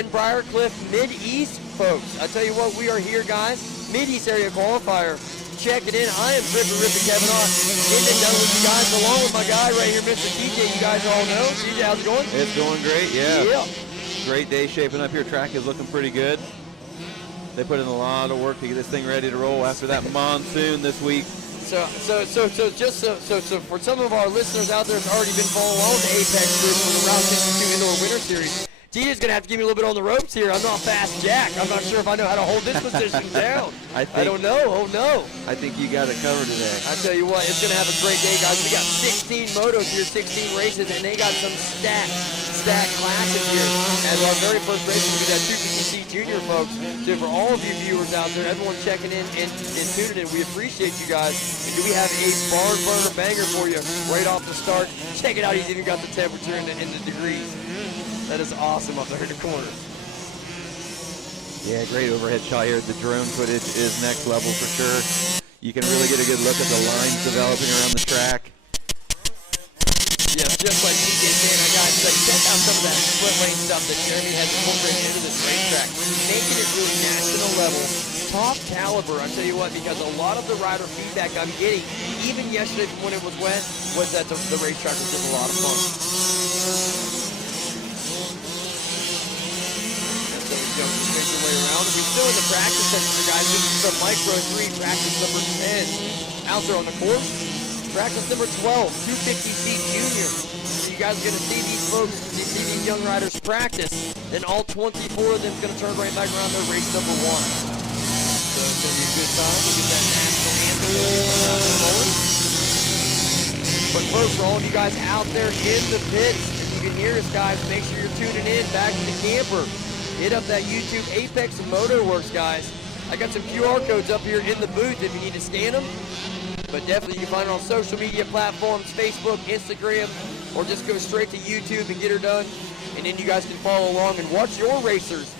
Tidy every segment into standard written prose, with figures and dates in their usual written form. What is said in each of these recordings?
in Briarcliff, Mid-East, folks. I tell you what, we are here, guys. Mid-East Area Qualifier. Check it in. I am Rippin' Kevin on. Getting it done with you guys, along with my guy right here, Mr. DJ. You guys all know. DJ, how's it going? It's going great, yeah. Yeah. Great day shaping up here. Track is looking pretty good. They put in a lot of work to get this thing ready to roll after that monsoon this week. So for some of our listeners out there who've already been following along the Apex group for the Route 52 Indoor Winter Series, DJ's going to have to give me a little bit on the ropes here. I'm not fast Jack. I'm not sure if I know how to hold this position down. I don't know. Oh, no. I think you got it covered today. I tell you what, it's going to have a great day, guys. We got 16 motos here, 16 races, and they got some stacked classes here. And our very first race will be that 250C Junior, folks. So for all of you viewers out there, everyone checking in and tuning in, we appreciate you guys. And do we have a barn burner banger for you right off the start? Check it out. He's even got the temperature in the degrees. That is awesome up there in the corner. Yeah, great overhead shot here. The drone footage is next level for sure. You can really get a good look at the lines developing around the track. Yeah, just like DJ saying, I got to check out some of that split lane stuff that Jeremy has incorporated into this racetrack, making it really national level, top caliber. I tell you what, because a lot of the rider feedback I'm getting, even yesterday when it was wet, was that the racetrack was just a lot of fun. Make your way around. We're still in the practice session, guys. This is the Micro 3 practice number 10 out there on the course. Practice number 12, 250C Junior. So you guys are going to see these folks, see these young riders practice. Then all 24 of them are going to turn right back around their race number 1. So it's going to be a good time. We'll get that national anthem rolling. But folks, for all of you guys out there in the pits, if you can hear us, guys, make sure you're tuning in back to the camper. Hit up that YouTube Apex and Motoworks, guys. I got some QR codes up here in the booth if you need to scan them. But definitely you can find it on social media platforms, Facebook, Instagram, or just go straight to YouTube and get her done. And then you guys can follow along and watch your racers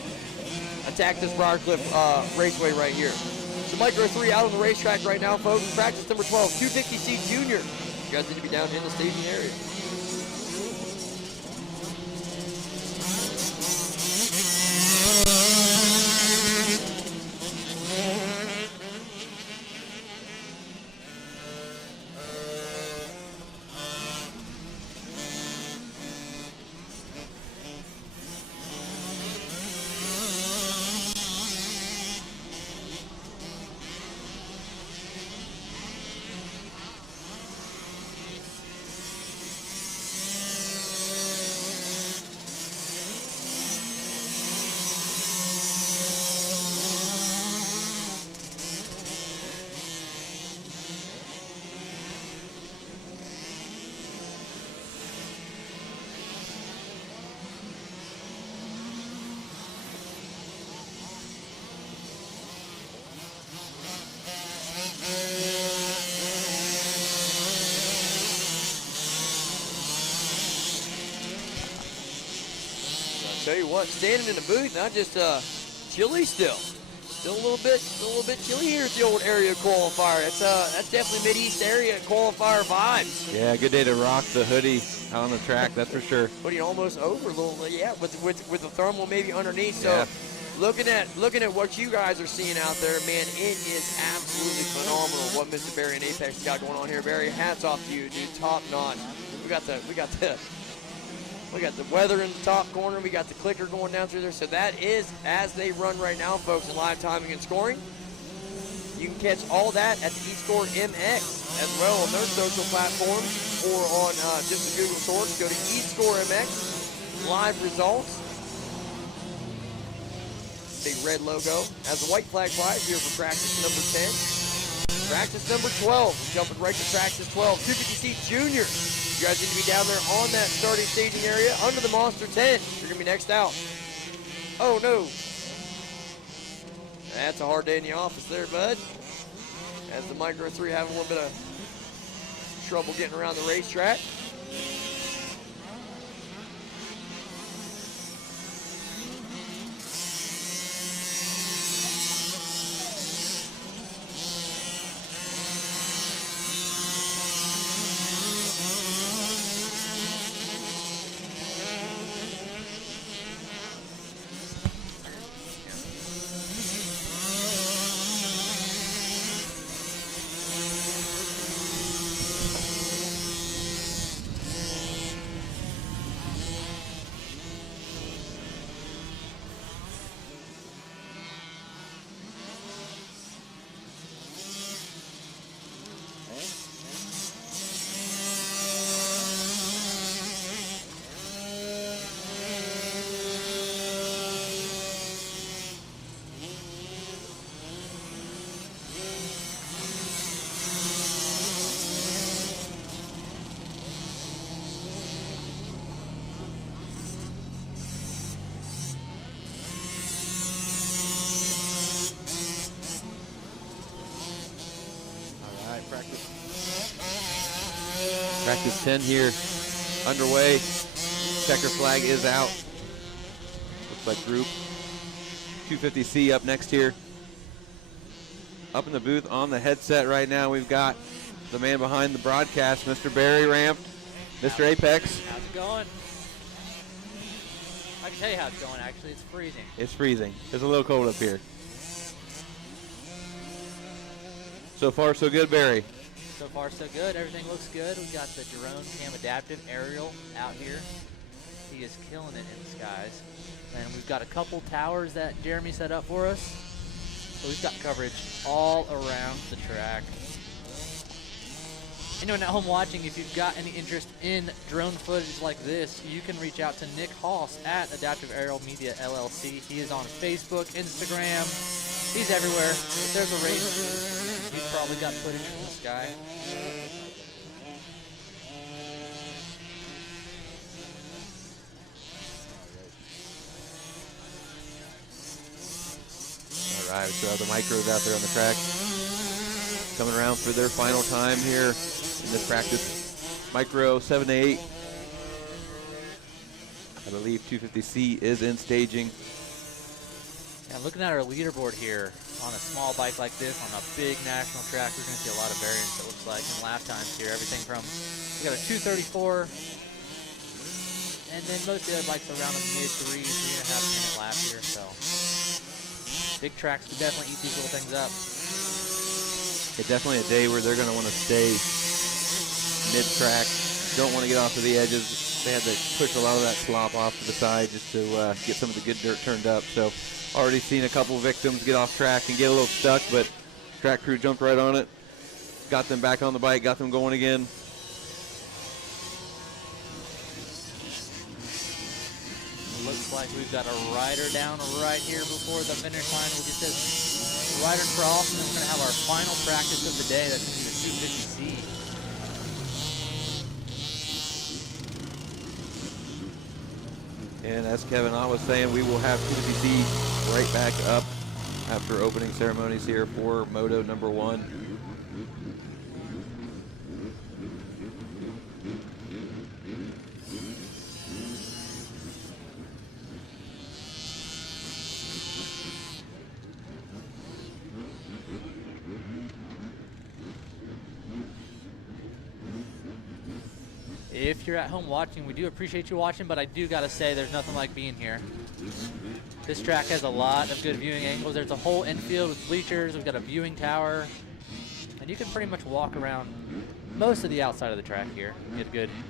attack this Briarcliff Raceway right here. So Micro 3 out on the racetrack right now, folks. Practice number 12, 250C Junior. You guys need to be down in the staging area. Tell you what, standing in the booth, not just chilly still a little bit chilly here at the old area qualifier. That's definitely Mid-East Area Qualifier vibes. Yeah, good day to rock the hoodie out on the track, that's for sure. Hoodie almost over a little, yeah, with the thermal maybe underneath. So yeah. looking at what you guys are seeing out there, man, it is absolutely phenomenal what Mr. Barry and Apex got going on here. Barry, hats off to you, dude, top notch. We got the weather in the top corner. We got the clicker going down through there. So that is as they run right now, folks, in live timing and scoring. You can catch all that at the eScore MX as well on their social platforms or on just the Google source. Go to eScore MX, live results. Big red logo. As the white flag flies here for practice number 10. Practice number 12. Jumping right to practice 12. 250C Junior. You guys need to be down there on that starting staging area under the Monster tent. You're going to be next out. Oh, no. That's a hard day in the office there, bud. As the Micro 3 having a little bit of trouble getting around the racetrack. Practice 10 here underway. Checker flag is out. Looks like group 250C up next here. Up in the booth on the headset right now, we've got the man behind the broadcast, Mr. Barry Ramp, Mr. Apex. How's it going? I can tell you how it's going, actually. It's freezing. It's freezing. It's a little cold up here. So far, so good, Barry. So far, so good. Everything looks good. We've got the drone cam adaptive aerial out here. He is killing it in the skies. And we've got a couple towers that Jeremy set up for us. So we've got coverage all around the track. Anyone at home watching, if you've got any interest in drone footage like this, you can reach out to Nick Hoss at Adaptive Aerial Media LLC. He is on Facebook, Instagram. He's everywhere. If there's a race, he's probably got footage from the sky. All right, so the micros out there on the track coming around for their final time here in this practice. Micro 7 to 8. I believe 250C is in staging. And looking at our leaderboard here, on a small bike like this, on a big national track, we're going to see a lot of variance, it looks like, in lap times here. Everything from, we got a 2:34, and then most of the other bikes around a mid 3.5 minute lap here. So big tracks can definitely eat these little things up. It's definitely a day where they're going to want to stay mid-track. Don't want to get off of the edges. They had to push a lot of that slop off to the side just to get some of the good dirt turned up. So already seen a couple of victims get off track and get a little stuck, but track crew jumped right on it, got them back on the bike, got them going again. Looks like we've got a rider down right here before the finish line. We'll get this rider cross, and then we're going to have our final practice of the day. That's going to be the 250C. And as Kevin Ott was saying, we will have 250C right back up after opening ceremonies here for Moto number 1. If you're at home watching, we do appreciate you watching, but I do got to say there's nothing like being here. This track has a lot of good viewing angles. There's a whole infield with bleachers. We've got a viewing tower, and you can pretty much walk around most of the outside of the track here.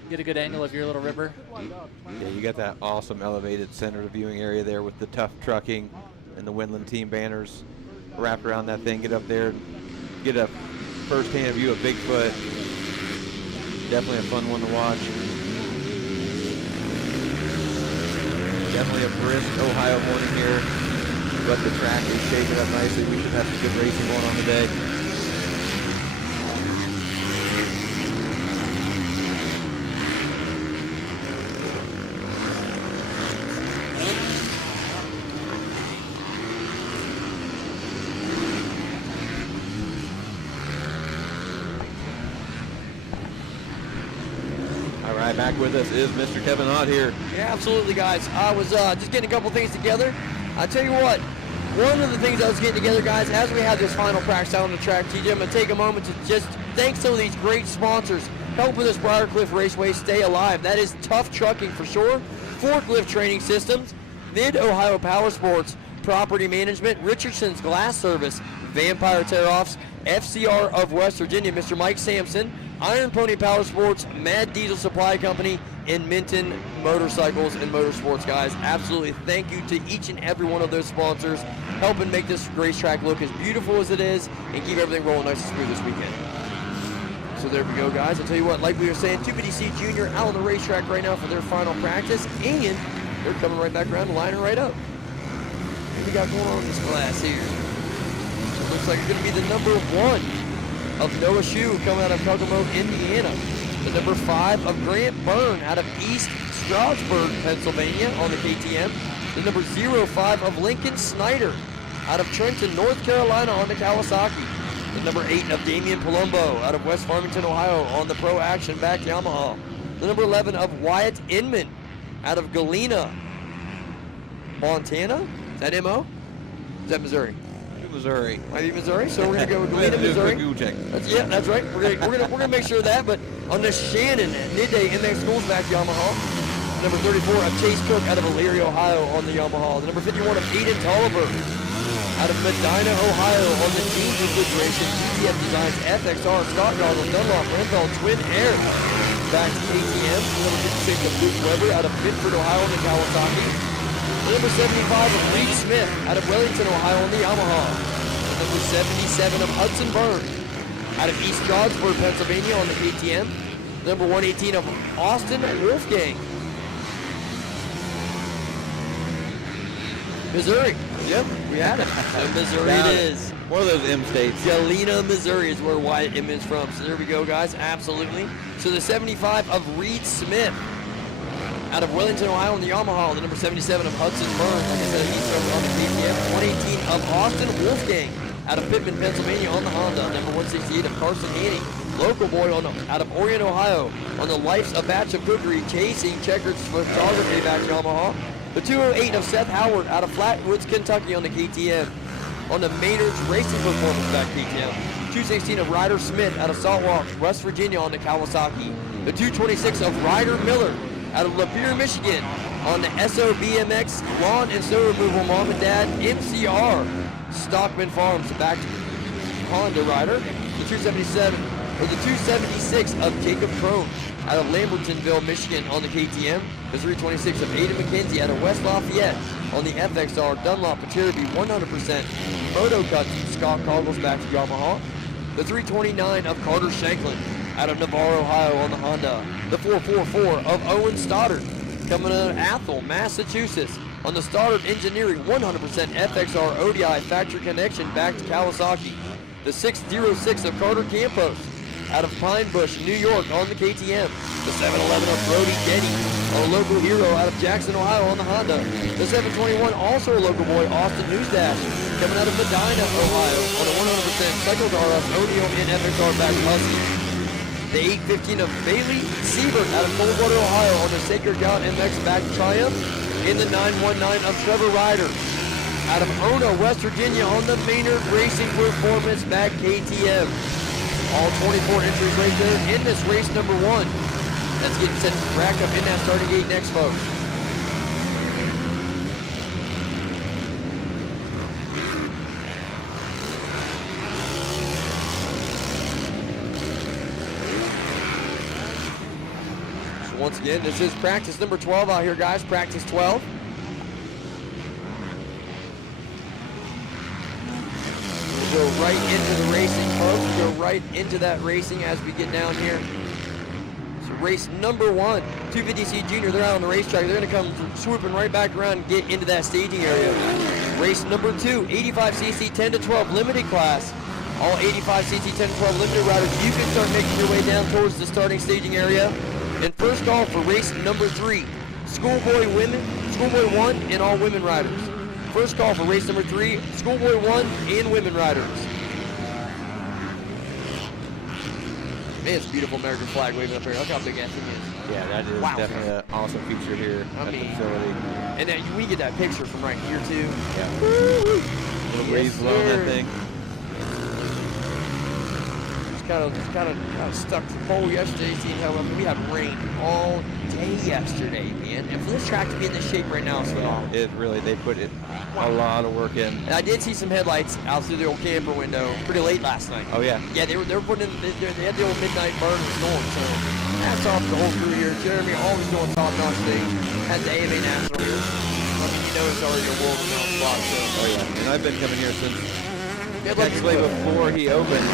Get a good angle of your little river. Yeah, you got that awesome elevated center of viewing area there with the tough trucking and the Windland team banners wrapped around that thing. Get up there and get a first-hand view of Bigfoot. Definitely a fun one to watch. Definitely a brisk Ohio morning here, but the track is shaping up nicely. We should have some good racing going on today. Back with us is Mr. Kevin Ott here. Yeah, absolutely, guys. I was just getting a couple things together. I tell you what, one of the things I was getting together, guys, as we had this final practice out on the track, TJ, I'm going to take a moment to just thank some of these great sponsors helping this Briarcliff Raceway stay alive. That is Tough Trucking for sure, Forklift Training Systems, Mid-Ohio Power Sports, Property Management, Richardson's Glass Service, Vampire Tear-Offs, FCR of West Virginia, Mr. Mike Sampson, Iron Pony Power Sports, Mad Diesel Supply Company, and Minton Motorcycles and Motorsports, guys. Absolutely thank you to each and every one of those sponsors helping make this racetrack look as beautiful as it is and keep everything rolling nice and smooth this weekend. So there we go, guys. I'll tell you what, like we were saying, 250C Junior out on the racetrack right now for their final practice, and they're coming right back around to line it right up. What we got going on in this class here? It looks like it's going to be the number 1 of Noah Shue coming out of Kokomo, Indiana. The number 5 of Grant Byrne out of East Stroudsburg, Pennsylvania on the KTM. The number 05 of Lincoln Snyder out of Trenton, North Carolina on the Kawasaki. The number 8 of Damian Palumbo out of West Farmington, Ohio on the Pro Action back Yamaha. The number 11 of Wyatt Inman out of Galena, Montana. Is that MO? Is that Missouri? Missouri. Might be Missouri, so we're gonna go with Galena, Missouri. Check. That's right. We're gonna make sure of that. But on the Shannon Midday MX Schools back Yamaha, number 34 of Chase Cook out of Elyria, Ohio on the Yamaha. The number 51 of Aiden Tolliver out of Medina, Ohio on the Team Refrigeration GTF Designs FXR Stock Goggles Dunlop Renthal Twin Air back to KTM. The number 56 of Luke Weber out of Bedford, Ohio on the Kawasaki. The number 75 of Reed Smith out of Wellington, Ohio on the Yamaha. The number 77 of Hudson Byrne out of East Johnsburg, Pennsylvania on the KTM. The number 118 of Austin Wolfgang. Missouri. Yep, we had it. So Missouri it is. One of those M states. Galena, Missouri is where Wyatt Inman is from. So there we go, guys. Absolutely. So the 75 of Reed Smith out of Wellington, Ohio on the Yamaha. The number 77 of Hudson Byrne, like I said, he's from on the KTM. 118 of Austin Wolfgang out of Pittman, Pennsylvania on the Honda. Number 168 of Carson Haney, local boy out of Orion, Ohio on the Life's a Batch of Cookery, Chasing Checkers Photography back Yamaha. The 208 of Seth Howard out of Flatwoods, Kentucky on the KTM. On the Maynard's Racing Performance back KTM. 216 of Ryder Smith out of Saltwalk, West Virginia on the Kawasaki. The 226 of Ryder Miller out of Lapeer, Michigan on the SOBMX Lawn and Snow Removal Mom and Dad MCR Stockman Farms back to Honda Rider. The 277 or the 276 of Jacob Crone out of Lambertonville, Michigan on the KTM. The 326 of Aiden McKenzie out of West Lafayette on the FXR Dunlop Peterby 100% Moto Cuts Scott Coggles back to Yamaha. The 329 of Carter Shanklin out of Navarre, Ohio on the Honda. The 444 of Owen Stoddard coming out of Athol, Massachusetts on the Stoddard Engineering 100% FXR ODI Factory Connection back to Kawasaki. The 606 of Carter Campos out of Pine Bush, New York on the KTM. The 711 of Brody Denny, a local hero out of Jackson, Ohio on the Honda. The 721, also a local boy, Austin Newsdash, coming out of Medina, Ohio on a 100% Cycles RS O'Neill in FXR back to Husky. The 815 of Bailey Siebert out of Coldwater, Ohio on the Sacred Yacht MX back to Triumph. In the 919 of Trevor Ryder out of Ona, West Virginia on the Maynard Racing Performance back KTM. All 24 entries right there in this race number 1. Let's get set to rack up in that starting gate next, folks. Once again, this is practice number 12 out here, guys. Practice 12. We'll go right into the racing, folks. Go right into that racing as we get down here. So race number 1, 250C Junior. They're out on the racetrack. They're going to come swooping right back around and get into that staging area. Race number 2, 85cc 10 to 12 limited class. All 85cc 10 to 12 limited riders, you can start making your way down towards the starting staging area. And first call for race number 3, Schoolboy 1 and all women riders. First call for race number 3, Schoolboy 1 and women riders. Man, it's a beautiful American flag waving up here. Look how big that thing is. Yeah, that is definitely an awesome feature here at the facility. And then we get that picture from right here too. Yeah. Little breeze blowing that thing. Kind of stuck to the pole yesterday. We had rain all day yesterday, man. And for this track to be in this shape right now is phenomenal. They put a lot of work in. And I did see some headlights out through the old camper window pretty late last night. Oh yeah. Yeah, they were putting in. They had the old midnight burn and storm. So hats off to the whole crew here. Jeremy always doing top-notch things. Had the AMA National here. You know it's already a world-renowned spot. So. Oh yeah. And I've been coming here since. Actually, before he opened,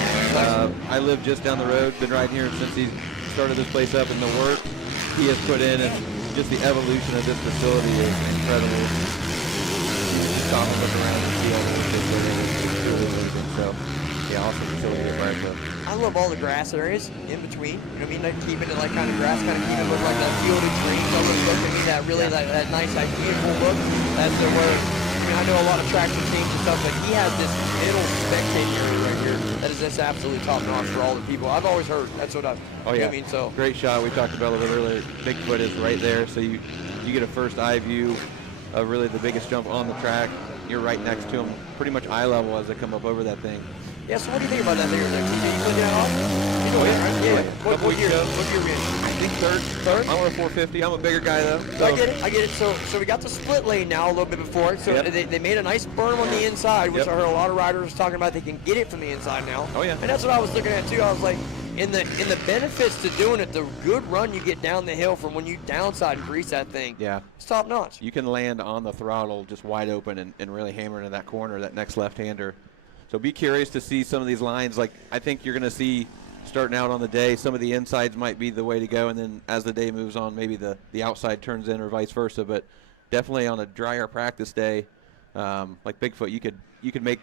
I live just down the road, been riding here since he started this place up, and the work he has put in and just the evolution of this facility is incredible. Stop and look around and see all the work they're doing. It's really amazing. So, yeah, awesome facility at Briarcliff. I love all the grass areas in between. You know what I mean? Like keeping it like kind of grass, kind of keep it look like that fielded greens. Almost look at me that really that nice, like beautiful look. That's where. I know a lot of tracks have changed and stuff, but he has this middle spectating area right here that is just absolutely top notch for all the people. I've always heard. That's what I've. Oh, you know yeah. what I mean, so Great shot. We talked about it a little earlier. Bigfoot is right there, so you get a first eye view of really the biggest jump on the track. You're right next to him, pretty much eye level as they come up over that thing. Yeah, so what do you think about that there? You put that off? You know, right? Yeah. What year? What year were you in? I think third. I'm on a 450. I'm a bigger guy though. So. I get it. So we got the split lane now a little bit before. So they made a nice berm on the inside, which I heard a lot of riders talking about. They can get it from the inside now. Oh yeah. And that's what I was looking at too. I was like, in the benefits to doing it, the good run you get down the hill from when you downside and grease that thing. Yeah. It's top notch. You can land on the throttle just wide open and really hammer into that corner, that next left-hander. So be curious to see some of these lines. Like I think you're going to see starting out on the day, some of the insides might be the way to go, and then as the day moves on, maybe the outside turns in or vice versa. But definitely on a drier practice day, like Bigfoot, you could make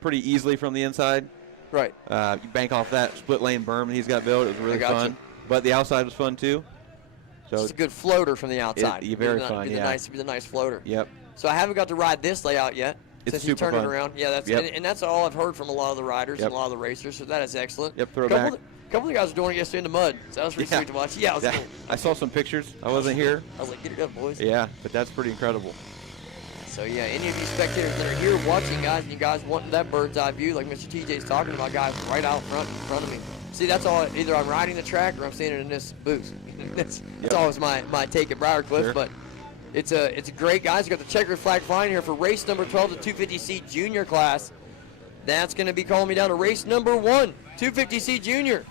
pretty easily from the inside. Right. You bank off that split lane berm that he's got built. It was really fun. But the outside was fun too. So it's a good floater from the outside. Very fun. Be the nice floater. Yep. So I haven't got to ride this layout yet. It's since super you turned fun. it around. Yeah, that's and that's all I've heard from a lot of the riders and a lot of the racers. So that is excellent. Yep. Throw back. A couple of guys were doing it yesterday in the mud. So that was pretty sweet to watch. Yeah, it was cool. I saw some pictures. I wasn't here. I was like, get it up, boys. Yeah, but that's pretty incredible. So yeah, any of you spectators that are here watching, guys, and you guys wanting that bird's eye view, like Mr. TJ's talking about, guys, right out in front of me. See, that's all. Either I'm riding the track or I'm seeing it in this booth. That's always my take at Briarcliff. Sure. But it's a great, guys. We got the checkered flag flying here for race number 12, the 250C junior class. That's going to be calling me down to race number 1, 250C junior.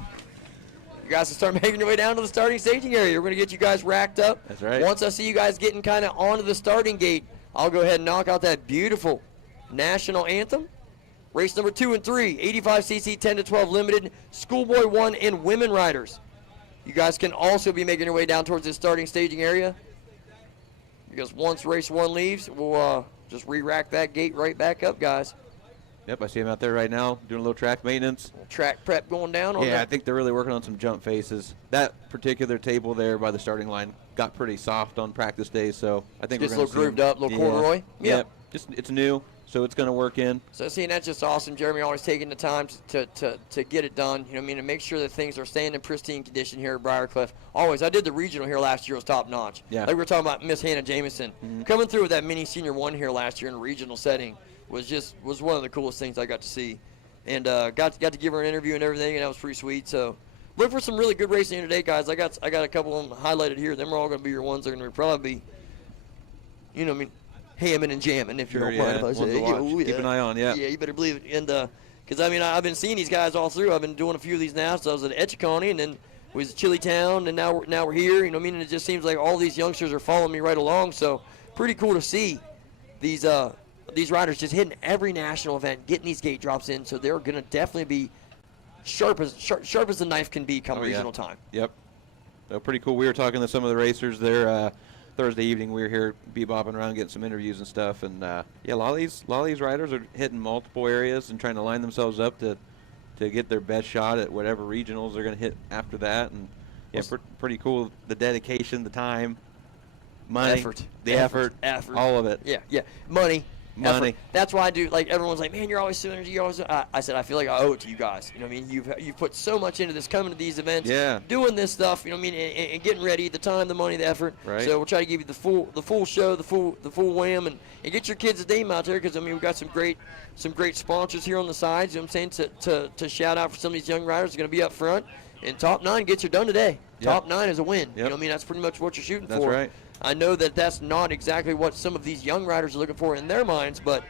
You guys will start making your way down to the starting staging area. We're going to get you guys racked up. That's right. Once I see you guys getting kind of onto the starting gate, I'll go ahead and knock out that beautiful national anthem. Race number 2 and 3, 85cc 10 to 12 limited, Schoolboy 1 and women riders. You guys can also be making your way down towards this starting staging area, because once race 1 leaves, we'll just re-rack that gate right back up, guys. Yep, I see him out there right now doing a little track maintenance. Track prep going down. I think they're really working on some jump faces. That particular table there by the starting line got pretty soft on practice days, so I think just we're a little grooved up, little corduroy. Yep. Just it's new, so it's going to work in. So seeing that's just awesome. Jeremy always taking the time to get it done. You know what I mean, and make sure that things are staying in pristine condition here at Briarcliff. Always. I did the regional here last year. It was top notch. Yeah. Like we were talking about Miss Hannah Jameson coming through with that mini senior 1 here last year in a regional setting was one of the coolest things I got to see, and got to give her an interview and everything, and that was pretty sweet. So look for some really good racing here today, guys. I got a couple of them highlighted here. Them are all going to be your ones that are going to probably be, you know what I mean, hamming and jamming, if you don't mind if I say. Keep an eye on, Yeah, you better believe it. And because I mean, I've been seeing these guys all through. I've been doing a few of these now. So I was at Etchiconee, and then was at Chillytown, and now we're here. You know what I mean? And it just seems like all these youngsters are following me right along. So pretty cool to see these riders just hitting every national event, getting these gate drops in. So they're going to definitely be sharp as the knife can be come regional time. Yep. So pretty cool. We were talking to some of the racers there Thursday evening. We were here bebopping around getting some interviews and stuff, and a lot of these riders are hitting multiple areas and trying to line themselves up to get their best shot at whatever regionals they're going to hit after that. And pretty cool. The dedication, the time, money, the effort, all of it. Yeah, money. Money. That's why I do. Like everyone's like, man, you're always so energy. I said I feel like I owe it to you guys. You know what I mean? You've put so much into this, coming to these events, doing this stuff. You know what I mean? And getting ready, the time, the money, the effort. Right. So we'll try to give you the full show, the full wham, and get your kids' name out there, because I mean we've got some great sponsors here on the sides. You know what I'm saying? To shout out for some of these young riders are going to be up front. And top 9 gets you done today. Yep. Top 9 is a win. Yep. You know what I mean? That's pretty much what you're shooting for. That's right. I know that that's not exactly what some of these young riders are looking for in their minds, but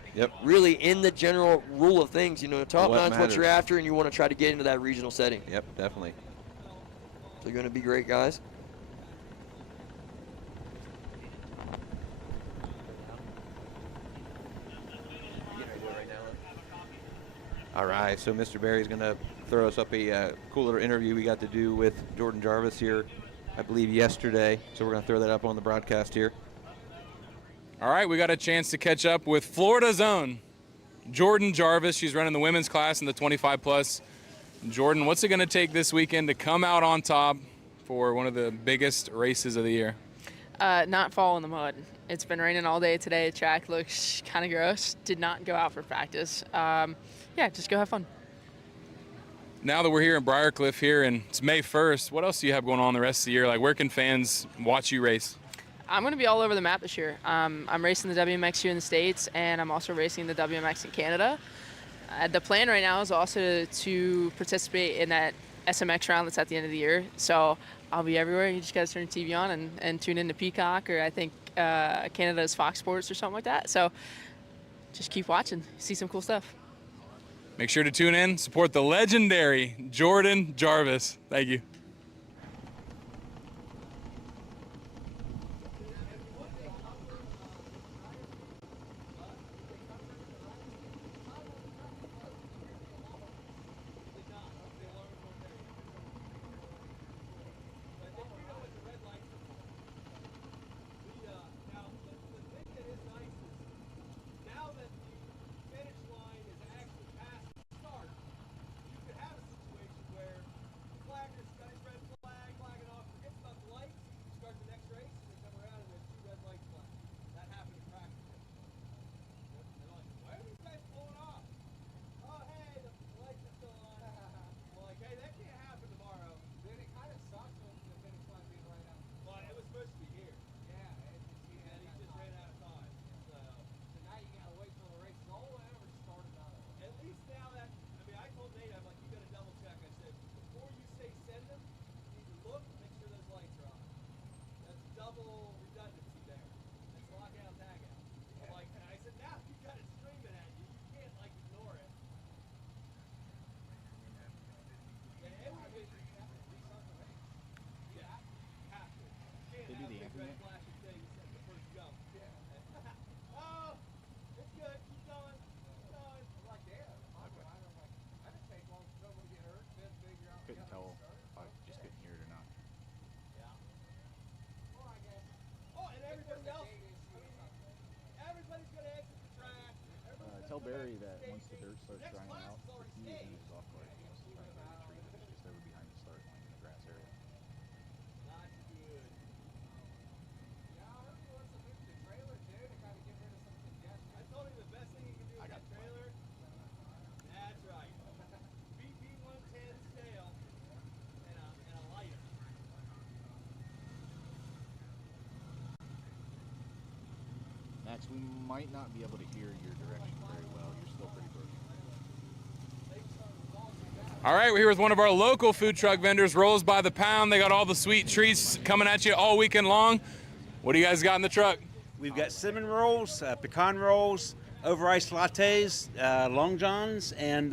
really in the general rule of things, you know, top 9 is what you're after, and you want to try to get into that regional setting. Yep, definitely. So they're going to be great, guys. All right, so Mr. Barry's going to throw us up a cool little interview we got to do with Jordan Jarvis here, I believe yesterday. So we're going to throw that up on the broadcast here. All right, we got a chance to catch up with Florida's own Jordan Jarvis. She's running the women's class in the 25 plus. Jordan, what's it going to take this weekend to come out on top for one of the biggest races of the year? Not fall in the mud. It's been raining all day today. The track looks kind of gross. Did not go out for practice. Just go have fun. now that we're here in Briarcliff here and it's May 1st, what else do you have going on the rest of the year? Like, where can fans watch you race? I'm going to be all over the map this year. I'm racing the WMX here in the States, and I'm also racing the WMX in Canada. The plan right now is also to participate in that SMX round that's at the end of the year. So I'll be everywhere. You just got to turn your TV on and tune into Peacock, or I think Canada's Fox Sports or something like that. So just keep watching. See some cool stuff. Make sure to tune in, support the legendary Jordan Jarvis. Thank you. Tell Barry that once the dirt starts drying out, he is in his golf cart. He wants to try and find a tree that's just over behind the start line in the grass area. Max, we might not be able to hear your direction very well. You're still pretty broken. All right, we're here with one of our local food truck vendors, Rolls by the Pound. They got all the sweet treats coming at you all weekend long. What do you guys got in the truck? We've got cinnamon rolls, pecan rolls, over ice lattes, long johns, and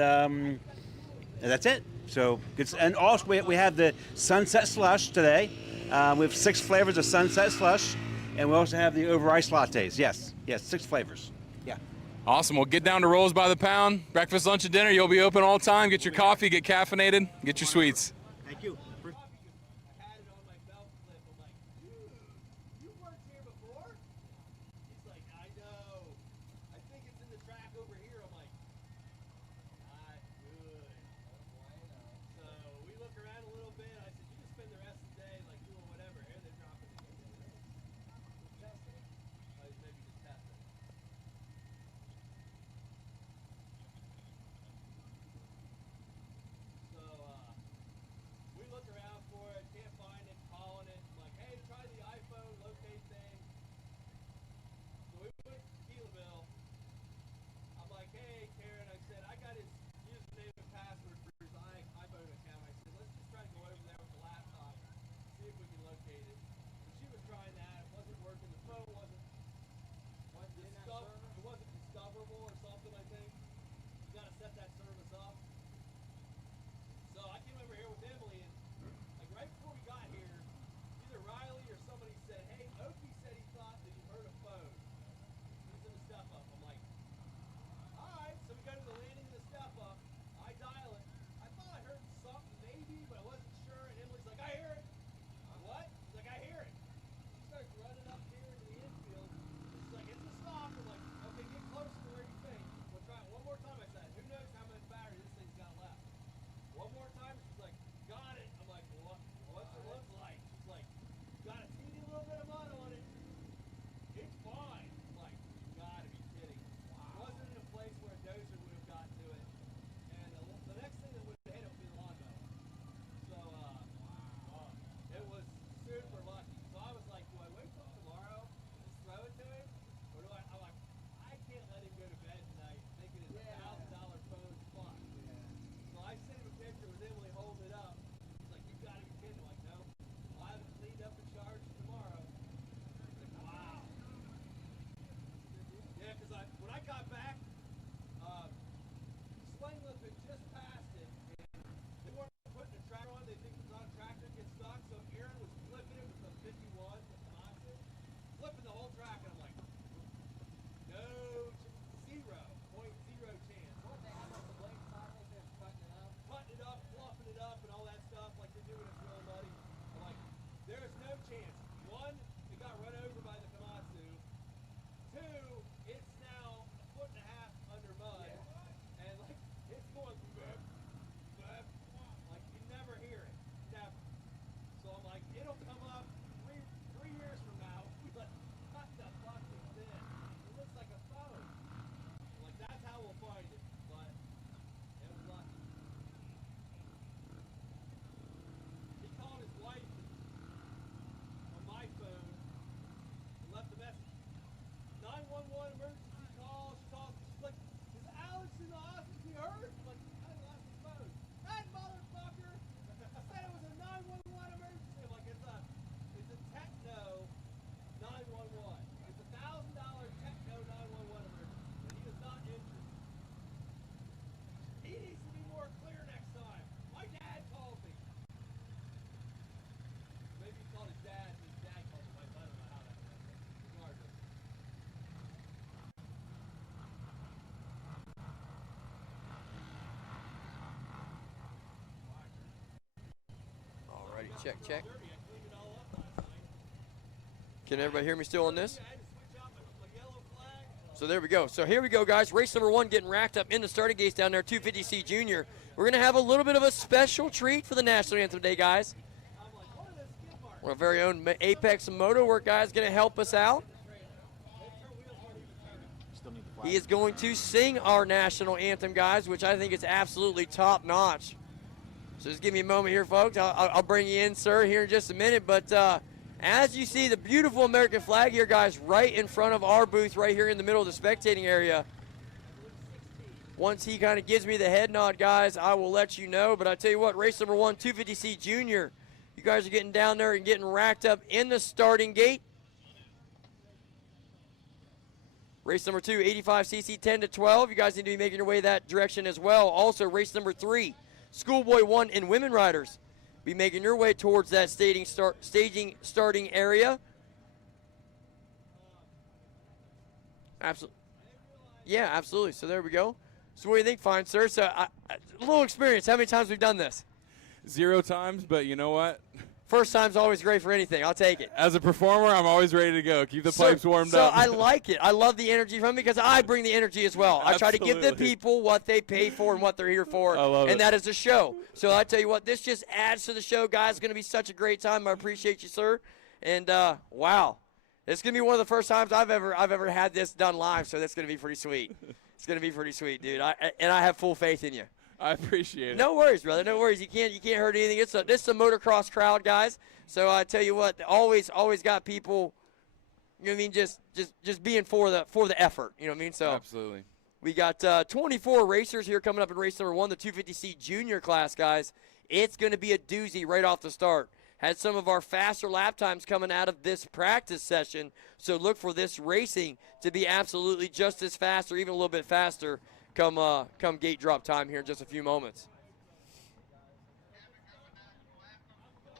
that's it. So, and also we have the sunset slush today. We have 6 flavors of sunset slush. And we also have the over ice lattes. Yes, 6 flavors. Yeah. Awesome. Well, get down to Rolls by the Pound. Breakfast, lunch, and dinner. You'll be open all the time. Get your coffee, get caffeinated, get your sweets. Thank you. We look There is no chance. One, it got run over by the Komatsu. Two, it's now a foot and a half under mud. And like, it's going blip, blip. Like, you never hear it. Never. So I'm like, it'll come up three years from now. We're like, what the fuck is this? It looks like a phone. I'm like, that's how we'll find it. But it was lucky. He called his wife on my phone and left a message. 911 emergency call. She's like, is Alex in the office? He heard? I'm like, I lost his phone. That motherfucker said it was a 911 emergency. I'm like, it's a techno 911. It's a $1,000 techno 911 emergency. But he is not injured. He needs to be more clear next time. My dad called me. Maybe he called his dad. His dad called him. I don't know how that went. Regardless. Alrighty, check. Can everybody hear me still on this? So there we go. So here we go, guys. Race number 1 getting racked up in the starting gates down there, 250C Junior. We're going to have a little bit of a special treat for the National Anthem Day, guys. Our very own Apex and Motoworks guys going to help us out. He is going to sing our National Anthem, guys, which I think is absolutely top-notch. So just give me a moment here, folks. I'll bring you in, sir, here in just a minute. But as you see the beautiful American flag here, guys, right in front of our booth right here in the middle of the spectating area. Once he kind of gives me the head nod, guys, I will let you know. But I tell you what, race number 1, 250C Junior. You guys are getting down there and getting racked up in the starting gate. Race number 2, 85cc 10 to 12. You guys need to be making your way that direction as well. Also, race number 3, Schoolboy 1 and women riders. Be making your way towards that staging starting area. Absolutely. Yeah, absolutely. So there we go. So what do you think, fine sir? So a little experience. How many times we've done this? 0 times, but you know what? First time's always great for anything. I'll take it. As a performer, I'm always ready to go. Keep the pipes warmed up. So I like it. I love the energy from it because I bring the energy as well. I try to give the people what they pay for and what they're here for, and that is a show. So I tell you what, this just adds to the show, guys. It's going to be such a great time. I appreciate you, sir. And wow, it's going to be one of the first times I've ever had this done live. So that's going to be pretty sweet. It's going to be pretty sweet, dude. I have full faith in you. I appreciate it. No worries, brother. No worries. You can't hurt anything. This is a motocross crowd, guys. So I tell you what, always got people. You know what I mean? Just being for the effort. You know what I mean? So absolutely. We got 24 racers here coming up in race number 1, the 250C Junior class, guys. It's going to be a doozy right off the start. Had some of our faster lap times coming out of this practice session. So look for this racing to be absolutely just as fast or even a little bit faster come gate drop time here in just a few moments.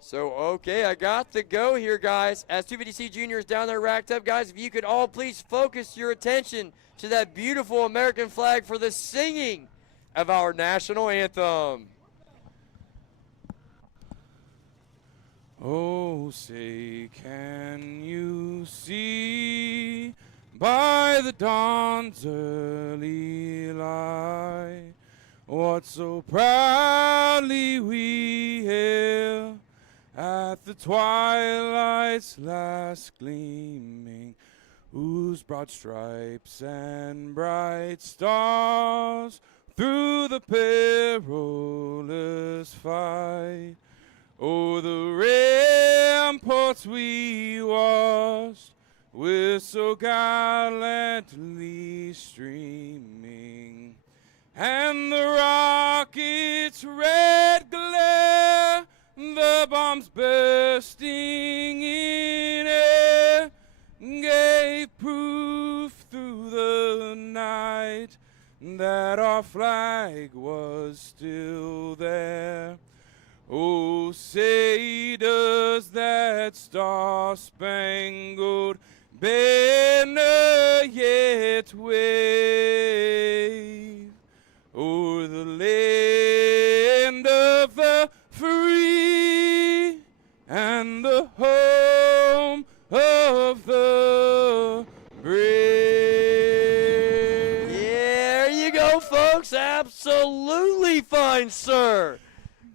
So, okay, I got the go here, guys. As 250C Junior is down there racked up, guys, if you could all please focus your attention to that beautiful American flag for the singing of our national anthem. Oh, say, can you see by the dawn's early light what so proudly we hail at the twilight's last gleaming, whose broad stripes and bright stars through the perilous fight o'er the ramparts we watched with so gallantly streaming, and the rocket's red glare, the bombs bursting in air, gave proof through the night that our flag was still there. Oh, say does that star-spangled banner yet wave o'er the land of the free and in the home of the brave. Yeah, there you go, folks. Absolutely fine, sir.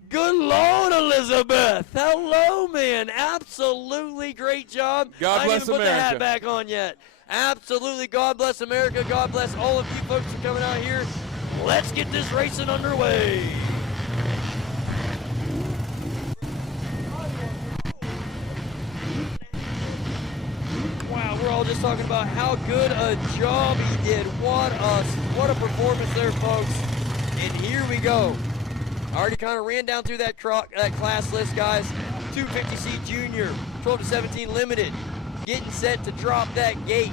Good Lord, Elizabeth. Hello, man. Absolutely great job. God bless I didn't even put the hat America. back on yet. Absolutely. God bless America. God bless all of you folks for coming out here. Let's get this racing underway. Wow, we're all just talking about how good a job he did. What a performance there, folks. And here we go. I already kind of ran down through that class list, guys. 250C Junior, 12 to 17 Limited, getting set to drop that gate.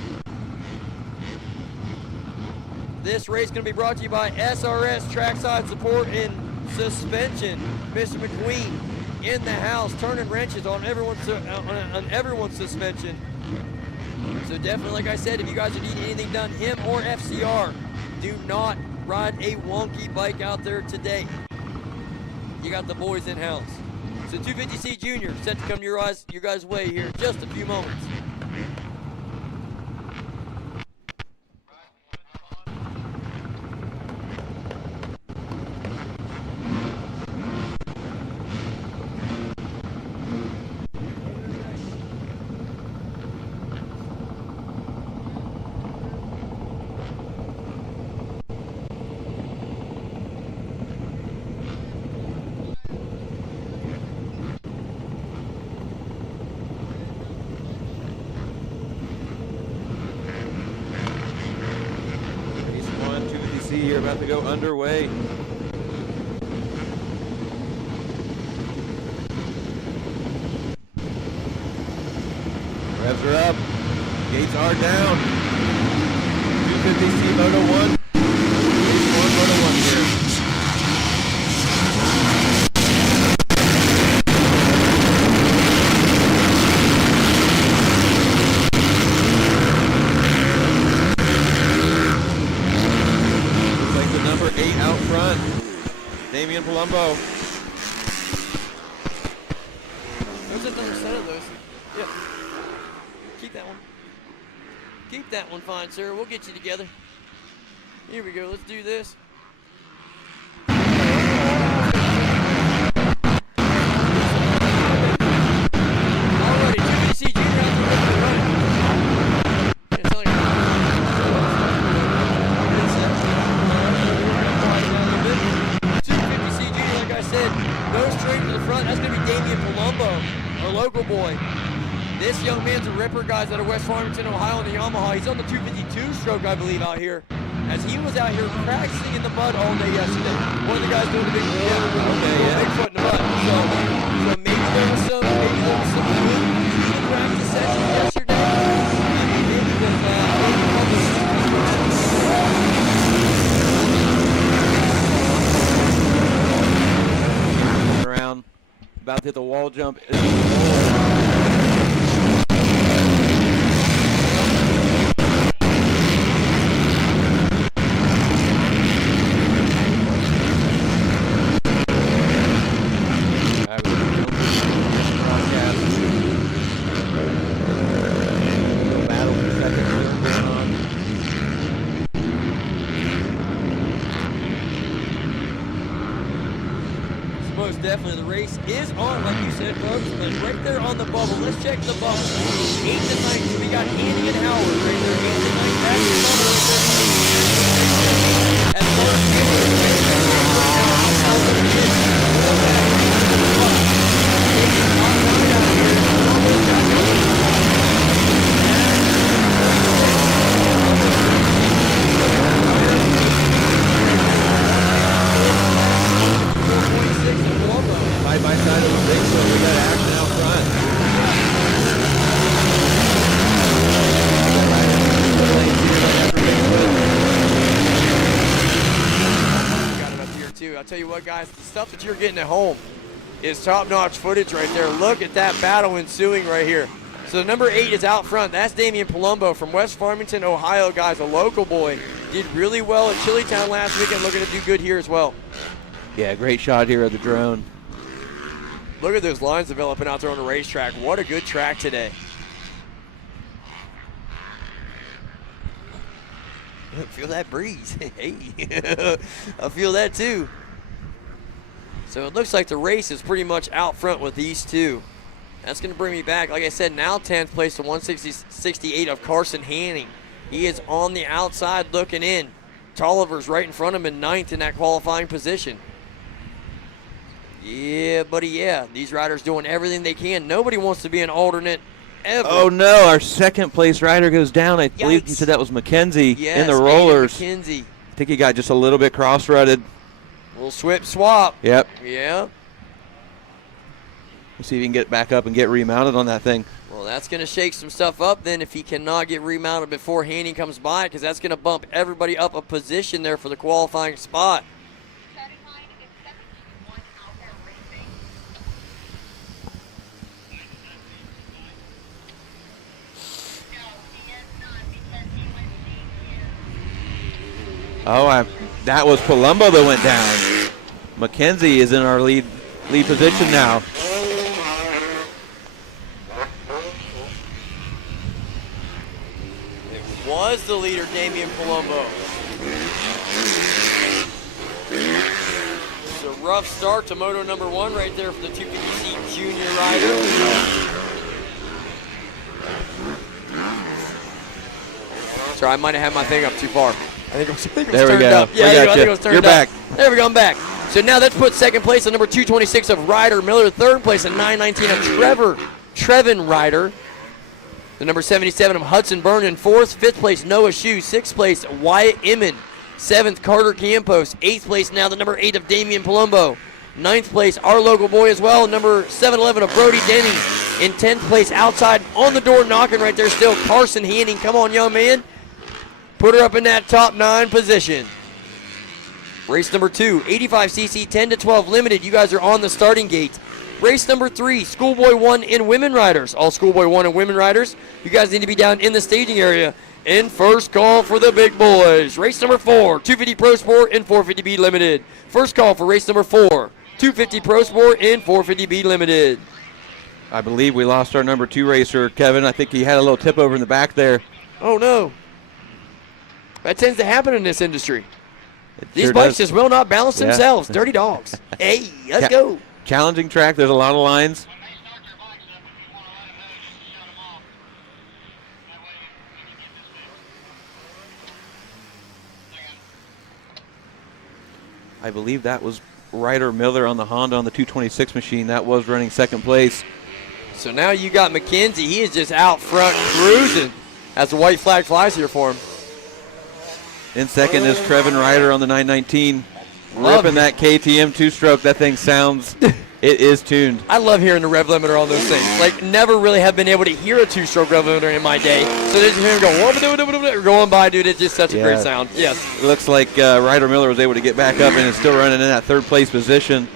This race going to be brought to you by SRS Trackside Support and Suspension. Mr. McQueen in the house, turning wrenches on everyone's suspension. So definitely, like I said, if you guys are needing anything done, him or FCR, do not ride a wonky bike out there today. You got the boys in house. So 250C Junior set to come your guys' way here in just a few moments. You're about to go underway. Revs are up. Gates are down. 250C Moto 1. Race 1 Moto 1 here. Number 8 out front, Damian Palumbo. There's another set of those. Yeah. Keep that one. Keep that one fine, sir. We'll get you together. Here we go. Let's do this. Alrighty, 250C Junior out the front. It's only 250C Junior, like I said, goes straight to the front. That's going to be Damian Palumbo, our local boy. This young man's a ripper, guys, out of West Farmington, Ohio, on the Yamaha. He's on the 252 stroke, I believe, out here, as he was out here practicing in the mud all day yesterday. One of the guys doing the big, big foot in the mud. So maybe there was some good practice sessions yesterday. Maybe Around, about to hit the wall jump. Definitely, the race is on, like you said, folks. But right there on the bubble. Let's check the bubble. 8 to 9. So we got Andy and Howard right there. 8 to 9. That's the bubble right there. As far as Side by side of the race, so we got action out front. Got it up here too. I'll tell you what, guys, the stuff that you're getting at home is top-notch footage right there. Look at that battle ensuing right here. So number 8 is out front. That's Damian Palumbo from West Farmington, Ohio, guys, a local boy. Did really well at Chillytown last weekend. Looking to do good here as well. Yeah, great shot here of the drone. Look at those lines developing out there on the racetrack. What a good track today. Feel that breeze. Hey, I feel that too. So it looks like the race is pretty much out front with these two. That's going to bring me back. Like I said, now 10th place to 160.68 of Carson Hanning. He is on the outside looking in. Tolliver's right in front of him in 9th in that qualifying position. Yeah, buddy, yeah. These riders doing everything they can. Nobody wants to be an alternate ever. Oh, no. Our second place rider goes down. I believe you said that was McKenzie in the rollers. McKenzie. I think he got just a little bit cross-rutted. Little swip swap. Yep. Yeah. We'll see if he can get back up and get remounted on that thing. Well, that's going to shake some stuff up then if he cannot get remounted before Haney comes by, because that's going to bump everybody up a position there for the qualifying spot. Oh, that was Palumbo that went down. McKenzie is in our lead position now. It was the leader, Damian Palumbo. It's a rough start to Moto number 1 right there for the 250C junior rider. Sorry, I might have had my thing up too far. I think it was there turned we go. up. Yeah, I think it was turned You're up. back. There we go, I'm back. So now that's put second place at number 226 of Ryder Miller, third place at 919 of Trevin Ryder, the number 77 of Hudson Vernon, fourth, fifth place Noah Shue, sixth place Wyatt Inman, seventh Carter Campos, eighth place now the number 8 of Damian Palumbo, ninth place our local boy as well, number 711 of Brody Denny, in 10th place outside on the door knocking right there still Carson Hanning. Come on, young man. Put her up in that top 9 position. Race number 2, 85cc 10 to 12 limited. You guys are on the starting gate. Race number 3, Schoolboy 1 in women riders. All Schoolboy 1 and women riders. You guys need to be down in the staging area. In first call for the big boys. Race number 4, 250 Pro Sport and 450B limited. First call for race number 4, 250 Pro Sport and 450B limited. I believe we lost our number 2 racer, Kevin. I think he had a little tip over in the back there. Oh, no. That tends to happen in this industry. These sure bikes does. just will not balance themselves. Dirty dogs. Hey, let's go. Challenging track. There's a lot of lines. I believe that was Ryder Miller on the Honda on the 226 machine. That was running second place. So now you got McKenzie. He is just out front cruising as the white flag flies here for him. In second is Trevin Ryder on the 919. Love Ripping that KTM 2-stroke. That thing sounds, it is tuned. I love hearing the rev limiter on those things. Like, never really have been able to hear a 2-stroke rev limiter in my day. So they just hear him go, going by, dude. It's just such a great sound. Yes. It looks like Ryder Miller was able to get back up and is still running in that third place position.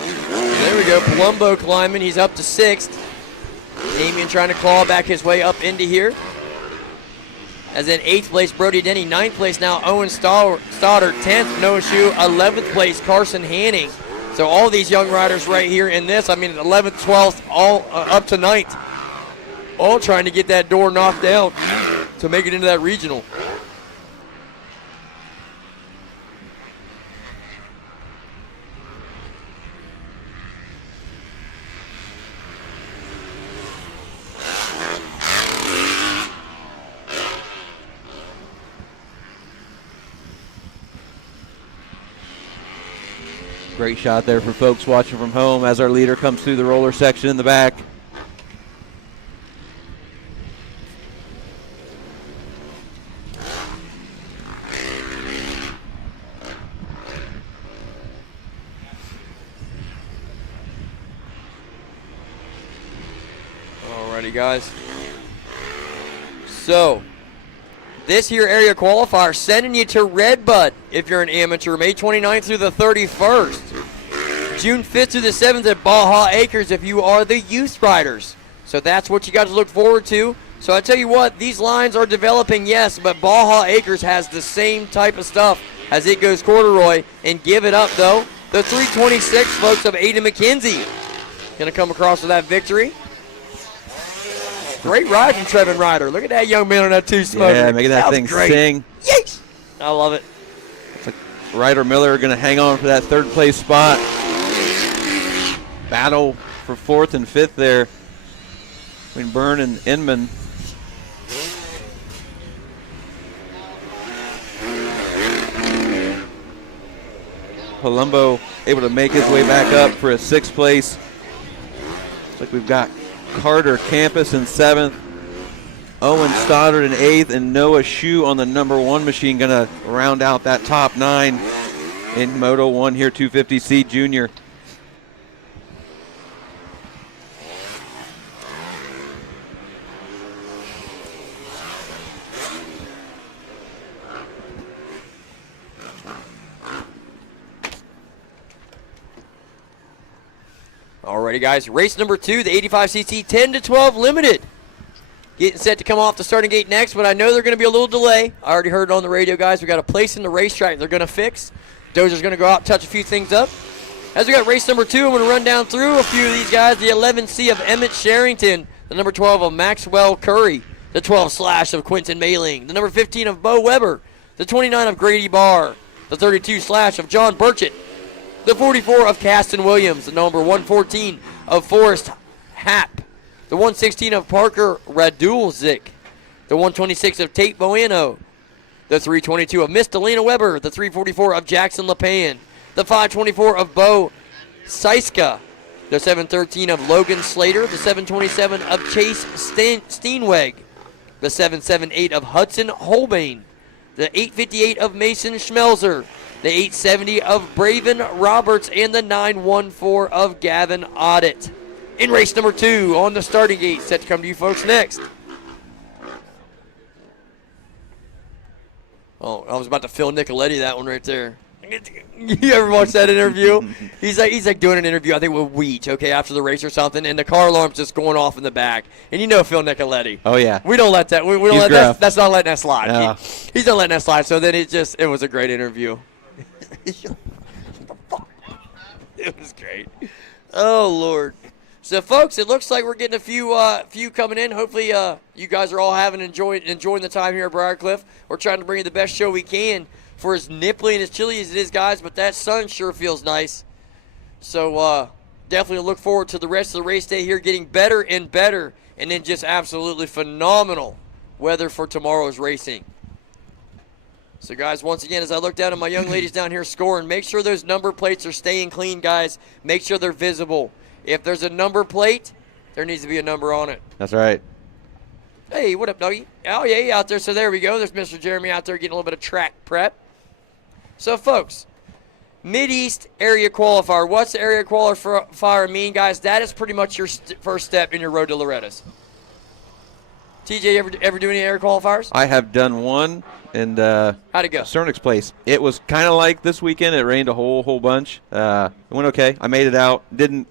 There we go. Palumbo climbing. He's up to 6th. Damian trying to claw back his way up into here. As in 8th place, Brody Denny. 9th place now, Owen Stoddard. 10th, Noah Shue. 11th place, Carson Hanning. So all these young riders right here in this, 11th, 12th, all up to 9th. All trying to get that door knocked down to make it into that regional. Great shot there for folks watching from home as our leader comes through the roller section in the back. Alrighty, guys. So, this here area qualifier sending you to Redbud if you're an amateur, May 29th through the 31st. June 5th through the 7th at Baja Acres if you are the youth riders. So that's what you got to look forward to. So I tell you what, these lines are developing, yes, but Baja Acres has the same type of stuff as it goes corduroy. And give it up, though. The 326, folks, of Aiden McKenzie. Going to come across with that victory. Great ride from Trevin Ryder. Look at that young man on that two-smoker. Yeah, making that thing great. sing. Yes! I love it. Ryder Miller going to hang on for that third place spot. Battle for fourth and fifth there between Byrne and Inman. Palumbo able to make his way back up for a sixth place. Looks like we've got Carter Campus in seventh, Owen Stoddard in eighth, and Noah Shue on the number one machine going to round out that top nine in Moto 1 here, 250C Junior. Alrighty, guys. Race number 2, the 85cc 10-12 Limited. Getting set to come off the starting gate next, but I know they're going to be a little delay. I already heard it on the radio, guys. We got a place in the racetrack they're going to fix. Dozer's going to go out and touch a few things up. As we got race number 2, I'm going to run down through a few of these guys. The 11C of Emmett Sherrington, the number 12 of Maxwell Curry, the 12 slash of Quentin Mayling, the number 15 of Bo Weber, the 29 of Grady Barr, the 32 slash of John Burchett, the 44 of Caston Williams, the number 114 of Forrest Happ, the 116 of Parker Radulzik, the 126 of Tate Bueno, the 322 of Miss Delina Weber, the 344 of Jackson LePan, the 524 of Bo Seiska, the 713 of Logan Slater, the 727 of Chase Steenweg, the 778 of Hudson Holbein, the 858 of Mason Schmelzer, the 870 of Braven Roberts, and the 914 of Gavin Audit. In race number 2 on the starting gate, set to come to you folks next. Oh, I was about to Phil Nicoletti that one right there. You ever watch that interview? He's like doing an interview, I think with Weech, okay, after the race or something, and the car alarm's just going off in the back. And you know Phil Nicoletti. Oh yeah. We don't let that. We don't let that. That's not letting that slide. No. He's not letting that slide. So then it was a great interview. It was great. Oh Lord. So folks, it looks like we're getting a few coming in. Hopefully you guys are all enjoying the time here at Briarcliff. We're trying to bring you the best show we can for as nipply and as chilly as it is, guys, but that sun sure feels nice. So definitely look forward to the rest of the race day here getting better and better, and then just absolutely phenomenal weather for tomorrow's racing. So, guys, once again, as I look down at my young ladies down here scoring, make sure those number plates are staying clean, guys. Make sure they're visible. If there's a number plate, there needs to be a number on it. That's right. Hey, what up, doggy? Oh, yeah, he out there. So there we go. There's Mr. Jeremy out there getting a little bit of track prep. So, folks, Mid-East Area Qualifier. What's the Area Qualifier mean, guys? That is pretty much your first step in your road to Loretta's. TJ, ever do any Area Qualifiers? I have done one, and how'd it go? Cernix Place. It was kind of like this weekend. It rained a whole bunch. It went okay. I made it out. Didn't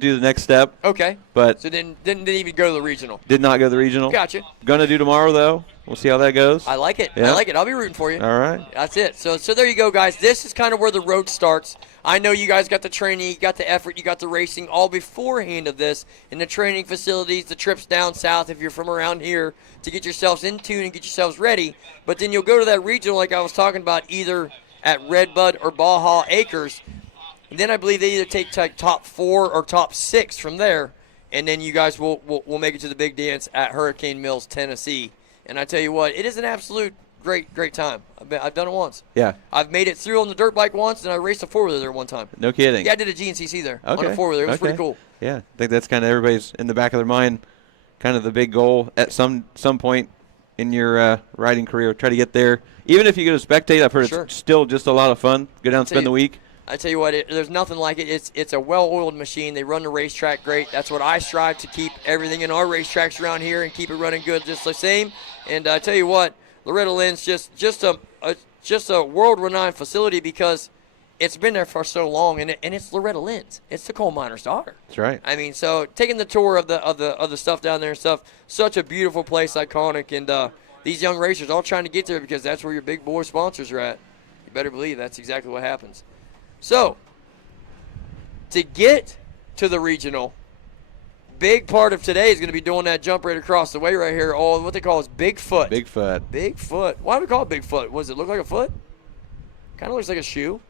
do the next step. Okay. But so didn't even go to the regional. Did not go to the regional. Gotcha. Gonna do tomorrow though. We'll see how that goes. I like it. Yeah. I like it. I'll be rooting for you. All right. That's it. So there you go, guys. This is kind of where the road starts. I know you guys got the training, you got the effort, you got the racing all beforehand of this in the training facilities, the trips down south if you're from around here to get yourselves in tune and get yourselves ready. But then you'll go to that regional like I was talking about, either at Redbud or Baja Acres. And then I believe they either take top 4 or top 6 from there, and then you guys will make it to the big dance at Hurricane Mills, Tennessee. And I tell you what, it is an absolute great time. I've done it once. Yeah. I've made it through on the dirt bike once, and I raced a four-wheeler there one time. No kidding. Yeah, I did a GNCC there on Okay. a four-wheeler. It was pretty cool. Yeah, I think that's kind of everybody's in the back of their mind, kind of the big goal at some point in your riding career. Try to get there. Even if you go to spectate, I've heard it's still just a lot of fun. Go down and spend the week. I tell you what, there's nothing like it. It's a well-oiled machine. They run the racetrack great. That's what I strive to keep everything in our racetracks around here and keep it running good just the same. And I tell you what, Loretta Lynn's just a world-renowned facility because it's been there for so long, and it's Loretta Lynn's. It's the coal miner's daughter. That's right. I mean, so taking the tour of the stuff down there and stuff, such a beautiful place, iconic, and these young racers all trying to get there because that's where your big boy sponsors are at. You better believe that's exactly what happens. So, to get to the regional, big part of today is going to be doing that jump right across the way right here. Oh, what they call is Bigfoot. Bigfoot. Why do we call it Bigfoot? Does it look like a foot? Kind of looks like a shoe.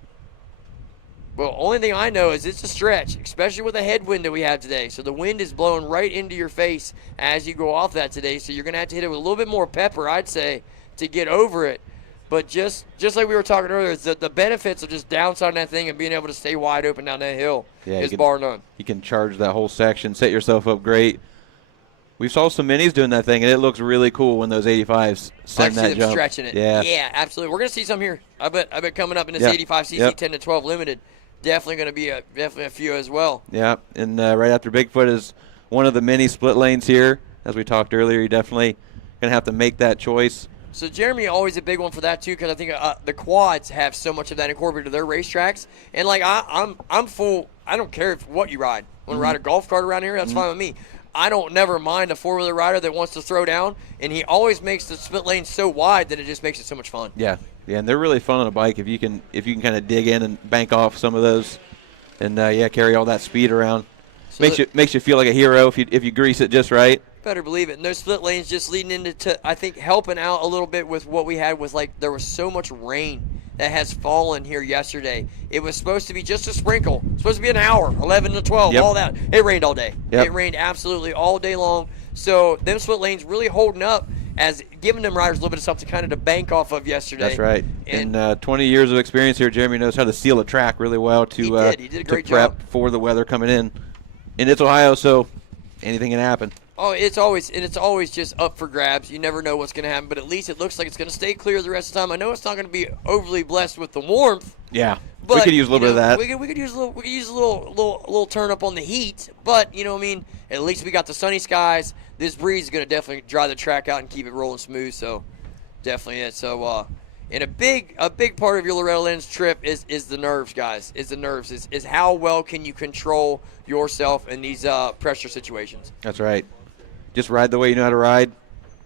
Well, only thing I know is it's a stretch, especially with the headwind that we have today. So the wind is blowing right into your face as you go off that today. So you're going to have to hit it with a little bit more pepper, I'd say, to get over it. But just like we were talking earlier, it's the benefits of just downsiding that thing and being able to stay wide open down that hill is bar none. You can charge that whole section, set yourself up great. We saw some minis doing that thing, and it looks really cool when those 85s send that jump. Stretching it. Yeah, absolutely. We're going to see some here. I bet coming up in this 85cc 10 to 12 limited. Definitely going to be a few as well. Yeah, and right after Bigfoot is one of the mini split lanes here. As we talked earlier, you're definitely going to have to make that choice. So Jeremy, always a big one for that too, because I think the quads have so much of that incorporated to their racetracks. And like I'm full. I don't care what you ride. Want to ride a golf cart around here? That's fine with me. I don't never mind a four-wheeler rider that wants to throw down, and he always makes the split lane so wide that it just makes it so much fun. Yeah, and they're really fun on a bike if you can kind of dig in and bank off some of those, and carry all that speed around. So makes you feel like a hero if you grease it just right. Better believe it. And those split lanes just leading into, I think, helping out a little bit with what we had with, like, there was so much rain that has fallen here yesterday. It was supposed to be just a sprinkle. It's supposed to be an hour, 11 to 12, all that. It rained all day. Yep. It rained absolutely all day long. So them split lanes really holding up as giving them riders a little bit of something kind of to bank off of yesterday. That's right. And 20 years of experience here, Jeremy knows how to seal a track really well He did a great prep job for the weather coming in. And it's Ohio, so anything can happen. Oh, it's always just up for grabs. You never know what's going to happen, but at least it looks like it's going to stay clear the rest of the time. I know it's not going to be overly blessed with the warmth. Yeah, but, we could use a little bit of that. We could use a little turn up on the heat, but you know what I mean. At least we got the sunny skies. This breeze is going to definitely dry the track out and keep it rolling smooth. So definitely it. So and a big part of your Loretta Lynn's trip is the nerves, guys. Is how well can you control yourself in these pressure situations. That's right. Just ride the way you know how to ride.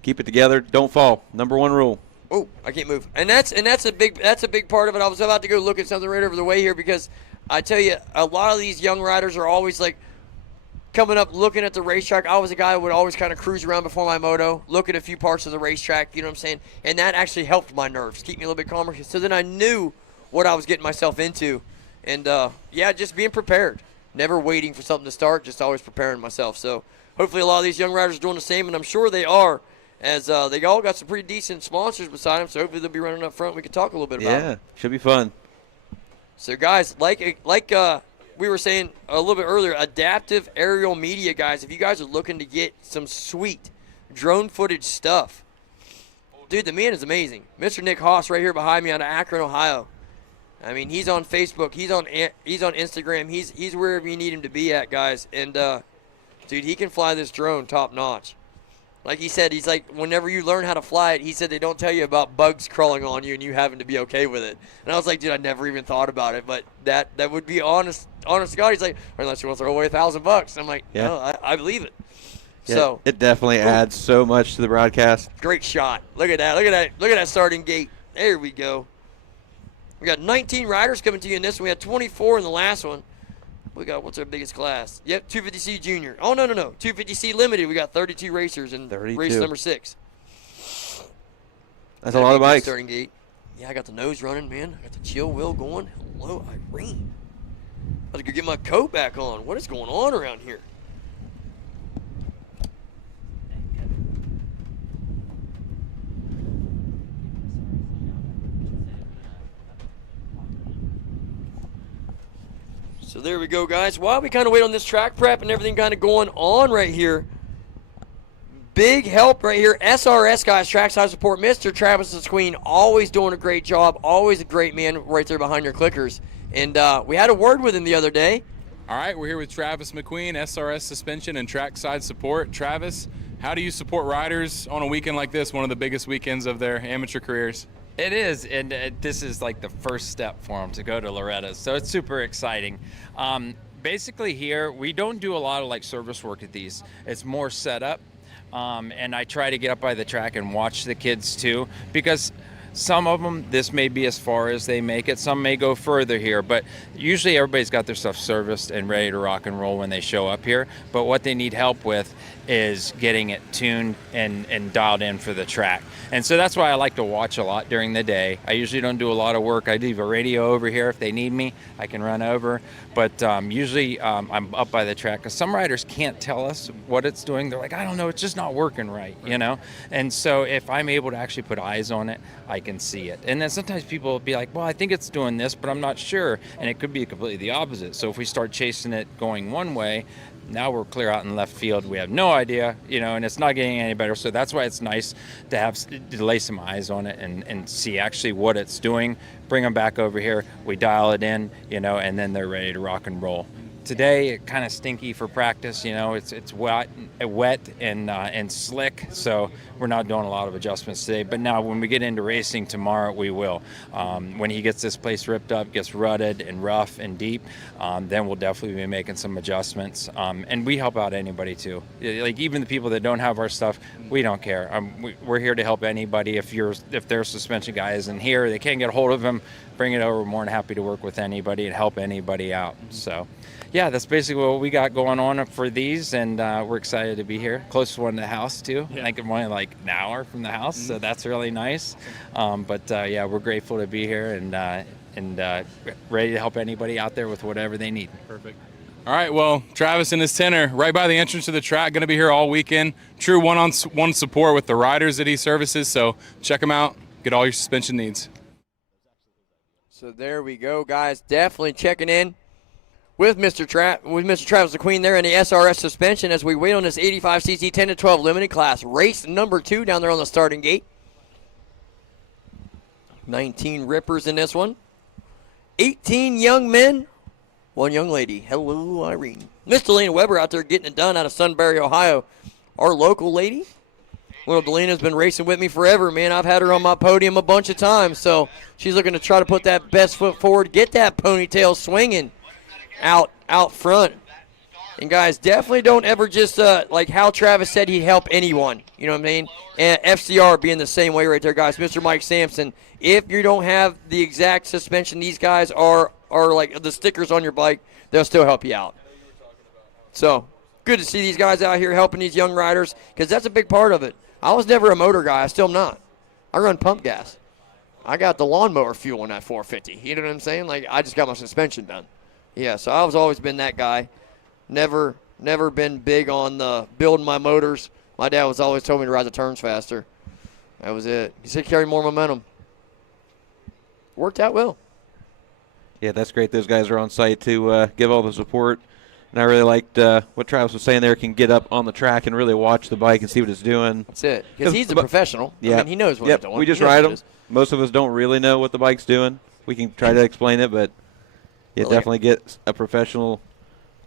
Keep it together. Don't fall. Number one rule. Oh, I can't move. And that's a big part of it. I was about to go look at something right over the way here because I tell you, a lot of these young riders are always like coming up looking at the racetrack. I was a guy who would always kind of cruise around before my moto, look at a few parts of the racetrack, you know what I'm saying? And that actually helped my nerves, keep me a little bit calmer. So then I knew what I was getting myself into. And just being prepared. Never waiting for something to start, just always preparing myself. So hopefully a lot of these young riders are doing the same, and I'm sure they are, as they all got some pretty decent sponsors beside them, so hopefully they'll be running up front. We can talk a little bit about it. Yeah, should be fun. So, guys, like we were saying a little bit earlier, adaptive aerial media, guys, if you guys are looking to get some sweet drone footage stuff, dude, the man is amazing. Mr. Nick Haas right here behind me out of Akron, Ohio. I mean, he's on Facebook. He's on Instagram. He's wherever you need him to be at, guys. And, dude, he can fly this drone top notch. Like he said, he's like, whenever you learn how to fly it, he said they don't tell you about bugs crawling on you and you having to be okay with it. And I was like, dude, I never even thought about it. But that would be honest to God. He's like, unless you want to throw away $1,000. I'm like, no, I believe it. Yeah, so it definitely adds so much to the broadcast. Great shot. Look at that. Look at that starting gate. There we go. We got 19 riders coming to you in this one. We had 24 in the last one. We got, what's our biggest class? Yep, 250C Junior. Oh, no. 250C Limited. We got 32 racers in 32. Race number 6. That's a lot of bikes. Starting gate. Yeah, I got the nose running, man. I got the chill wheel going. Hello, Irene. I got to go get my coat back on. What is going on around here? So there we go, guys. While we kind of wait on this track prep and everything kind of going on right here, big help right here. SRS, guys, trackside support. Mr. Travis's Queen, always doing a great job. Always a great man right there behind your clickers. And we had a word with him the other day. All right, we're here with Travis McQueen, SRS Suspension and Trackside Support. Travis, how do you support riders on a weekend like this, one of the biggest weekends of their amateur careers? It is, and this is like the first step for them to go to Loretta's, so it's super exciting. Basically here, we don't do a lot of like service work at these. It's more setup, and I try to get up by the track and watch the kids too, because Some of them, this may be as far as they make it. Some may go further here, but usually everybody's got their stuff serviced and ready to rock and roll when they show up here. But what they need help with is getting it tuned and dialed in for the track. And so that's why I like to watch a lot during the day. I usually don't do a lot of work. I leave a radio over here. If they need me, I can run over. But usually I'm up by the track, because some riders can't tell us what it's doing. They're like, I don't know, it's just not working right, you know? And so if I'm able to actually put eyes on it, I can see it. And then sometimes people will be like, well, I think it's doing this, but I'm not sure. And it could be completely the opposite. So if we start chasing it going one way, now we're clear out in left field. We have no idea, you know, and it's not getting any better. So that's why it's nice to lay some eyes on it and see actually what it's doing. Bring them back over here. We dial it in, you know, and then they're ready to rock and roll. Today, it kind of stinky for practice, you know. It's wet and slick, so we're not doing a lot of adjustments today. But now, when we get into racing tomorrow, we will. When he gets this place ripped up, gets rutted and rough and deep, then we'll definitely be making some adjustments. And we help out anybody too. Like even the people that don't have our stuff, we don't care. We're here to help anybody. If their suspension guy isn't here, they can't get a hold of him, bring it over. We're more than happy to work with anybody and help anybody out. So. Yeah, that's basically what we got going on for these, and we're excited to be here. Closest one to the house, too. Yeah. I think I'm only like an hour from the house, so that's really nice. Yeah, we're grateful to be here and ready to help anybody out there with whatever they need. Perfect. All right, well, Travis and his tenor, right by the entrance to the track, going to be here all weekend. True one-on-one support with the riders that he services, so check him out. Get all your suspension needs. So there we go, guys. Definitely checking in with Mr. Travis the Queen there in the SRS suspension as we wait on this 85cc 10 to 12 limited class. Race number 2 down there on the starting gate. 19 rippers in this one. 18 young men, 1 young lady. Hello, Irene. Miss Delina Weber out there getting it done out of Sunbury, Ohio. Our local lady. Well, Delina's been racing with me forever, man. I've had her on my podium a bunch of times, so she's looking to try to put that best foot forward, get that ponytail swinging out front. And guys, definitely don't ever just like how Travis said he'd help anyone, you know what I mean? And FCR being the same way right there, guys. Mr. Mike Sampson, if you don't have the exact suspension these guys are like the stickers on your bike, they'll still help you out. So good to see these guys out here helping these young riders, because that's a big part of it. I was never a motor guy. I still am not. I run pump gas. I got the lawnmower fuel in that 450. You know what I'm saying? Like, I just got my suspension done. Yeah, so I've always been that guy. Never been big on building my motors. My dad was always told me to ride the turns faster. That was it. He said carry more momentum. Worked out well. Yeah, that's great. Those guys are on site to give all the support. And I really liked what Travis was saying there. Can get up on the track and really watch the bike and see what it's doing. That's it. Because he's a professional. Yeah. I mean, he knows what he's doing. We just ride them. Most of us don't really know what the bike's doing. We can try to explain it, but it definitely gets a professional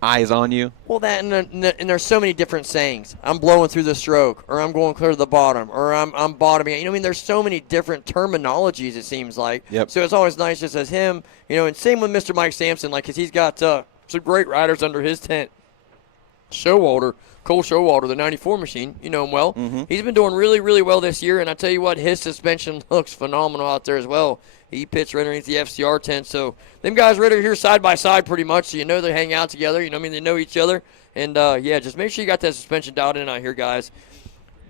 eyes on you. Well, that and there's so many different sayings. I'm blowing through the stroke, or I'm going clear to the bottom, or I'm bottoming. You know what I mean? There's so many different terminologies, it seems like. Yep. So it's always nice just as him, you know, and same with Mr. Mike Sampson, like, because he's got some great riders under his tent. Cole Showalter, the 94 machine, you know him well. Mm-hmm. He's been doing really, really well this year, and I tell you what, his suspension looks phenomenal out there as well. He pits right underneath the FCR tent, so them guys right here side by side pretty much, so you know they hang out together, you know what I mean, they know each other, and yeah, just make sure you got that suspension dialed in out here, guys.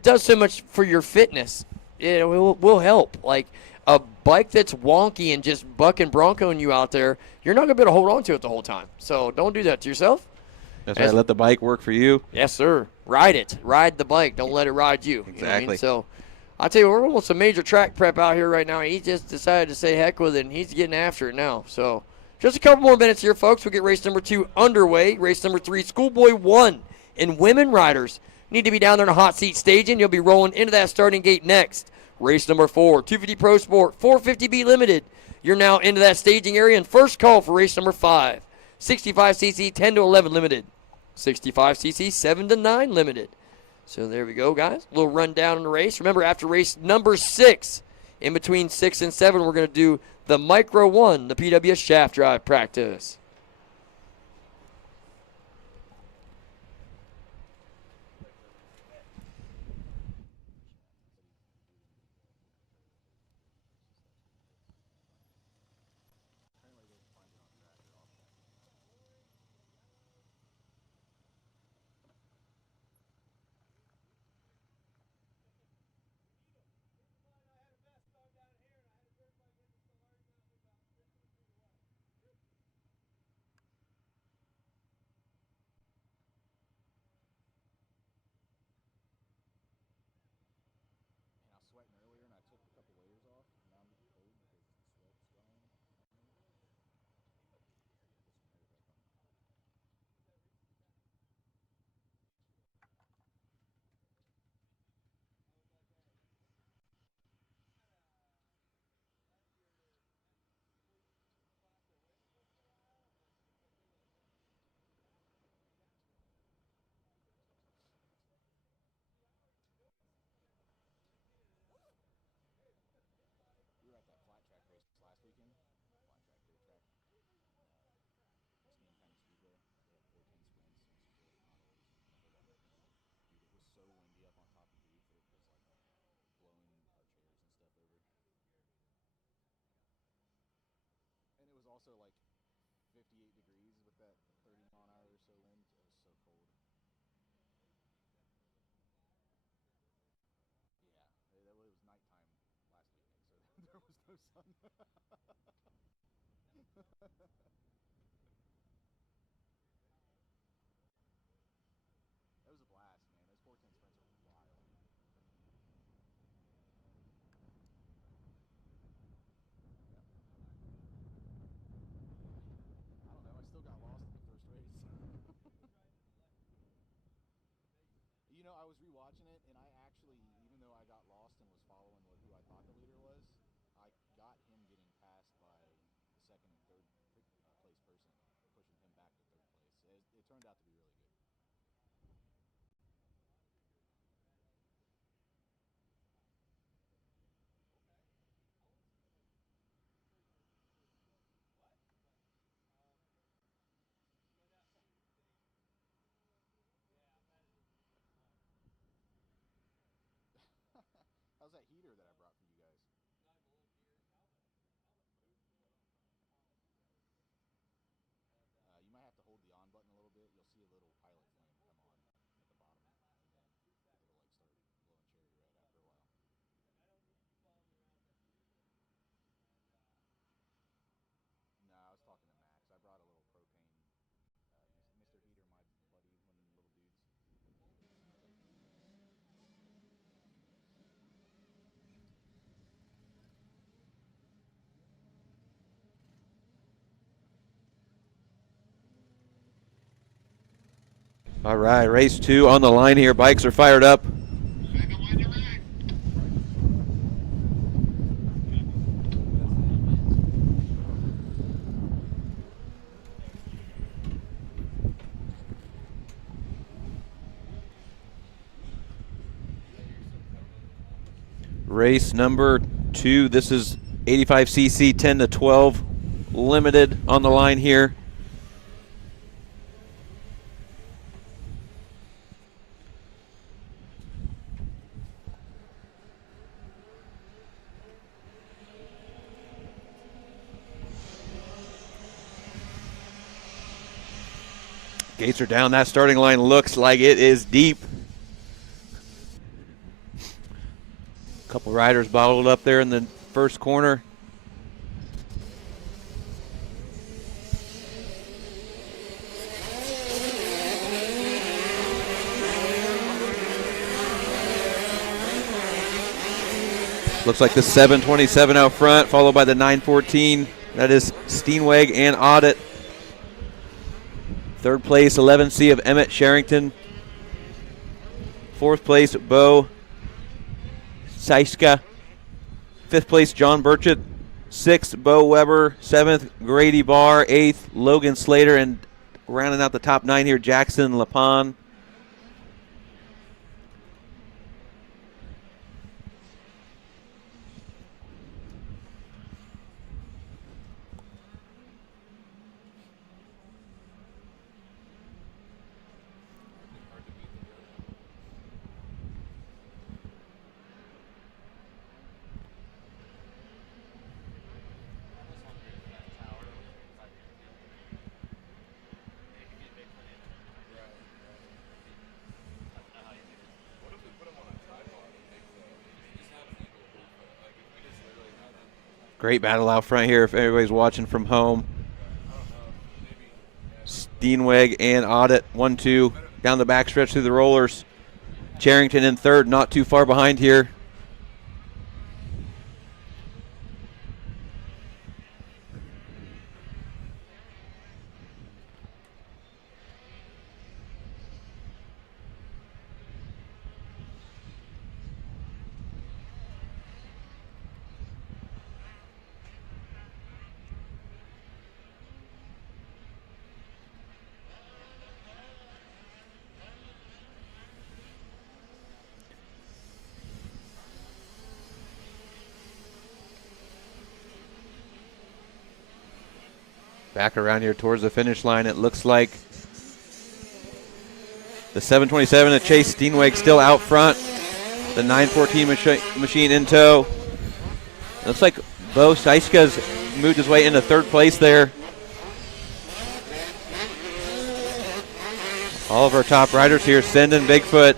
Does so much for your fitness. It will help. Like, a bike that's wonky and just bucking broncoing you out there, you're not going to be able to hold on to it the whole time, so don't do that to yourself. That's right. Let the bike work for you. Yes, sir. Ride it. Ride the bike. Don't let it ride you. Exactly. You know what I mean? So, I'll tell you, we're almost a major track prep out here right now. He just decided to say heck with it, and he's getting after it now. So, just a couple more minutes here, folks. We'll get race number 2 underway. Race number 3, Schoolboy 1. And women riders need to be down there in a hot seat staging. You'll be rolling into that starting gate next. Race number 4, 250 Pro Sport, 450B Limited. You're now into that staging area. And first call for race number 5, 65cc 10 to 11 Limited. 65cc 7 to 9 Limited. So there we go, guys. A little rundown on the race. Remember, after race number 6, in between 6 and 7, we're going to do the Micro 1, the PWS shaft drive practice. That was a blast, man. Those 410 sprints are wild. Yep. I don't know. I still got lost in the first race. You know, I was rewatching it, and I actually, even though I got lost and was following who I thought the leader was, I got him getting passed by the second and third place person, pushing him back to third place. It turned out to be really good. How's that heater that I brought for you guys? You might have to hold the on button a little bit. You'll see a little pilot flame come on at the bottom, and then it'll like start glowing cherry red after a while. No, I was talking to Max. I brought a little propane, Mr. Heater, my buddy, one of the little dudes. All right, race 2 on the line here. Bikes are fired up. Race number 2. This is 85cc 10 to 12 limited on the line here. Gates are down. That starting line looks like it is deep. A couple riders bottled up there in the first corner. Looks like the 727 out front, followed by the 914. That is Steenweg and Audit. Third place, 11C of Emmett Sherrington. Fourth place, Bo Seiska. Fifth place, John Burchett. Sixth, Bo Weber. Seventh, Grady Barr. Eighth, Logan Slater. And rounding out the top 9 here, Jackson Lapon. Great battle out front here if everybody's watching from home. Steenweg and Audit, 1-2 down the backstretch through the rollers. Charrington in third, not too far behind here. Back around here towards the finish line, it looks like the 727 of Chase Steenweg still out front. The 914 machine in tow. Looks like Bo Seiska's moved his way into third place there. All of our top riders here sending Bigfoot.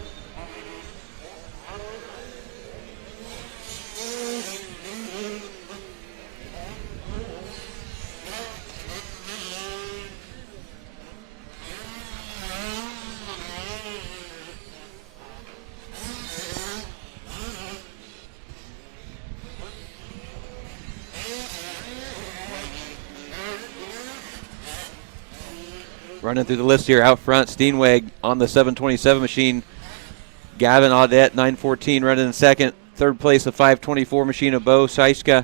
Running through the list here out front, Steenweg on the 727 machine. Gavin Audette, 914, running in second. Third place, the 524 machine of Bo Seiska.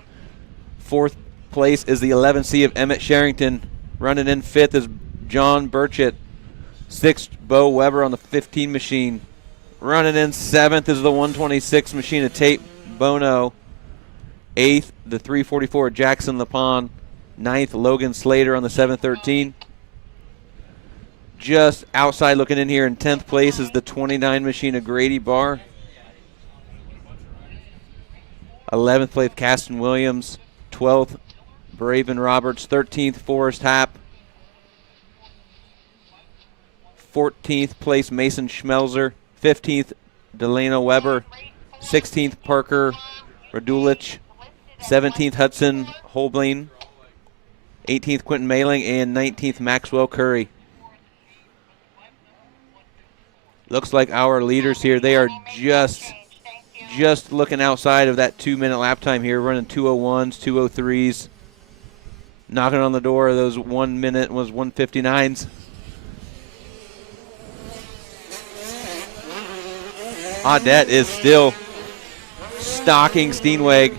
Fourth place is the 11C of Emmett Sherrington. Running in fifth is John Burchett. Sixth, Bo Weber on the 15 machine. Running in seventh is the 126 machine of Tate Bono. Eighth, the 344 Jackson Lapon. Ninth, Logan Slater on the 713. Just outside looking in here in 10th place is the 29 machine of Grady Barr. 11th place, Caston Williams. 12th, Braven Roberts. 13th, Forrest Happ. 14th place, Mason Schmelzer. 15th, Delano Weber. 16th, Parker Radulich. 17th, Hudson Holblein. 18th, Quentin Mailing. And 19th, Maxwell Curry. Looks like our leaders here, they are just looking outside of that 2-minute lap time here, running 201s, 203s. Knocking on the door of those 1 minute was 159s. Audette is still stalking Steenweg.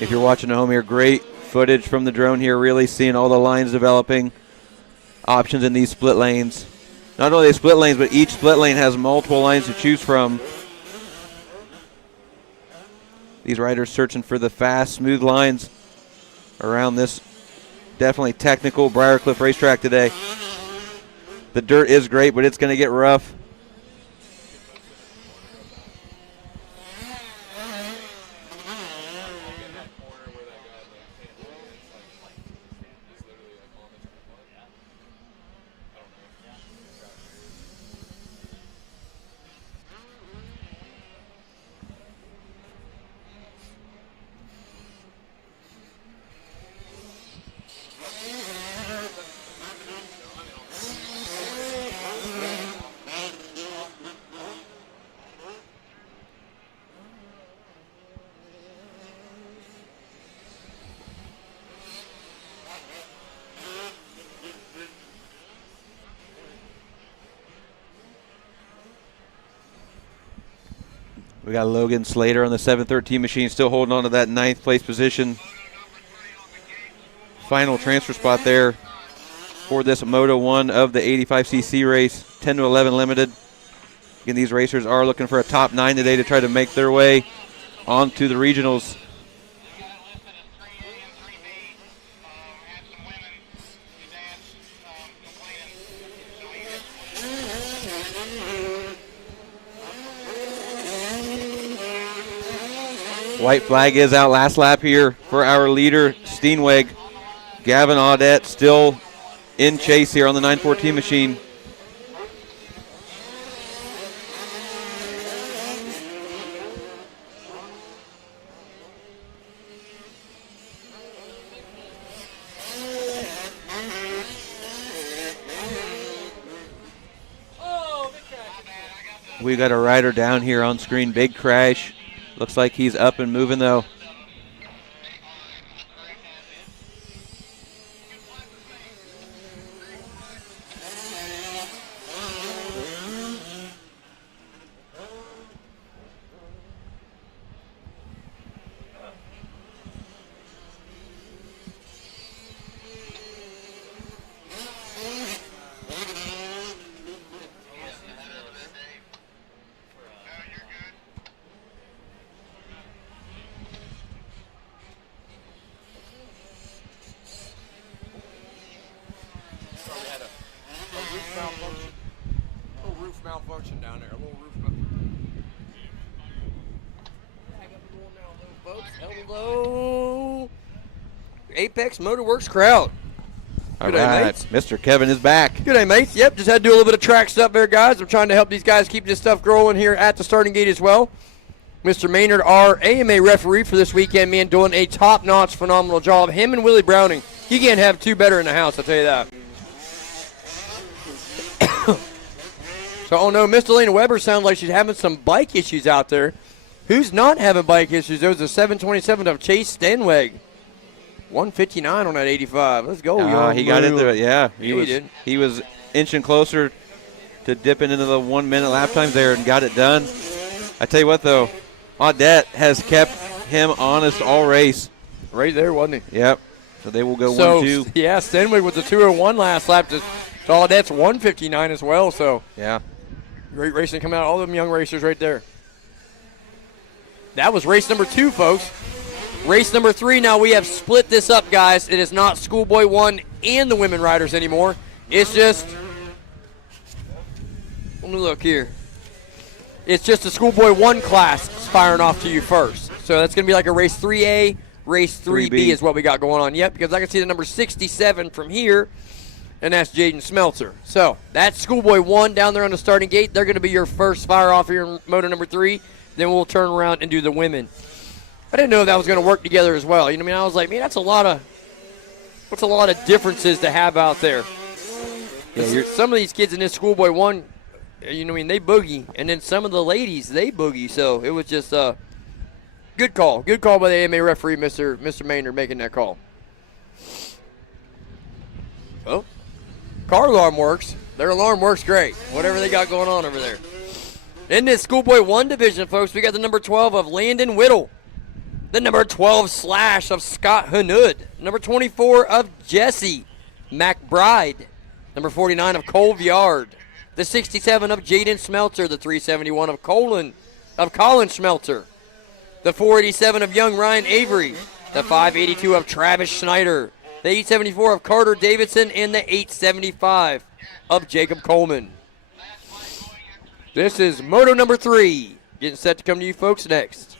If you're watching at home here, great footage from the drone here, really seeing all the lines developing, options in these split lanes. Not only the split lanes, but each split lane has multiple lines to choose from. These riders searching for the fast, smooth lines around this definitely technical Briarcliff racetrack today. The dirt is great, but it's going to get rough. We got Logan Slater on the 713 machine, still holding on to that 9th place position. Final transfer spot there for this Moto 1 of the 85cc race, 10 to 11 limited. Again, these racers are looking for a top 9 today to try to make their way onto the regionals. White flag is out last lap here for our leader, Steenweg. Gavin Audette still in chase here on the 914 machine. We got a rider down here on screen, big crash. Looks like he's up and moving though. Malfunction down there, a little roof malfunction. Hello, Apex Motoworks crowd. All Good day, right, mates. Mr. Kevin is back. Good day, mates. Yep, just had to do a little bit of track stuff there, guys. I'm trying to help these guys keep this stuff growing here at the starting gate as well. Mr. Maynard, our AMA referee for this weekend, man, doing a top-notch, phenomenal job. Him and Willie Browning. You can't have two better in the house, I'll tell you that. So, oh no, Miss Elena Weber sounds like she's having some bike issues out there. Who's not having bike issues? There was a 727 of Chase Stenweg. 159 on that 85. Let's go, young He got Lou. into it, yeah. did. He was inching closer to dipping into the 1 minute lap times there and got it done. I tell you what, though, Audette has kept him honest all race. Right there, wasn't he? Yep. So they will go So, 1-2. yeah, Stenwig was a 201 last lap. To Audette's 159 as well. So, Yeah. great racing coming out. All them young racers right there. That was race number 2, folks. Race number 3, now we have split this up, guys. It is not Schoolboy 1 and the women riders anymore. It's just, let me look here. It's just the Schoolboy 1 class firing off to you first. So that's going to be like a race 3A, race 3B is what we got going on. Yep, because I can see the number 67 from here, and that's Jaden Smeltzer. So that's Schoolboy 1 down there on the starting gate. They're going to be your first fire off here in Moto number 3. Then we'll turn around and do the women. I didn't know if that was going to work together as well. You know what I mean? I was like, man, that's a lot of differences to have out there. Yeah, some of these kids in this Schoolboy 1, you know what I mean, they boogie. And then some of the ladies, they boogie. So it was just a good call. Good call by the AMA referee, Mr. Maynard, making that call. Oh, car alarm works. Their alarm works great. Whatever they got going on over there. In this Schoolboy 1 division, folks, we got the number 12 of Landon Whittle. The number 12 Slash of Scott Hanud. Number 24 of Jesse McBride. Number 49 of Cole Viard. The 67 of Jaden Smelter. The 371 of Colin Smelter. The 487 of young Ryan Avery. The 582 of Travis Schneider. The 874 of Carter Davidson. And the 875 of Jacob Coleman. This is Moto number 3. Getting set to come to you folks next.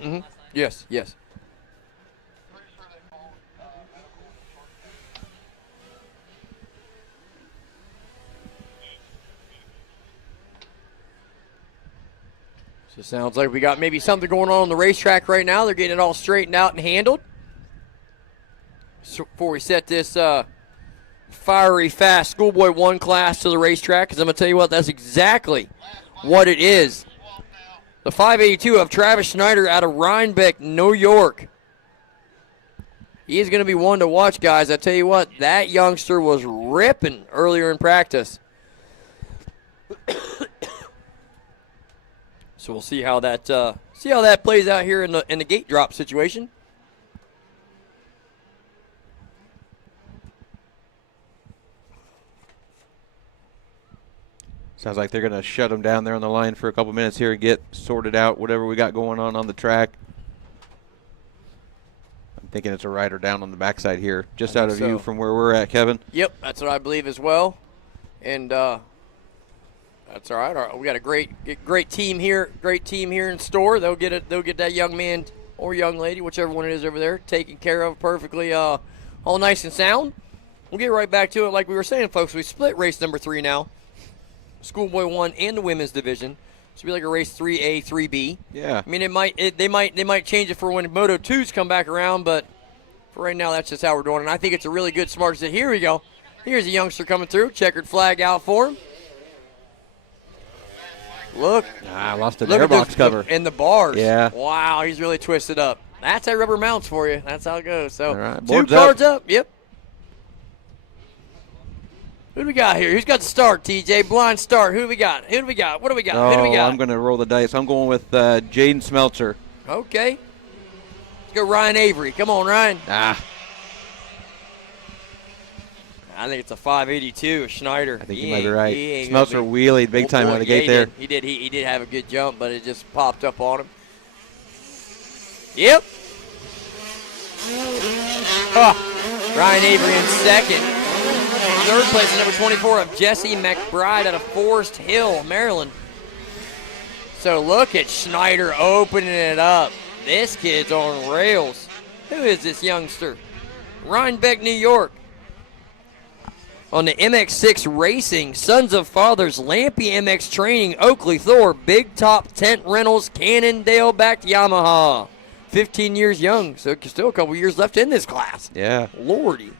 Mm-hmm. Yes, yes. So it sounds like we got maybe something going on the racetrack right now. They're getting it all straightened out and handled. So before we set this fiery, fast Schoolboy 1 class to the racetrack, because I'm going to tell you what, that's exactly what it is. The 582 of Travis Schneider out of Rhinebeck, New York. He is going to be one to watch, guys. I tell you what, that youngster was ripping earlier in practice. So we'll see how that plays out here in the gate drop situation. Sounds like they're going to shut them down there on the line for a couple minutes here and get sorted out whatever we got going on the track. I'm thinking it's a rider down on the backside here, just out of view from where we're at, Kevin. Yep, that's what I believe as well. And that's all right. We got a great team here. Great team here in store. They'll get that young man or young lady, whichever one it is over there, taken care of perfectly, all nice and sound. We'll get right back to it, like we were saying, folks. We split race number 3 now. Schoolboy 1 and the women's division. This will be like a race 3A, 3B. Yeah. I mean, they might change it for when Moto 2s come back around, but for right now, that's just how we're doing. And I think it's a really good, smart set. Here we go. Here's a youngster coming through. Checkered flag out for him. Look. I lost an airbox cover. In the bars. Yeah. Wow, he's really twisted up. That's how rubber mounts for you. That's how it goes. So, all right. 2 cards up. Yep. Who do we got here? Who's got the start, TJ? Blind start. Who do we got? What do we got? Who do we got? I'm going to roll the dice. I'm going with Jaden Smeltzer. Okay. Let's go Ryan Avery. Come on, Ryan. I think it's a 582, Schneider. I think you might be right. Smeltzer wheelied big time out of the gate there. He did have a good jump, but it just popped up on him. Yep. Ryan Avery in second. Third place, number 24 of Jesse McBride out of Forest Hill, Maryland. So look at Schneider opening it up. This kid's on rails. Who is this youngster? Rhinebeck, New York. On the MX6 Racing, Sons of Fathers, Lampy MX Training, Oakley Thor, Big Top Tent Rentals, Cannondale, back to Yamaha. 15 years young, so still a couple years left in this class. Yeah. Lordy.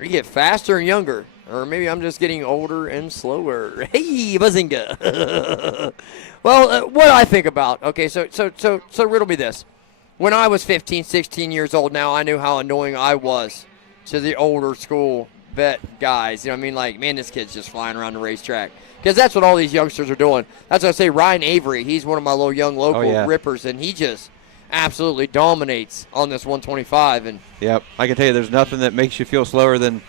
You get faster and younger. Or maybe I'm just getting older and slower. Hey, Bazinga. Well, what I think about, okay, so riddle me this. When I was 15, 16 years old now, I knew how annoying I was to the older school vet guys. You know what I mean? Like, man, this kid's just flying around the racetrack. Because that's what all these youngsters are doing. That's what I say, Ryan Avery, he's one of my little young local rippers, and he just absolutely dominates on this 125. And yep, I can tell you there's nothing that makes you feel slower than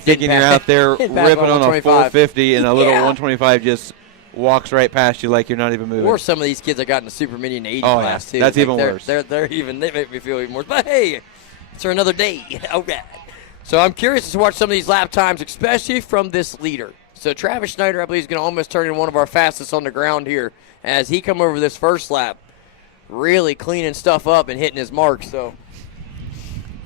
thinking you're out there ripping on a 450 and a little 125 just walks right past you like you're not even moving. Or some of these kids I got in the Super Mini and 80 class, too. That's like even worse. They make me feel even worse. But, hey, it's for another day. All right. So I'm curious to watch some of these lap times, especially from this leader. So Travis Schneider, I believe, is going to almost turn in one of our fastest on the ground here as he come over this first lap, really cleaning stuff up and hitting his mark. So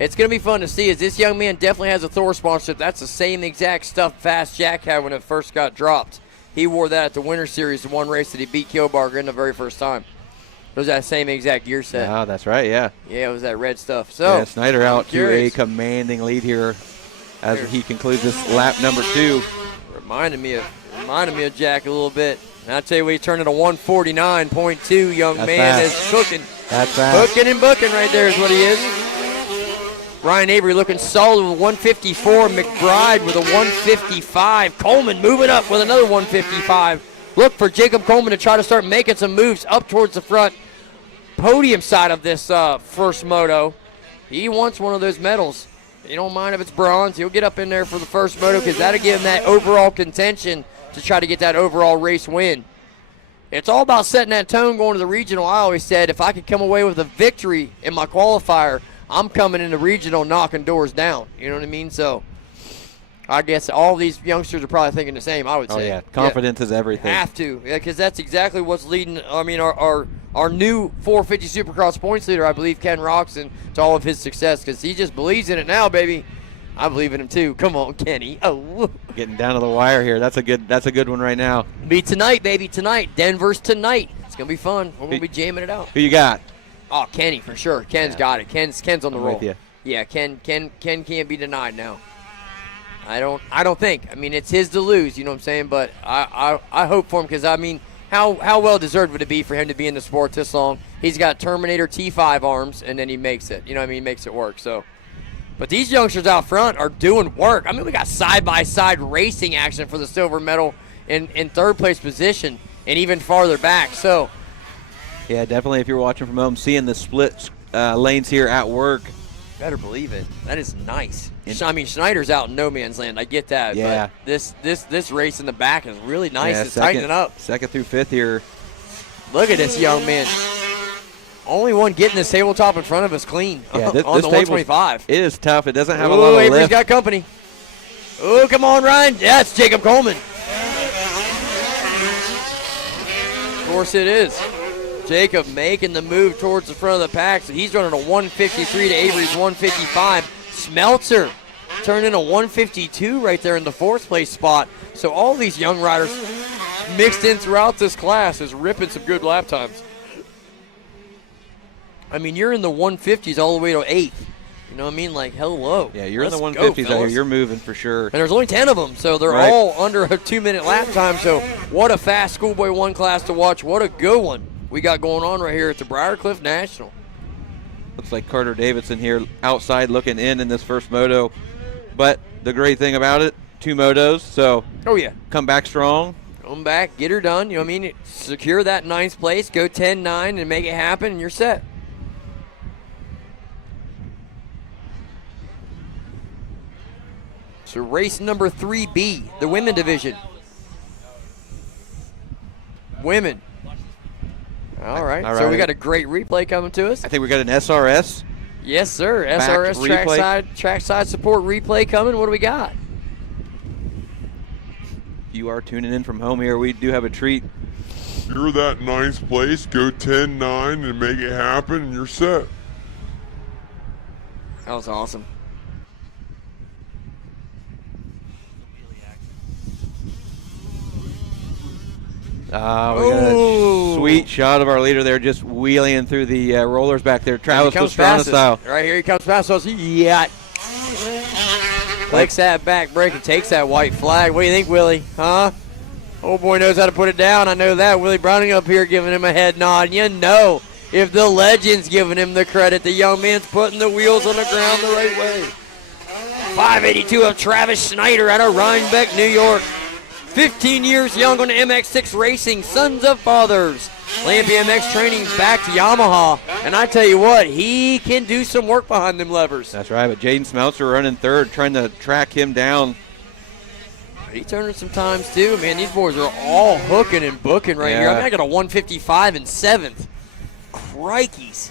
it's going to be fun to see as this young man definitely has a Thor sponsorship. That's the same exact stuff Fast Jack had when it first got dropped. He wore that at the Winter Series, the one race that he beat Kilbarger in the very first time. It was that same exact gear set. Oh, that's right, yeah. Yeah, it was that red stuff. So yeah, Snyder out to a commanding lead here as he concludes this lap number 2. Reminded me of Jack a little bit. And I'll tell you what, he turned it a 149.2. Young that's man fast. is cooking. That's fast. Hooking and booking right there is what he is. Ryan Avery looking solid with 154. McBride with a 155. Coleman moving up with another 155. Look for Jacob Coleman to try to start making some moves up towards the front podium side of this first moto. He wants one of those medals. He don't mind if it's bronze. He'll get up in there for the first moto because that'll give him that overall contention to try to get that overall race win. It's all about setting that tone going to the regional. I always said if I could come away with a victory in my qualifier, I'm coming in the regional knocking doors down. You know what I mean? So I guess all these youngsters are probably thinking the same, I would say. Oh, yeah. Confidence is everything. Have to. Yeah, because that's exactly what's leading, our new 450 Supercross points leader, I believe, Ken Roxon, to all of his success because he just believes in it now, baby. I believe in him, too. Come on, Kenny. Oh. Getting down to the wire here. That's a good one right now. Be tonight, baby, tonight. Denver's tonight. It's going to be fun. We're going to be jamming it out. Who you got? Oh, Kenny, for sure. Ken's got it. Ken's on the roll. With you. Yeah, Ken can't be denied now. I don't think. I mean, it's his to lose, you know what I'm saying? But I hope for him because, I mean, how well deserved would it be for him to be in the sport this long? He's got Terminator T5 arms, and then he makes it. You know what I mean? He makes it work. So, but these youngsters out front are doing work. I mean, we got side-by-side racing action for the silver medal in third place position and even farther back. So, yeah, definitely if you're watching from home, seeing the split lanes here at work. Better believe it. That is nice. I mean, Schneider's out in no man's land. I get that. Yeah. But this race in the back is really nice. Yeah, It's tightening up. Second through fifth here. Look at this young man. Only one getting this tabletop in front of us clean Yeah, on this the 125. It is tough. It doesn't have a lot of Avery's lift. got company. Oh, come on, Ryan. Yeah, it's Jacob Coleman. Of course it is. Jacob making the move towards the front of the pack. So he's running a 153 to Avery's 155. Smeltzer turning a 152 right there in the fourth place spot. So all these young riders mixed in throughout this class is ripping some good lap times. I mean, you're in the 150s all the way to 8th. You know what I mean? Like, hello. Yeah, you're Let's in the go, 150s out here. fellas. You're moving for sure. And there's only 10 of them, so they're Right. all under a 2-minute lap time. So what a fast Schoolboy 1 class to watch. What a good one we got going on right here at the Briarcliff National. Looks like Carter Davidson here outside looking in this first moto. But the great thing about it, 2 motos, so Oh, yeah. come back strong. Come back, get her done. You know what I mean? Secure that 9th place, go 10-9 and make it happen, and you're set. So race number 3B, the women division. Women. All right. All So we right. got a great replay coming to us. I think we got an SRS Yes, sir. Back SRS trackside support replay coming. What do we got? If you are tuning in from home here, we do have a treat. You're that ninth place, go 10-9 and make it happen, and you're set. That was awesome. We got a sweet shot of our leader there just wheeling through the rollers back there. Travis Pastrana style. Right here he comes fast. So yeah. Takes that back break and takes that white flag. What do you think, Willie? Huh? Old boy knows how to put it down. I know that. Willie Browning up here giving him a head nod. You know, if the legend's giving him the credit, the young man's putting the wheels on the ground the right way. 582 of Travis Schneider out of Rhinebeck, New York. 15 years young on the MX6 Racing, sons of fathers. Land BMX training back to Yamaha. And I tell you what, he can do some work behind them levers. That's right, but Jaden Smeltzer running third, trying to track him down. He's turning some times too. Man, these boys are all hooking and booking right here. I mean, I got a 155 in 7th. Crikeys.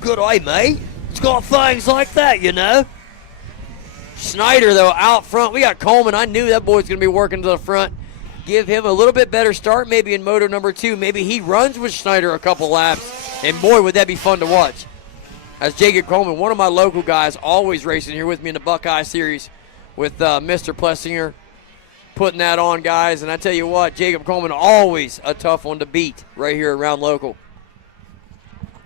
Good eye, mate. It's got things like that, you know. Schneider, though, out front. We got Coleman. I knew that boy's going to be working to the front. Give him a little bit better start maybe in Moto number 2. Maybe he runs with Schneider a couple laps. And, boy, would that be fun to watch. As Jacob Coleman, one of my local guys, always racing here with me in the Buckeye Series with Mr. Plessinger, putting that on, guys. And I tell you what, Jacob Coleman, always a tough one to beat right here around local.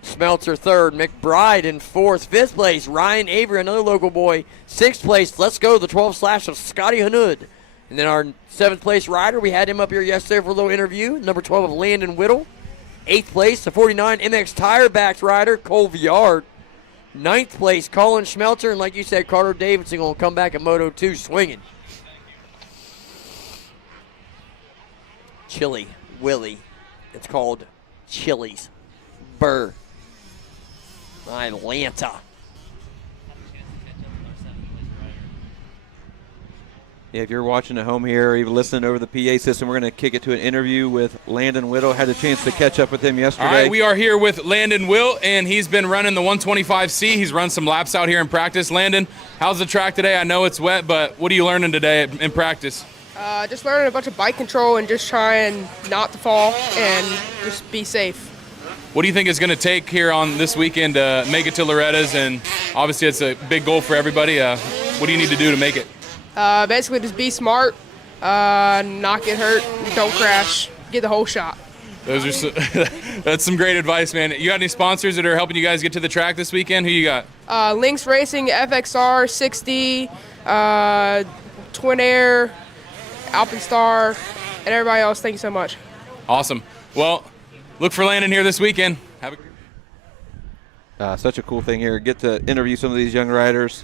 Smeltzer third, McBride in 4th. 5th place, Ryan Avery, another local boy. 6th place, let's go, the 12 slash of Scotty Hanud. And then our 7th place rider, we had him up here yesterday for a little interview, number 12 of Landon Whittle. 8th place, the 49 MX Tire Backs rider, Cole Viard. 9th place, Colin Schmelter, and like you said, Carter Davidson going to come back in Moto 2 swinging. Chili Willie. It's called Chili's Burr. Atlanta. Yeah, if you're watching at home here or even listening over the PA system, we're going to kick it to an interview with Landon Whittle. Had a chance to catch up with him yesterday. All right, we are here with Landon Will, and he's been running the 125C. He's run some laps out here in practice. Landon, how's the track today? I know it's wet, but what are you learning today in practice? Just learning a bunch of bike control and just trying not to fall and just be safe. What do you think it's going to take here on this weekend to make it to Loretta's? And obviously it's a big goal for everybody. What do you need to do to make it? Basically just be smart, not get hurt, don't crash, get the whole shot. Those are that's some great advice, man. You got any sponsors that are helping you guys get to the track this weekend? Who you got? Lynx Racing, FXR, 60, Twin Air, Alpenstar, and everybody else. Thank you so much. Awesome. Well, look for Landon here this weekend. Have a such a cool thing here. Get to interview some of these young riders,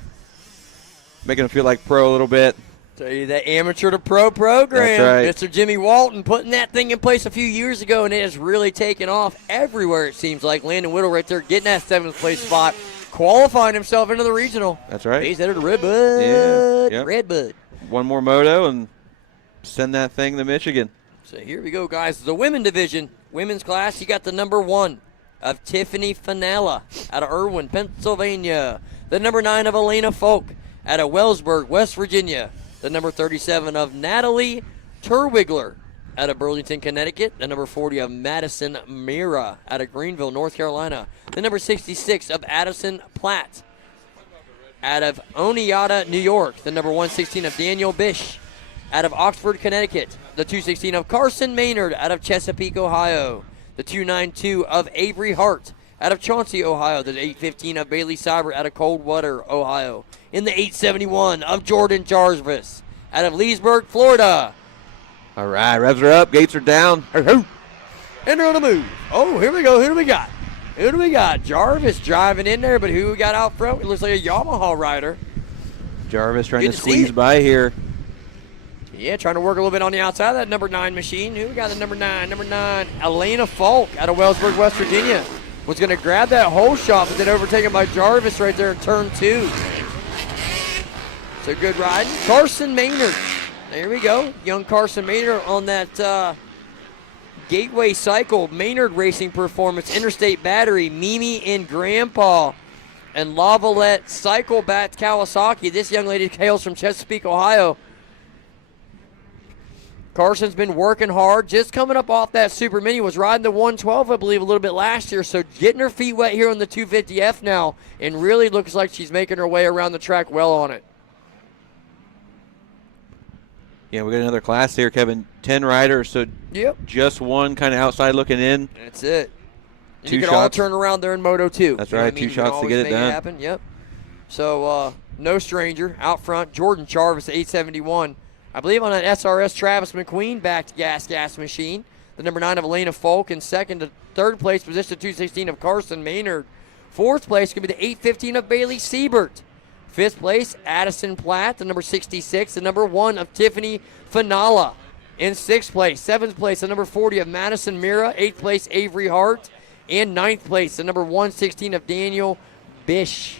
making them feel like pro a little bit. Tell you that amateur to pro program. That's right. Mr. Jimmy Walton putting that thing in place a few years ago, and it has really taken off everywhere, it seems like. Landon Whittle right there getting that 7th place spot, qualifying himself into the regional. That's right. He's headed to Redbud. Yeah. Yep. Redbud. One more moto and send that thing to Michigan. So here we go, guys. The women division, women's class, you got the number 1 of Tiffany Finella out of Irwin, Pennsylvania. The number 9 of Elena Folk out of Wellsburg, West Virginia. The number 37 of Natalie Terwigler out of Burlington, Connecticut. The number 40 of Madison Mira out of Greenville, North Carolina. The number 66 of Addison Platt out of Oneonta, New York. The number 116 of Daniel Bish out of Oxford, Connecticut. The 216 of Carson Maynard out of Chesapeake, Ohio. The 292 of Avery Hart out of Chauncey, Ohio. The 815 of Bailey Cyber out of Coldwater, Ohio. In the 871 of Jordan Jarvis out of Leesburg, Florida. All right, revs are up, gates are down. And they're on the move. Oh, here we go. Who do we got? Who do we got? Jarvis driving in there, but who we got out front? It looks like a Yamaha rider. Jarvis trying to squeeze by here. Yeah, trying to work a little bit on the outside of that number 9 machine. Who got the number 9? Number 9, Elena Falk out of Wellsburg, West Virginia. Was going to grab that whole shot, but then overtaken by Jarvis right there in turn 2. So good riding. Carson Maynard. There we go. Young Carson Maynard on that Gateway Cycle Maynard Racing Performance Interstate Battery. Mimi and Grandpa and Lavalette Cyclebat Kawasaki. This young lady hails from Chesapeake, Ohio. Carson's been working hard, just coming up off that Super Mini, was riding the 112, I believe, a little bit last year, so getting her feet wet here on the 250F now, and really looks like she's making her way around the track well on it. Yeah, we got another class here, Kevin. 10 riders, so just one kind of outside looking in. That's it. And Two you can all shots. turn around there in Moto 2. That's You know right, what I mean? two You can shots to always get it make done. Happen. Yep. So, no stranger out front, Jordan Jarvis, 871. I believe on an SRS, Travis McQueen backed gas machine. The number 9 of Elena Folk in second to third place, position 216 of Carson Maynard. Fourth place could be the 815 of Bailey Siebert. Fifth place, Addison Platt, the number 66, the number 1 of Tiffany Finala. In sixth place, seventh place, the number 40 of Madison Mira. Eighth place, Avery Hart. And ninth place, the number 116 of Daniel Bish.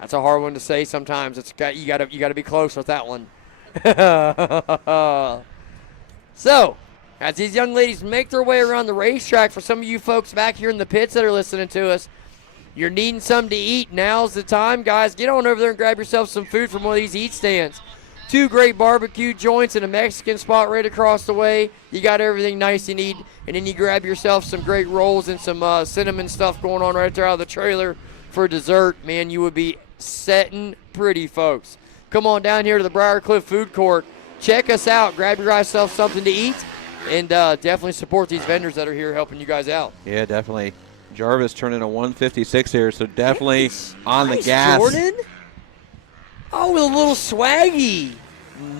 That's a hard one to say sometimes. You gotta be close with that one. So, as these young ladies make their way around the racetrack, for some of you folks back here in the pits that are listening to us, you're needing something to eat. Now's the time, guys. Get on over there and grab yourself some food from one of these eat stands. 2 great barbecue joints and a Mexican spot right across the way. You got everything nice you need, and then you grab yourself some great rolls and some cinnamon stuff going on right there out of the trailer for dessert. Man, you would be setting pretty, folks. Come on down here to the Briarcliff Food Court. Check us out. Grab yourself something to eat, and definitely support these vendors that are here helping you guys out. Yeah, definitely. Jarvis turning a 156 here, so definitely on Nice, the gas. Jordan. Oh, with a little swaggy.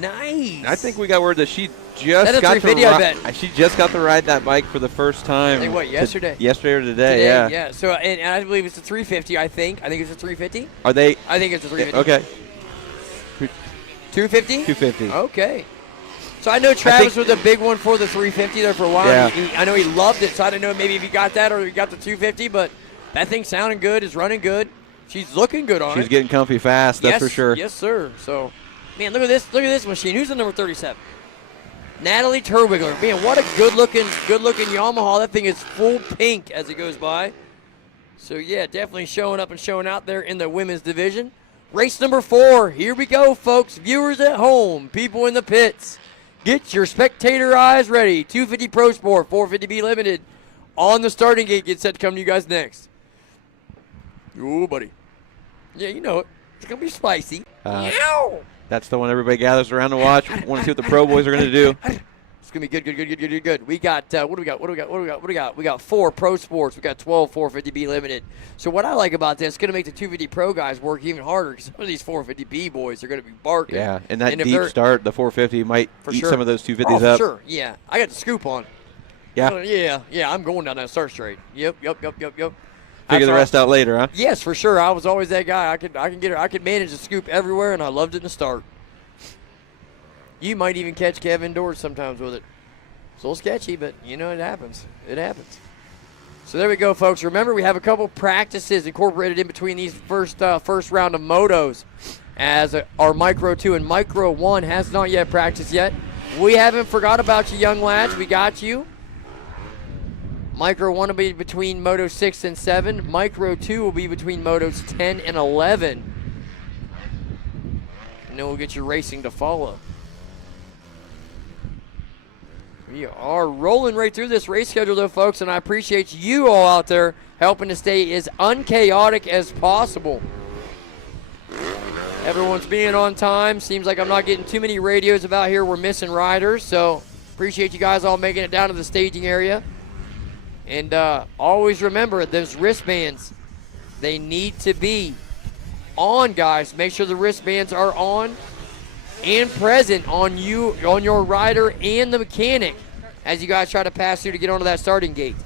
Nice. I think we got word that she That just is got to 350, I ride. bet. She just got to ride that bike for the first time. I think, what, yesterday? Yesterday or today, yeah. Yeah. So, and I believe it's a 350. I think it's a 350. Are they? I think it's a 350. Okay. 250. 250. Okay. So I know Travis was a big one for the 350 there for a while. Yeah. I know he loved it, so I don't know maybe if he got that or he got the 250, but that thing's sounding good, is running good. She's looking good on it. She's getting comfy fast, that's for sure. Yes, sir. So, man, look at this machine. Who's the number 37? Natalie Terwigler. Man, what a good-looking Yamaha. That thing is full pink as it goes by. So, yeah, definitely showing up and showing out there in the women's division. Race number 4. Here we go, folks. Viewers at home, people in the pits. Get your spectator eyes ready. 250 Pro Sport, 450B Limited. On the starting gate, get set to come to you guys next. Ooh, buddy. Yeah, you know it. It's going to be spicy. Meow. That's the one everybody gathers around to watch. Want to see what the pro boys are going to do. It's going to be good. We got, what do we got? We got 4 Pro Sports. We got 12 450B Limited. So what I like about this, it's going to make the 250 Pro guys work even harder because some of these 450B boys are going to be barking. Yeah, and that if deep they're- start, the 450 might For eat sure. some of those 250s for up. sure. Yeah, I got the scoop on. Yeah. Yeah, I'm going down that start straight. Yep. Figure the rest out later, huh? Yes, for sure. I was always that guy. I could manage the scoop everywhere, and I loved it in the start. You might even catch Kev indoors sometimes with it. It's a little sketchy, but you know it happens. It happens. So there we go, folks. Remember, we have a couple practices incorporated in between these first round of motos, as our Micro 2 and Micro 1 has not yet practiced yet. We haven't forgot about you, young lads. We got you. Micro 1 will be between Moto 6 and 7. Micro 2 will be between Motos 10 and 11. And then we'll get your racing to follow. We are rolling right through this race schedule, though, folks, and I appreciate you all out there helping to stay as unchaotic as possible. Everyone's being on time. Seems like I'm not getting too many radios about here. We're missing riders, so appreciate you guys all making it down to the staging area. And always remember, those wristbands, they need to be on, guys. Make sure the wristbands are on and present on you, on your rider and the mechanic as you guys try to pass through to get onto that starting gate.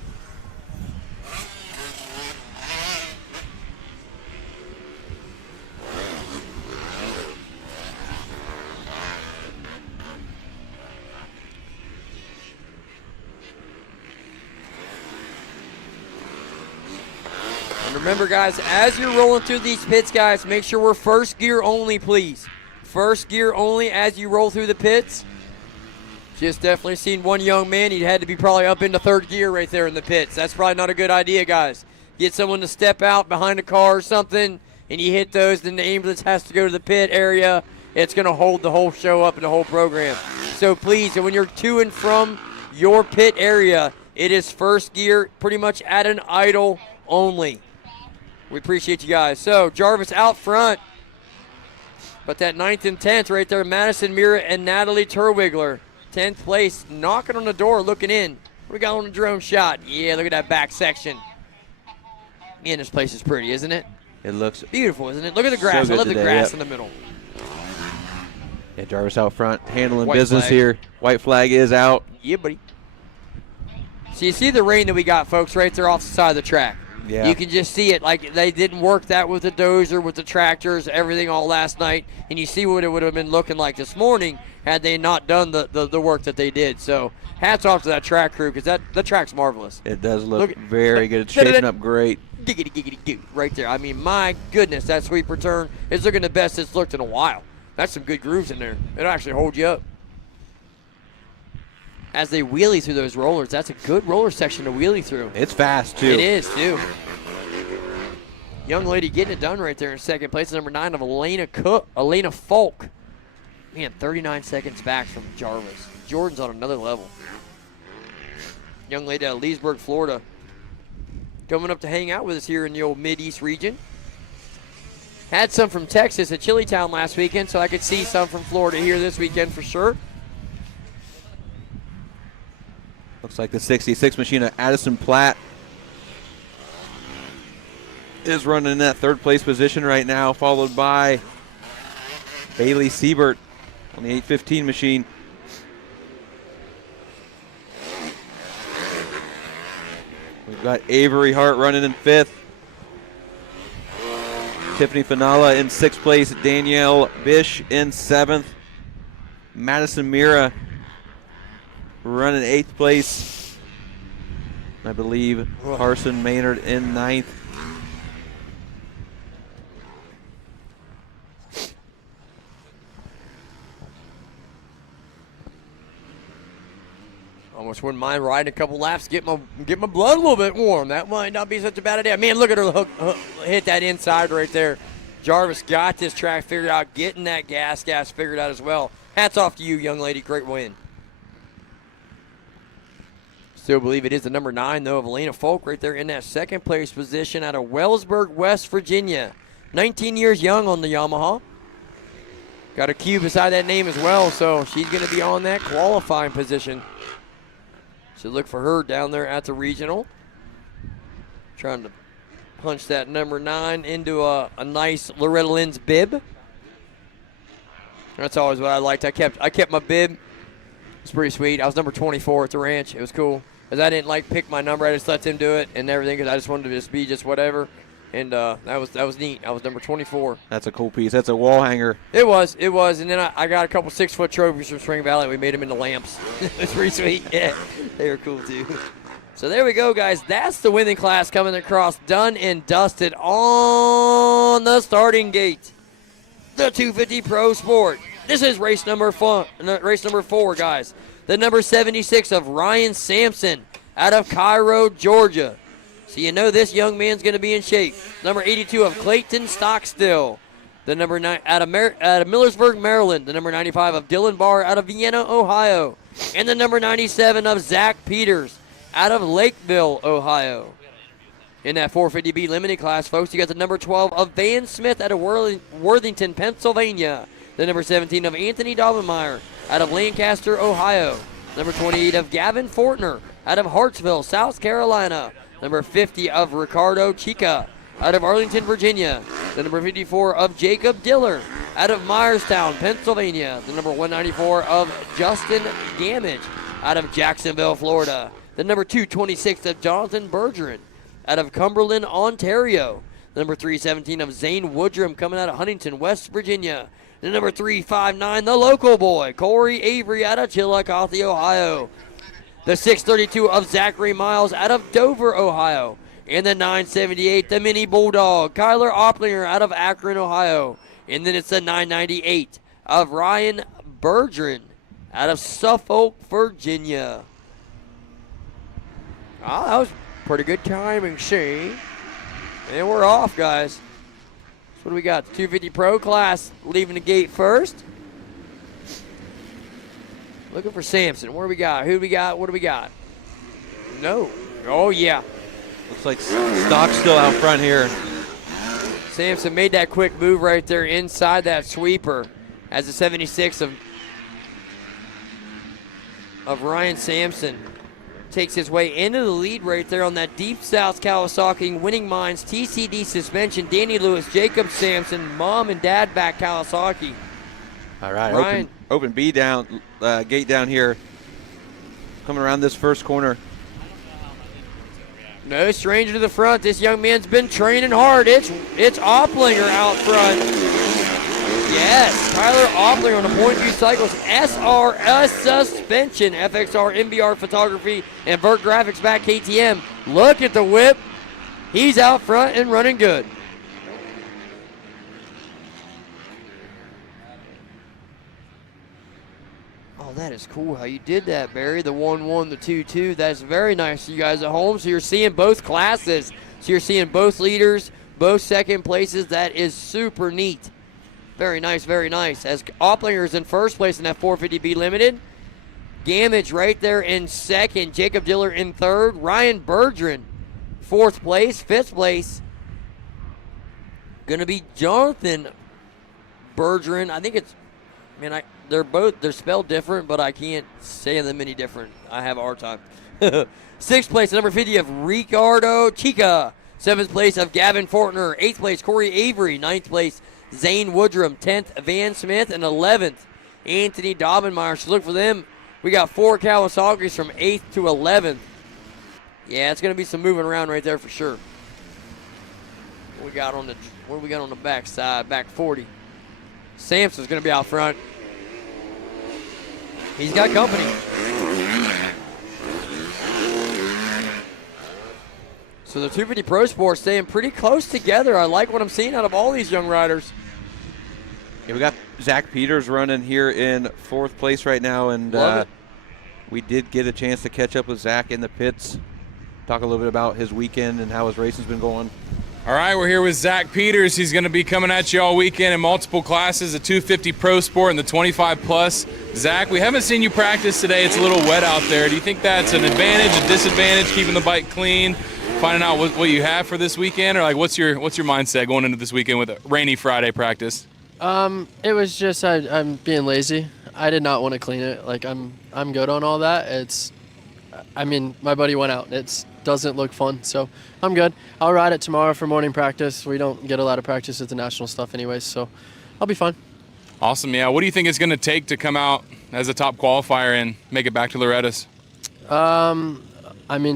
And remember, guys, as you're rolling through these pits, guys, make sure we're first gear only, please. First gear only as you roll through the pits. Just definitely seen one young man. He had to be probably up into third gear right there in the pits. That's probably not a good idea, guys. get someone to step out behind a car or something, and you hit those, then the ambulance has to go to the pit area. It's going to hold the whole show up and the whole program. So please, when you're to and from your pit area, it is first gear, pretty much at an idle only. We appreciate you guys. So Jarvis out front. But that 9th and 10th right there, Madison Mira and Natalie Terwigler. 10th place, knocking on the door, looking in. What do we got on the drone shot? Yeah, look at that back section. Man, this place is pretty, isn't it? It looks Beautiful, isn't it? Look at the grass. so I good love today, the grass yep. in the middle. Yeah, Jarvis out front, handling White business flag. here. White flag is out. Yeah, buddy. So you see the rain that we got, folks, right there off the side of the track. Yeah. You can just see it. Like, they didn't work that with the dozer, with the tractors, everything all last night. And you see what it would have been looking like this morning had they not done the work that they did. So hats off to that track crew, because the track's marvelous. It does look Look- very good. It's shaping up great. Giggity, giggity, goo, right there. I mean, my goodness, that sweep return is looking the best it's looked in a while. That's some good grooves in there. It'll actually hold you up. As they wheelie through those rollers, that's a good roller section to wheelie through. It's fast, too. It is, too. Young lady getting it done right there in second place. Number 9 of Elena Falk. Man, 39 seconds back from Jarvis. Jordan's on another level. Young lady out of Leesburg, Florida. Coming up to hang out with us here in the old Mid-East region. Had some from Texas at Chilitown last weekend, so I could see some from Florida here this weekend for sure. Looks like the 66 machine of Addison Platt is running in that third place position right now, followed by Bailey Siebert on the 815 machine. We've got Avery Hart running in fifth. Tiffany Finala in sixth place. Danielle Bish in seventh. Madison Mira running eighth place. I believe Carson Maynard in ninth. Almost wouldn't mind riding a couple laps, get my blood a little bit warm. That might not be such a bad idea. Man, look at her hit that inside right there. Jarvis got this track figured out, getting that gas figured out as well. Hats off to you, young lady. Great win. Still believe it is the number 9, though, of Elena Folk right there in that second place position out of Wellsburg, West Virginia. 19 years young on the Yamaha. Got a Q beside that name as well, so she's going to be on that qualifying position. So look for her down there at the regional. Trying to punch that number 9 into a nice Loretta Lynn's bib. That's always what I liked. I kept my bib. It's pretty sweet. I was number 24 at the ranch. It was cool. Because I didn't pick my number. I just let them do it and everything because I just wanted to just be just whatever. And that was neat. I was number 24. That's a cool piece. That's a wall hanger. It was. And then I got a couple 6-foot trophies from Spring Valley. We made them into lamps. It's pretty sweet. Yeah, they were cool too. So there we go, guys. That's the winning class coming across, done and dusted on the starting gate. The 250 Pro Sport. This is race number 4, guys. The number 76 of Ryan Sampson out of Cairo, Georgia. So you know this young man's going to be in shape. Number 82 of Clayton Stockstill. The number 9 out of Millersburg, Maryland. The number 95 of Dylan Barr out of Vienna, Ohio. And the number 97 of Zach Peters out of Lakeville, Ohio. In that 450B limited class, folks, you got the number 12 of Van Smith out of Worthington, Pennsylvania. The number 17 of Anthony Daubenmeyer out of Lancaster, Ohio. Number 28 of Gavin Fortner out of Hartsville, South Carolina. Number 50 of Ricardo Chica out of Arlington, Virginia. The number 54 of Jacob Diller out of Myerstown, Pennsylvania. The number 194 of Justin Gamage out of Jacksonville, Florida. The number 226 of Jonathan Bergeron out of Cumberland, Ontario. The number 317 of Zane Woodrum coming out of Huntington, West Virginia. The number 359, the local boy, Corey Avery out of Chillicothe, Ohio. The 632 of Zachary Miles out of Dover, Ohio. And the 978, the mini bulldog, Kyler Opplinger out of Akron, Ohio. And then it's the 998 of Ryan Bergeron out of Suffolk, Virginia. Oh, that was pretty good timing, see? And we're off, guys. So what do we got? The 250 Pro class leaving the gate first. Looking for Sampson. What do we got? Who do we got? What do we got? No. Oh, yeah. Looks like Stock's still out front here. Sampson made that quick move right there inside that sweeper as the 76 of Ryan Sampson takes his way into the lead right there on that Deep South Kawasaki Winning Minds TCD suspension. Danny Lewis, Jacob Sampson, mom and dad back Kawasaki. All right, Ryan. open B down, gate down here. Coming around this first corner. No stranger to the front. This young man's been training hard. It's Opplinger out front. Yes, Tyler Opplinger on the Point View Cycles SRS suspension, FXR, MBR photography, and Vert Graphics back KTM. Look at the whip. He's out front and running good. Oh, that is cool how you did that, Barry. The 1-1, the 2-2. That's very nice for you guys at home. So you're seeing both classes. So you're seeing both leaders, both second places. That is super neat. Very nice, very nice. As Opplinger is in first place in that 450B Limited. Gamage right there in second. Jacob Diller in third. Ryan Bergeron, fourth place. Fifth place, going to be Jonathan Bergeron. I think it's, man, they're spelled different, but I can't say them any different. I have a hard time. Sixth place, number 50 of Ricardo Chica. Seventh place of Gavin Fortner. Eighth place, Corey Avery. Ninth place, Zane Woodrum. 10th, Van Smith. And 11th, Anthony Daubenmeyer. So look for them. We got 4 Kawasaki's from 8th to 11th. Yeah, it's going to be some moving around right there for sure. What do we got on the back side? Back 40. Sampson's going to be out front. He's got company. So the 250 Pro Sport staying pretty close together. I like what I'm seeing out of all these young riders. Yeah, we got Zach Peters running here in fourth place right now, and we did get a chance to catch up with Zach in the pits, talk a little bit about his weekend and how his racing's been going. All right, we're here with Zach Peters. He's going to be coming at you all weekend in multiple classes, the 250 Pro Sport and the 25 Plus. Zach, we haven't seen you practice today. It's a little wet out there. Do you think that's an advantage, a disadvantage, keeping the bike clean, finding out what you have for this weekend, or like what's your mindset going into this weekend with a rainy Friday practice? It was just I'm being lazy. I did not want to clean it. Like I'm good on all that. My buddy went out. It doesn't look fun, so I'm good. I'll ride it tomorrow for morning practice. We don't get a lot of practice at the national stuff anyways, so I'll be fine. Awesome, yeah. What do you think it's going to take to come out as a top qualifier and make it back to Loretta's?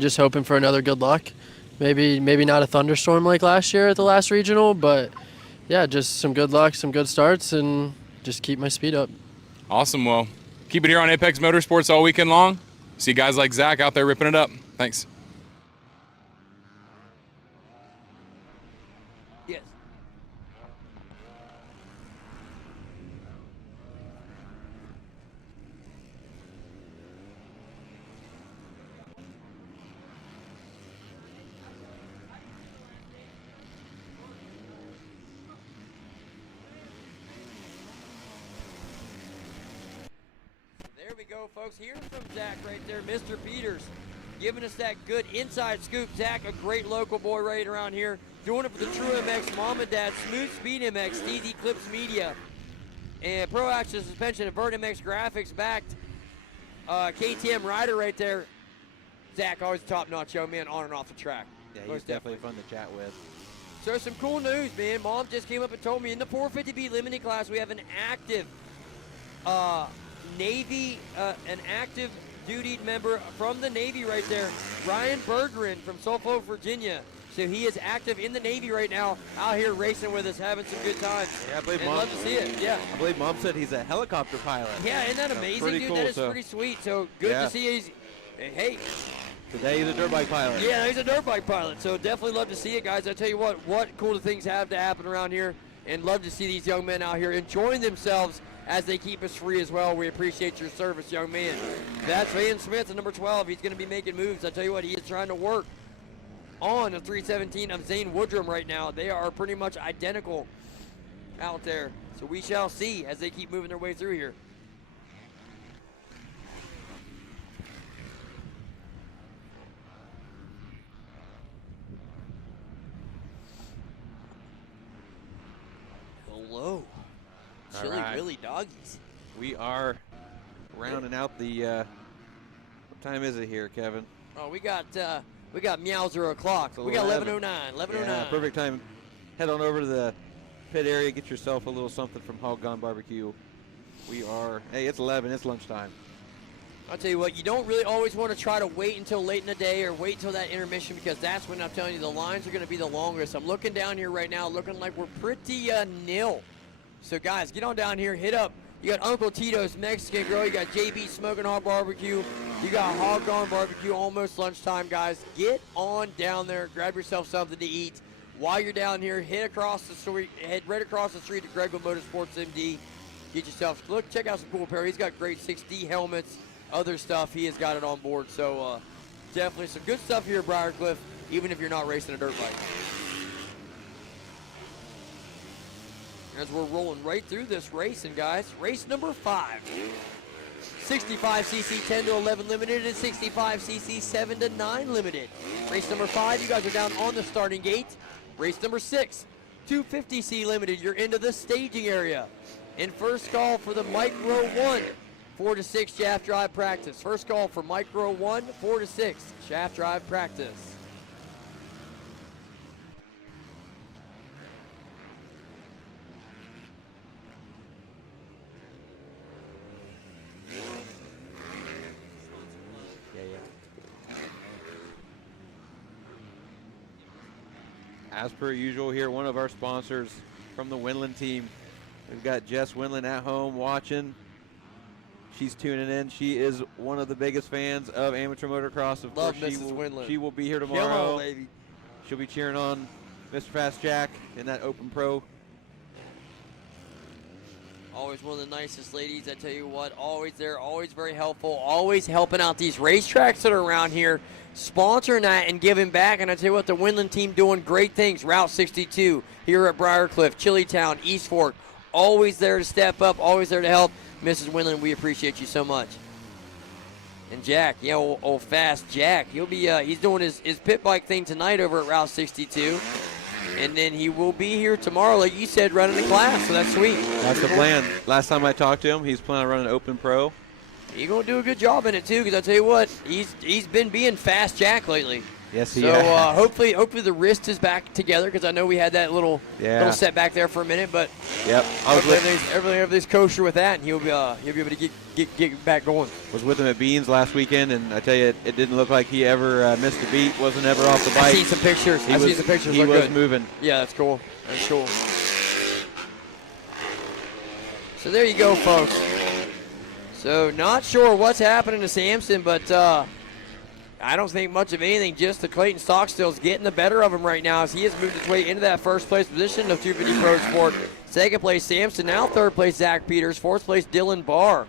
Just hoping for another good luck. Maybe not a thunderstorm like last year at the last regional, but yeah, just some good luck, some good starts, and just keep my speed up. Awesome. Well, keep it here on Apex Motorsports all weekend long. See guys like Zach out there ripping it up. Thanks. Yes. There we go, folks. Here's from Zach right there, Mr. Peters, giving us that good inside scoop. Zach, a great local boy right around here, doing it for the True MX, Mom and Dad, Smooth Speed MX, DZ Clips Media, and Pro Action Suspension and Vert MX Graphics backed KTM rider right there. Zach, always a top-notch young man on and off the track. Yeah, he's definitely fun to chat with. So some cool news, man. Mom just came up and told me in the 450B limited class we have an active Navy, an active duty member from the Navy right there, Ryan Bergeron from Suffolk, Virginia. So he is active in the Navy right now, out here racing with us, having some good times. Yeah, I believe Mom. Love to see it. Yeah. I believe Mom said he's a helicopter pilot. Yeah, isn't that amazing, dude? Cool, that is pretty sweet. So good to see he's. Hey. Today he's a dirt bike pilot. Yeah, he's a dirt bike pilot. So definitely love to see it, guys. I tell you what cool things have to happen around here, and love to see these young men out here enjoying themselves as they keep us free as well. We appreciate your service, young man. That's Van Smith at number 12. He's going to be making moves. I tell you what, he is trying to work on the 317 of Zane Woodrum right now. They are pretty much identical out there. So we shall see as they keep moving their way through here. Hello. Chili right. Willy doggies. We are rounding out the, what time is it here, Kevin? Oh, we got Meowser o'clock. We got 11:09. 11:09. Yeah, perfect time. Head on over to the pit area, get yourself a little something from Hog Gone Barbecue. Hey, it's 11, it's lunchtime. I'll tell you what, you don't really always want to try to wait until late in the day or wait until that intermission, because that's when I'm telling you the lines are going to be the longest. I'm looking down here right now, looking like we're pretty nil. So guys, get on down here, hit up. You got Uncle Tito's Mexican Grill, you got JB Smoking Hog Barbecue, you got Hog Gone Barbecue, almost lunchtime, guys. Get on down there, grab yourself something to eat. While you're down here, head right across the street to Gregwood Motorsports MD. Get yourself, check out some cool apparel. He's got great 6D helmets, other stuff. He has got it on board. So definitely some good stuff here at Briarcliff, even if you're not racing a dirt bike. As we're rolling right through this racing, guys. Race number 5. 65cc 10 to 11 limited and 65cc 7 to 9 limited. Race number 5, you guys are down on the starting gate. Race number 6, 250c limited. You're into the staging area. In first call for the Micro 1, 4 to 6 shaft drive practice. First call for Micro 1, 4 to 6 shaft drive practice. As per usual here, one of our sponsors from the Winland team. We've got Jess Winland at home watching. She's tuning in. She is one of the biggest fans of amateur motocross. Of Love course, Mrs. Winland. she will be here Come tomorrow. on, baby. She'll be cheering on Mr. Fast Jack in that Open Pro. Always one of the nicest ladies, I tell you what. Always there, always very helpful, always helping out these racetracks that are around here, sponsoring that and giving back. And I tell you what, the Winland team doing great things. Route 62 here at Briarcliff, Chillytown, East Fork, always there to step up, always there to help. Mrs. Winland, we appreciate you so much. And Jack, old Fast Jack, he'll be he's doing his pit bike thing tonight over at Route 62. And then he will be here tomorrow, like you said, running the class, so that's sweet. That's the plan. Last time I talked to him, he's planning on running Open Pro. He's going to do a good job in it, too, because I tell you what, he's been being Fast Jack lately. Yes, he so, has. hopefully the wrist is back together, because I know we had that little setback there for a minute, but yep, everything's kosher with that, and he'll be able to get back going. Was with him at Beans last weekend, and I tell you, it didn't look like he ever missed a beat. Wasn't ever off the bike. I've seen some pictures. He was moving. Yeah, that's cool. That's cool. So there you go, folks. So not sure what's happening to Sampson, but I don't think much of anything. Just the Clayton Stockstill's getting the better of him right now as he has moved his way into that first place position of 250 Pro Sport. Second place, Sampson. Now third place, Zach Peters. Fourth place, Dylan Barr.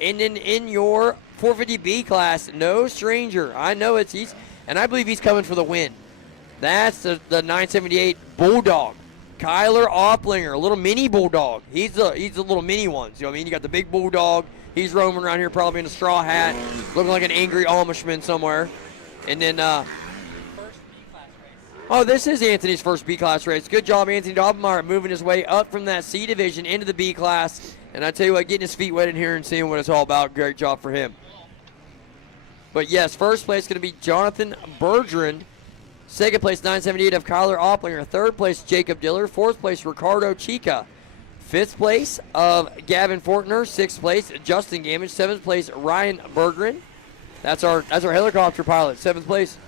And then in your 450B class, no stranger. I know and I believe he's coming for the win. That's the 978 Bulldog. Kyler Opplinger, a little mini Bulldog. He's the little mini ones. You know what I mean? You got the big Bulldog. He's roaming around here probably in a straw hat, looking like an angry Amishman somewhere. And then, this is Anthony's first B-class race. Good job, Anthony Dobbenmeyer, moving his way up from that C division into the B class. And I tell you what, getting his feet wet in here and seeing what it's all about, great job for him. But yes, first place going to be Jonathan Bergeron. Second place, 978 of Kyler Opplinger. Third place, Jacob Diller. Fourth place, Ricardo Chica. Fifth place of Gavin Fortner. Sixth place, Justin Gamage. Seventh place, Ryan Bergeron. That's our helicopter pilot. Seventh place.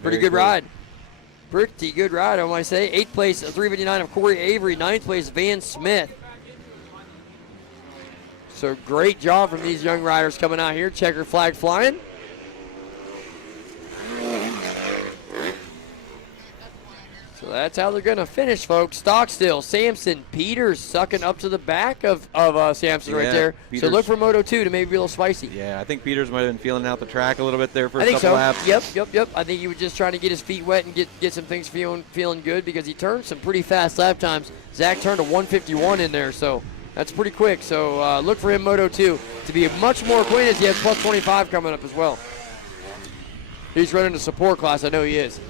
Pretty good ride. Pretty good ride, I might say. Eighth place, 359 of Corey Avery. Ninth place, Van Smith. So great job from these young riders coming out here. Checker flag flying. So So that's how they're going to finish, folks. Stockstill, Sampson, Peters sucking up to the back of Sampson right there. Peters. So look for Moto 2 to maybe be a little spicy. Yeah, I think Peters might have been feeling out the track a little bit there for I a think couple so. laps. Yep. I think he was just trying to get his feet wet and get some things feeling good because he turned some pretty fast lap times. Zach turned a 151 in there, so that's pretty quick. So look for him, Moto 2, to be much more acquainted. He has plus 25 coming up as well. He's running the support class. I know he is.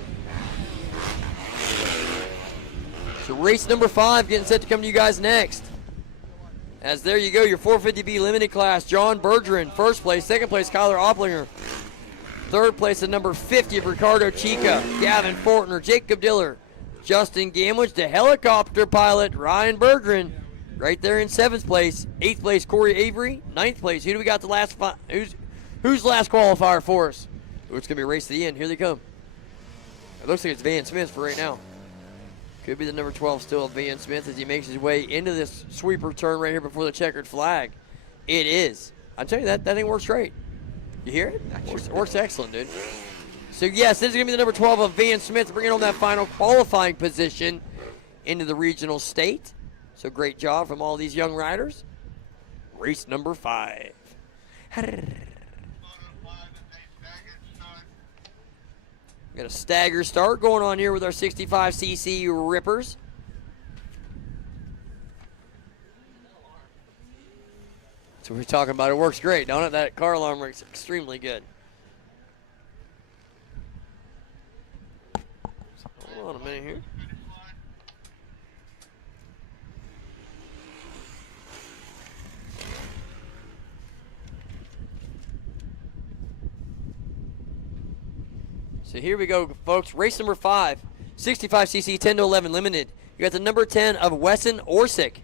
So race number 5 getting set to come to you guys next. As there you go, your 450B limited class. John Bergeron, first place. Second place, Kyler Opplinger. Third place, at number 50 of Ricardo Chica. Gavin Fortner, Jacob Diller. Justin Gamwich, the helicopter pilot, Ryan Bergeron. Right there in 7th place. 8th place, Corey Avery. 9th place, who do we got the last who's last qualifier for us? Ooh, it's going to be a race to the end. Here they come. It looks like it's Van Smith for right now. Could be the number 12 still, Van Smith, as he makes his way into this sweeper turn right here before the checkered flag. It is. I'm telling you, that thing works great. You hear it? Works excellent, dude. So, yes, this is going to be the number 12 of Van Smith, bringing on that final qualifying position into the regional state. So, great job from all these young riders. Race number 5. Got a stagger start going on here with our 65cc Rippers. So we're talking about it works great, don't it? That car alarm works extremely good. Hold on a minute here. So here we go, folks. Race number 5, 65cc 10 to 11 limited. You got the number 10 of Wesson Orsick,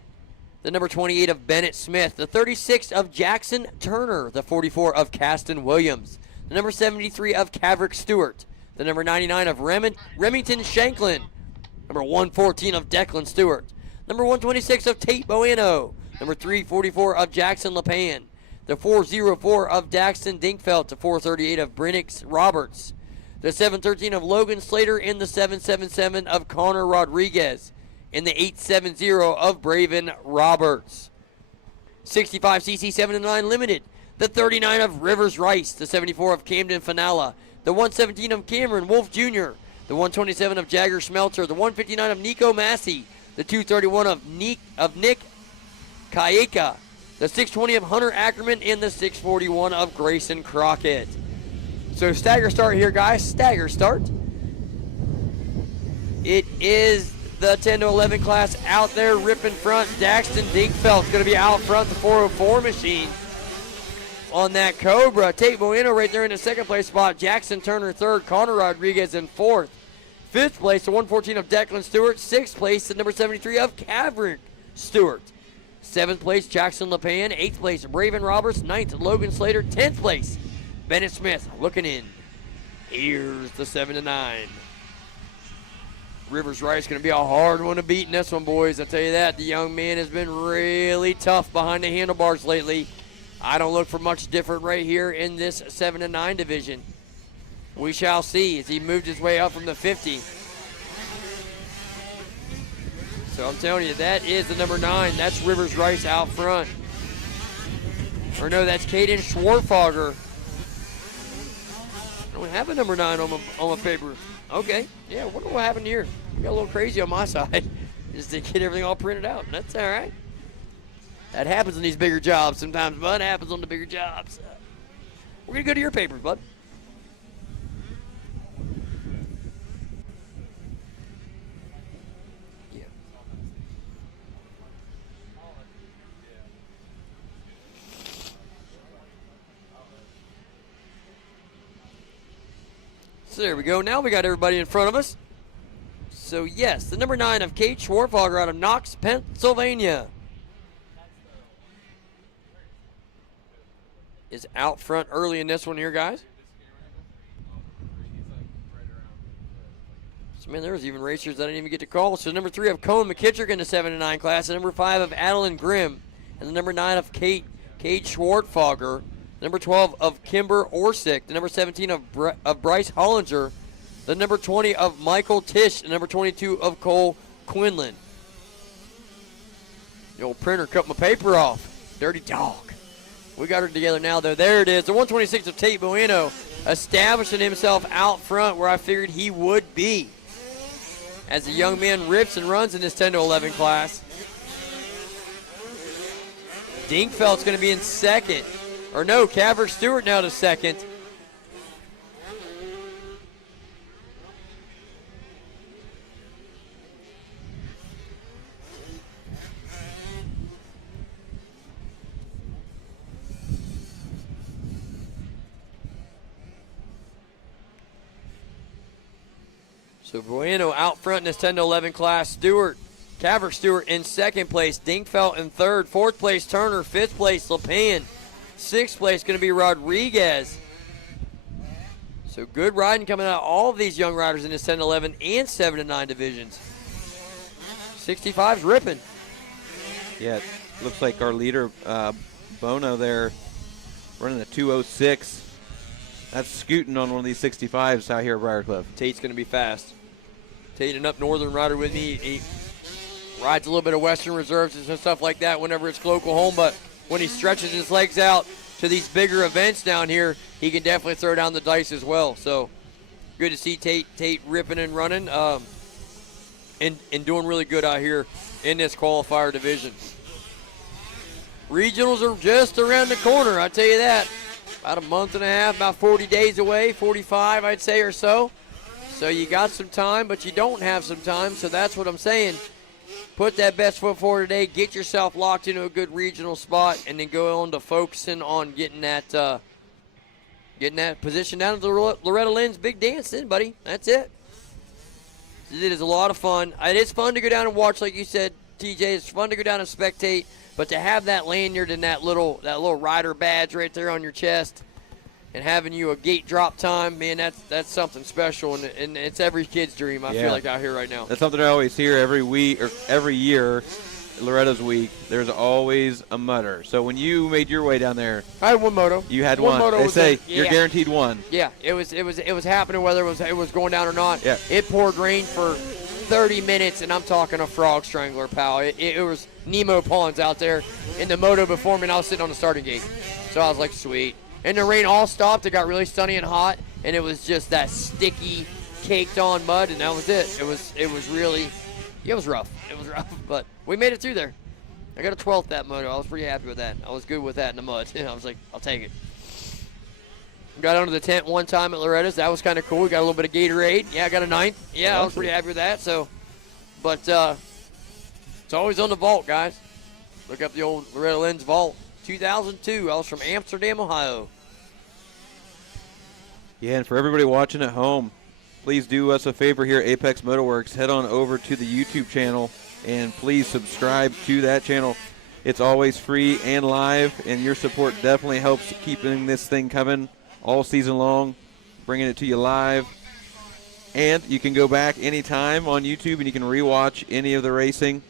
the number 28 of Bennett Smith, the 36 of Jackson Turner, the 44 of Caston Williams, the number 73 of Caverick Stewart, the number 99 of Remington Shanklin, number 114 of Declan Stewart, number 126 of Tate Bueno, number 344 of Jackson LePan, the 404 of Daxton Dinkfeld, the 438 of Brennix Roberts, the 713 of Logan Slater, and the 777 of Connor Rodriguez, and the 870 of Braven Roberts. 65cc 7 to 9 limited. The 39 of Rivers Rice, the 74 of Camden Finala, the 117 of Cameron Wolf Jr., the 127 of Jagger Schmelter, the 159 of Nico Massey, the 231 of Nick Kayeka, the 620 of Hunter Ackerman, and the 641 of Grayson Crockett. So stagger start here, guys. Stagger start. It is the 10 to 11 class out there ripping front. Daxton Dinkfeld's going to be out front, the 404 machine on that Cobra. Tate Bueno right there in the second place spot. Jackson Turner third. Connor Rodriguez in fourth. Fifth place, the 114 of Declan Stewart. Sixth place, the number 73 of Caverick Stewart. Seventh place, Jackson LePan. Eighth place, Braven Roberts. Ninth, Logan Slater. 10th place, Bennett Smith looking in. Here's the 7 to 9. Rivers Rice going to be a hard one to beat in this one, boys. I tell you that. The young man has been really tough behind the handlebars lately. I don't look for much different right here in this 7 to 9 division. We shall see as he moved his way up from the 50. So I'm telling you, that is the number 9. That's Rivers Rice out front. Or no, that's Caden Schwarfogger. I don't have a number 9 on my paper. Okay, yeah, wonder what happened here. Got a little crazy on my side just to get everything all printed out. That's all right. That happens in these bigger jobs sometimes, bud. It happens on the bigger jobs. We're going to go to your papers, bud. Yeah. So there we go. Now we got everybody in front of us. So yes, the number 9 of Kate Schwarfogger out of Knox, Pennsylvania, is out front early in this one here, guys. So, man, there was even racers that I didn't even get to call. So number 3 of Cohen McKittrick in the 7 to 9 class, the number 5 of Adeline Grimm, and the number 9 of Kate Schwartfogger, number 12 of Kimber Orsick, the number 17 of Bryce Hollinger, the number 20 of Michael Tish, the number 22 of Cole Quinlan. The old printer cut my paper off. Dirty dog. We got her together now, though. There it is. The 126 of Tate Bueno establishing himself out front where I figured he would be as the young man rips and runs in this 10 to 11 class. Dinkfeld's going to be in second. Or no, Caverick Stewart now to second. So Bueno out front in this 10 to 11 class. Stewart, Caverick Stewart in second place. Dinkfeld in third. Fourth place Turner. Fifth place LePan. Sixth place going to be Rodriguez. So good riding coming out of all of these young riders in this 10 to 11 and 7 to 9 divisions. 65's ripping. Yeah, it looks like our leader, Bono there, running a 2:06. That's scooting on one of these 65s out here at Briarcliff. Tate's going to be fast. Tate, an up northern rider with me. He rides a little bit of Western Reserves and stuff like that whenever it's local home, but when he stretches his legs out to these bigger events down here, he can definitely throw down the dice as well. So good to see Tate ripping and running and doing really good out here in this qualifier division. Regionals are just around the corner, I tell you that. About a month and a half, about 40 days away, 45 I'd say or so. So you got some time, but you don't have some time, so that's what I'm saying. Put that best foot forward today, get yourself locked into a good regional spot, and then go on to focusing on getting that position down at the Loretta Lynn's big dance then, buddy. That's it. It is a lot of fun. It is fun to go down and watch, like you said, TJ. It's fun to go down and spectate, but to have that lanyard and that little rider badge right there on your chest and having you a gate drop time, man, that's something special, and it's every kid's dream, I feel like, out here right now. That's something I always hear every week or every year, Loretta's week. There's always a mutter. So when you made your way down there, I had one moto. You had one. They say you're guaranteed one. Yeah, it was happening whether it was going down or not. Yeah. It poured rain for 30 minutes, and I'm talking a frog strangler, pal. It was Nemo ponds out there in the moto before me, and I was sitting on the starting gate. So I was like, sweet. And the rain all stopped. It got really sunny and hot, and it was just that sticky, caked-on mud, and that was it. It was rough. It was rough, but we made it through there. I got a 12th that moto. I was pretty happy with that. I was good with that in the mud. I was like, I'll take it. Got under the tent one time at Loretta's. That was kind of cool. We got a little bit of Gatorade. Yeah, I got a 9th. Yeah, I was pretty happy with that. So, but it's always on the vault, guys. Look up the old Loretta Lynn's vault. 2002. I was from Amsterdam, Ohio. Yeah, and for everybody watching at home, please do us a favor here at Apex Motoworks. Head on over to the YouTube channel and please subscribe to that channel. It's always free and live, and your support definitely helps keeping this thing coming all season long, bringing it to you live. And you can go back anytime on YouTube and you can rewatch any of the racing.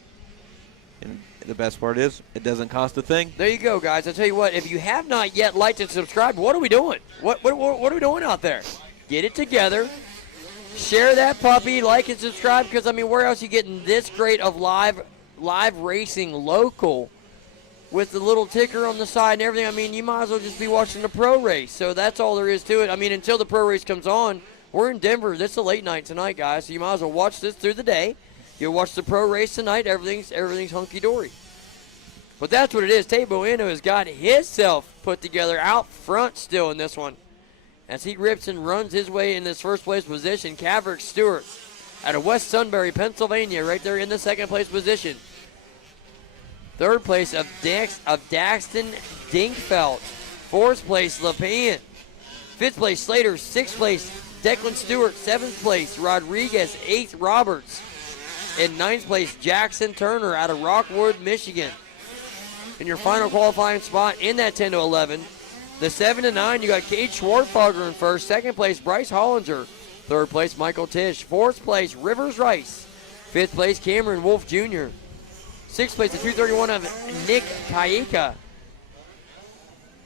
And the best part is, it doesn't cost a thing. There you go, guys. I tell you what, if you have not yet liked and subscribed, what are we doing? What are we doing out there? Get it together. Share that puppy, like and subscribe, because, I mean, where else are you getting this great of live racing local with the little ticker on the side and everything? I mean, you might as well just be watching the pro race. So that's all there is to it. I mean, until the pro race comes on, we're in Denver. This is a late night tonight, guys, so you might as well watch this through the day. You'll watch the pro race tonight. Everything's hunky-dory. But that's what it is. Tate Bueno has got himself put together out front still in this one. As he rips and runs his way in this first place position, Caverick Stewart out of West Sunbury, Pennsylvania, right there in the second place position. Third place of Daxton Dinkfeld. Fourth place, LePan. Fifth place, Slater. Sixth place, Declan Stewart. Seventh place, Rodriguez. Eighth, Roberts. In ninth place, Jackson Turner out of Rockwood, Michigan. In your final qualifying spot in that 10 to 11. The 7 to 9, you got Cade Schwartfogger in first. Second place, Bryce Hollinger. Third place, Michael Tish. Fourth place, Rivers Rice. Fifth place, Cameron Wolf Jr. Sixth place, the 231 of Nick Kaika.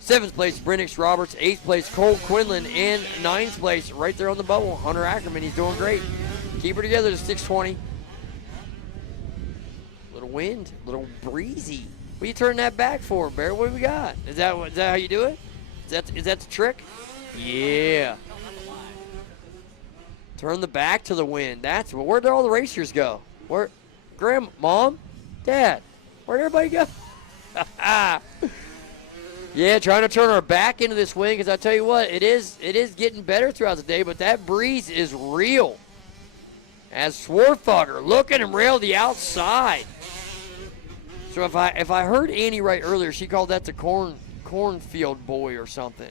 7th place, Brennix Roberts. 8th place, Cole Quinlan. And 9th place, right there on the bubble, Hunter Ackerman. He's doing great. Keep her together to 620. Little wind, little breezy. What are you turning that back for, Bear? What do we got? Is that how you do it? Is that the trick? Yeah. Turn the back to the wind. That's where'd all the racers go? Where, Mom, Dad, where'd everybody go? Yeah, trying to turn our back into this wind, because I tell you what, it is getting better throughout the day, but that breeze is real. As Swarthogger looking and rail the outside. So if I heard Annie right earlier, she called that the cornfield boy or something.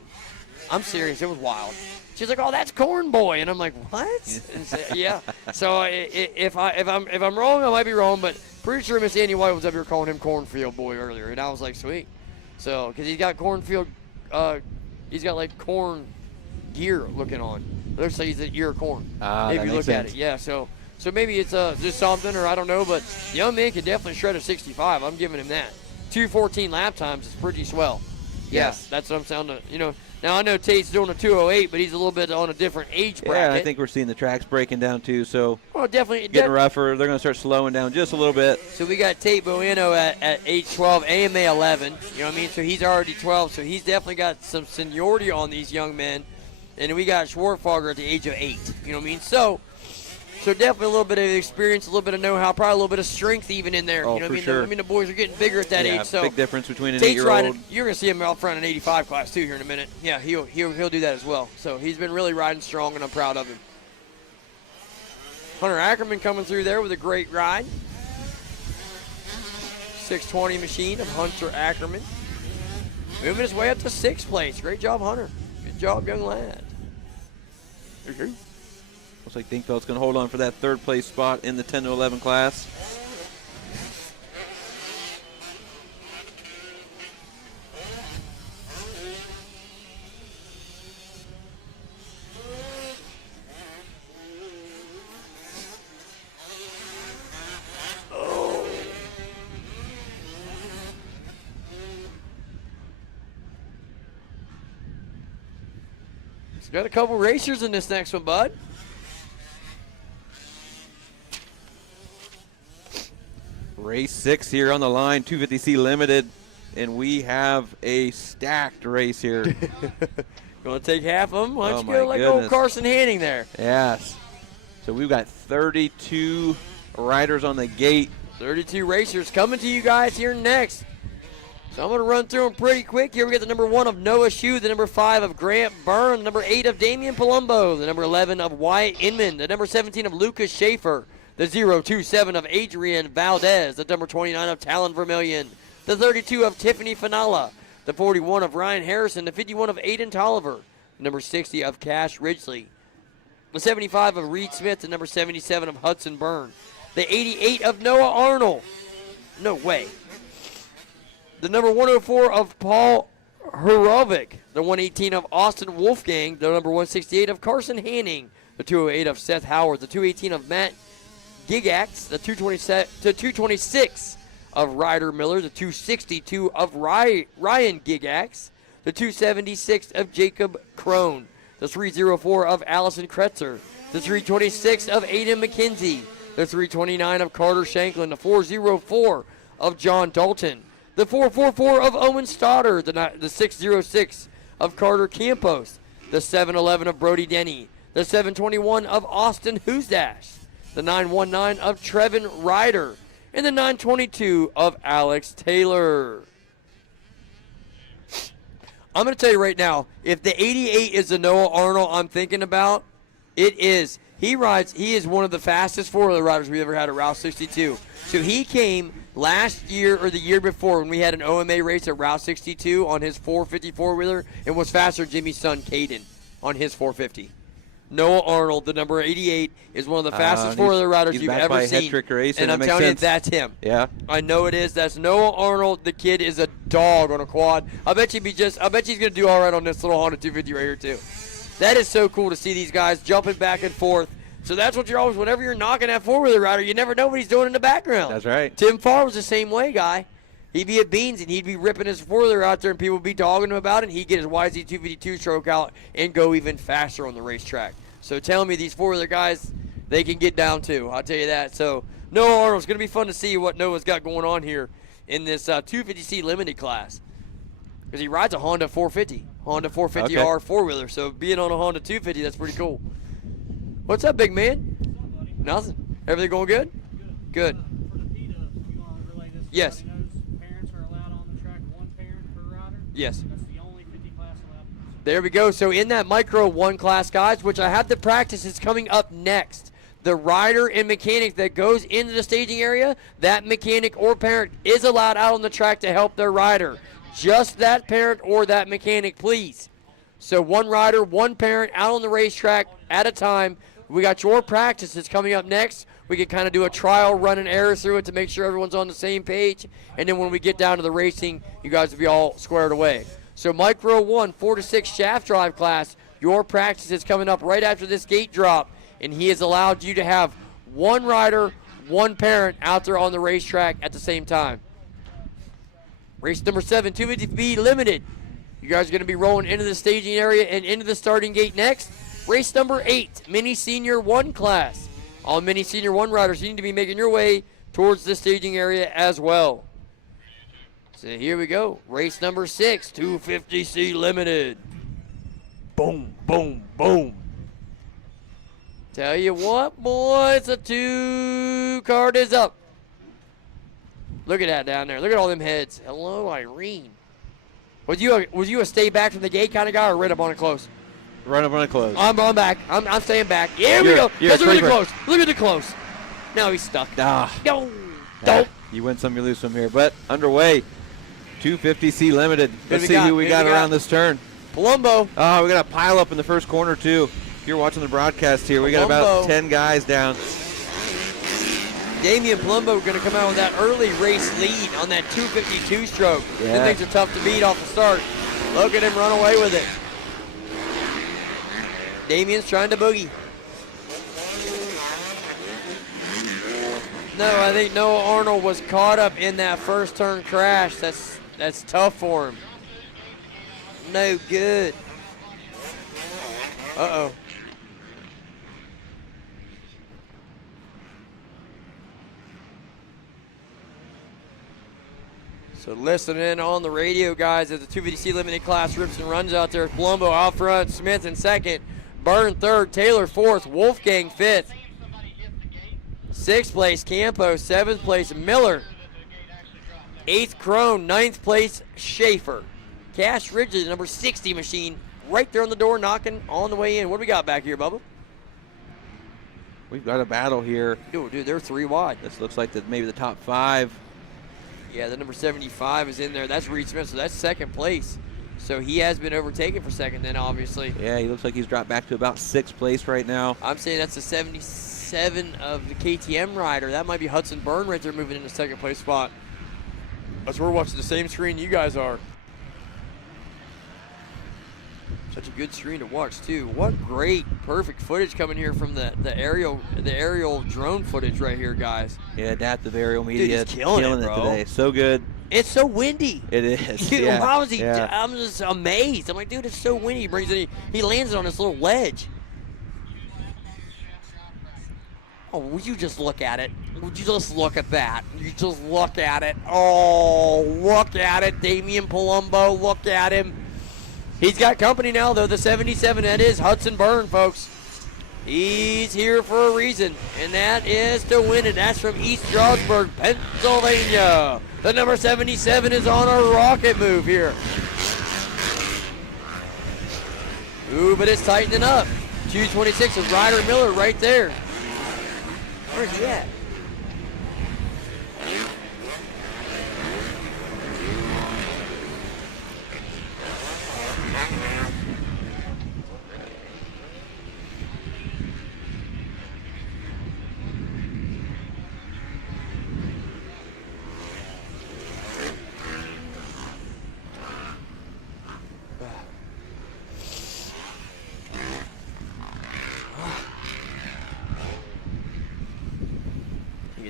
I'm serious, it was wild. She's like, "Oh, that's Corn Boy," and I'm like, "What?" And so, yeah. So if I'm wrong, I might be wrong, but pretty sure Miss Annie White was up here calling him Cornfield Boy earlier, and I was like, "Sweet." So because he's got cornfield, he's got like corn gear looking on. Looks like he's an ear of corn. If you look at it, yeah. So maybe it's just something, or I don't know, but the young man can definitely shred a 65. I'm giving him that. 2:14 lap times is pretty swell. Yes, that's what I'm sounding. Now I know Tate's doing a 2:08, but he's a little bit on a different age bracket. Yeah, I think we're seeing the tracks breaking down too. So definitely getting rougher. They're going to start slowing down just a little bit. So we got Tate Bueno at age 12, AMA 11. You know what I mean? So he's already 12. So he's definitely got some seniority on these young men. And we got Schwartfogger at the age of 8. You know what I mean? So definitely a little bit of experience, a little bit of know-how, probably a little bit of strength even in there. Oh, you know what I mean? sure. I mean, the boys are getting bigger at that age. So big difference between an Tate's 8-year-old. You're going to see him out front in 85 class too here in a minute. Yeah, he'll do that as well. So he's been really riding strong, and I'm proud of him. Hunter Ackerman coming through there with a great ride. 620 machine of Hunter Ackerman. Moving his way up to 6th place. Great job, Hunter. Good job, young lad. Looks like Dinkfeld's going to hold on for that 3rd place spot in the 10 to 11 class. Got a couple racers in this next one, bud. Race 6 here on the line, 250C Limited, and we have a stacked race here. Gonna take half of them. Why don't you go like goodness. old Carson Hanning there? Yes. So we've got 32 riders on the gate. 32 racers coming to you guys here next. So I'm going to run through them pretty quick. Here we got the number 1 of Noah Shue, the number 5 of Grant Byrne, the number 8 of Damian Palumbo, the number 11 of Wyatt Inman, the number 17 of Lucas Schaefer, the 027 of Adrian Valdez, the number 29 of Talon Vermillion, the 32 of Tiffany Finala, the 41 of Ryan Harrison, the 51 of Aiden Tolliver, the number 60 of Cash Ridgely, the 75 of Reed Smith, the number 77 of Hudson Byrne, the 88 of Noah Arnold. No way. The number 104 of Paul Hrovic, the 118 of Austin Wolfgang, the number 168 of Carson Hanning, the 208 of Seth Howard, the 218 of Matt Gigax, the 226 of Ryder Miller, the 262 of Ryan Gigax, the 276 of Jacob Crone, the 304 of Allison Kretzer, the 326 of Aiden McKenzie, the 329 of Carter Shanklin, the 404 of John Dalton, the 444 of Owen Stoddard, the 606 of Carter Campos, the 711 of Brody Denny, the 721 of Austin Hoosdash, the 919 of Trevin Ryder, and the 922 of Alex Taylor. I'm going to tell you right now, if the 88 is the Noah Arnold I'm thinking about, it is. He is one of the fastest four-wheeler riders we ever had at Route 62. So he came last year or the year before when we had an OMA race at Route 62 on his 450 four-wheeler and was faster than Jimmy's son, Caden, on his 450. Noah Arnold, the number 88, is one of the fastest four-wheeler riders you've ever seen. And I'm telling you, that's him. Yeah. I know it is. That's Noah Arnold. The kid is a dog on a quad. I bet he's going to do all right on this little Honda 250 right here, too. That is so cool to see these guys jumping back and forth. So that's what you're always, whenever you're knocking that four-wheeler rider, you never know what he's doing in the background. That's right. Tim Farr was the same way, guy. he'd be at Beans and he'd be ripping his four-wheeler out there and people would be dogging him about it, and he'd get his YZ252 stroke out and go even faster on the racetrack. So tell me, these four-wheeler guys, they can get down too. I'll tell you that. So Noah Arnold's going to be fun to see what Noah's got going on here in this 250C limited class, because he rides a Honda 450 R four-wheeler. So being on a Honda 250, that's pretty cool. What's up, big man? Nothing. Everything going good? Good. For the PETA, you want to relay this? Yes. Everybody knows parents are allowed on the track, one parent per rider. Yes. That's the only 50 class allowed. There we go. So in that Micro 1 class, guys, which I have the practice is coming up next, the rider and mechanic that goes into the staging area, that mechanic or parent is allowed out on the track to help their rider. Just that parent or that mechanic, please. So one rider, one parent out on the racetrack at a time. We got your practices coming up next. We can kind of do a trial run and error through it to make sure everyone's on the same page. And then when we get down to the racing, you guys will be all squared away. So Micro 1, 4 to 6 shaft drive class, your practice is coming up right after this gate drop. And he has allowed you to have one rider, one parent out there on the racetrack at the same time. Race number 7, 250B limited. You guys are going to be rolling into the staging area and into the starting gate next. Race number 8, Mini Senior 1 class. All Mini Senior 1 riders, you need to be making your way towards the staging area as well. So here we go. Race number 6, 250C limited. Boom, boom, boom. Tell you what, boys, the 2 card is up. Look at that down there. Look at all them heads. Hello, Irene. Was you a stay back from the gate kind of guy, or right up on it close? Run up on it close. I'm back. I'm staying back. Here we go. Let's look at the close. Look at the close. Now he's stuck. No. Don't. You win some, you lose some here. But underway, 250C limited. Let's see who we got around this turn. Palumbo. Oh, we got a pile up in the first corner, too. If you're watching the broadcast here, we got about 10 guys down. Damian Palumbo going to come out with that early race lead on that 252 stroke. Yeah. The things are tough to beat off the start. Look at him run away with it. Damian's trying to boogie. No, I think Noah Arnold was caught up in that first turn crash. That's tough for him. No good. Uh-oh. So listen in on the radio, guys, as the 250C limited class rips and runs out there. Palumbo out front, Smith in second, Byrne third, Taylor fourth, Wolfgang fifth. 6th place, Campo. 7th place, Miller. 8th, Crone. 9th place, Schaefer. Cash Ridgely, the number 60 machine, right there on the door, knocking on the way in. What do we got back here, Bubba? We've got a battle here. Dude, they're 3 wide. This looks like maybe the top 5. Yeah, the number 75 is in there. That's Reed Smith, so that's 2nd place. So he has been overtaken for 2nd then, obviously. Yeah, he looks like he's dropped back to about 6th place right now. I'm saying that's the 77 of the KTM rider. That might be Hudson Byrne right there moving into 2nd place spot. As we're watching the same screen you guys are. Such a good screen to watch too. What great, perfect footage coming here from the aerial drone footage right here, guys. Yeah, adaptive aerial media. Dude, he's killing it, bro. today. So good. It's so windy. It is. Dude, yeah. how is he? Yeah. I'm just amazed. I'm like, dude, it's so windy. He brings it. He lands it on this little ledge. Oh, would you just look at it? Would you just look at that? You just look at it. Oh, look at it. Damian Palumbo, look at him. He's got company now, though. The 77, that is Hudson Byrne, folks. He's here for a reason, and that is to win it. That's from East Stroudsburg, Pennsylvania. The number 77 is on a rocket move here. Ooh, but it's tightening up. 226 is Ryder Miller right there. Where's he at?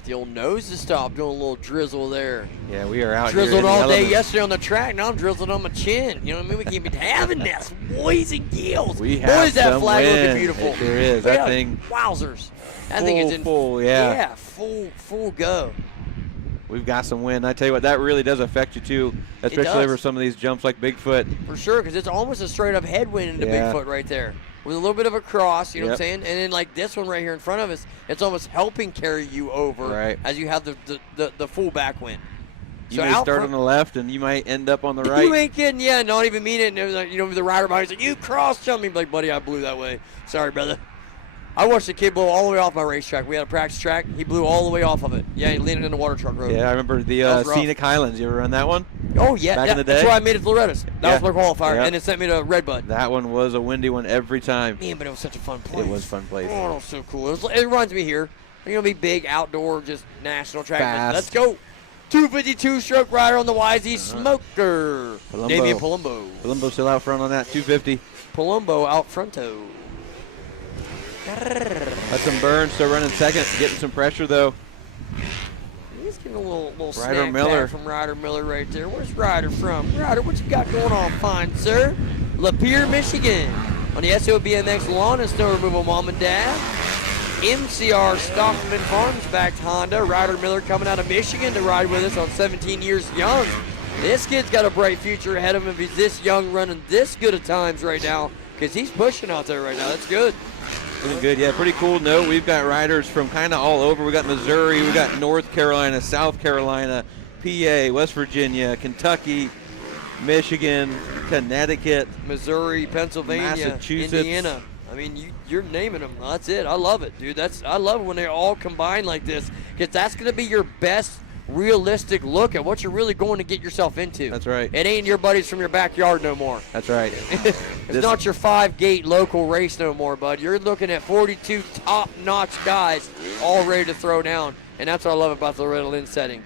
The old nose is stopped, doing a little drizzle there. Yeah, we are out Drizzled here in the all day elements. yesterday on the track. Now I'm drizzling on my chin. You know what I mean? We can't be having this. Boys and girls. We have Boys, that some flag wind. looking beautiful. It sure is. Yeah, That thing. Wowzers. That thing is in full, yeah. Yeah, full go. We've got some wind. I tell you what, that really does affect you too, especially does. over some of these jumps like Bigfoot. For sure, because it's almost a straight up headwind into Yeah. Bigfoot right there. With a little bit of a cross, you know what I'm Yep. saying? And then like this one right here in front of us, it's almost helping carry you over Right. as you have the full back wind. You So may out start front- on the left and you might end up on the right. You ain't kidding, yeah, not even mean it. And it was like, you know, the rider behind me, like, you cross-jumped me. Like, buddy, I blew that way. Sorry, brother. I watched the kid blow all the way off my racetrack. We had a practice track. He blew all the way off of it. Yeah, he landed in the water truck road. Yeah, I remember the That was rough. Scenic Highlands. You ever run that one? Oh, yeah. Back in the day? That's why I made it to Loretta's. That was my qualifier, Yep. and it sent me to Redbud. That one was a windy one every time. Man, but it was such a fun place. It was a fun place. Oh, it was so cool. It reminds me here. You're going to be big, outdoor, just national track. Fast. Let's go. 252 stroke rider on the YZ Smoker. Palumbo. Damian Palumbo. Palumbo still out front on that 250. Palumbo out fronto. Let them burn. Still running second. Getting some pressure though. He's getting a little Ryder snack Miller. back from Ryder Miller right there. Where's Ryder from? Ryder, what you got going on, fine sir? Lapeer, Michigan. On the SOBMX lawn and snow removal, mom and dad. MCR Stockman Farms backed Honda. Ryder Miller coming out of Michigan to ride with us on 17 years young. This kid's got a bright future ahead of him if he's this young, running this good of times right now, because he's pushing out there right now. That's good. Looking good, yeah. Pretty cool note. We've got riders from kind of all over. We got Missouri, we got North Carolina, South Carolina, PA, West Virginia, Kentucky, Michigan, Connecticut, Missouri, Pennsylvania, Massachusetts. Indiana. I mean, you're naming them. That's it. I love it, dude. I love it when they all combine like this, because that's going to be your best realistic look at what you're really going to get yourself into. That's right. It ain't your buddies from your backyard no more. That's right. It's not your 5-gate local race no more, bud. You're looking at 42 top-notch guys all ready to throw down, and that's what I love about the Loretta Lynn setting.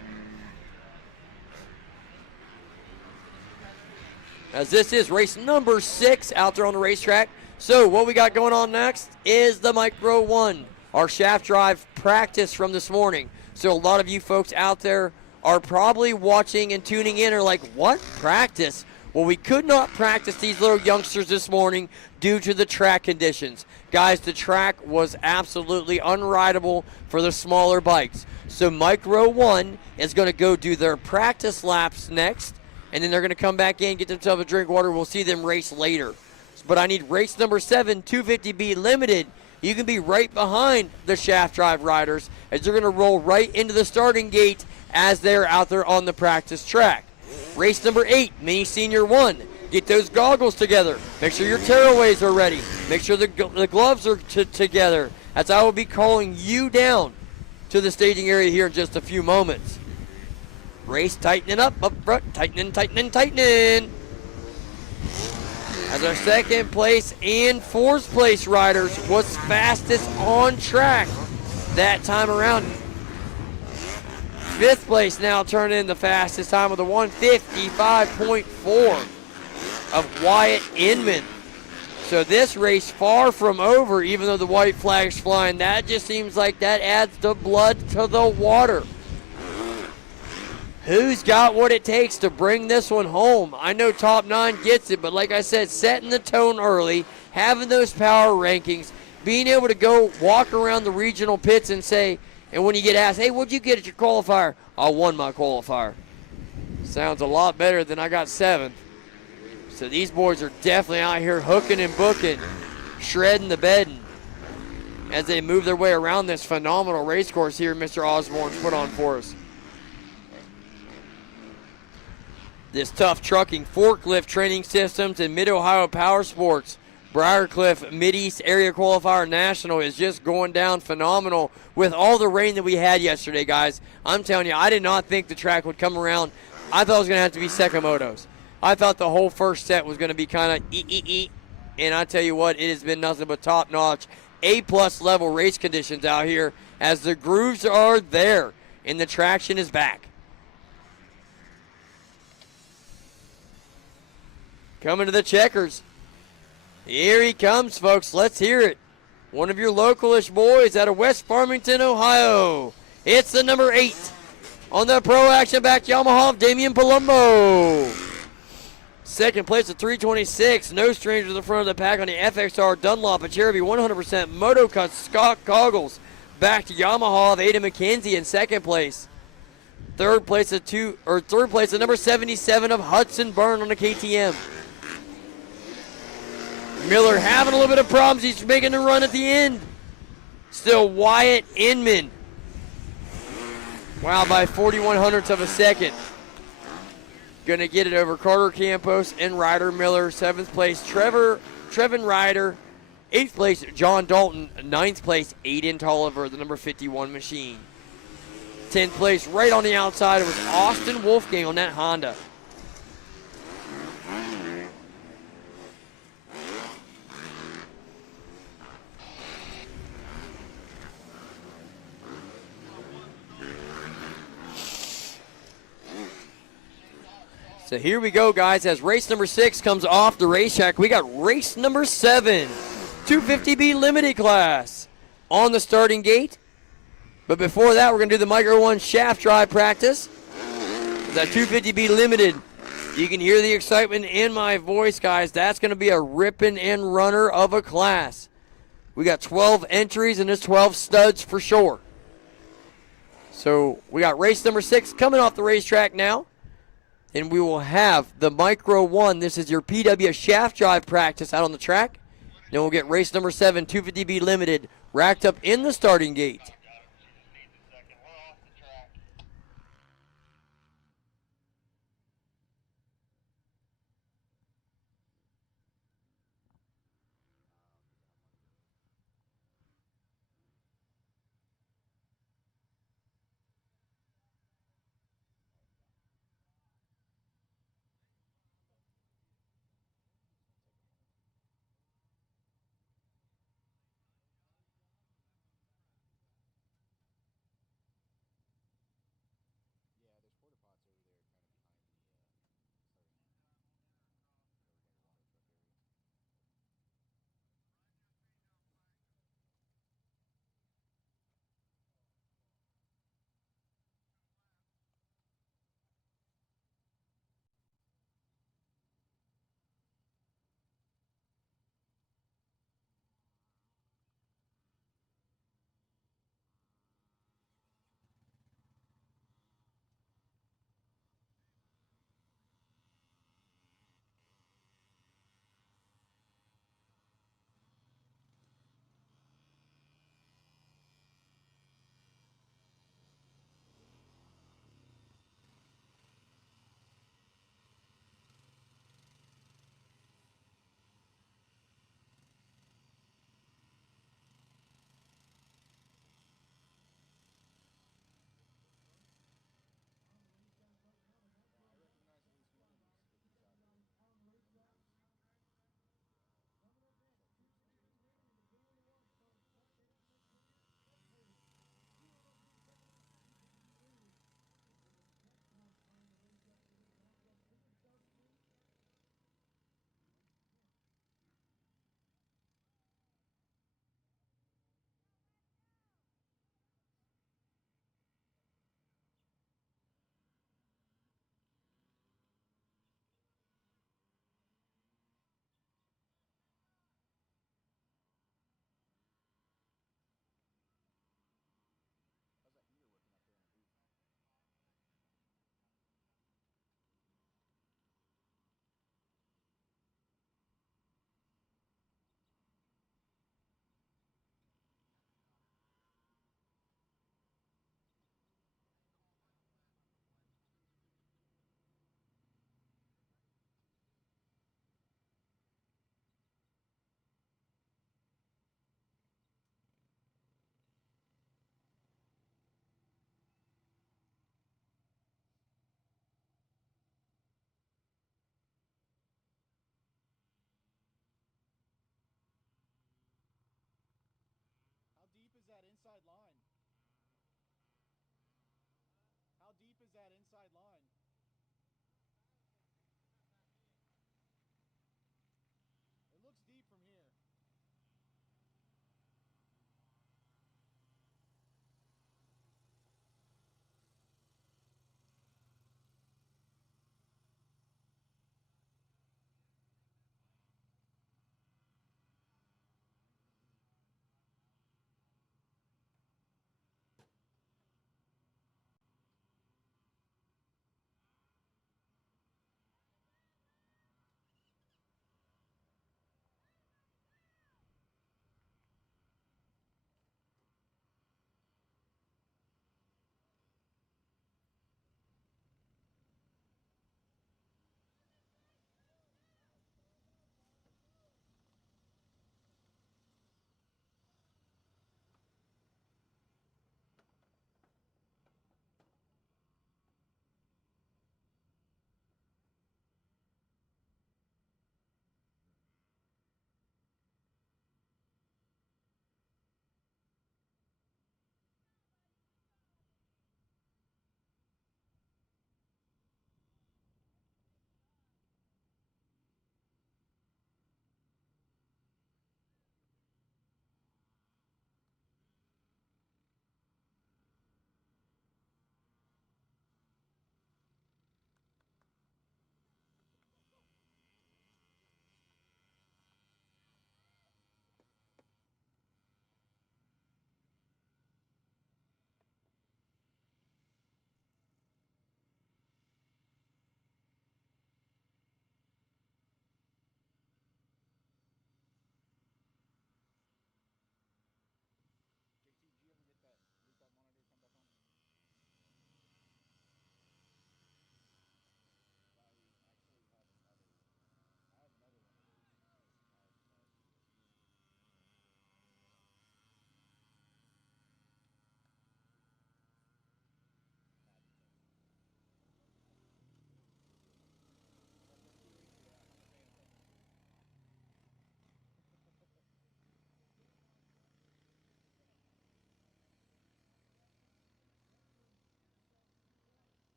As this is race number 6 out there on the racetrack. So what we got going on next is the Micro 1, our shaft drive practice from this morning. So a lot of you folks out there are probably watching and tuning in are like, what? Practice? Well, we could not practice these little youngsters this morning due to the track conditions. Guys, the track was absolutely unrideable for the smaller bikes. So Micro 1 is going to go do their practice laps next, and then they're going to come back in, get themselves a drink of water. We'll see them race later. But I need race number 7, 250B Limited. You can be right behind the shaft drive riders as they're going to roll right into the starting gate as they're out there on the practice track. Race number 8, Mini Senior 1. Get those goggles together. Make sure your tearaways are ready. Make sure the gloves are together, as I will be calling you down to the staging area here in just a few moments. Race tightening up front. Tightening. As our second place and fourth place riders was fastest on track that time around. Fifth place now turned in the fastest time with a 1:55.4 of Wyatt Inman. So this race far from over, even though the white flag's flying. That just seems like that adds the blood to the water. Who's got what it takes to bring this one home? I know Top 9 gets it, but like I said, setting the tone early, having those power rankings, being able to go walk around the regional pits and say, and when you get asked, hey, what'd you get at your qualifier? I won my qualifier. Sounds a lot better than I got 7th. So these boys are definitely out here hooking and booking, shredding the bedding as they move their way around this phenomenal race course here Mr. Osborne's put on for us. This tough trucking, forklift training systems, and Mid-Ohio Power Sports Briarcliff Mid-East Area Qualifier National is just going down phenomenal with all the rain that we had yesterday, guys. I'm telling you, I did not think the track would come around. I thought it was going to have to be second motos. I thought the whole first set was going to be kind of and I tell you what, it has been nothing but top-notch, A-plus level race conditions out here as the grooves are there and the traction is back. Coming to the checkers. Here he comes, folks. Let's hear it. One of your localish boys out of West Farmington, Ohio. It's the number 8 on the Pro Action Back Yamaha of Damian Palumbo. Second place at 326. No stranger to the front of the pack on the FXR Dunlop and Cherokee 100% Moto Cut Scott Goggles. Back to Yamaha of Ada McKenzie in second place. Third place at number 77 of Hudson Byrne on the KTM. Miller having a little bit of problems. He's making the run at the end. Still Wyatt Inman. Wow, by 41 of a second. Gonna get it over Carter Campos and Ryder Miller. 7th place, Trevin Ryder. 8th place, John Dalton. 9th place, Aiden Tolliver, the number 51 machine. 10th place, right on the outside, it was Austin Wolfgang on that Honda. So here we go, guys, as race number 6 comes off the racetrack. We got race number 7, 250B limited class on the starting gate. But before that, we're going to do the Micro 1 shaft drive practice. That 250B limited. You can hear the excitement in my voice, guys. That's going to be a ripping and runner of a class. We got 12 entries, and there's 12 studs for sure. So we got race number 6 coming off the racetrack now. And we will have the Micro 1. This is your PW shaft drive practice out on the track. Then we'll get race number 7, 250B limited, racked up in the starting gate.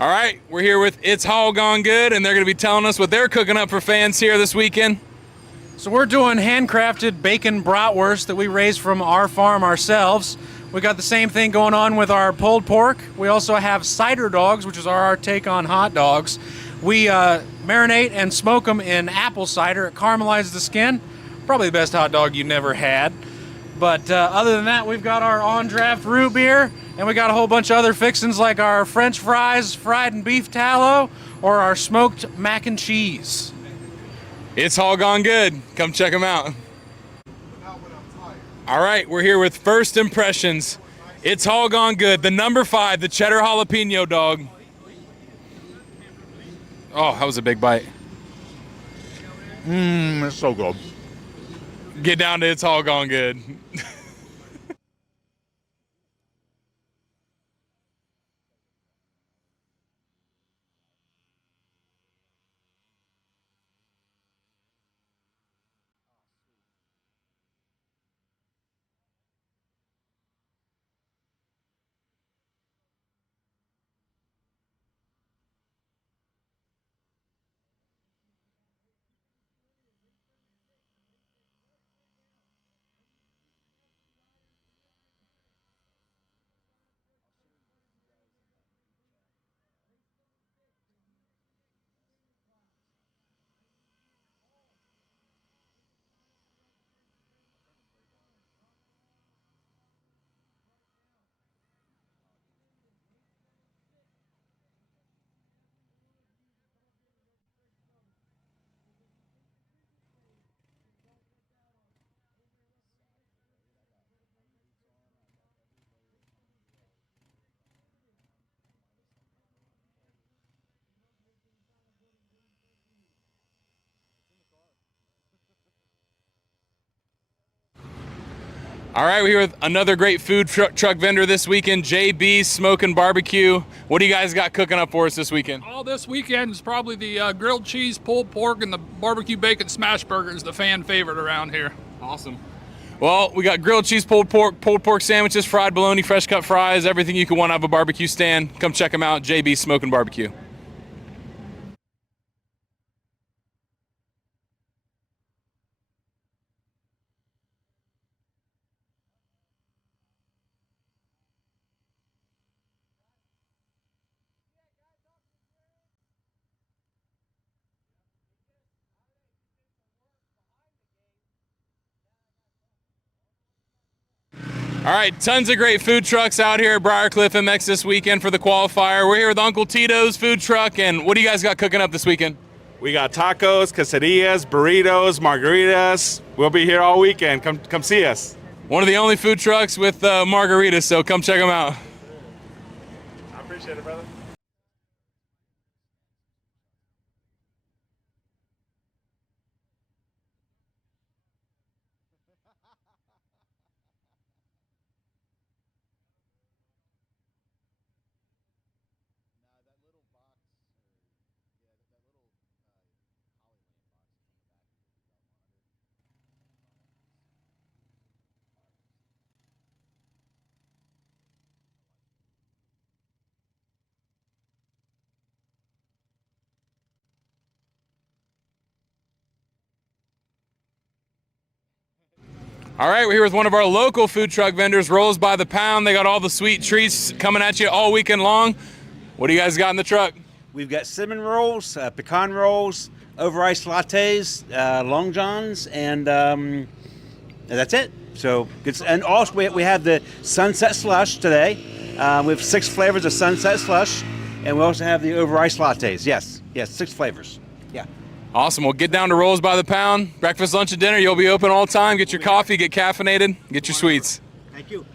All right, we're here with It's All Gone Good, and they're going to be telling us what they're cooking up for fans here this weekend. So we're doing handcrafted bacon bratwurst that we raise from our farm ourselves. We got the same thing going on with our pulled pork. We also have cider dogs, which is our take on hot dogs. We marinate and smoke them in apple cider. It caramelizes the skin. Probably the best hot dog you never had. But other than that, we've got our on-draft root beer, and we got a whole bunch of other fixings like our French fries fried in beef tallow or our smoked mac and cheese. It's All Gone Good. Come check them out. All right, we're here with First Impressions. It's All Gone Good. The number 5, the cheddar jalapeno dog. Oh, that was a big bite. It's so good. Get down to It's All Gone Good. All right, we're here with another great food truck vendor this weekend, JB Smoking Barbecue. What do you guys got cooking up for us this weekend? All this weekend is probably the grilled cheese, pulled pork, and the barbecue bacon smash burgers, the fan favorite around here. Awesome. Well, we got grilled cheese, pulled pork sandwiches, fried bologna, fresh cut fries, everything you could want out of a barbecue stand. Come check them out, JB Smoking Barbecue. All right, tons of great food trucks out here at Briarcliff MX this weekend for the qualifier. We're here with Uncle Tito's food truck, and what do you guys got cooking up this weekend? We got tacos, quesadillas, burritos, margaritas. We'll be here all weekend. Come see us. One of the only food trucks with margaritas, so come check them out. I appreciate it, brother. All right, we're here with one of our local food truck vendors, Rolls by the Pound. They got all the sweet treats coming at you all weekend long. What do you guys got in the truck? We've got cinnamon rolls, pecan rolls, over ice lattes, long johns, and that's it. So good. And also we have the sunset slush today. We have 6 flavors of sunset slush, and we also have the over ice lattes. Yes, 6 flavors. Yeah. Awesome. Well, get down to Rolls by the Pound. Breakfast, lunch, and dinner. You'll be open all the time. Get your coffee, get caffeinated, get your sweets. Thank you.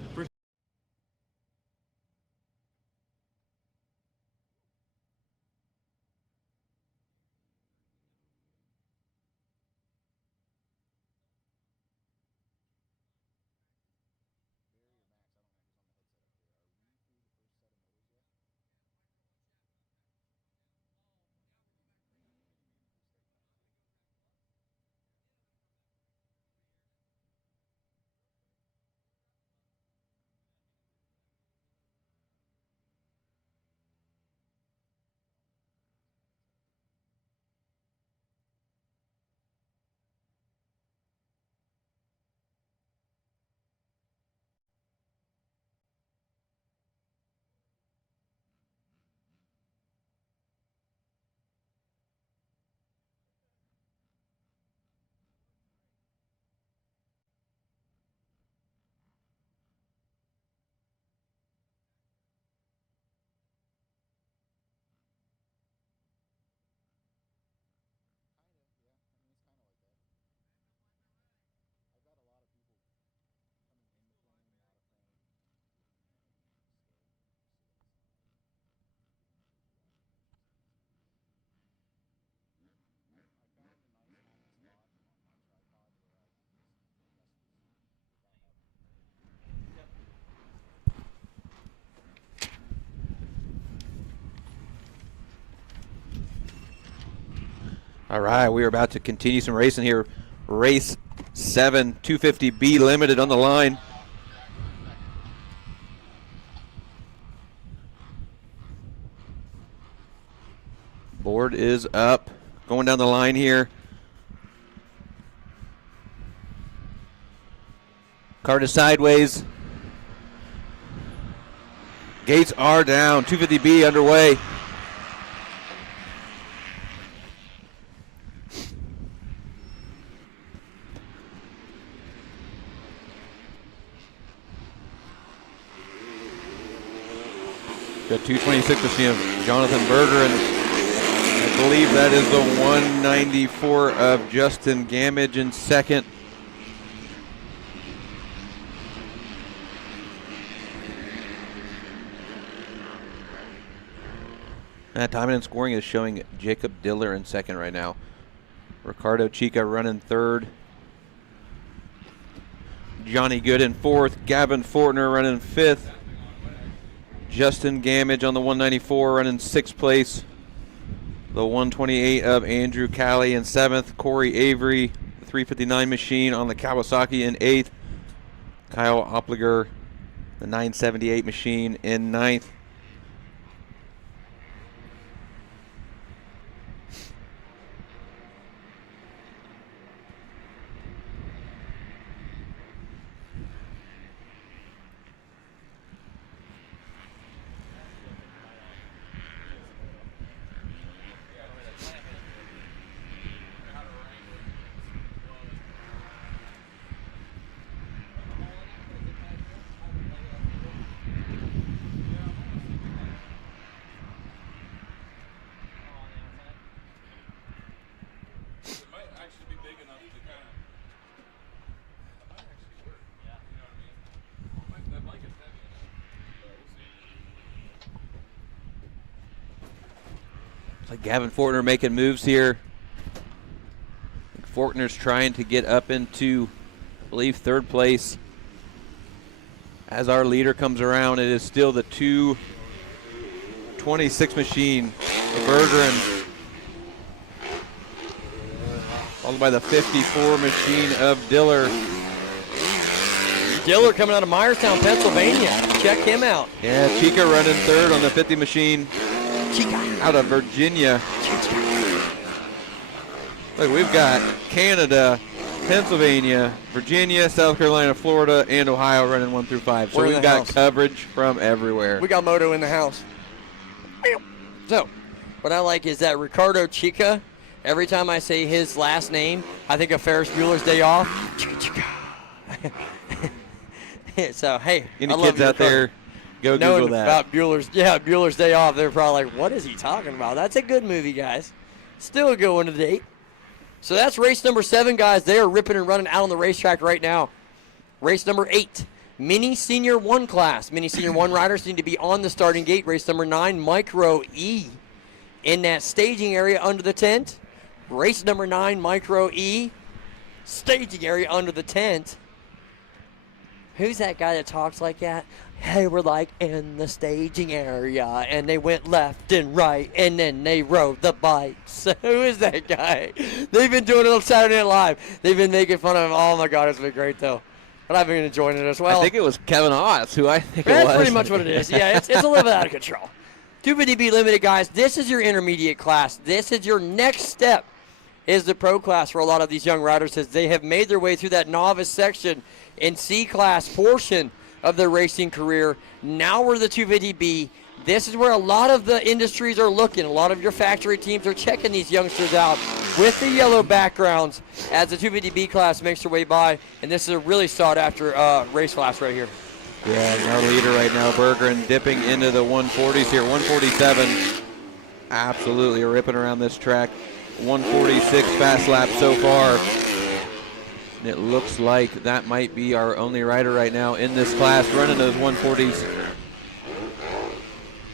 All right, we are about to continue some racing here. Race 7, 250B Limited on the line. Board is up. Going down the line here. Cart is sideways. Gates are down. 250B underway. Got 226 machine of Jonathan Berger, and I believe that is the 194 of Justin Gamage in second. Timing and scoring is showing Jacob Diller in second right now. Ricardo Chica running third. Johnny Good in fourth. Gavin Fortner running fifth. Justin Gamage on the 194 running sixth place. The 128 of Andrew Callie in seventh. Corey Avery, the 359 machine on the Kawasaki in eighth. Kyle Opliger, the 978 machine in ninth. Gavin Fortner making moves here. Fortner's trying to get up into, I believe, third place. As our leader comes around, it is still the 226 machine, the Bergeron, followed by the 54 machine of Diller. Diller coming out of Myerstown, Pennsylvania. Check him out. Yeah, Chica running third on the 50 machine. Chica. Out of Virginia. Look, we've got Canada, Pennsylvania, Virginia, South Carolina, Florida, and Ohio running 1 through 5. So we've got coverage from everywhere. We got Moto in the house. So, what I like is that Ricardo Chica, every time I say his last name, I think of Ferris Bueller's Day Off. So, hey, any kids out there, go Google that. About Bueller's Day Off, they're probably like, what is he talking about? That's a good movie, guys. Still a good one to date. So that's race number 7, guys. They are ripping and running out on the racetrack right now. Race number 8, Mini Senior 1 class. Mini Senior 1 riders need to be on the starting gate. Race number 9, Micro E in that staging area under the tent. Race number 9, Micro E, staging area under the tent. Who's that guy that talks like that? Hey, we're like in the staging area, and they went left and right, and then they rode the bikes. Who is that guy? They've been doing it on Saturday Night Live. They've been making fun of him. Oh, my God, it's been great, though. But I've been enjoying it as well. I think it was Kevin Oz, who I think it was. That's pretty much what it is. Yeah, it's a little bit out of control. 250B Limited, guys. This is your intermediate class. This is your next step, is the pro class for a lot of these young riders, as they have made their way through that novice section in C-class portion of their racing career. Now we're the 250B. This is where a lot of the industries are looking. A lot of your factory teams are checking these youngsters out with the yellow backgrounds as the 250B class makes their way by. And this is a really sought-after race class right here. Yeah, our leader right now, Bergeron, dipping into the 140s here. 147, absolutely ripping around this track. 146 fast lap so far. And it looks like that might be our only rider right now in this class running those 140s.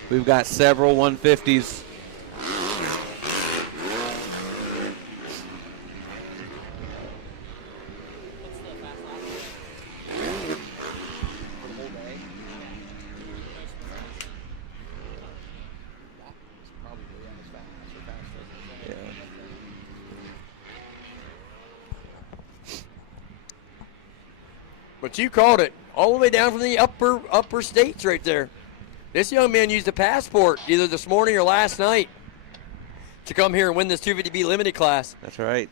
We've got several 150s. But you called it all the way down from the upper states right there. This young man used a passport either this morning or last night to come here and win this 250B limited class. That's right.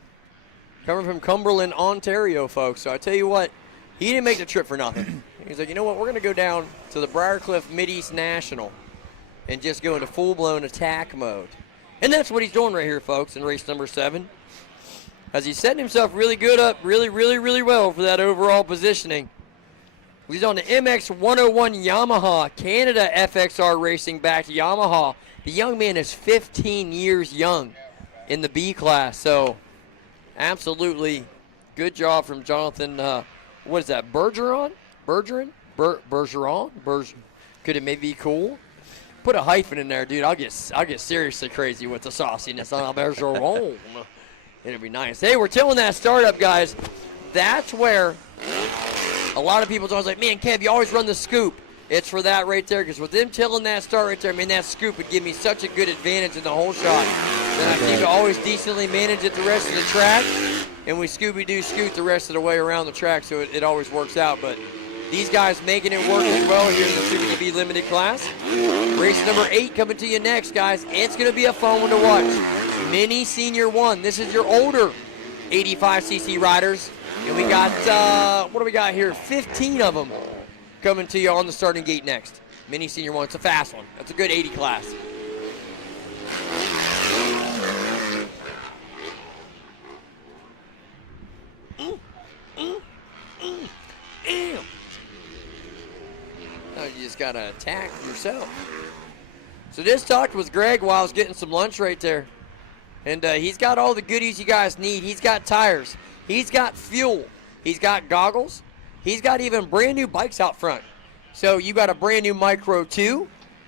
Coming from Cumberland, Ontario, folks. So I tell you what, he didn't make the trip for nothing. He's like, you know what, we're going to go down to the Briarcliff Mideast National and just go into full-blown attack mode. And that's what he's doing right here, folks, in race number 7. As he's setting himself really good up, really well for that overall positioning. He's on the MX 101 Yamaha, Canada FXR Racing back to Yamaha. The young man is 15 years young in the B class, so absolutely good job from Jonathan, what is that, Bergeron? Could it maybe be cool? Put a hyphen in there, dude. I'll get seriously crazy with the sauciness on Bergeron. It'll be nice. Hey, we're tilling that startup, guys. That's where a lot of people's always like, man, Kev, you always run the scoop. It's for that right there, because with them tilling that start right there, I mean, that scoop would give me such a good advantage in the whole shot. Then I seem to always decently manage it the rest of the track, and we Scooby-Doo scoot the rest of the way around the track, so it always works out. But these guys making it work as well here in the 250B limited class. Race number 8 coming to you next, guys. It's going to be a fun one to watch. Mini Senior 1. This is your older 85cc riders. And we got, what do we got here? 15 of them coming to you on the starting gate next. Mini Senior 1. It's a fast one. That's a good 80 class. Now you just got to attack yourself. So just talked with Greg while I was getting some lunch right there. And he's got all the goodies you guys need. He's got tires. He's got fuel. He's got goggles. He's got even brand new bikes out front. So you got a brand new Micro 2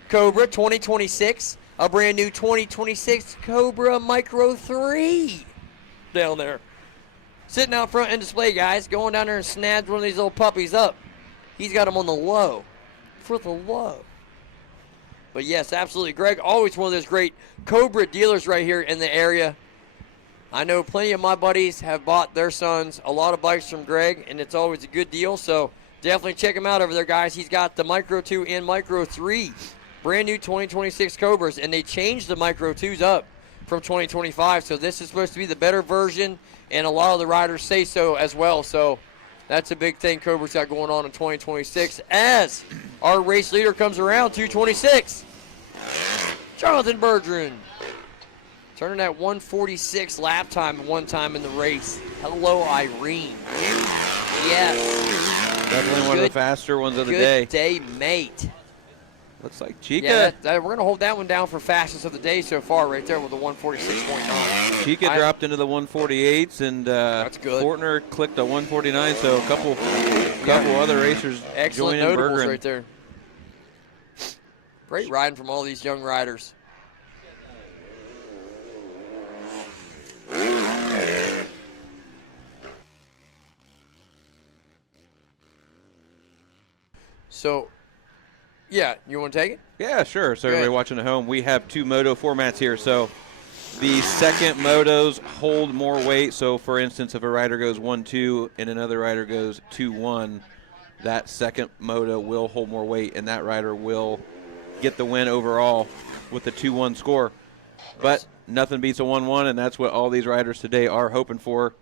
Cobra 2026, a brand new 2026 Cobra Micro 3 down there. Sitting out front in display, guys. Going down there and snagged one of these little puppies up. He's got them on the low. For the low. But yes, absolutely. Greg, always one of those great Cobra dealers right here in the area. I know plenty of my buddies have bought their sons a lot of bikes from Greg, and it's always a good deal. So definitely check him out over there, guys. He's got the Micro 2 and Micro 3, brand new 2026 Cobras, and they changed the Micro 2s up from 2025. So this is supposed to be the better version, and a lot of the riders say so as well. So that's a big thing Cobra's got going on in 2026 as our race leader comes around, 226. Jonathan Bergeron. Turning that 146 lap time one time in the race. Hello, Irene. Yes. Definitely one of the faster ones of the day. Good day, mate. Looks like Chica. Yeah, we're going to hold that one down for fastest of the day so far right there with the 146.9. Chica dropped into the 148s, and that's good. Fortner clicked a 149, so a couple other racers excellent joining notables Bergeron. right there. Great riding from all these young riders. So, yeah, you want to take it? Yeah, sure. So everybody watching at home, we have 2 moto formats here. So the second motos hold more weight. So, for instance, if a rider goes 1-2 and another rider goes 2-1, that second moto will hold more weight, and that rider will get the win overall with the 2-1 score. But nothing beats a 1-1, and that's what all these riders today are hoping for.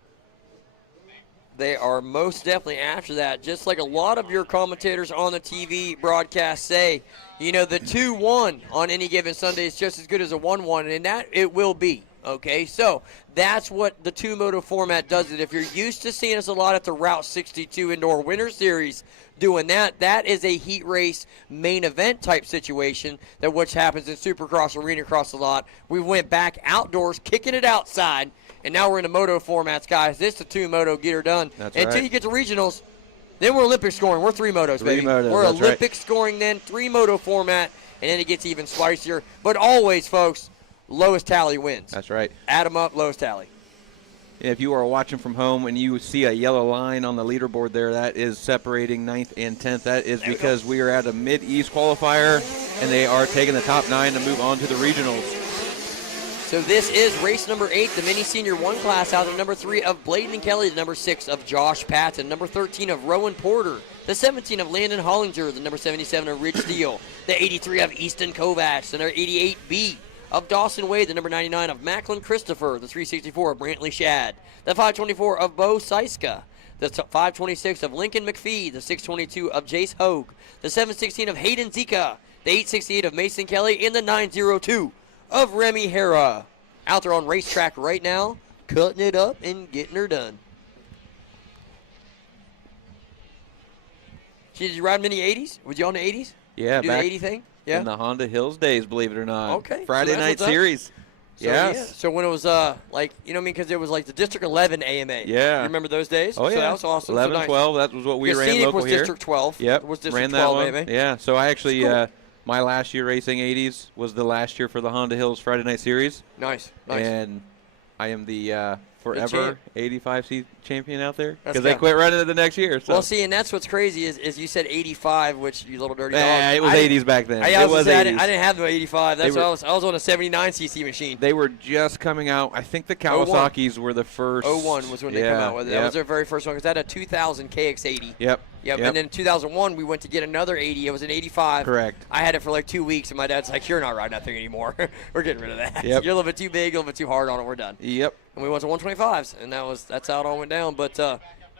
They are most definitely after that, just like a lot of your commentators on the TV broadcast say. You know, the 2-1 on any given Sunday is just as good as a 1-1, and that it will be. Okay, so that's what the 2-moto format does. It. If you're used to seeing us a lot at the Route 62 Indoor Winter Series doing that, that is a heat race main event type situation that which happens in Supercross, Arena Cross a lot. We went back outdoors, kicking it outside, and now we're in the moto formats, guys. This is the 2-moto, get her done. That's Until right. you get to regionals, then we're Olympic scoring. We're 3 motos, baby. We're that's Olympic right. scoring then, 3-moto format, and then it gets even spicier. But always, folks, lowest tally wins. That's right. Add them up, lowest tally. If you are watching from home and you see a yellow line on the leaderboard there, that is separating 9th and 10th. That is because we are at a Mid-East qualifier, and they are taking the top 9 to move on to the regionals. So this is race number 8, the mini senior 1 class out of number 3 of Bladen Kelly, the number 6 of Josh Patton, number 13 of Rowan Porter, the 17 of Landon Hollinger, the number 77 of Rich Steele, the 83 of Easton Kovacs, the number 88B of Dawson Wade, the number 99 of Macklin Christopher, the 364 of Brantley Shad, the 524 of Bo Seiska, the 526 of Lincoln McPhee, the 622 of Jace Hogue, the 716 of Hayden Zika, the 868 of Mason Kelly, and the 902 of Remy Hera. Out there on racetrack right now, cutting it up and getting her done. Did you ride many 80s? Was you on the 80s? Yeah, you do back the 80 thing? Yeah. in the Honda Hills days, believe it or not. Okay. Friday so that's night what's up. series. So, Yes. yeah. So when it was like, you know what I mean? Because it was like the District 11 AMA. Yeah. You remember those days? Oh, yeah. So that was awesome. 11, so nice. 12, that was what we Because ran Scenic local was here. District 12. Yep. Was District ran that 12 one. AMA. Yeah. So I actually, Cool. my last year racing 80s was the last year for the Honda Hills Friday night series. Nice. Nice. And I am the forever champ. 85C champion out there That's because they good. quit running it the next year. So. Well, see, and that's what's crazy is you said 85, which you little dirty dog. It was 80s back then. I It was 80s. I didn't have the 85. That's They what were- I was on a 79cc machine. They were just coming out. I think the 01. Kawasaki's were the first. 01 was when they come out with it. That Yep. was their very first one because that had a 2000 KX80. Yep. Yep. And then in 2001, we went to get another 80. It was an 85. Correct. I had it for like 2 weeks, and my dad's like, "You're not riding that thing anymore. We're getting rid of that. Yep. You're a little bit too big, a little bit too hard on it. We're done." Yep. And we went to 125s, and that's how it all went down. But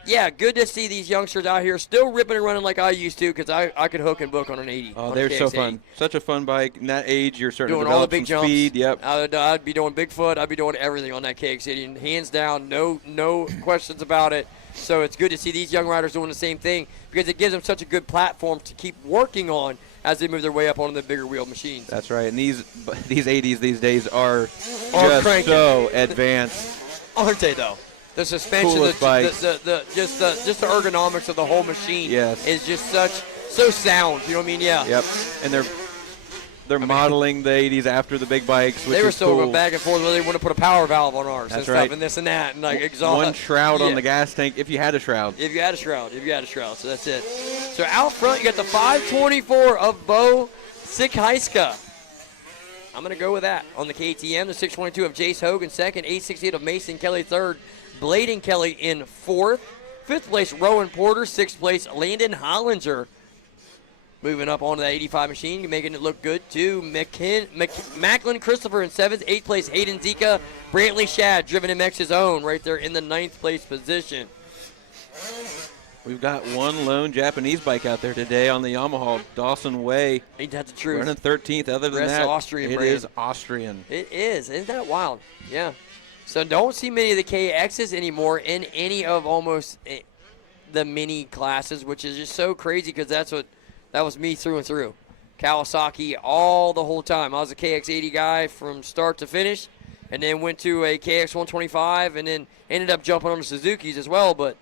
yeah, good to see these youngsters out here still ripping and running like I used to because I could hook and book on an 80. Oh, on a they're so KX80. fun. Such a fun bike. In that age, you're starting Doing to all the develop big some jumps. speed. Yep. I'd be doing Bigfoot. I'd be doing everything on that KX80, and hands down, no questions about it. So it's good to see these young riders doing the same thing because it gives them such a good platform to keep working on as they move their way up on the bigger wheel machines. That's right. And these 80s these days are just cranking. so advanced. Aren't they though? The suspension, Coolest bikes. just the ergonomics of the whole machine Yes. is just so sound. You know what I mean? Yeah. Yep. And they're modeling the 80s after the big bikes, which They were is still cool. going back and forth whether they want to put a power valve on ours and That's stuff right. and this and that and like exhaust. One shroud Yeah. on the gas tank if you had a shroud. If you had a shroud. So that's it. So out front, you got the 524 of Bo Sikhaiska. I'm going to go with that on the KTM. The 622 of Jace Hogan second. 868 of Mason Kelly third. Bladen Kelly in fourth. Fifth place, Rowan Porter. Sixth place, Landon Hollinger. Moving up onto that 85 machine, making it look good too. Macklin Christopher in seventh. Eighth place, Hayden Zika. Brantley Shad, driven MX's own, right there in the ninth place position. We've got one lone Japanese bike out there today on the Yamaha, Dawson Way. Ain't that the truth? Running 13th. Other than Rest that, Austrian it brand. is Austrian. It is. Isn't that wild? Yeah. So don't see many of the KXs anymore in any of almost the mini classes, which is just so crazy because that was me through and through. Kawasaki all the whole time. I was a KX80 guy from start to finish, and then went to a KX125, and then ended up jumping on the Suzukis as well. But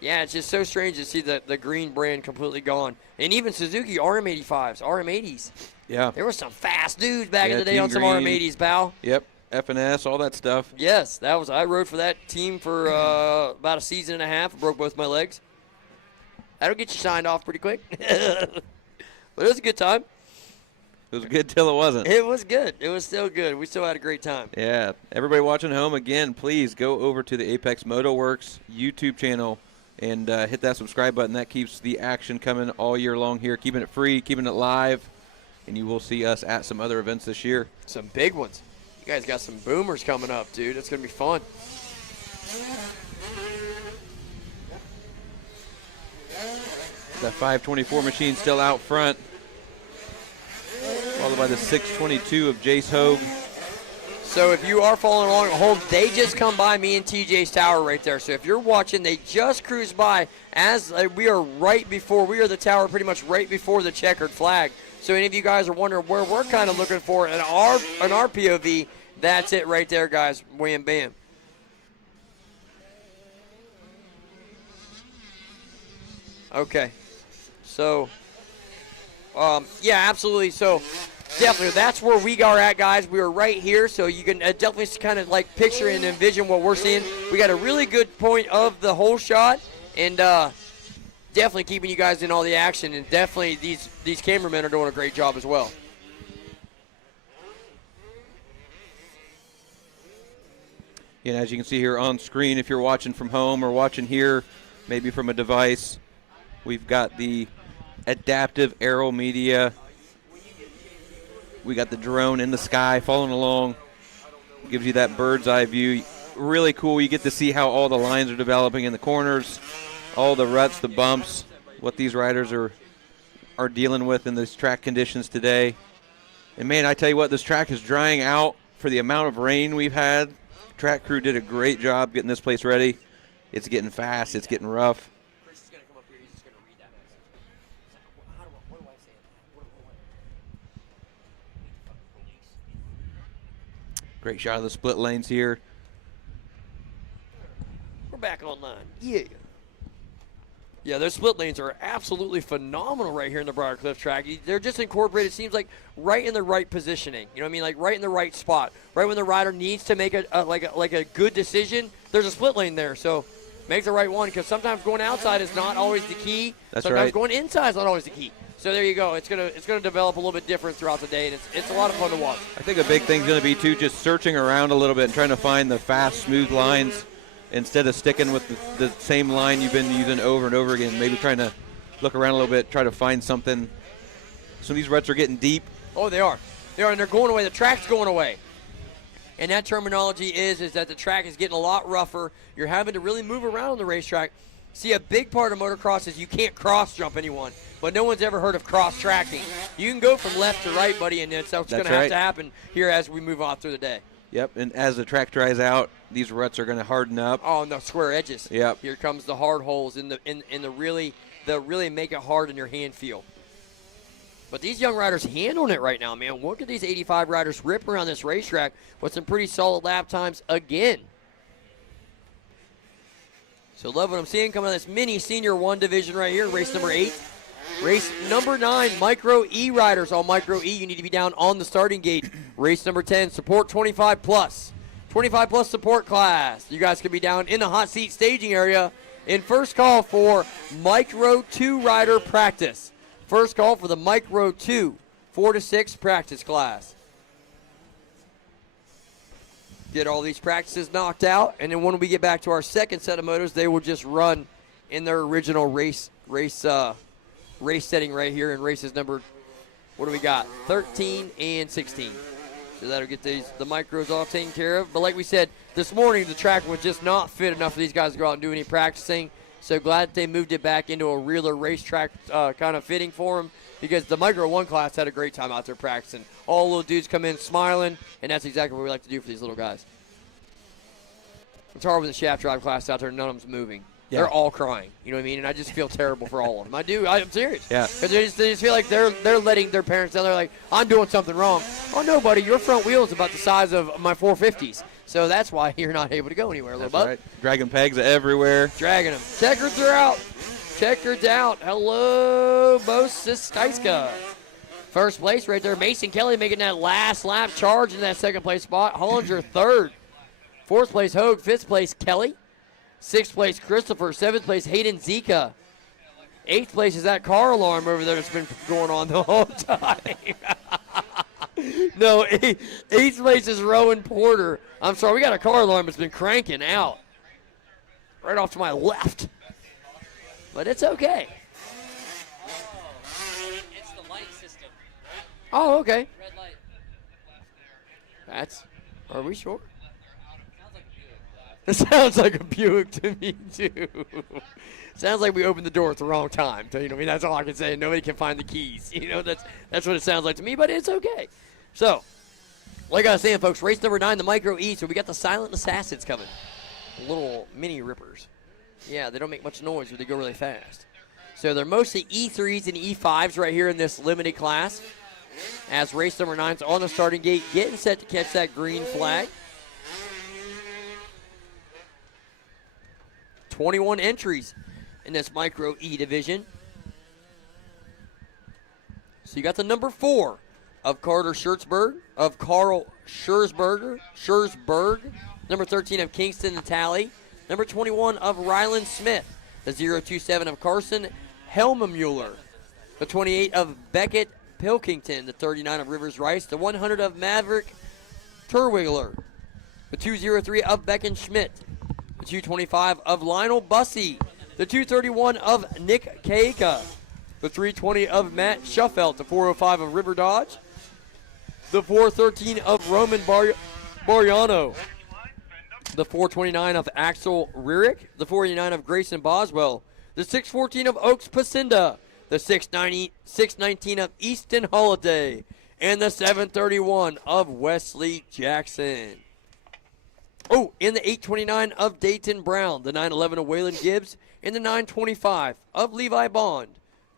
yeah, it's just so strange to see the green brand completely gone. And even Suzuki RM85s, RM80s. Yeah. There were some fast dudes back in the day Team on some Green. RM80s, pal. Yep. F&S, all that stuff. Yes, I rode for that team for about a season and a half. Broke both my legs. That'll get you signed off pretty quick. But it was a good time. It was good till it wasn't. It was good. It was still good. We still had a great time. Yeah. Everybody watching home, again, please go over to the Apex Motoworks YouTube channel and hit that subscribe button. That keeps the action coming all year long here, keeping it free, keeping it live, and you will see us at some other events this year. Some big ones. You guys got some boomers coming up, dude. It's going to be fun. That 524 machine still out front, followed by the 622 of Jace Hogue. So if you are following along at home, they just come by me and TJ's tower right there. So if you're watching, they just cruise by as we are the tower pretty much right before the checkered flag. So any of you guys are wondering where we're kind of looking for an our POV, that's it right there, guys. Wham, bam. Okay. So, yeah, absolutely. So, definitely, that's where we are at, guys. We are right here, so you can definitely kind of like picture and envision what we're seeing. We got a really good point of the whole shot, and definitely keeping you guys in all the action, and definitely these cameramen are doing a great job as well. And as you can see here on screen, if you're watching from home or watching here, maybe from a device, we've got the adaptive aero media. We got the drone in the sky following along. Gives you that bird's eye view. Really cool. You get to see how all the lines are developing in the corners, all the ruts, the bumps, what these riders are dealing with in these track conditions today. And man, I tell you what, this track is drying out for the amount of rain we've had. Track crew did a great job getting this place ready. It's getting fast. It's getting rough. Great shot of the split lanes here. We're back online. Yeah. Yeah, those split lanes are absolutely phenomenal right here in the Briarcliff track. They're just incorporated, seems like, right in the right positioning. You know what I mean? Like right in the right spot. Right when the rider needs to make a good decision, there's a split lane there. So make the right one, because sometimes going outside is not always the key. That's sometimes right. going inside is not always the key. So there you go. It's gonna develop a little bit different throughout the day, and it's a lot of fun to watch. I think a big thing's going to be, too, just searching around a little bit and trying to find the fast, smooth lines instead of sticking with the same line you've been using over and over again. Maybe trying to look around a little bit, try to find something. Some of these ruts are getting deep. Oh, they are. They are, and they're going away. The track's going away. And that terminology is that the track is getting a lot rougher. You're having to really move around on the racetrack. See, a big part of motocross is you can't cross-jump anyone, but no one's ever heard of cross-tracking. You can go from left to right, buddy, and that's what's going to have to happen here as we move on through the day. Yep, and as the track dries out, these ruts are going to harden up. Oh, and the square edges. Yep. Here comes the hard holes in the really make it hard in your hand feel. But these young riders handling it right now, man. Look at these 85 riders rip around this racetrack with some pretty solid lap times again. So love what I'm seeing coming out of this mini Senior 1 division right here, race number 8. Race number 9, Micro E riders. All Micro E, you need to be down on the starting gate. Race number 10, support 25 plus. 25 plus support class. You guys can be down in the hot seat staging area in first call for Micro 2 rider practice. First call for the Micro 2 4 to 6 practice class. Get all these practices knocked out, and then when we get back to our second set of motos, they will just run in their original race setting right here in races number, what do we got, 13 and 16. So that'll get the micros all taken care of. But like we said, this morning the track was just not fit enough for these guys to go out and do any practicing. So glad that they moved it back into a realer racetrack kind of fitting for them, because the Micro 1 class had a great time out there practicing. All little dudes come in smiling, and that's exactly what we like to do for these little guys. It's hard with the shaft drive class out there, none of them's moving. Yeah. They're all crying, you know what I mean? And I just feel terrible for all of them. I do. I'm serious. Yeah. Because they just feel like they're letting their parents down. They're like, I'm doing something wrong. Oh, no, buddy, your front wheel is about the size of my 450s. So that's why you're not able to go anywhere, little bud. Right. Dragging pegs everywhere. Dragging them. Checkers are out. Checkers out. Hello, Bo Siskaiska. First place right there. Mason Kelly making that last lap charge in that second place spot. Hollinger third. Fourth place, Hogue. Fifth place, Kelly. Sixth place, Christopher. Seventh place, Hayden Zika. Eighth place is that car alarm over there that's been going on the whole time. No, eighth place is Rowan Porter. I'm sorry, we got a car alarm that's been cranking out. Right off to my left. But it's okay. It's the light system. Oh, okay. Red light. Are we sure? It sounds like a Buick to me, too. Sounds like we opened the door at the wrong time. You know what I mean? That's all I can say. Nobody can find the keys. You know, that's what it sounds like to me, but it's okay. So, like I was saying, folks, race number 9, the Micro E. So we got the Silent Assassins coming. Little mini rippers. Yeah, they don't make much noise, but they go really fast. So they're mostly E3s and E5s right here in this limited class. As race number 9's on the starting gate, getting set to catch that green flag. 21 entries in this Micro E division. So you got the number 4 of Carl Schurzberg. Number 13 of Kingston Natali. Number 21 of Ryland Smith. The 027 of Carson Helmemuller. The 28 of Beckett Pilkington. The 39 of Rivers Rice. The 100 of Maverick Terwigler. The 203 of Becken Schmidt. The 225 of Lionel Bussey. The 231 of Nick Kaika. The 320 of Matt Shuffelt. The 405 of River Dodge. The 413 of Roman Bariano. The 429 of Axel Rierick. The 489 of Grayson Boswell. The 614 of Oaks Pacinda. The 619 of Easton Holiday. And the 731 of Wesley Jackson. Oh, and the 829 of Dayton Brown. The 911 of Waylon Gibbs. And the 925 of Levi Bond.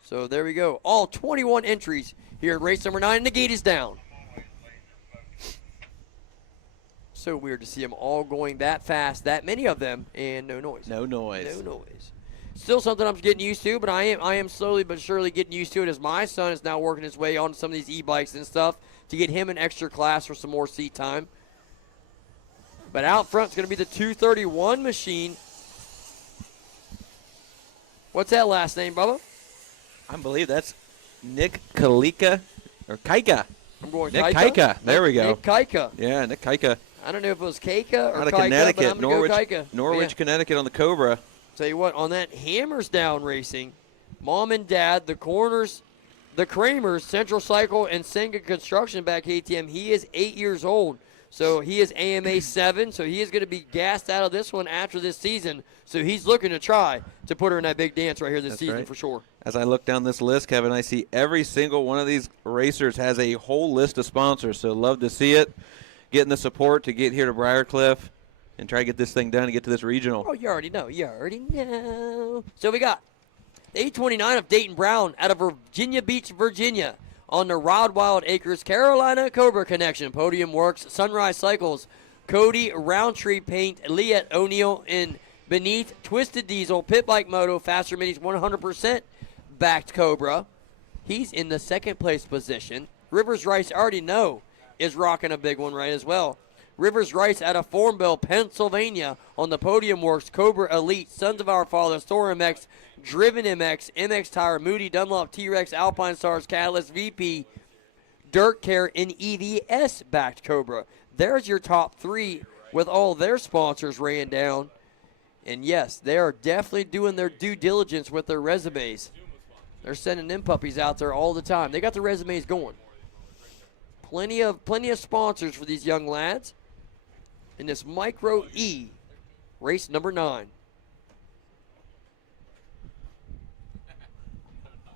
So there we go. All 21 entries here at race number 9. And the gate is down. So weird to see them all going that fast, that many of them, and no noise. No noise. No noise. Still something I'm getting used to, but I am slowly but surely getting used to it as my son is now working his way onto some of these e-bikes and stuff to get him an extra class for some more seat time. But out front is going to be the 231 machine. What's that last name, Bubba? I believe that's Nick Kalika, or Kaika. I'm going Nick Kaika. Kaika. There we go. Nick Kaika. Yeah, Nick Kaika. I don't know if it was Kaika or Out of Kaika, Connecticut, but I'm going to go Kaika. Norwich, Yeah. Connecticut on the Cobra. Tell you what, on that Hammers Down Racing, Mom and Dad, the Corners, the Kramers, Central Cycle, and Senga Construction back ATM, he is 8 years old. So he is AMA 7, so he is going to be gassed out of this one after this season. So he's looking to try to put her in that big dance right here this season right. for sure. As I look down this list, Kevin, I see every single one of these racers has a whole list of sponsors. So love to see it. Getting the support to get here to Briarcliff and try to get this thing done and get to this regional. Oh, you already know. You already know. So we got the 829 of Dayton Brown out of Virginia Beach, Virginia, on the Rod Wild Acres Carolina Cobra Connection. Podium Works, Sunrise Cycles, Cody Roundtree Paint, Liette O'Neill, and beneath Twisted Diesel, Pit Bike Moto, Faster Minis 100% backed Cobra. He's in the second place position. Rivers Rice, already know, is rocking a big one right as well. Rivers Rice out of Farmville, Pennsylvania on the Podium Works, Cobra Elite, Sons of Our Father, Thor MX, Driven MX, MX Tire, Moody, Dunlop, T-Rex, Alpine Stars, Catalyst, VP, Dirt Care, and EVS backed Cobra. There's your top three with all their sponsors ran down. And yes, they are definitely doing their due diligence with their resumes. They're sending them puppies out there all the time. They got the resumes going. Plenty of sponsors for these young lads in this Micro E race number 9.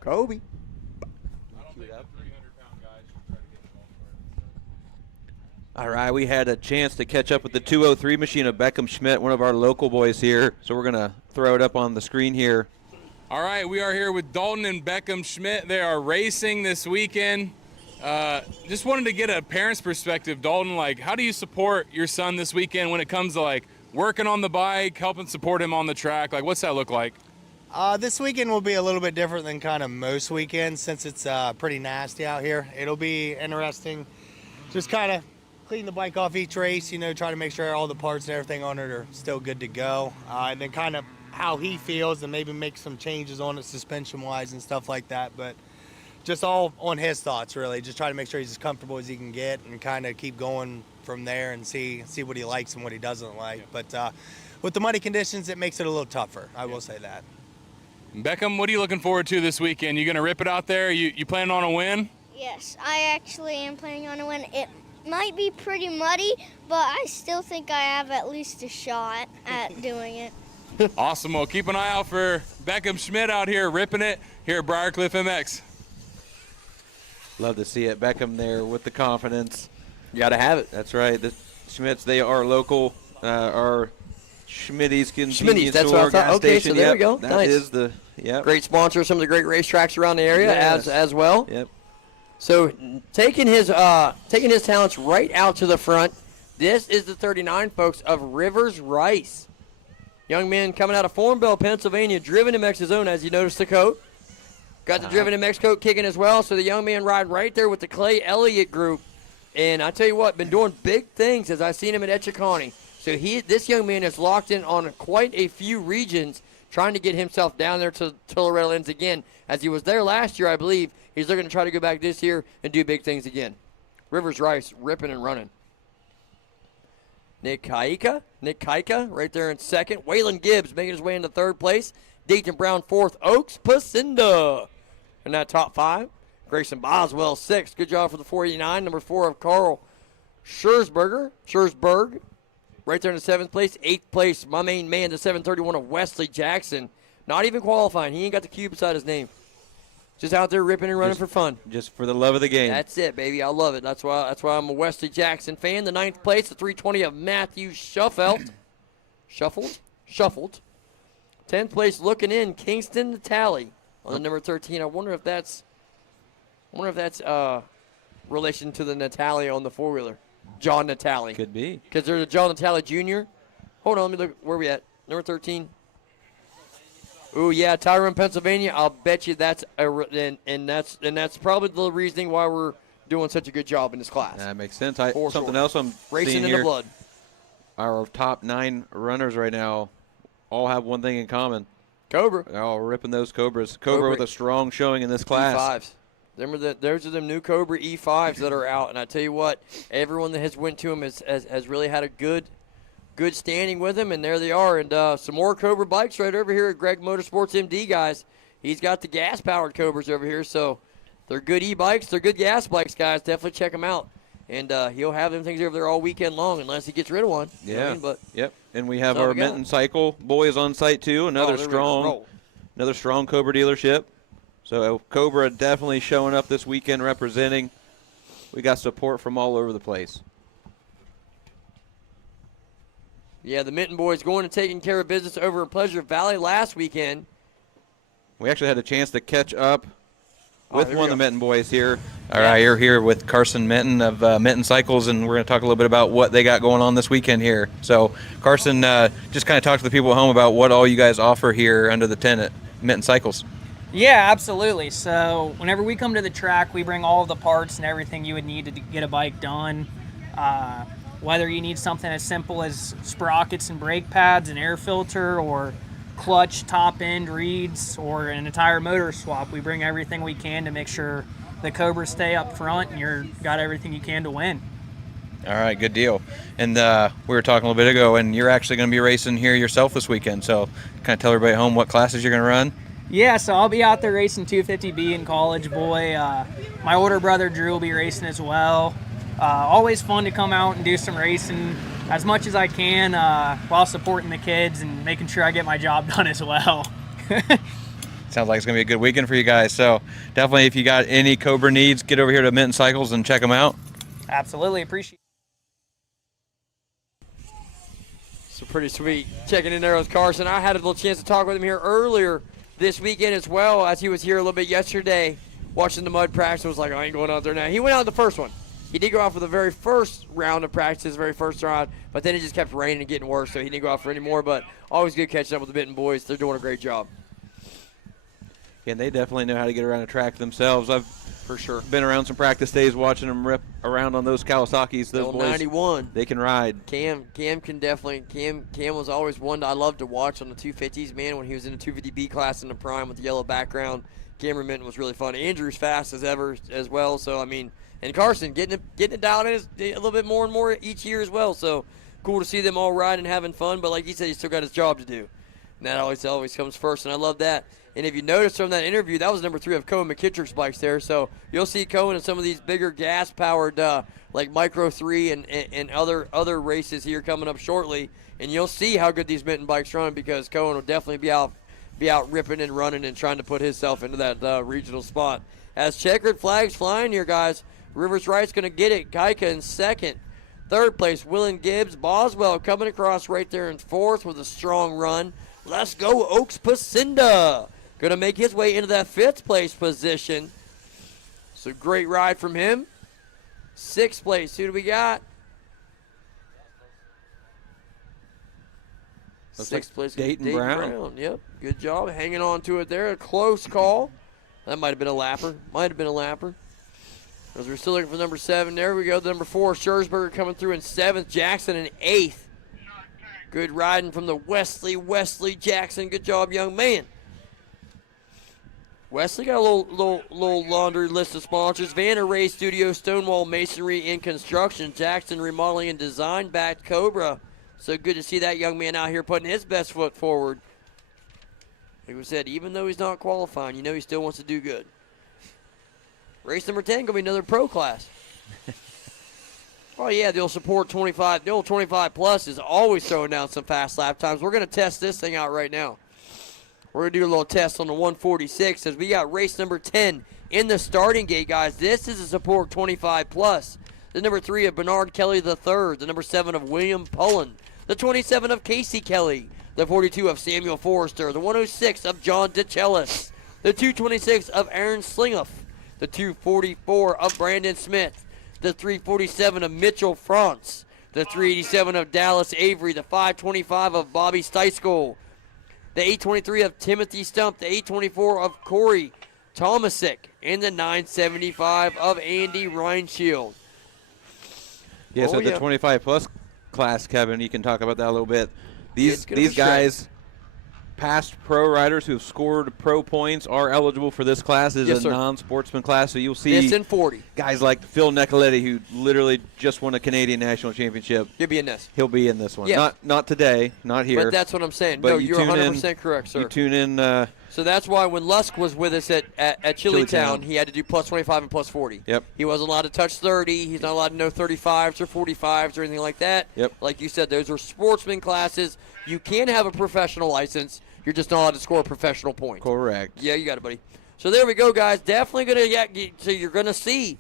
Kobe. All right, we had a chance to catch up with the 203 machine of Beckham Schmidt, one of our local boys here. So we're going to throw it up on the screen here. All right, we are here with Dalton and Beckham Schmidt. They are racing this weekend. Just wanted to get a parent's perspective. Dalton, like, how do you support your son this weekend when it comes to, like, working on the bike, helping support him on the track? Like, what's that look like? This weekend will be a little bit different than kind of most weekends since it's pretty nasty out here. It'll be interesting. Just kind of clean the bike off each race, you know, try to make sure all the parts and everything on it are still good to go. And then kind of how he feels and maybe make some changes on it suspension-wise and stuff like that. But just all on his thoughts, really. Just try to make sure he's as comfortable as he can get and kind of keep going from there and see what he likes and what he doesn't like. But with the muddy conditions, it makes it a little tougher. I will say that. Beckham, what are you looking forward to this weekend? You going to rip it out there? You planning on a win? Yes, I actually am planning on a win. It might be pretty muddy, but I still think I have at least a shot at doing it. Awesome. Well, keep an eye out for Beckham Schmidt out here ripping it here at Briarcliff MX. Love to see it. Beckham there with the confidence. You got to have it. That's right. The Schmidts, they are local. Our Schmitty's convenience Schmitty's, that's store, what I thought. gas Okay, station. so there Yep, we go. That Nice. is the, yep. Great sponsor of some of the great racetracks around the area Yes. as well. Yep. So taking his talents right out to the front. This is the 39, folks, of Rivers Rice. Young man coming out of Farmville, Pennsylvania, Driven MX's own, as you noticed the coat. Got the Driven MX coat kicking as well, so the young man riding right there with the Clay Elliott group. And I tell you what, been doing big things as I've seen him at Etchiconee. So this young man is locked in on quite a few regions, trying to get himself down there to Loretta Lynn's again. As he was there last year, I believe, he's looking to try to go back this year and do big things again. Rivers Rice ripping and running. Nick Kaika right there in second. Waylon Gibbs making his way into third place. Dayton Brown fourth. Oaks Pacinda in that top 5. Grayson Boswell sixth. Good job for the 489. Number 4 of Carl Schursberg right there in the 7th place. 8th place, my main man, the 731 of Wesley Jackson. Not even qualifying. He ain't got the Q beside his name. Just out there ripping and running for fun. Just for the love of the game. That's it, baby. I love it. That's why I'm a Wesley Jackson fan. The 9th place, the 320 of Matthew Shuffelt. Shuffled. 10th place, looking in, Kingston Natali on the number 13. I wonder if that's relation to the Natali on the 4-wheeler. John Natali. Could be. Because there's a John Natali Jr. Hold on, let me look. Where are we at? Number 13. Ooh, yeah, Tyrone, Pennsylvania. I'll bet you that's and that's probably the reasoning why we're doing such a good job in this class. That makes sense. Something sure. else I'm Racing seeing in here. the blood. Our top 9 runners right now all have one thing in common. Cobra. They're all ripping those Cobras. Cobra with a strong showing in this class. E5s. Those are the new Cobra E5s that are out, and I tell you what, everyone that has went to them has really had a good standing with them, and there they are. And some more Cobra bikes right over here at Greg Motorsports MD, guys. He's got the gas-powered Cobras over here, so they're good e-bikes. They're good gas bikes, guys. Definitely check them out. And he'll have them things over there all weekend long unless he gets rid of one. Yeah. You know what I mean? But yep. And we have that's all our we got. Minton Cycle boys on site too. Another strong Cobra dealership. So Cobra definitely showing up this weekend representing. We got support from all over the place. Yeah, the Minton boys going and taking care of business over in Pleasure Valley last weekend. We actually had a chance to catch up with here one we of the go. Minton boys here. All right, you're here with Carson Minton of Minton Cycles, and we're going to talk a little bit about what they got going on this weekend here. So, Carson, just kind of talk to the people at home about what all you guys offer here under the tent at Minton Cycles. Yeah, absolutely. So whenever we come to the track, we bring all of the parts and everything you would need to get a bike done. Whether you need something as simple as sprockets and brake pads, an air filter, or clutch, top end reeds, or an entire motor swap, we bring everything we can to make sure the Cobras stay up front and you've got everything you can to win. All right, good deal. And we were talking a little bit ago, and you're actually going to be racing here yourself this weekend. So kind of tell everybody at home what classes you're going to run. Yeah, so I'll be out there racing 250B in College Boy. My older brother Drew will be racing as well. Always fun to come out and do some racing as much as I can while supporting the kids and making sure I get my job done as well. Sounds like it's going to be a good weekend for you guys. So definitely if you got any Cobra needs, get over here to Minton Cycles and check them out. Absolutely, appreciate it. So pretty sweet. Checking in there with Carson. I had a little chance to talk with him here earlier this weekend as well, as he was here a little bit yesterday watching the mud practice. I was like, I ain't going out there now. He went out the first one. He did go out for the very first round of practice, very first round, but then it just kept raining and getting worse, so he didn't go out for any more. But always good catching up with the Minton boys. They're doing a great job. And they definitely know how to get around a track themselves. I've for sure been around some practice days watching them rip around on those Kawasaki's. Those boys, 91. They can ride. Cam can definitely. Cam was always one that I loved to watch on the 250s, man, when he was in the 250B class in the prime with the yellow background. Cameron Minton was really fun. Andrew's fast as ever as well. So, I mean, and Carson getting it dialed in a little bit more and more each year as well. So, cool to see them all riding and having fun. But like he said, he's still got his job to do. And that always comes first, and I love that. And if you notice from that interview, that was number 3 of Cohen McKittrick's bikes there. So you'll see Cohen in some of these bigger gas-powered, like Micro 3 and other races here coming up shortly. And you'll see how good these Minton bikes run, because Cohen will definitely be out ripping and running and trying to put himself into that regional spot. As checkered flags flying here, guys. Rivers Wright's going to get it. Kaika in second. Third place, Willen Gibbs. Boswell coming across right there in fourth with a strong run. Let's go, Oaks Pacinda. Going to make his way into that 5th place position. So great ride from him. 6th place, who do we got? Looks 6th like place, Dayton Brown. Yep, good job hanging on to it there. A close call. That might have been a lapper. As we're still looking for number 7. There we go. The number 4, Schursberger coming through in 7th. Jackson in 8th. Good riding from the Wesley Jackson. Good job, young man. Wesley got a little laundry list of sponsors. Vanner Ray Studio, Stonewall Masonry and Construction, Jackson Remodeling and Design, Backed Cobra. So good to see that young man out here putting his best foot forward. Like we said, even though he's not qualifying, you know he still wants to do good. Race number 10 going to be another pro class. Oh, yeah, they'll support 25. The old 25 plus is always throwing down some fast lap times. We're going to test this thing out right now. We're going to do a little test on the 146 as we got race number 10 in the starting gate, guys. This is a support 25 plus. The number 3 of Bernard Kelly III. The number 7 of William Pullen. The 27 of Casey Kelly. The 42 of Samuel Forrester. The 106 of John DeChellis. The 226 of Aaron Slingoff. The 244 of Brandon Smith. The 347 of Mitchell France. The 387 of Dallas Avery. The 525 of Bobby Steiskol. The 823 of Timothy Stump. The 824 of Corey Tomasic. And the 975 of Andy Reinshield. Yeah, so the 25 plus class, Kevin, you can talk about that a little bit. These guys, past pro riders who have scored pro points, are eligible for this class. This is a non-sportsman class, so you'll see it's in 40. Guys like Phil Nicoletti, who literally just won a Canadian National Championship. He'll be in this. He'll be in this one. Yes. Not today, not here. But that's what I'm saying. But No, you're 100% correct, sir. You tune in. So that's why when Lusk was with us at Chilitown, he had to do plus 25 and plus 40. Yep. He wasn't allowed to touch 30. He's not allowed to know 35s or 45s or anything like that. Yep. Like you said, those are sportsman classes. You can have a professional license. You're just not allowed to score professional points. Correct. Yeah, you got it, buddy. So there we go, guys. Definitely going to so you're going to see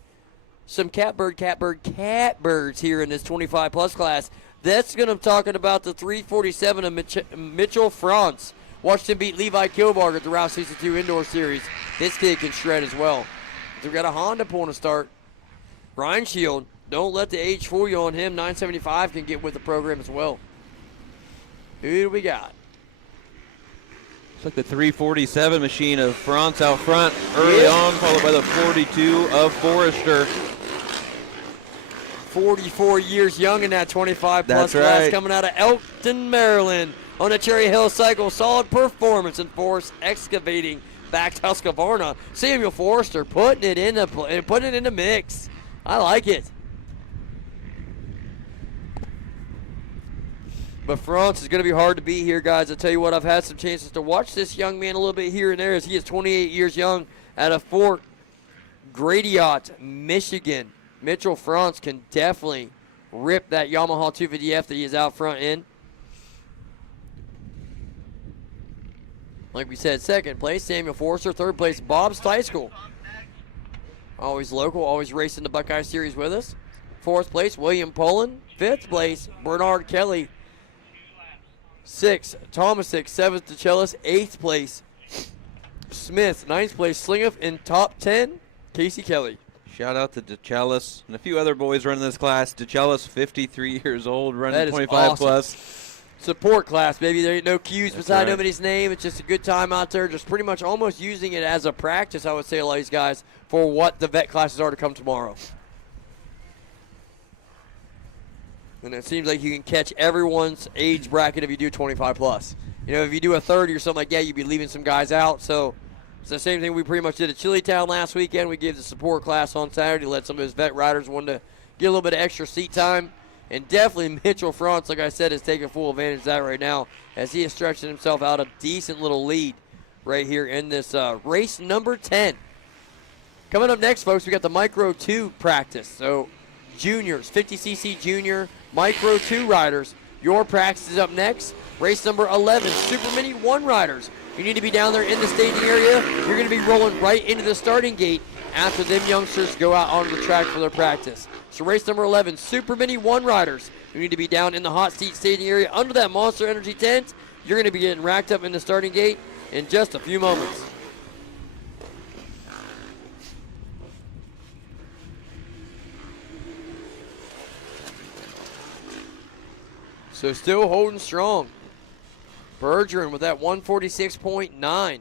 some catbirds here in this 25-plus class. That's going to be talking about the 347 of Mitchell France. Watched him beat Levi Kilbarg at the Route 62 Indoor Series. This kid can shred as well. We've got a Honda pulling a start. Ryan Shield, don't let the age fool you on him. 975 can get with the program as well. Who do we got? It's like the 347 machine of France out front early on, followed by the 42 of Forrester. 44 years young in that 25-plus That's class, right. coming out of Elkton, Maryland. On a Cherry Hill cycle, solid performance in Forest excavating back to Husqvarna. Samuel Forrester putting it in the mix. I like it. But France is going to be hard to beat here, guys. I tell you what, I've had some chances to watch this young man a little bit here and there as he is 28 years young out of Fort Gratiot, Michigan. Mitchell France can definitely rip that Yamaha 250F that he is out front in. Like we said, second place, Samuel Forrester. Third place, Bob Steiskol. Always local, always racing the Buckeye Series with us. Fourth place, William Pullen. Fifth place, Bernard Kelly. Sixth, Tomasic. Seventh, DeChellis. Eighth place, Smith. Ninth place, Slingoff. In top 10, Casey Kelly. Shout out to DeChellis and a few other boys running this class. DeChellis, 53 years old, running That is 25 awesome. plus. Support class, baby. There ain't no cues beside right. nobody's name. It's just a good time out there. Just pretty much almost using it as a practice, I would say, a lot of these guys, for what the vet classes are to come tomorrow. And it seems like you can catch everyone's age bracket if you do 25 plus. You know, if you do a 30 or something like that, you'd be leaving some guys out. So it's the same thing we pretty much did at Chilitown last weekend. We gave the support class on Saturday, let some of his vet riders want to get a little bit of extra seat time. And definitely Mitchell France, like I said, is taking full advantage of that right now as he is stretching himself out a decent little lead right here in this race number 10. Coming up next, folks, we got the Micro 2 practice. So juniors, 50cc junior, Micro 2 riders. Your practice is up next. Race number 11, Super Mini 1 riders. You need to be down there in the staging area. You're going to be rolling right into the starting gate after them youngsters go out onto the track for their practice. So race number 11, Super Mini 1 riders. You need to be down in the hot seat staging area under that Monster Energy tent. You're going to be getting racked up in the starting gate in just a few moments. So still holding strong. Bergeron with that 146.9.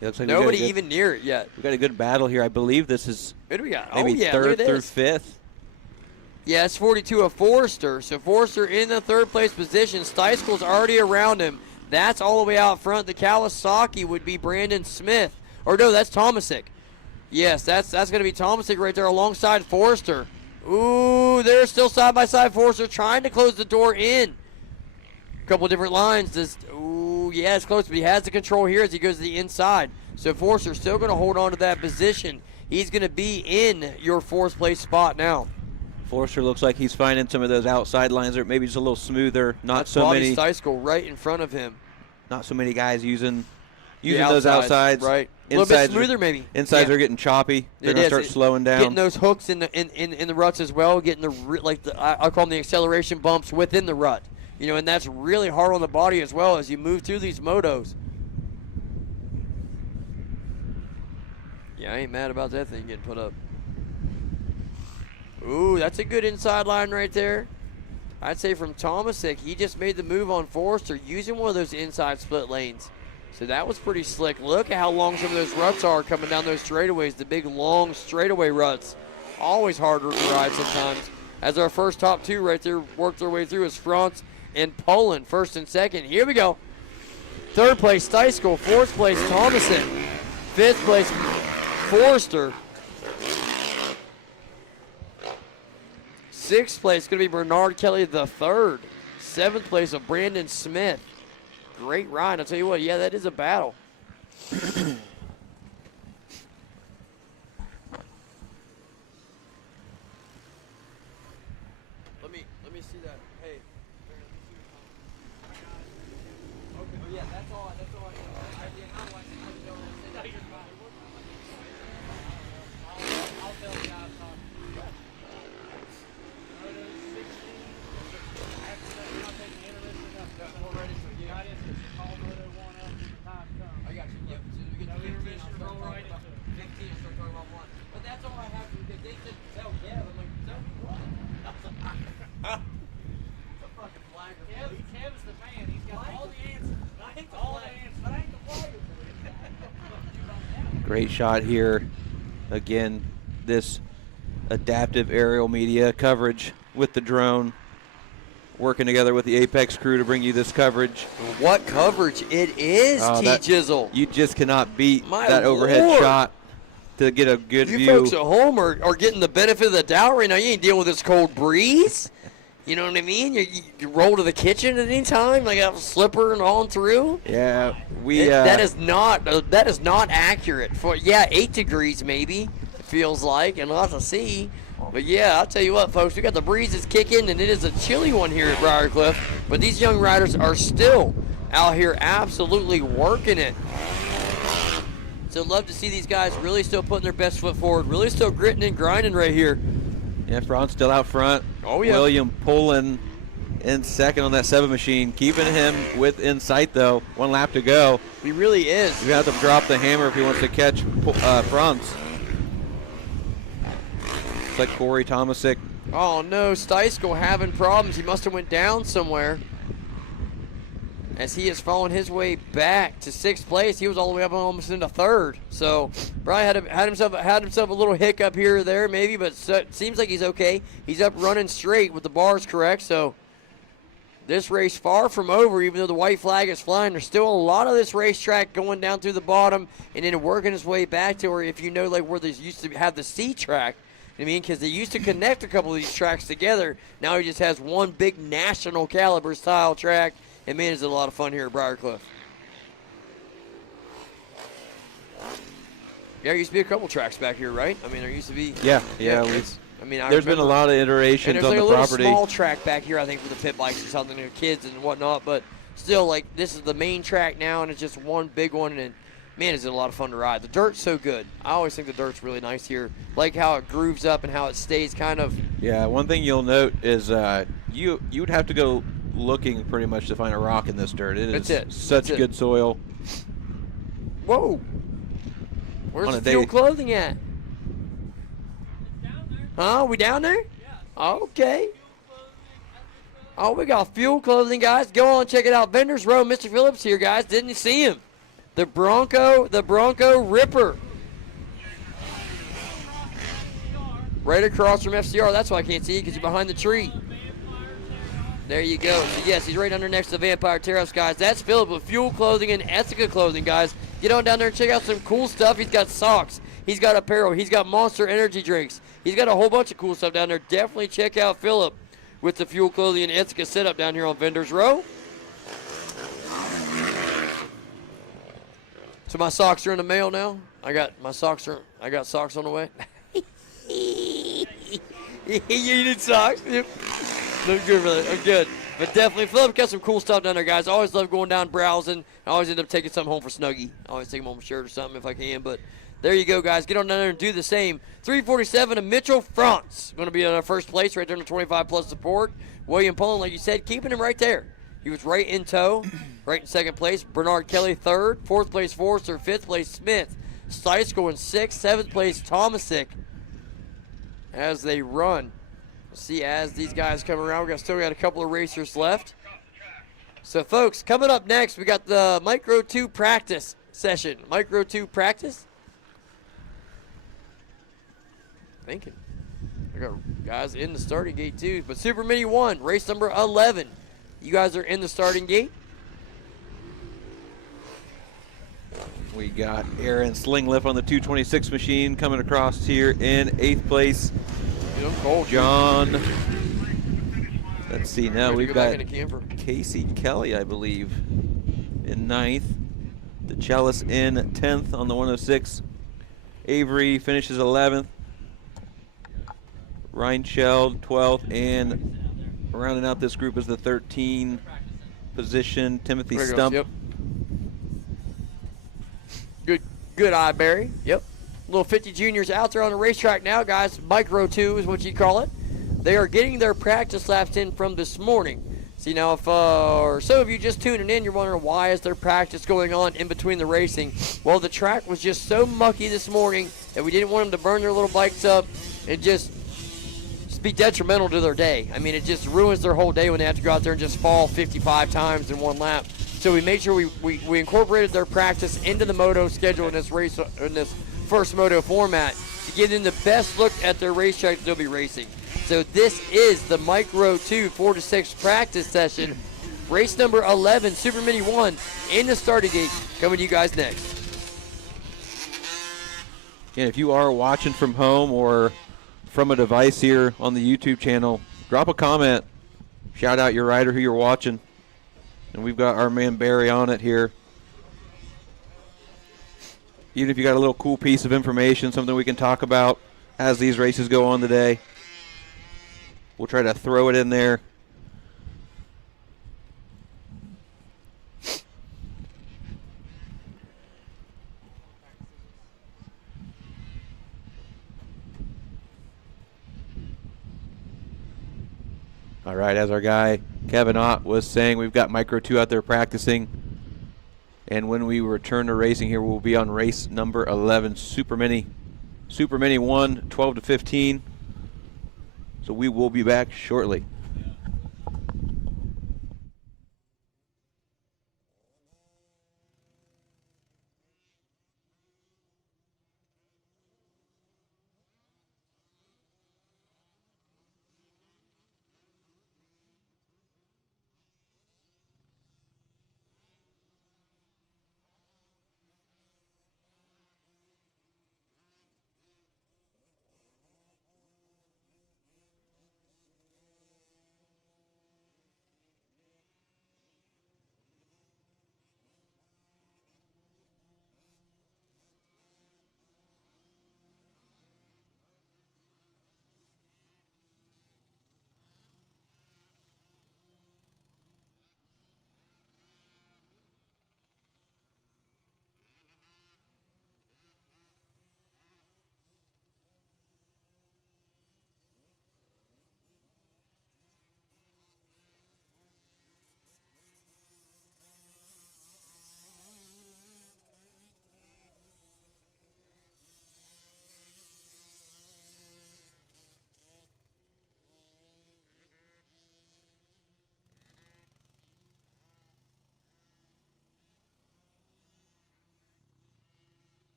Looks like nobody even near it yet. We got a good battle here. I believe this is Who do we got? maybe third through fifth. Yeah, it's 42 of Forrester. So Forrester in the third place position. Steiskel's already around him. That's all the way out front. The Kawasaki would be Brandon Smith. Or no, that's Tomasic. Yes, that's going to be Tomasic right there alongside Forrester. Ooh, they're still side by side. Forrester trying to close the door in. A couple different lines. Ooh, yeah, it's close, but he has the control here as he goes to the inside. So Forrester's still going to hold on to that position. He's going to be in your 4th place spot now. Forrester looks like he's finding some of those outside lines that maybe just a little smoother. Not so many. Steichel right in front of him. Not so many guys using outsides, those outsides. Right. A little bit smoother maybe. Insides are getting choppy. They're going to start slowing down. Getting those hooks in the ruts as well. Getting I call them the acceleration bumps within the rut. You know, and that's really hard on the body as well as you move through these motos. Yeah, I ain't mad about that thing getting put up. Ooh, that's a good inside line right there. I'd say from Tomasic, he just made the move on Forrester using one of those inside split lanes. So that was pretty slick. Look at how long some of those ruts are coming down those straightaways, the big long straightaway ruts. Always harder to ride sometimes. As our first top 2 right there work their way through is France and Poland, 1st and 2nd. Here we go. 3rd place, Steichel. 4th place, Tomasic. 5th place, Forrester. 6th place is going to be Bernard Kelly the 3rd. 7th place of Brandon Smith. Great ride. I'll tell you what, yeah, that is a battle. Let me see that. Hey. Okay. Oh, yeah, that's all I need. How do I see what's going on? I'll tell you guys. I got you. Yep. So we get to 15, I'll start talking about 15, I'll start talking about 1. But that's all I have to, because they said, tell Kev. I'm like, tell me what? It's a fucking flagger. Kev's the man. He's got all the answers. I ain't the flagger. Great shot here. Again, this adaptive aerial media coverage with the drone, working together with the Apex crew to bring you this coverage. What coverage it is, T-Jizzle. You just cannot beat My that overhead Lord. shot to get a good You view. folks at home are getting the benefit of the doubt right now. You ain't dealing with this cold breeze. You know what I mean? You roll to the kitchen at any time, like a slipper and on through. Yeah, that is not accurate. For 8 degrees maybe it feels like, and lots of sea. But yeah, I'll tell you what, folks, we got the breezes kicking, and it is a chilly one here at Briarcliff. But these young riders are still out here absolutely working it. So love to see these guys really still putting their best foot forward, really still gritting and grinding right here. Yeah, Fran's still out front. Oh, yeah. William pulling in 2nd on that 7 machine, keeping him within sight, though. 1 lap to go. He really is. You have to drop the hammer if he wants to catch Franz. It's like Corey Tomasic. Oh, no, Steichel having problems. He must have went down somewhere. As he has fallen his way back to 6th place. He was all the way up almost into 3rd. So Brian had himself a little hiccup here or there maybe, but it seems like he's okay. He's up running straight with the bars correct. So this race far from over, even though the white flag is flying. There's still a lot of this racetrack going down through the bottom and then working his way back to where, if you know, like where they used to have the C track. I mean, because they used to connect a couple of these tracks together. Now he just has one big national caliber style track. And man, is it a lot of fun here at Briarcliff. Yeah, there used to be a couple tracks back here, right? I mean, there used to be. Yeah. There's been a lot of iterations on the property. There's like a little small track back here, I think, for the pit bikes or something, and kids and whatnot. But still, like, this is the main track now, and it's just one big one. And man, is it a lot of fun to ride. The dirt's so good. I always think the dirt's really nice here. Like how it grooves up and how it stays kind of. Yeah, one thing you'll note is you would have to go looking pretty much to find a rock in this dirt. It is such good soil. Whoa. Where's the fuel clothing at? Huh? We down there? Yeah. Okay. Oh, we got fuel clothing, guys. Go on, check it out. Vendors Row. Mr. Phillips here, guys. Didn't you see him? The Bronco Ripper. Right across from FCR. That's why I can't see you, because you're behind the tree. There you go. So yes, he's right under next to Vampire Terrace, guys. That's Philip with Fuel Clothing and Ethica Clothing, guys. Get on down there and check out some cool stuff. He's got socks. He's got apparel. He's got Monster energy drinks. He's got a whole bunch of cool stuff down there. Definitely check out Philip with the Fuel Clothing and Ithaca setup down here on Vendors Row. So my socks are in the mail now. I got socks on the way. You need socks? Yep. I'm good, brother. I'm good. But definitely, Philip got some cool stuff down there, guys. I always love going down browsing. I always end up taking something home for Snuggie. I always take him home a shirt or something if I can. But there you go, guys. Get on down there and do the same. 347 of Mitchell France. Going to be in our first place right there in the 25-plus support. William Pullen, like you said, keeping him right there. He was right in tow, right in second place. Bernard Kelly, third. Fourth place, Forrester. Fifth place, Smith. Stice going sixth. Seventh place, Tomasic. As they run. We'll see as these guys come around. We still got a couple of racers left. So, folks, coming up next, we got the Micro 2 practice session. Micro 2 practice? Thinking. I got guys in the starting gate, too. But Super Mini 1, race number 11. You guys are in the starting gate. We got Aaron Slingliff on the 226 machine coming across here in 8th place. John. Let's see, now we've got Casey Kelly, I believe, in 9th. The Chalice in 10th on the 106. Avery finishes 11th. Reinscheld 12th, and rounding out this group is the 13 position, Timothy Stump. Yep. Good eye, Barry. Yep. Little 50 juniors out there on the racetrack now, guys. Micro 2 is what you call it. They are getting their practice laps in from this morning. See, now, if or some of you just tuning in, you're wondering why is there practice going on in between the racing. Well, the track was just so mucky this morning that we didn't want them to burn their little bikes up and just be detrimental to their day. I mean, it just ruins their whole day when they have to go out there and just fall 55 times in one lap. So we made sure we incorporated their practice into the moto schedule in this race, in this first moto format, to give them the best look at their racetrack that they'll be racing. So this is the Micro 2 4 to 6 practice session. Race number 11, Super Mini 1, in the starting gate. Coming to you guys next. And if you are watching from home or from a device here on the YouTube channel, drop a comment. Shout out your rider who you're watching. And we've got our man Barry on it here. Even if you got a little cool piece of information, something we can talk about as these races go on today, we'll try to throw it in there. All right, as our guy Kevin Ott was saying, we've got Micro 2 out there practicing. And when we return to racing here, we'll be on race number 11, Super Mini 1, 12 to 15. So we will be back shortly.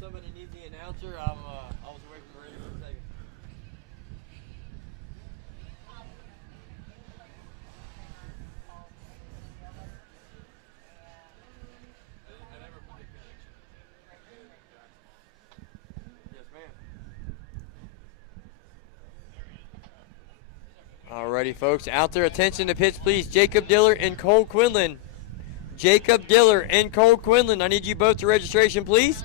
somebody needs the announcer, I was away from the radio for a second. Yes, ma'am. Alrighty, folks. Out there, attention to pits, please. Jacob Diller and Cole Quinlan. Jacob Diller and Cole Quinlan. I need you both to registration, please.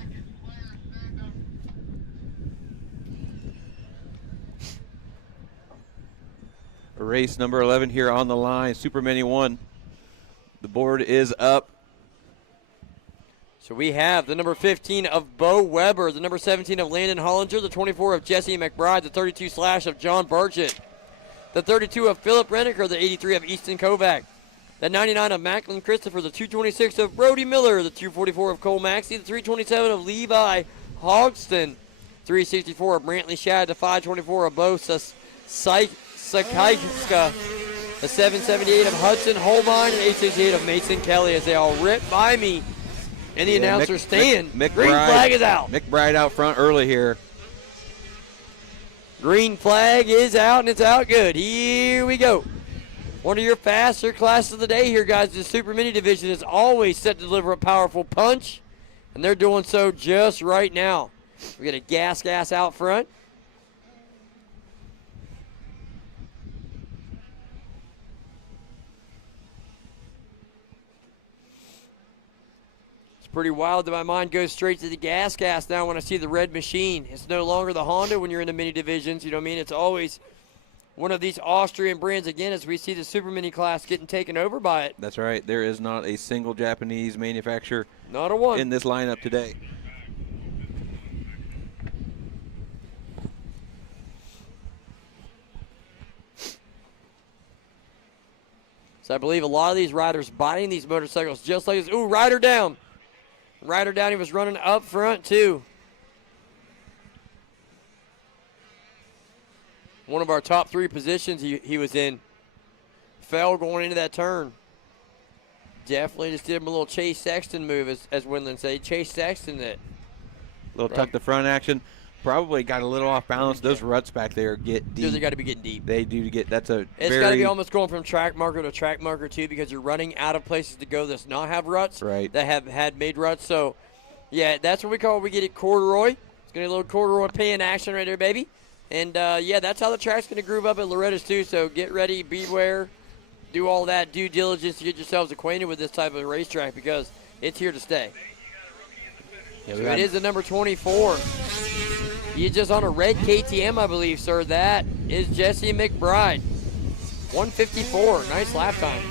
Race number 11 here on the line. Super Mini 1. The board is up. So we have the number 15 of Bo Weber, the number 17 of Landon Hollinger, the 24 of Jesse McBride, the 32 slash of John Burchett, the 32 of Philip Renneker, the 83 of Easton Kovac, the 99 of Macklin Christopher, the 226 of Brody Miller, the 244 of Cole Maxey, the 327 of Levi Hogston, 364 of Brantley Shad, the 524 of Bo Sakaiska, the 778 of Hudson Holbein, and 868 of Mason Kelly as they all rip by me. And the announcer stand. Green flag is out. McBride out front early here. Green flag is out, and it's out good. Here we go. One of your faster classes of the day here, guys. The Super Mini division is always set to deliver a powerful punch, and they're doing so just right now. We got a gas out front. Pretty wild that my mind goes straight to the gas now when I see the red machine. It's no longer the Honda when you're in the mini divisions, you know what I mean? It's always one of these Austrian brands again as we see the Super Mini class getting taken over by it. That's right. There is not a single Japanese manufacturer not a one in this lineup today. So I believe a lot of these riders buying these motorcycles just like this. Ooh, rider down. Rider down, he was running up front too. One of our top 3 positions he was in. Fell going into that turn. Definitely just did him a little Chase Sexton move, as Windland said. Chase Sexton it. Little tuck the front action. Probably got a little off balance. Those ruts back there get deep. They got to be getting deep. They do get. It's got to be almost going from track marker to track marker too, because you're running out of places to go that's not have ruts. Right. That have had made ruts. So, yeah, that's what we call it. We get it corduroy. It's gonna be a little corduroy pan action right there, baby. And yeah, that's how the track's gonna groove up at Loretta's too. So get ready, beware, do all that due diligence to get yourselves acquainted with this type of racetrack because it's here to stay. Yeah, so it is the number 24. He's just on a red KTM, I believe, sir. That is Jesse McBride. 154. Nice lap time.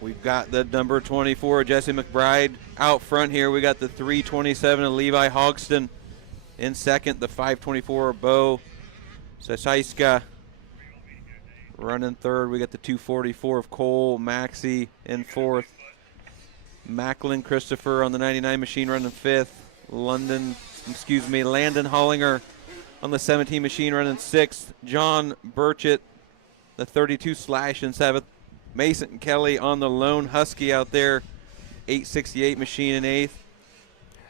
We've got the number 24, Jesse McBride, out front here. We got the 327 of Levi Hogston in second. The 524 of Bo Sasaiska running third. We got the 244 of Cole Maxey in fourth. Macklin Christopher on the 99 machine running fifth. Landon Hollinger on the 17 machine running sixth. John Burchett, the 32 slash in seventh. Mason Kelly on the lone Husky out there, 868 machine in eighth.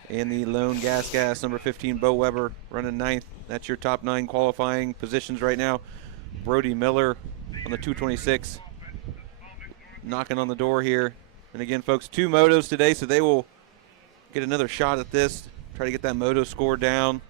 And the lone gas number 15, Bo Weber, running ninth. That's your top 9 qualifying positions right now. Brody Miller on the 226, knocking on the door here. And again, folks, 2 motos today, so they will get another shot at this, try to get that moto score down.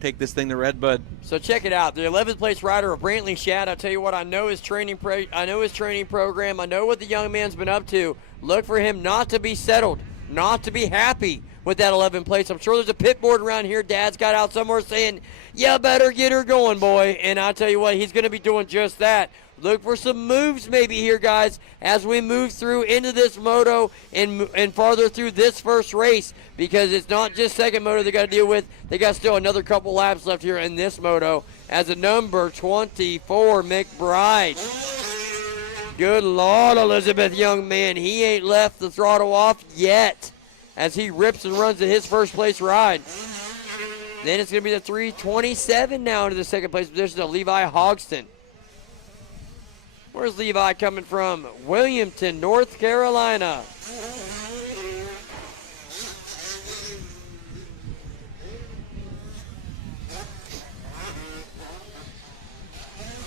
Take this thing to Redbud. So check it out. The 11th place rider of Brantley Shad. I tell you what, I know his training program. I know what the young man's been up to. Look for him not to be settled, not to be happy with that 11th place. I'm sure there's a pit board around here. Dad's got out somewhere saying, "You better get her going, boy." And I tell you what, he's going to be doing just that. Look for some moves maybe here, guys, as we move through into this moto and farther through this first race, because it's not just second moto they got to deal with. They got still another couple laps left here in this moto as a number 24 McBride. Good Lord, Elizabeth, young man. He ain't left the throttle off yet as he rips and runs in his first place ride. Then it's going to be the 327 now into the second place position of Levi Hogston. Where's Levi coming from? Williamton, North Carolina.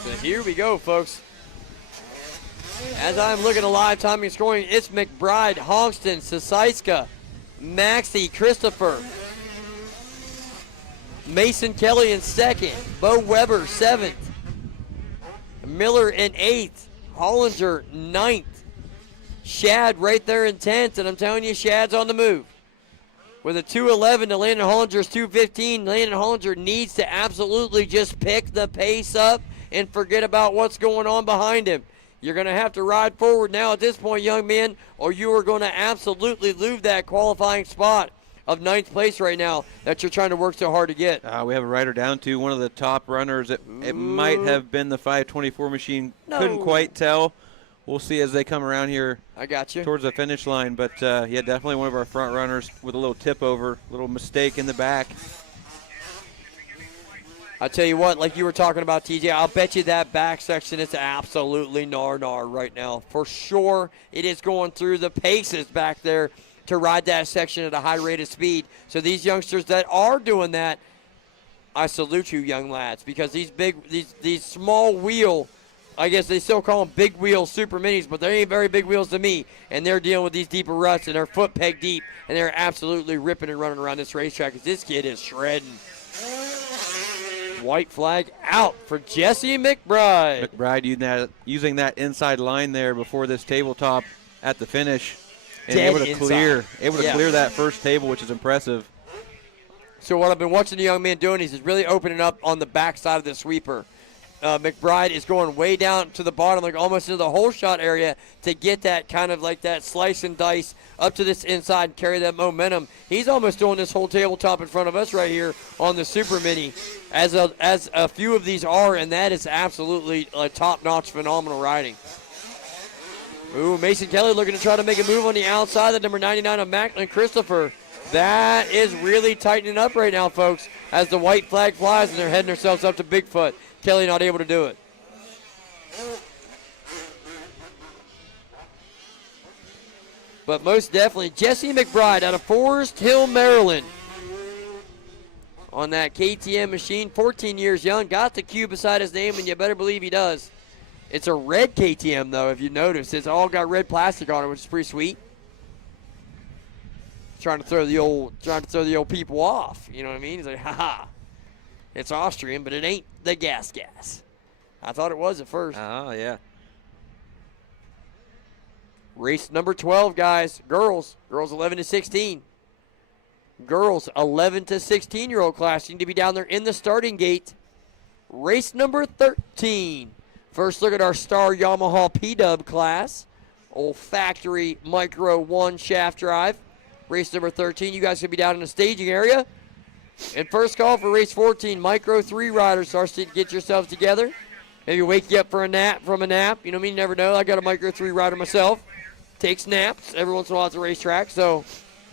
So here we go, folks. As I'm looking at live timing and scoring, it's McBride, Hogston, Sisaiska, Maxey, Christopher, Mason Kelly in second, Bo Weber seventh, Miller in eighth, Hollinger ninth, Shad right there in 10th, and I'm telling you, Shad's on the move. With a 2:11 to Landon Hollinger's 2:15, Landon Hollinger needs to absolutely just pick the pace up and forget about what's going on behind him. You're going to have to ride forward now at this point, young man, or you are going to absolutely lose that qualifying spot of 9th place right now that you're trying to work so hard to get. We have a rider down to one of the top runners. It might have been the 524 machine. No. Couldn't quite tell. We'll see as they come around here. I got you. Towards the finish line. But, yeah, definitely one of our front runners with a little tip over, little mistake in the back. I tell you what, like you were talking about, TJ, I'll bet you that back section is absolutely nar right now. For sure, it is going through the paces back there to ride that section at a high rate of speed. So these youngsters that are doing that, I salute you, young lads, because these small wheel, I guess they still call them big wheel super minis, but they ain't very big wheels to me. And they're dealing with these deeper ruts, and they're foot peg deep, and they're absolutely ripping and running around this racetrack because this kid is shredding. White flag out for Jesse McBride. McBride using that inside line there before this tabletop at the finish. And Dead able to clear inside. that first table, which is impressive. So what I've been watching the young man doing is he's really opening up on the backside of the sweeper. McBride is going way down to the bottom, like almost into the hole shot area to get that kind of like that slice and dice up to this inside and carry that momentum. He's almost doing this whole tabletop in front of us right here on the Super Mini, as a few of these are, and that is absolutely top-notch, phenomenal riding. Ooh, Mason Kelly looking to try to make a move on the outside of number 99 of Macklin Christopher. That is really tightening up right now, folks, as the white flag flies and they're heading themselves up to Bigfoot. Kelly not able to do it. But most definitely, Jesse McBride out of Forest Hill, Maryland. On that KTM machine, 14 years young, got the Q beside his name, and you better believe he does. It's a red KTM, though, if you notice. It's all got red plastic on it, which is pretty sweet. Trying to throw the old people off. You know what I mean? He's like, haha. It's Austrian, but it ain't the gas. I thought it was at first. Oh, yeah. Race number 12, guys. Girls 11 to 16. Girls 11 to 16-year-old class need to be down there in the starting gate. Race number 13. First look at our Star Yamaha P-Dub class. Old factory Micro 1 shaft drive. Race number 13. You guys can be down in the staging area. And first call for race 14, Micro 3 riders. Start to get yourselves together. Maybe wake you up from a nap. You know what I mean? You never know. I got a Micro 3 rider myself. Takes naps every once in a while at the racetrack. So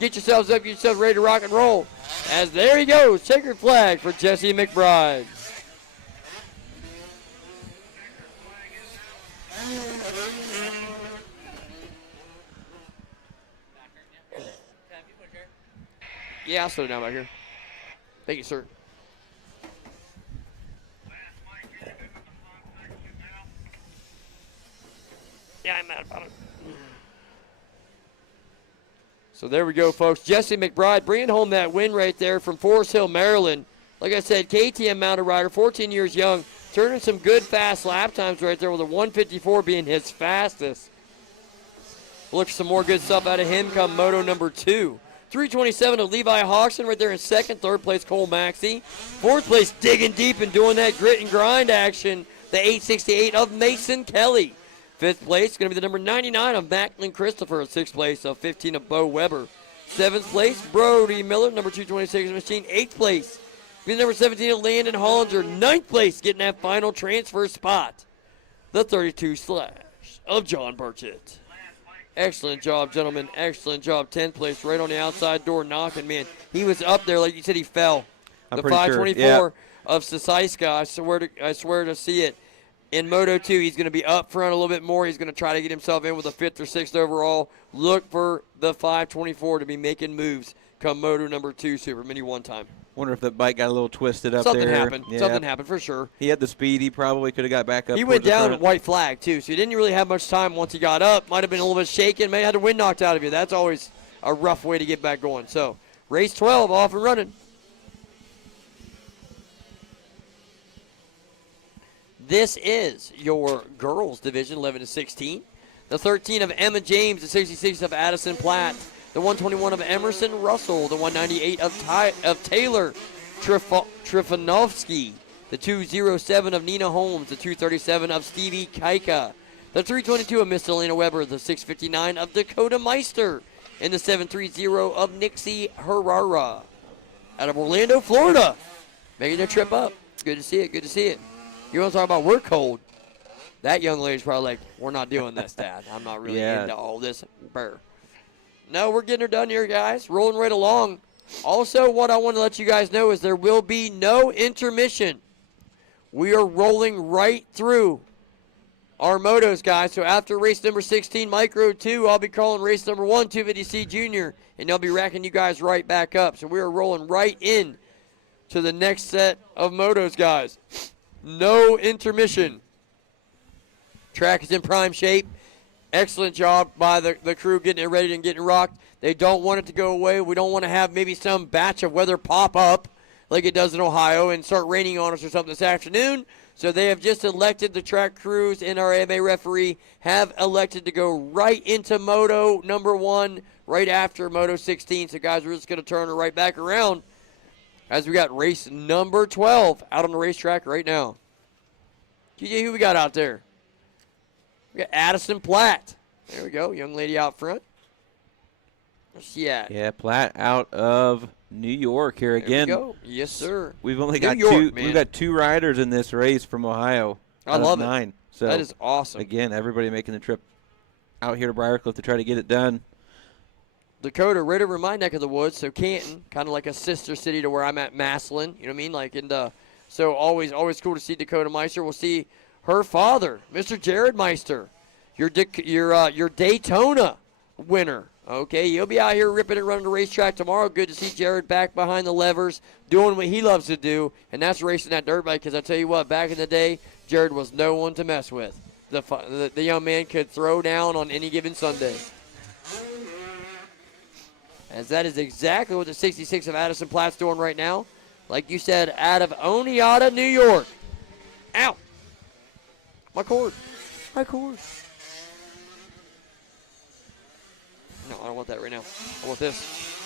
get yourselves up, get yourselves ready to rock and roll. As there he goes, checkered flag for Jesse McBride. Yeah, I'll slow down back here. Thank you, sir. Yeah, I'm mad about it. So there we go, folks. Jesse McBride bringing home that win right there from Forest Hill, Maryland. Like I said, KTM mounted rider, 14 years young, turning some good fast lap times right there with a 154 being his fastest. Look for some more good stuff out of him come Moto number 2. 327 of Levi Hogston right there in second. Third place, Cole Maxey. Fourth place, digging deep and doing that grit and grind action, the 868 of Mason Kelly. Fifth place, going to be the number 99 of Macklin Christopher. Sixth place of 15 of Bo Weber. Seventh place, Brody Miller, number 226 machine. Eighth place, the number 17 of Landon Hollinger. Ninth place, getting that final transfer spot, the 32/. of John Burchett. Excellent job, gentlemen. Excellent job. 10th place right on the outside door knocking, man. He was up there, like you said, he fell. I'm the pretty sure, 524 of Sasaiska, I swear to see it. In Moto 2, he's going to be up front a little bit more. He's going to try to get himself in with a 5th or 6th overall. Look for the 524 to be making moves come Moto number 2 Super Mini one time. Wonder if that bike got a little twisted up Something there. happened. Yeah. Something happened for sure. He had the speed. He probably could have got back up. He went towards the down front. at white flag, too, so he didn't really have much time once he got up. Might have been a little bit shaken. May have had the wind knocked out of you. That's always a rough way to get back going. So, race 12 off and running. This is your girls division, 11 to 16. The 13 of Emma James, the 66 of Addison Platt, the 121 of Emerson Russell, the 198 of Taylor Trifanovsky, the 207 of Nina Holmes, the 237 of Stevie Kaika, the 322 of Miss Elena Weber, the 659 of Dakota Meister, and the 730 of Nixie Herrera. Out of Orlando, Florida, making their trip up. Good to see it, good to see it. You want to talk about we're cold? That young lady's probably like, we're not doing this, Dad. I'm not really into all this. Burr. No, we're getting her done here, guys. Rolling right along. Also, what I want to let you guys know is there will be no intermission. We are rolling right through our motos, guys. So after race number 16, Micro 2, I'll be calling race number 1, 250C Junior, and they'll be racking you guys right back up. So we are rolling right in to the next set of motos, guys. No intermission. Track is in prime shape. Excellent job by the crew getting it ready and getting rocked. They don't want it to go away. We don't want to have maybe some batch of weather pop up like it does in Ohio and start raining on us or something this afternoon. So they have just elected, the track crews and our AMA referee have elected to go right into Moto number 1 right after Moto 16. So, guys, we're just going to turn it right back around as we got race number 12 out on the racetrack right now. TJ, who we got out there? We got Addison Platt. There we go, young lady out front. Where's she at? Yeah, Platt out of New York here again. There we go. Yes, sir. We've only New got York, two. man. We've got 2 riders in this race from Ohio. I love it. 9. So that is awesome. Again, everybody making the trip out here to Briarcliff to try to get it done. Dakota, right over my neck of the woods, so Canton, kind of like a sister city to where I'm at, Massillon. You know what I mean? Like so always cool to see Dakota Meister. We'll see her father, Mr. Jared Meister, your Daytona winner. Okay, he'll be out here ripping and running the racetrack tomorrow. Good to see Jared back behind the levers, doing what he loves to do, and that's racing that dirt bike. Because I tell you what, back in the day, Jared was no one to mess with. The young man could throw down on any given Sunday. As that is exactly what the 66 of Addison Platt's doing right now. Like you said, out of Oneonta, New York. Ow. My cord. My cord. No, I don't want that right now. I want this.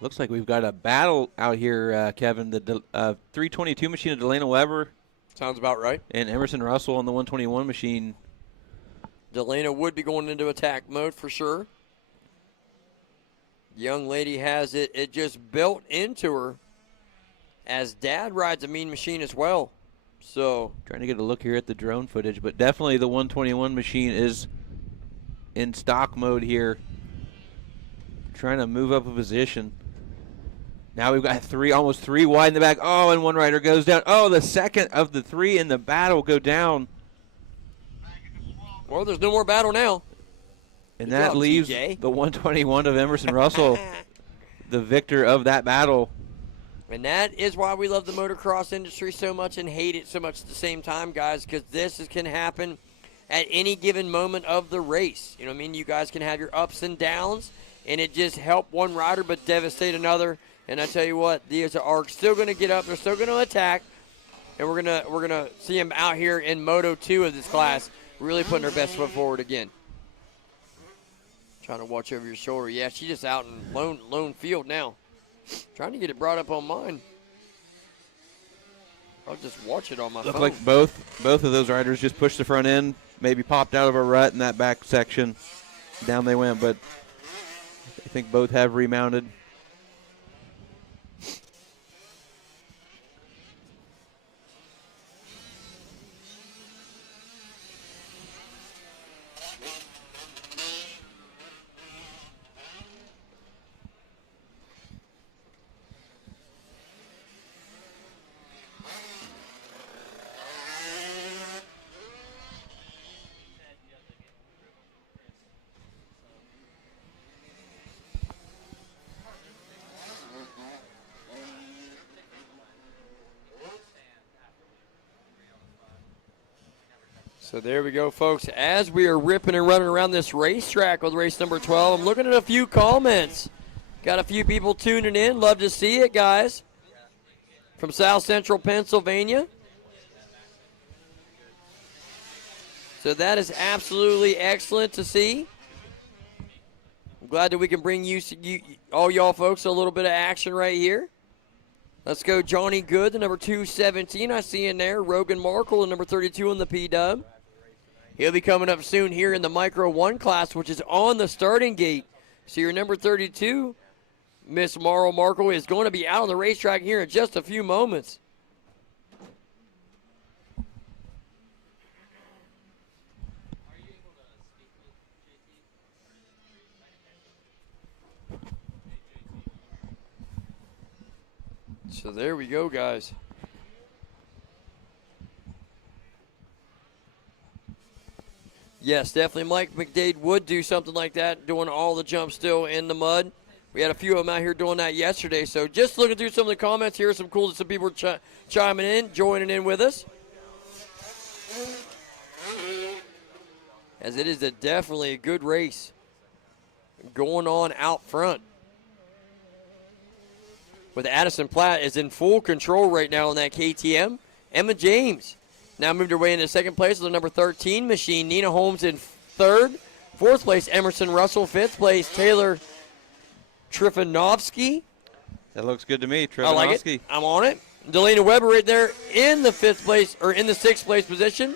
Looks like we've got a battle out here, Kevin. The 322 machine of Delana Weber. Sounds about right. And Emerson Russell on the 121 machine. Delana would be going into attack mode for sure. The young lady has it just built into her as Dad rides a mean machine as well. So trying to get a look here at the drone footage, but definitely the 121 machine is in stock mode here. Trying to move up a position. Now we've got almost three wide in the back. Oh, and one rider goes down. Oh, the second of the 3 in the battle go down. Well, there's no more battle now. And Good that job, leaves TJ. the 121 of Emerson Russell, the victor of that battle. And that is why we love the motocross industry so much and hate it so much at the same time, guys, because can happen at any given moment of the race. You know what I mean? You guys can have your ups and downs, and it just help one rider but devastate another. And I tell you what, these are still going to get up. They're still going to attack, and we're gonna see them out here in Moto 2 of this class, really putting their best foot forward again. Trying to watch over your shoulder. Yeah, she's just out in lone field now. Trying to get it brought up on mine. I'll just watch it on my phone. Looked like both of those riders just pushed the front end, maybe popped out of a rut in that back section. Down they went, but I think both have remounted. So there we go, folks. As we are ripping and running around this racetrack with race number 12, I'm looking at a few comments. Got a few people tuning in. Love to see it, guys. From South Central Pennsylvania. So that is absolutely excellent to see. I'm glad that we can bring you all y'all folks a little bit of action right here. Let's go Johnny Good, the number 217 I see in there. Rogan Markle, the number 32 in the P-Dub. He'll be coming up soon here in the Micro 1 class, which is on the starting gate. So your number 32, Miss Marl Markle, is going to be out on the racetrack here in just a few moments. So there we go, guys. Yes, definitely Mike McDade would do something like that, doing all the jumps still in the mud. We had a few of them out here doing that yesterday. So just looking through some of the comments here, some people chiming in, joining in with us. As it is definitely a good race going on out front. With Addison Platt is in full control right now in that KTM. Emma James now moved her way into second place with the number 13 machine. Nina Holmes in third. Fourth place, Emerson Russell. Fifth place, Taylor Trifanovsky. That looks good to me, Trifanovsky. I like it. I'm on it. Delana Weber right there in the sixth place position.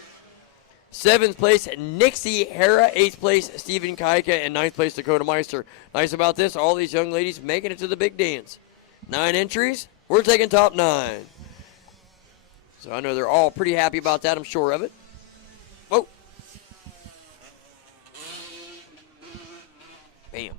Seventh place, Nixie Hara. Eighth place, Stephen Kaika. And ninth place, Dakota Meister. Nice about this, all these young ladies making it to the big dance. 9 entries. We're taking top 9. So I know they're all pretty happy about that. I'm sure of it. Whoa. Bam.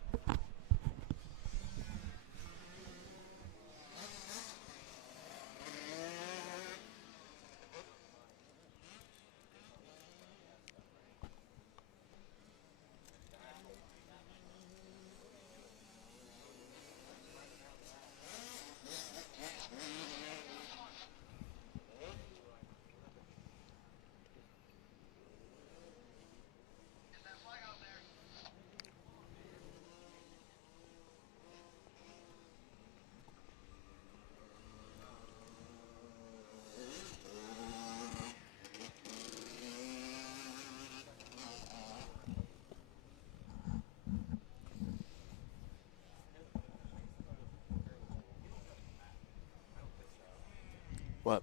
What?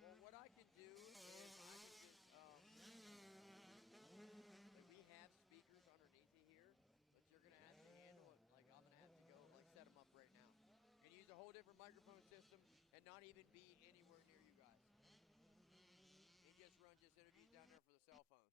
Well, what I could do is I could just, we have speakers underneath you here, but you're going to have to handle it. Like, I'm going to have to go, set them up right now. And use a whole different microphone system and not even be anywhere near you guys. And just run interviews down there for the cell phones.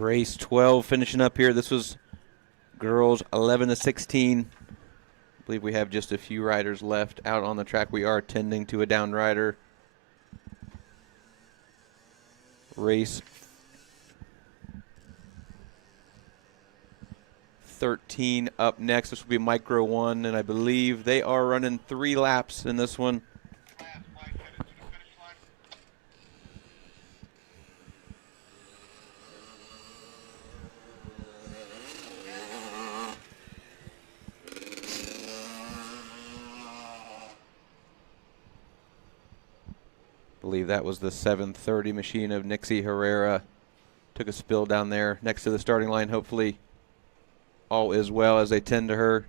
Race 12 finishing up here. This was girls 11 to 16. I believe we have just a few riders left out on the track. We are tending to a down rider. Race 13 up next. This will be Micro 1, and I believe they are running 3 laps in this one. I believe that was the 730 machine of Nixie Herrera. Took a spill down there next to the starting line. Hopefully all is well as they tend to her.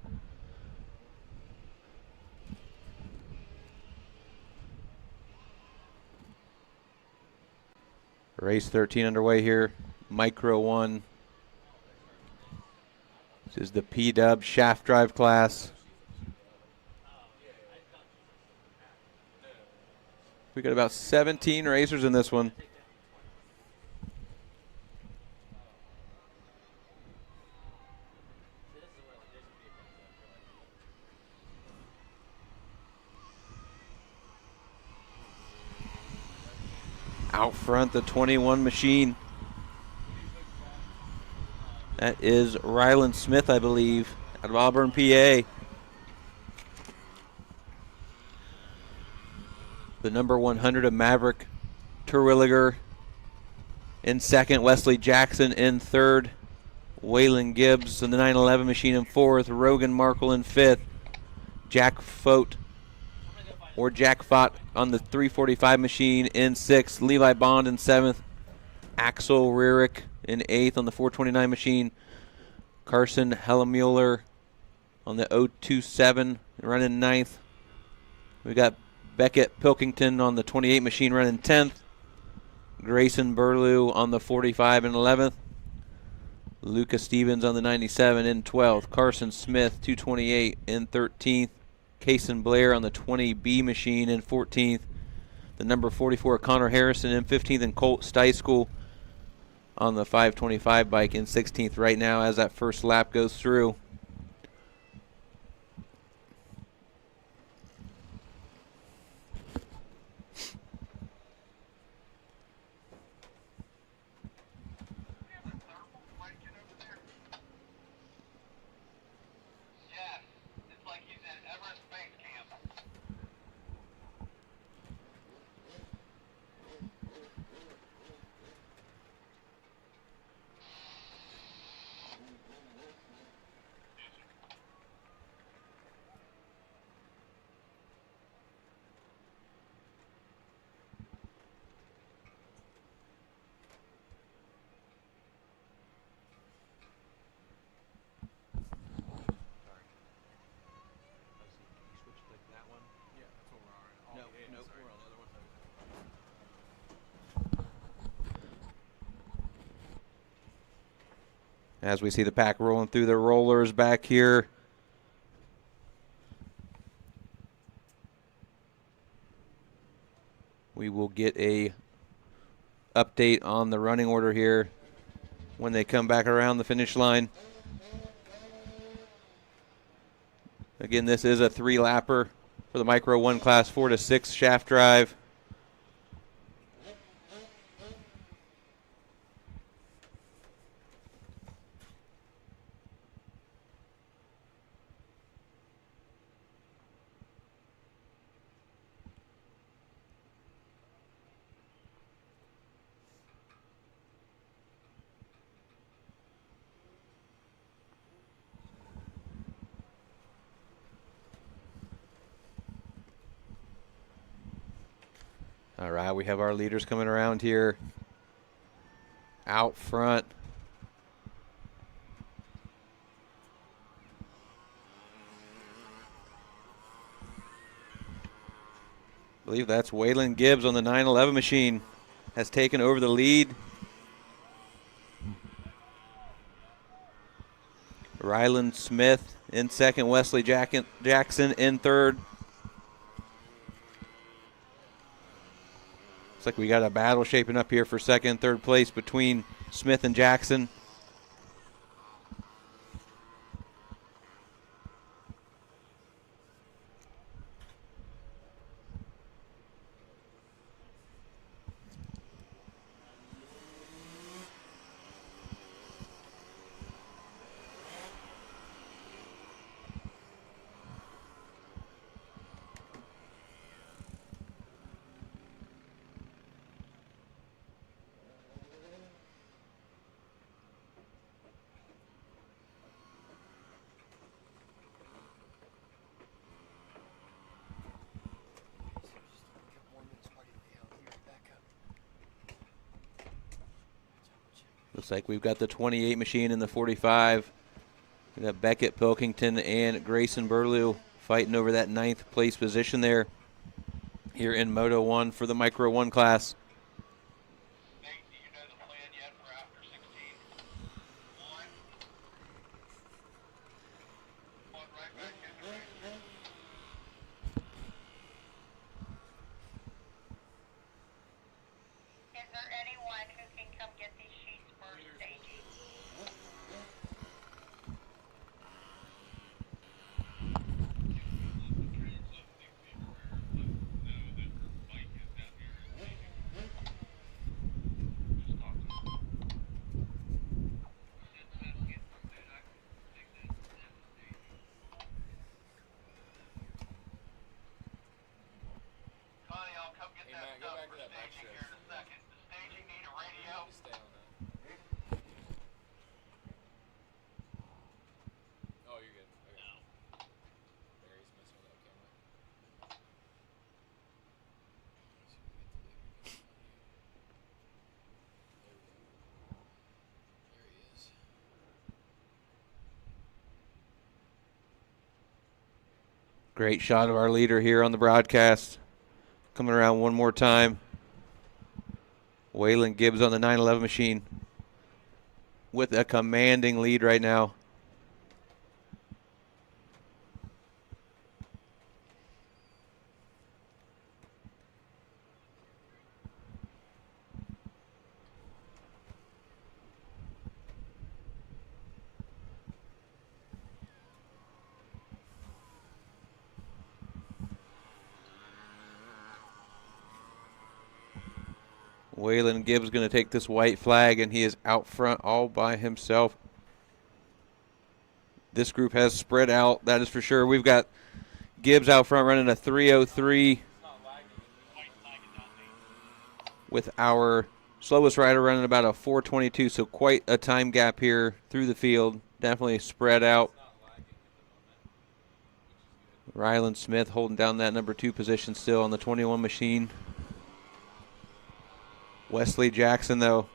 Race 13 underway here. Micro 1. This is the P-Dub shaft drive class. We got about 17 racers in this one. Out front, the 21 machine. That is Ryland Smith, I believe, out of Auburn, PA. The number 100 of Maverick Terwilliger in second. Wesley Jackson in third. Waylon Gibbs in the 911 machine in fourth. Rogan Markle in fifth. Jack Fote or Jack Fott on the 345 machine in sixth. Levi Bond in seventh. Axel Rierick in eighth on the 429 machine. Carson Hellemuller on the 027 running ninth. We got Beckett Pilkington on the 28 machine running 10th. Grayson Burlew on the 45 and 11th. Lucas Stevens on the 97 in 12th. Carson Smith, 228 in 13th. Kason Blair on the 20B machine in 14th. The number 44, Connor Harrison in 15th. And Colt Steischel on the 525 bike in 16th right now as that first lap goes through. As we see the pack rolling through the rollers back here. We will get a update on the running order here when they come back around the finish line. Again, this is a 3-lapper for the Micro 1 class, 4 to 6 shaft drive. All right, we have our leaders coming around here. Out front. I believe that's Waylon Gibbs on the 911 machine. Has taken over the lead. Ryland Smith in second. Wesley Jackson in third. Looks like we got a battle shaping up here for second and third place between Smith and Jackson. Looks like we've got the 28 machine and the 45. We got Beckett, Pilkington, and Grayson Burlew fighting over that 9th place position there here in Moto 1 for the Micro 1 class. Great shot of our leader here on the broadcast. Coming around one more time. Waylon Gibbs on the 911 machine with a commanding lead right now. Waylon Gibbs going to take this white flag, and he is out front all by himself. This group has spread out, that is for sure. We've got Gibbs out front running a 3:03 with our slowest rider running about a 4:22, so quite a time gap here through the field. Definitely spread out. Rylan Smith holding down that number 2 position still on the 21 machine. Wesley Jackson, though,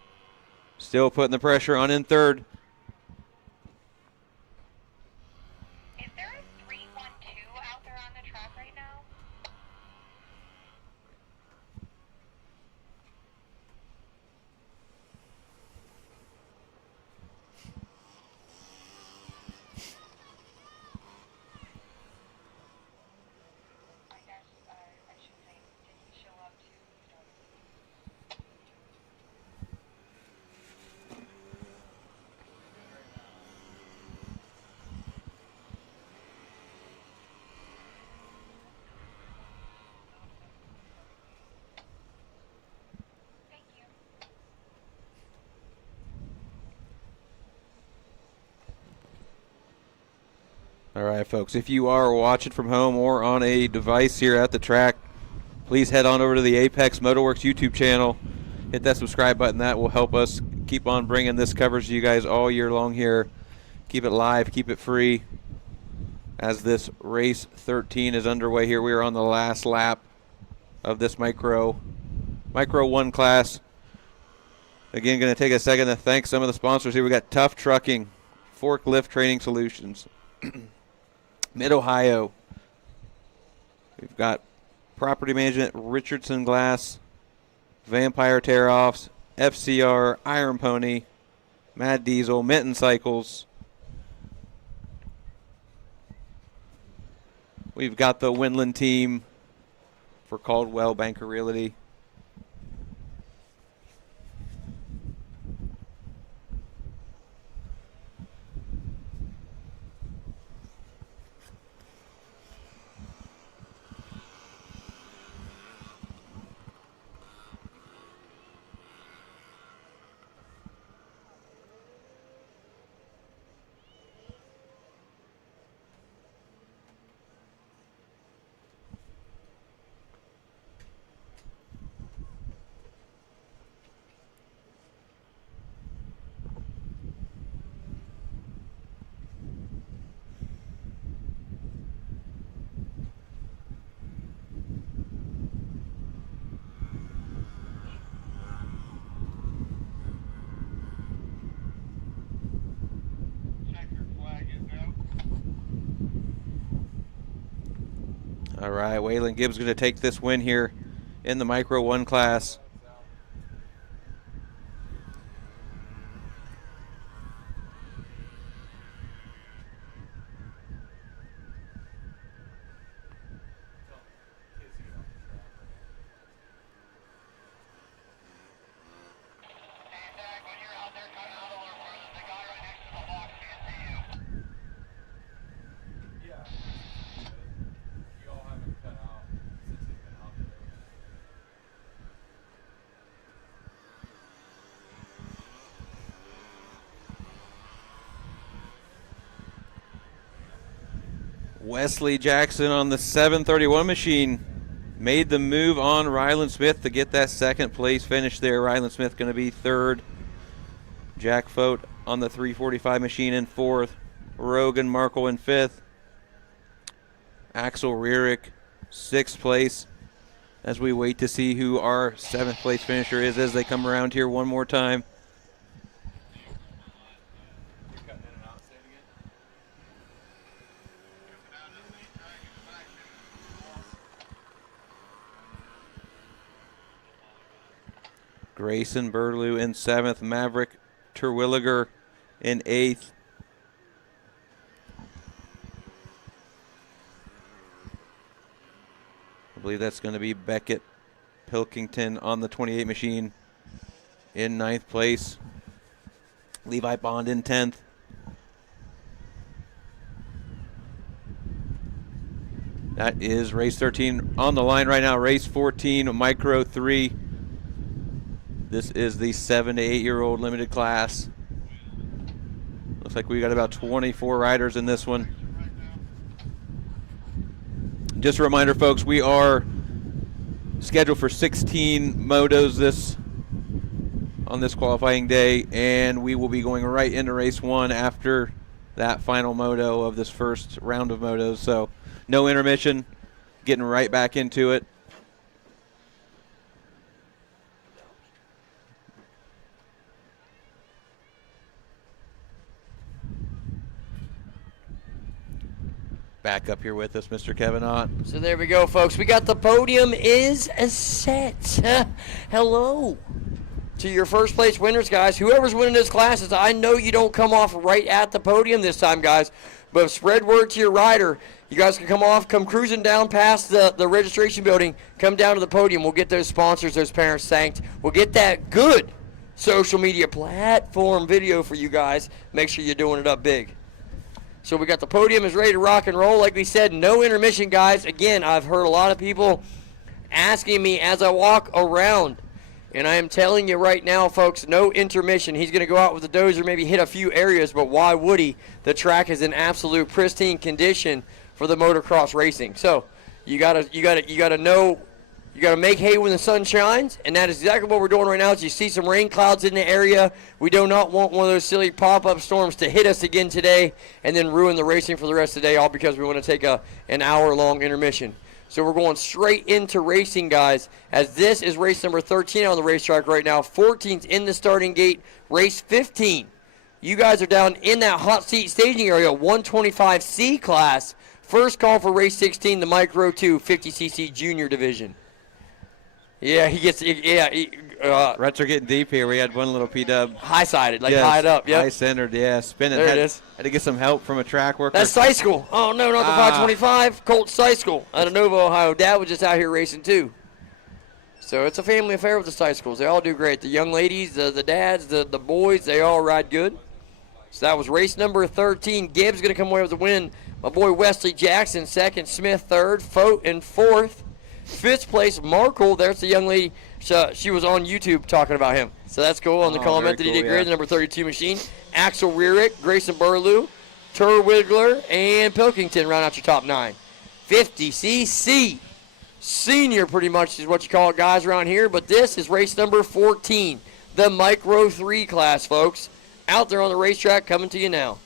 still putting the pressure on in third. Is there a 312 out there on the track right now? I guess I should say, did he show up to start? All right, folks, if you are watching from home or on a device here at the track, please head on over to the Apex Motoworks YouTube channel. Hit that subscribe button. That will help us keep on bringing this coverage to you guys all year long here. Keep it live, keep it free. As this race 13 is underway here, we are on the last lap of this Micro 1 class. Again, going to take a second to thank some of the sponsors here. We got Tough Trucking, Forklift Training Solutions, Mid-Ohio. We've got Property Management, Richardson Glass, Vampire Tear-Offs, FCR, Iron Pony, Mad Diesel, Minton Cycles. We've got the Winland team for Caldwell Banker Realty. All right, Waylon Gibbs going to take this win here in the Micro 1 class. Wesley Jackson on the 731 machine made the move on Ryland Smith to get that second place finish there. Ryland Smith going to be third. Jack Fote on the 345 machine in fourth. Rogan Markle in fifth. Axel Rierick, sixth place. As we wait to see who our seventh place finisher is as they come around here one more time. Grayson Burlew in seventh. Maverick Terwilliger in eighth. I believe that's going to be Beckett Pilkington on the 28 machine in ninth place. Levi Bond in 10th. That is race 13 on the line right now. Race 14, Micro 3. This is the 7 to 8 year old limited class. Looks like we got about 24 riders in this one. Just a reminder, folks, we are scheduled for 16 motos on this qualifying day, and we will be going right into race 1 after that final moto of this first round of motos. So no intermission, getting right back into it. Back up here with us, Mr. Kevin Ott. So there we go, folks. We got the podium is set. Hello to your first place winners, guys. Whoever's winning this class, I know you don't come off right at the podium this time, guys, but spread word to your rider. You guys can come cruising down past the registration building, come down to the podium. We'll get those sponsors, those parents thanked. We'll get that good social media platform video for you guys. Make sure you're doing it up big. So we got the podium is ready to rock and roll. Like we said, no intermission, guys. Again, I've heard a lot of people asking me as I walk around. And I am telling you right now, folks, no intermission. He's going to go out with the dozer, maybe hit a few areas, but why would he? The track is in absolute pristine condition for the motocross racing. So you gotta know, you gotta make hay when the sun shines, and that is exactly what we're doing right now. As you see some rain clouds in the area, we do not want one of those silly pop-up storms to hit us again today and then ruin the racing for the rest of the day, all because we want to take an hour-long intermission. So we're going straight into racing, guys, as this is race number 13 on the racetrack right now. 14's in the starting gate. Race 15. You guys are down in that hot seat staging area, 125C class. First call for race 16, the Micro 2 50cc junior division. Yeah, he gets, Reds are getting deep here. We had one little P-dub. High-sided, like high up, yeah. High-centered, yeah, spinning. There it is. Had to get some help from a track worker. That's Sci School. Oh, no, not the 525. Colt Sci School out of Novo, Ohio. Dad was just out here racing, too. So it's a family affair with the Sci Schools. They all do great. The young ladies, the dads, the boys, they all ride good. So that was race number 13. Gibbs going to come away with the win. My boy Wesley Jackson, second. Smith, third. Fote in fourth. Fifth place, Markle. There's the young lady. She was on YouTube talking about him. So that's cool on the comment that he did great. The number 32 machine. Axel Rierick, Grayson Burlew, Terwilliger, and Pilkington round out your top 9. 50cc. Senior, pretty much, is what you call it, guys, around here. But this is race number 14. The Micro 3 class, folks. Out there on the racetrack, coming to you now.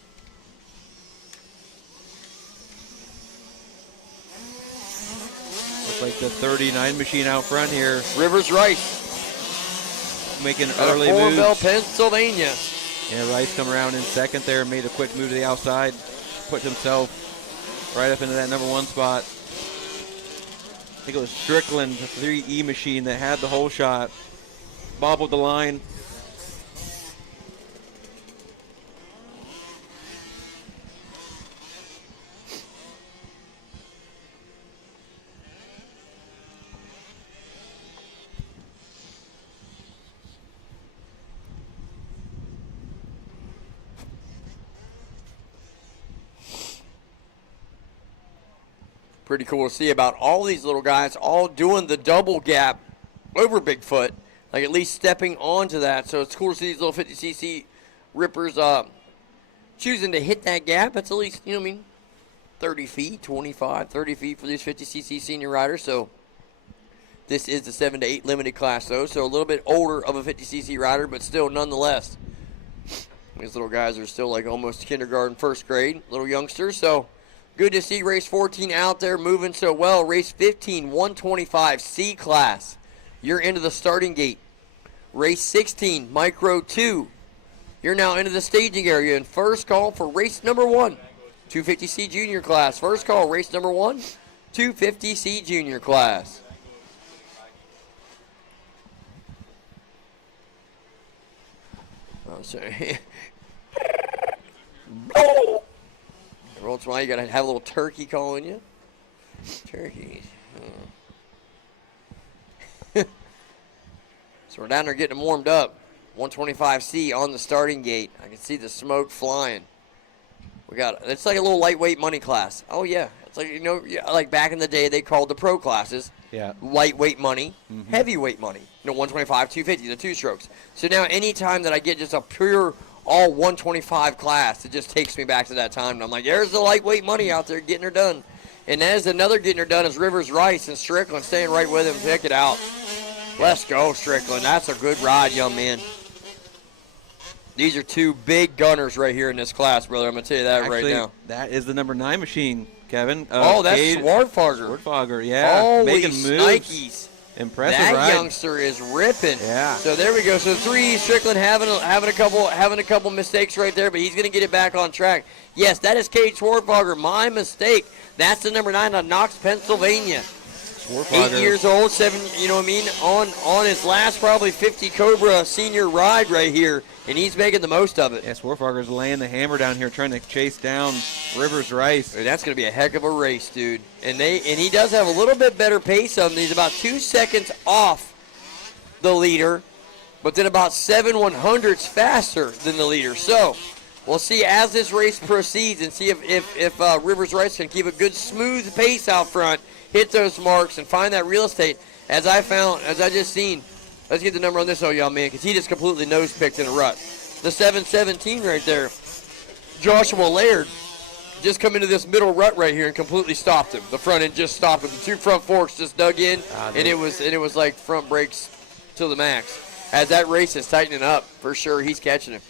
Looks like the 39 machine out front here. Rivers Rice. Making early moves. Fort Bell, Pennsylvania. Yeah, Rice come around in second there, made a quick move to the outside, put himself right up into that number 1 spot. think it was Strickland, the 3E machine that had the whole shot, bobbled the line. Pretty cool to see about all these little guys all doing the double gap over Bigfoot, like at least stepping onto that. So it's cool to see these little 50cc rippers choosing to hit that gap. That's at least, 30 feet, 25, 30 feet for these 50cc senior riders. So this is the 7 to 8 limited class, though. So a little bit older of a 50cc rider, but still nonetheless. These little guys are still like almost kindergarten, first grade, little youngsters. So good to see race 14 out there moving so well. Race 15, 125 C class. You're into the starting gate. Race 16, Micro 2. You're now into the staging area. And first call for race number 1, 250C junior class. First call, race number 1, 250C junior class. Oh, sorry. Oh! Every once in a while, you gotta have a little turkey calling you. Turkeys. So we're down there getting them warmed up. 125C on the starting gate. I can see the smoke flying. It's like a little lightweight money class. Oh yeah, it's like like back in the day they called the pro classes. Yeah. Lightweight money, heavyweight money. 125, 250, the 2-strokes. So now anytime that I get just a pure all 125 class, it just takes me back to that time. And I'm like, there's the lightweight money out there getting her done. And as another getting her done is Rivers Rice and Strickland staying right with him. Check it out. Let's go, Strickland. That's a good ride, young man. These are two big gunners right here in this class, brother. I'm going to tell you that right now. That is the number 9 machine, Kevin. Oh, that's Swartfogger. Swartfogger, yeah. Holy making moves. Nikes. Impressive that ride. Youngster is ripping. Yeah. So there we go. So 3, Strickland having a couple mistakes right there, but he's going to get it back on track. Yes, that is Cade Swartfogger. My mistake. That's the number 9 out of Knox, Pennsylvania. 8 years old, 7, on his last probably 50 Cobra senior ride right here, and he's making the most of it. Yeah, Swartfogger's laying the hammer down here trying to chase down Rivers Rice. That's going to be a heck of a race, dude. And he does have a little bit better pace of him. He's about 2 seconds off the leader, but then about 7/100ths faster than the leader. So we'll see as this race proceeds and see if Rivers Rice can keep a good smooth pace out front, hit those marks, and find that real estate. As I just seen, let's get the number on this young man, because he just completely nose-picked in a rut. The 717 right there, Joshua Laird, just come into this middle rut right here and completely stopped him. The front end just stopped him. The 2 front forks just dug in, and it was like front brakes to the max. As that race is tightening up, for sure, he's catching him.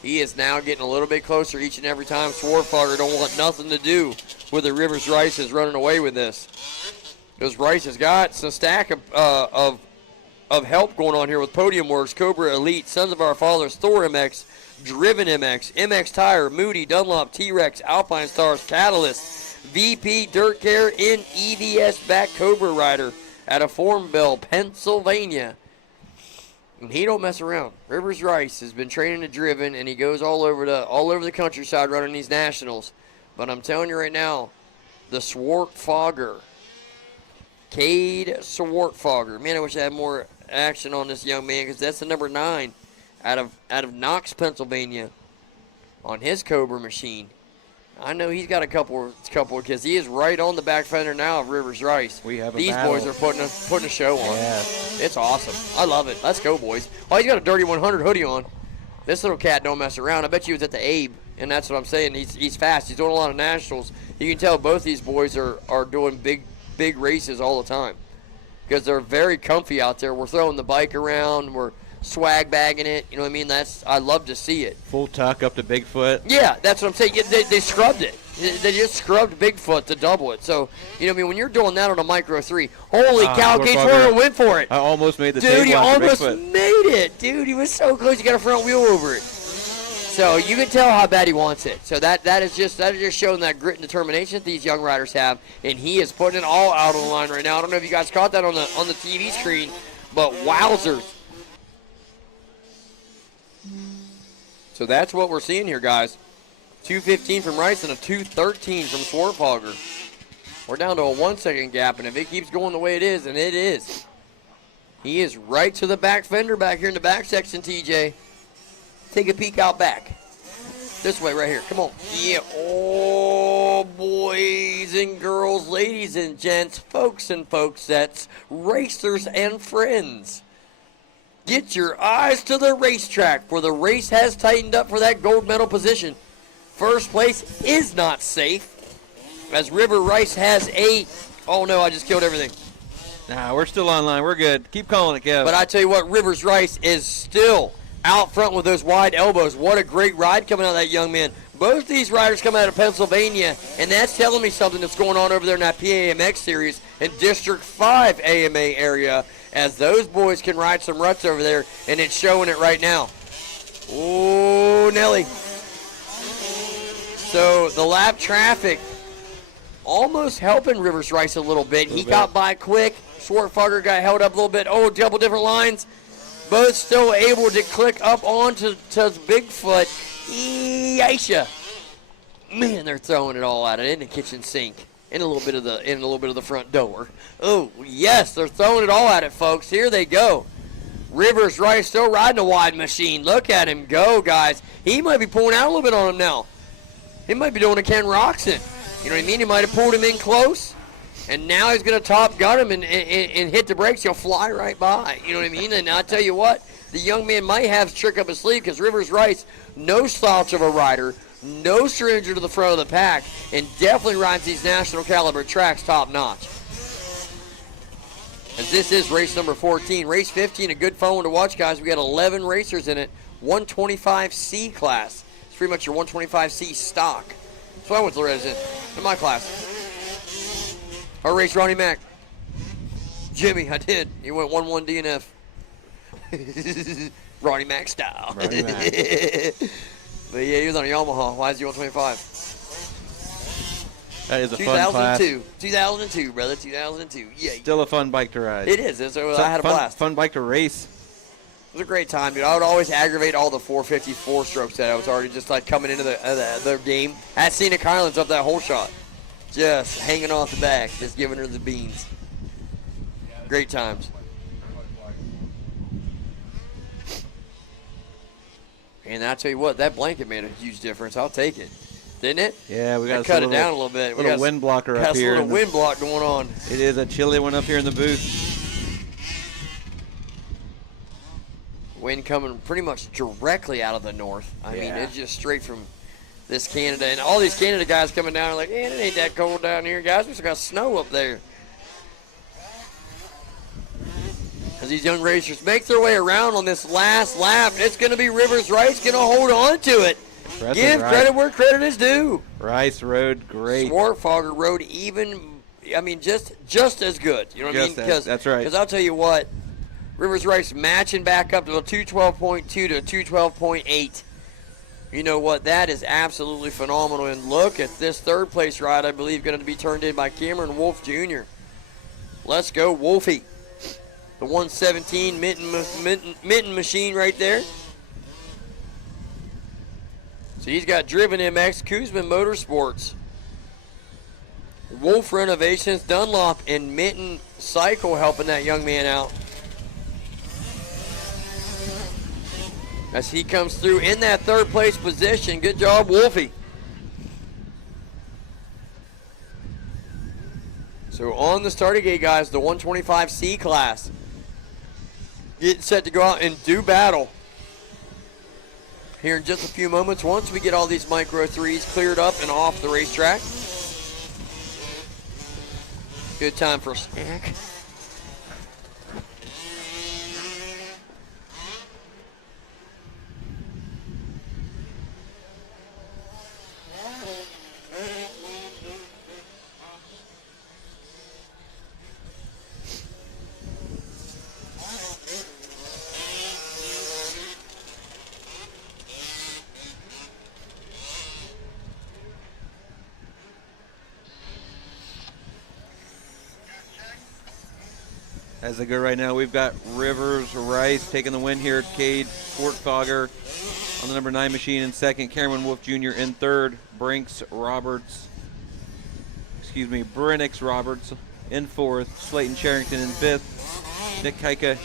He is now getting a little bit closer each and every time. Swartfogger don't want nothing to do with the Rivers Rice is running away with this. Because Rice has got some stack of help going on here with Podium Works, Cobra Elite, Sons of Our Fathers, Thor MX, Driven MX, MX Tire, Moody, Dunlop, T-Rex, Alpine Stars, Catalyst, VP, Dirt Care, and EVS back Cobra Rider out of Farmville, Pennsylvania. And he don't mess around. Rivers Rice has been training to Driven, and he goes all over the countryside running these nationals. But I'm telling you right now, the Swartfogger, Cade Swartfogger. Man, I wish I had more action on this young man, because that's the number 9 out of Knox, Pennsylvania, on his Cobra machine. I know he's got a couple because he is right on the back fender now of Rivers Rice. These boys are putting a show on. Yeah. It's awesome. I love it. Let's go, boys. Oh, he's got a Dirty 100 hoodie on. This little cat don't mess around. I bet you he was at the Abe, and that's what I'm saying. He's fast. He's doing a lot of nationals. You can tell both these boys are doing big races all the time, because they're very comfy out there. We're throwing the bike around. We're swag bagging it. You know what I mean? I love to see it. Full tuck up to Bigfoot. Yeah, that's what I'm saying. They scrubbed it. They just scrubbed Bigfoot to double it. So, you know what I mean? When you're doing that on a Micro 3, holy cow, Cade Swartfogger went for it. I almost made the Dude, he table after almost Bigfoot. made it. Dude, he was so close. He got a front wheel over it. So you can tell how bad he wants it. So that is just showing that grit and determination that these young riders have, and he is putting it all out on the line right now. I don't know if you guys caught that on the TV screen, but wowzers. So that's what we're seeing here, guys. 2:15 from Rice and a 2:13 from Swarthogger. We're down to a 1 second gap, and if it keeps going the way it is, and it is, he is right to the back fender back here in the back section, TJ. Take a peek out back. This way right here. Come on. Yeah. Oh, boys and girls, ladies and gents, folks and folksettes, racers and friends. Get your eyes to the racetrack, for the race has tightened up for that gold medal position. First place is not safe, as River Rice has a... Oh, no, I just killed everything. Nah, we're still online. We're good. Keep calling it, Kev. But I tell you what, Rivers Rice is still out front with those wide elbows. What a great ride coming out of that young man. Both these riders come out of Pennsylvania, and that's telling me something that's going on over there in that PAMX series in District 5 AMA area, as those boys can ride some ruts over there, and it's showing it right now. Oh, Nelly. So the lap traffic almost helping Rivers Rice a little bit. He got by quick. Swartfogger got held up a little bit. Oh, double different lines. Both still able to click up onto Bigfoot. Yeisha. Man, they're throwing it all at it in the kitchen sink. In a little bit of the front door. Oh, yes, they're throwing it all at it, folks. Here they go. Rivers Rice still riding a wide machine. Look at him go, guys. He might be pulling out a little bit on him now. He might be doing a Ken Roxon. You know what I mean? He might have pulled him in close, and now he's going to top gun him and hit the brakes. He'll fly right by. You know what I mean? And I'll tell you what, the young man might have a trick up his sleeve, because Rivers Rice, no slouch of a rider, no stranger to the front of the pack, and definitely rides these national caliber tracks top notch. As this is race number 14. Race 15, a good fun one to watch, guys. We got 11 racers in it, 125C class. It's pretty much your 125C stock. So I went to Loretta's in my class. I raced Ronnie Mack. Jimmy, I did. He went 1-1 DNF. Ronnie Mack style. Ronnie Mack. But yeah, he was on a Yamaha. Why is he 125? That is a fun class. 2002, brother. 2002. Yeah. Still a fun bike to ride. It is. I had a blast. Fun bike to race. It was a great time, dude. I would always aggravate all the 454 strokes that I was already just like coming into the game. At Scenic Highlands up that whole shot. Just hanging off the back, just giving her the beans. Great times. And I tell you what, that blanket made a huge difference. I'll take it. Didn't it? Yeah, we got cut it down a little bit. Little wind blocker up here. Got a little wind block going on. It is a chilly one up here in the booth. Wind coming pretty much directly out of the north. I mean, it's just straight from this Canada. And all these Canada guys coming down are like, man, it ain't that cold down here, guys. We still got snow up there. As these young racers make their way around on this last lap, it's going to be Rivers Rice going to hold on to it. Give credit where credit is due. Rice rode great. Swartfogger rode even, I mean, just as good. You know what I mean? That's right. Because I'll tell you what, Rivers Rice matching back up to a 212.2 to a 212.8. You know what? That is absolutely phenomenal. And look at this third place ride, I believe, going to be turned in by Cameron Wolf Jr. Let's go, Wolfie. The 117 Minton machine right there. So he's got Driven MX, Kuzman Motorsports, Wolf Renovations, Dunlop, and Minton Cycle helping that young man out. As he comes through in that third place position. Good job, Wolfie. So on the starting gate, guys, the 125C class. Getting set to go out and do battle here in just a few moments once we get all these micro threes cleared up and off the racetrack. Good time for a snack. As they go right now, we've got Rivers Rice taking the win here. Cade Fortfogger on the number 9 machine in second. Cameron Wolf Jr. in third. Brinks Roberts in fourth. Slayton Charrington in fifth. Nick Kaika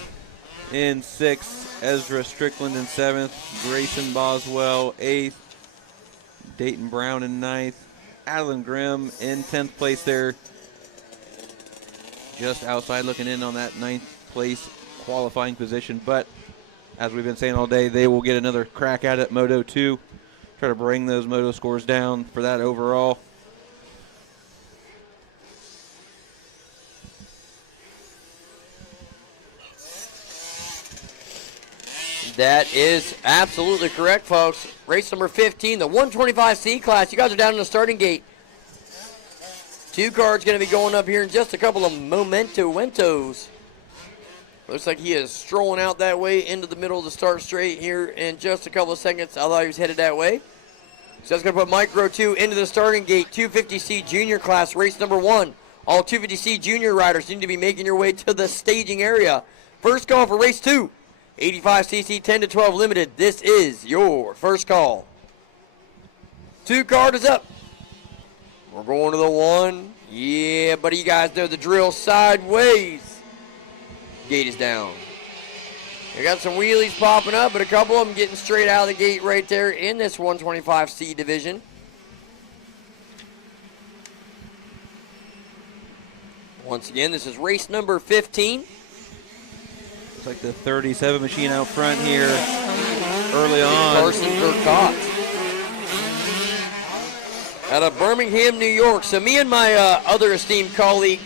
in sixth. Ezra Strickland in seventh. Grayson Boswell eighth. Dayton Brown in ninth. Adeline Grimm in 10th place there. Just outside looking in on that 9th place qualifying position. But as we've been saying all day, they will get another crack at it. Moto 2. Try to bring those Moto scores down for that overall. That is absolutely correct, folks. Race number 15, the 125C class. You guys are down in the starting gate. 2 cars going to be going up here in just a couple of momentos. Looks like he is strolling out that way into the middle of the start straight here in just a couple of seconds. I thought he was headed that way. So that's going to put Micro 2 into the starting gate. 250C junior class, race number 1. All 250C junior riders need to be making your way to the staging area. First call for race 2. 85cc 10 to 12 limited. This is your first call. 2 card is up. We're going to the 1. Yeah, buddy, you guys know the drill. Sideways. Gate is down. We got some wheelies popping up, but a couple of them getting straight out of the gate right there in this 125C division. Once again, this is race number 15. Looks like the 37 machine out front here early on. Carson Durkott out of Birmingham, New York. So me and my other esteemed colleague,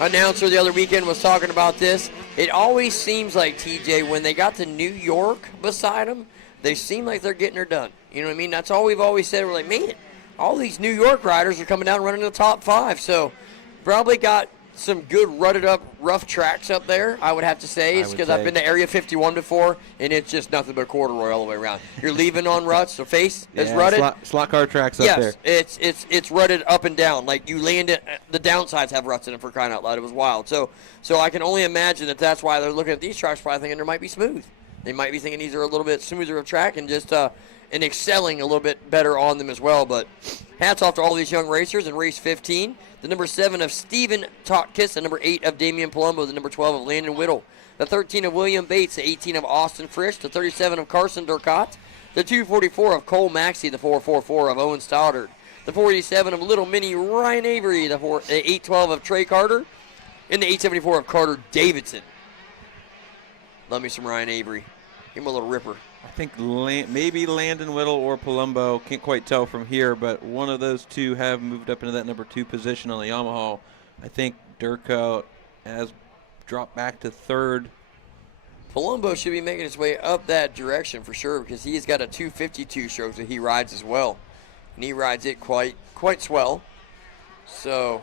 announcer the other weekend was talking about this. It always seems like, TJ, when they got to New York beside them, they seem like they're getting her done. You know what I mean? That's all we've always said. We're like, man, all these New York riders are coming down and running the top 5. So probably got some good rutted up rough tracks up there, I would have to say. It's because I've been to Area 51 before, and it's just nothing but corduroy all the way around. You're leaving on ruts, the face is rutted. Slot car tracks up there. Yes, it's rutted up and down. Like you land it, the downsides have ruts in it, for crying out loud. It was wild. So I can only imagine that's why they're looking at these tracks, probably thinking there might be smooth. They might be thinking these are a little bit smoother of track and just and excelling a little bit better on them as well. But hats off to all these young racers in race 15. The number 7 of Steven Totkiss, the number 8 of Damian Palumbo, the number 12 of Landon Whittle, the 13 of William Bates, the 18 of Austin Frisch, the 37 of Carson Durkott, the 244 of Cole Maxey, the 444 of Owen Stoddard, the 487 of Little Mini Ryan Avery, the 812 of Trey Carter, and the 874 of Carter Davidson. Love me some Ryan Avery. Give him a little ripper. I think maybe Landon Whittle or Palumbo, can't quite tell from here, but one of those two have moved up into that number 2 position on the Yamaha. I think Durkott has dropped back to 3rd. Palumbo should be making his way up that direction for sure, because he's got a 252 stroke that he rides as well, and he rides it quite swell. So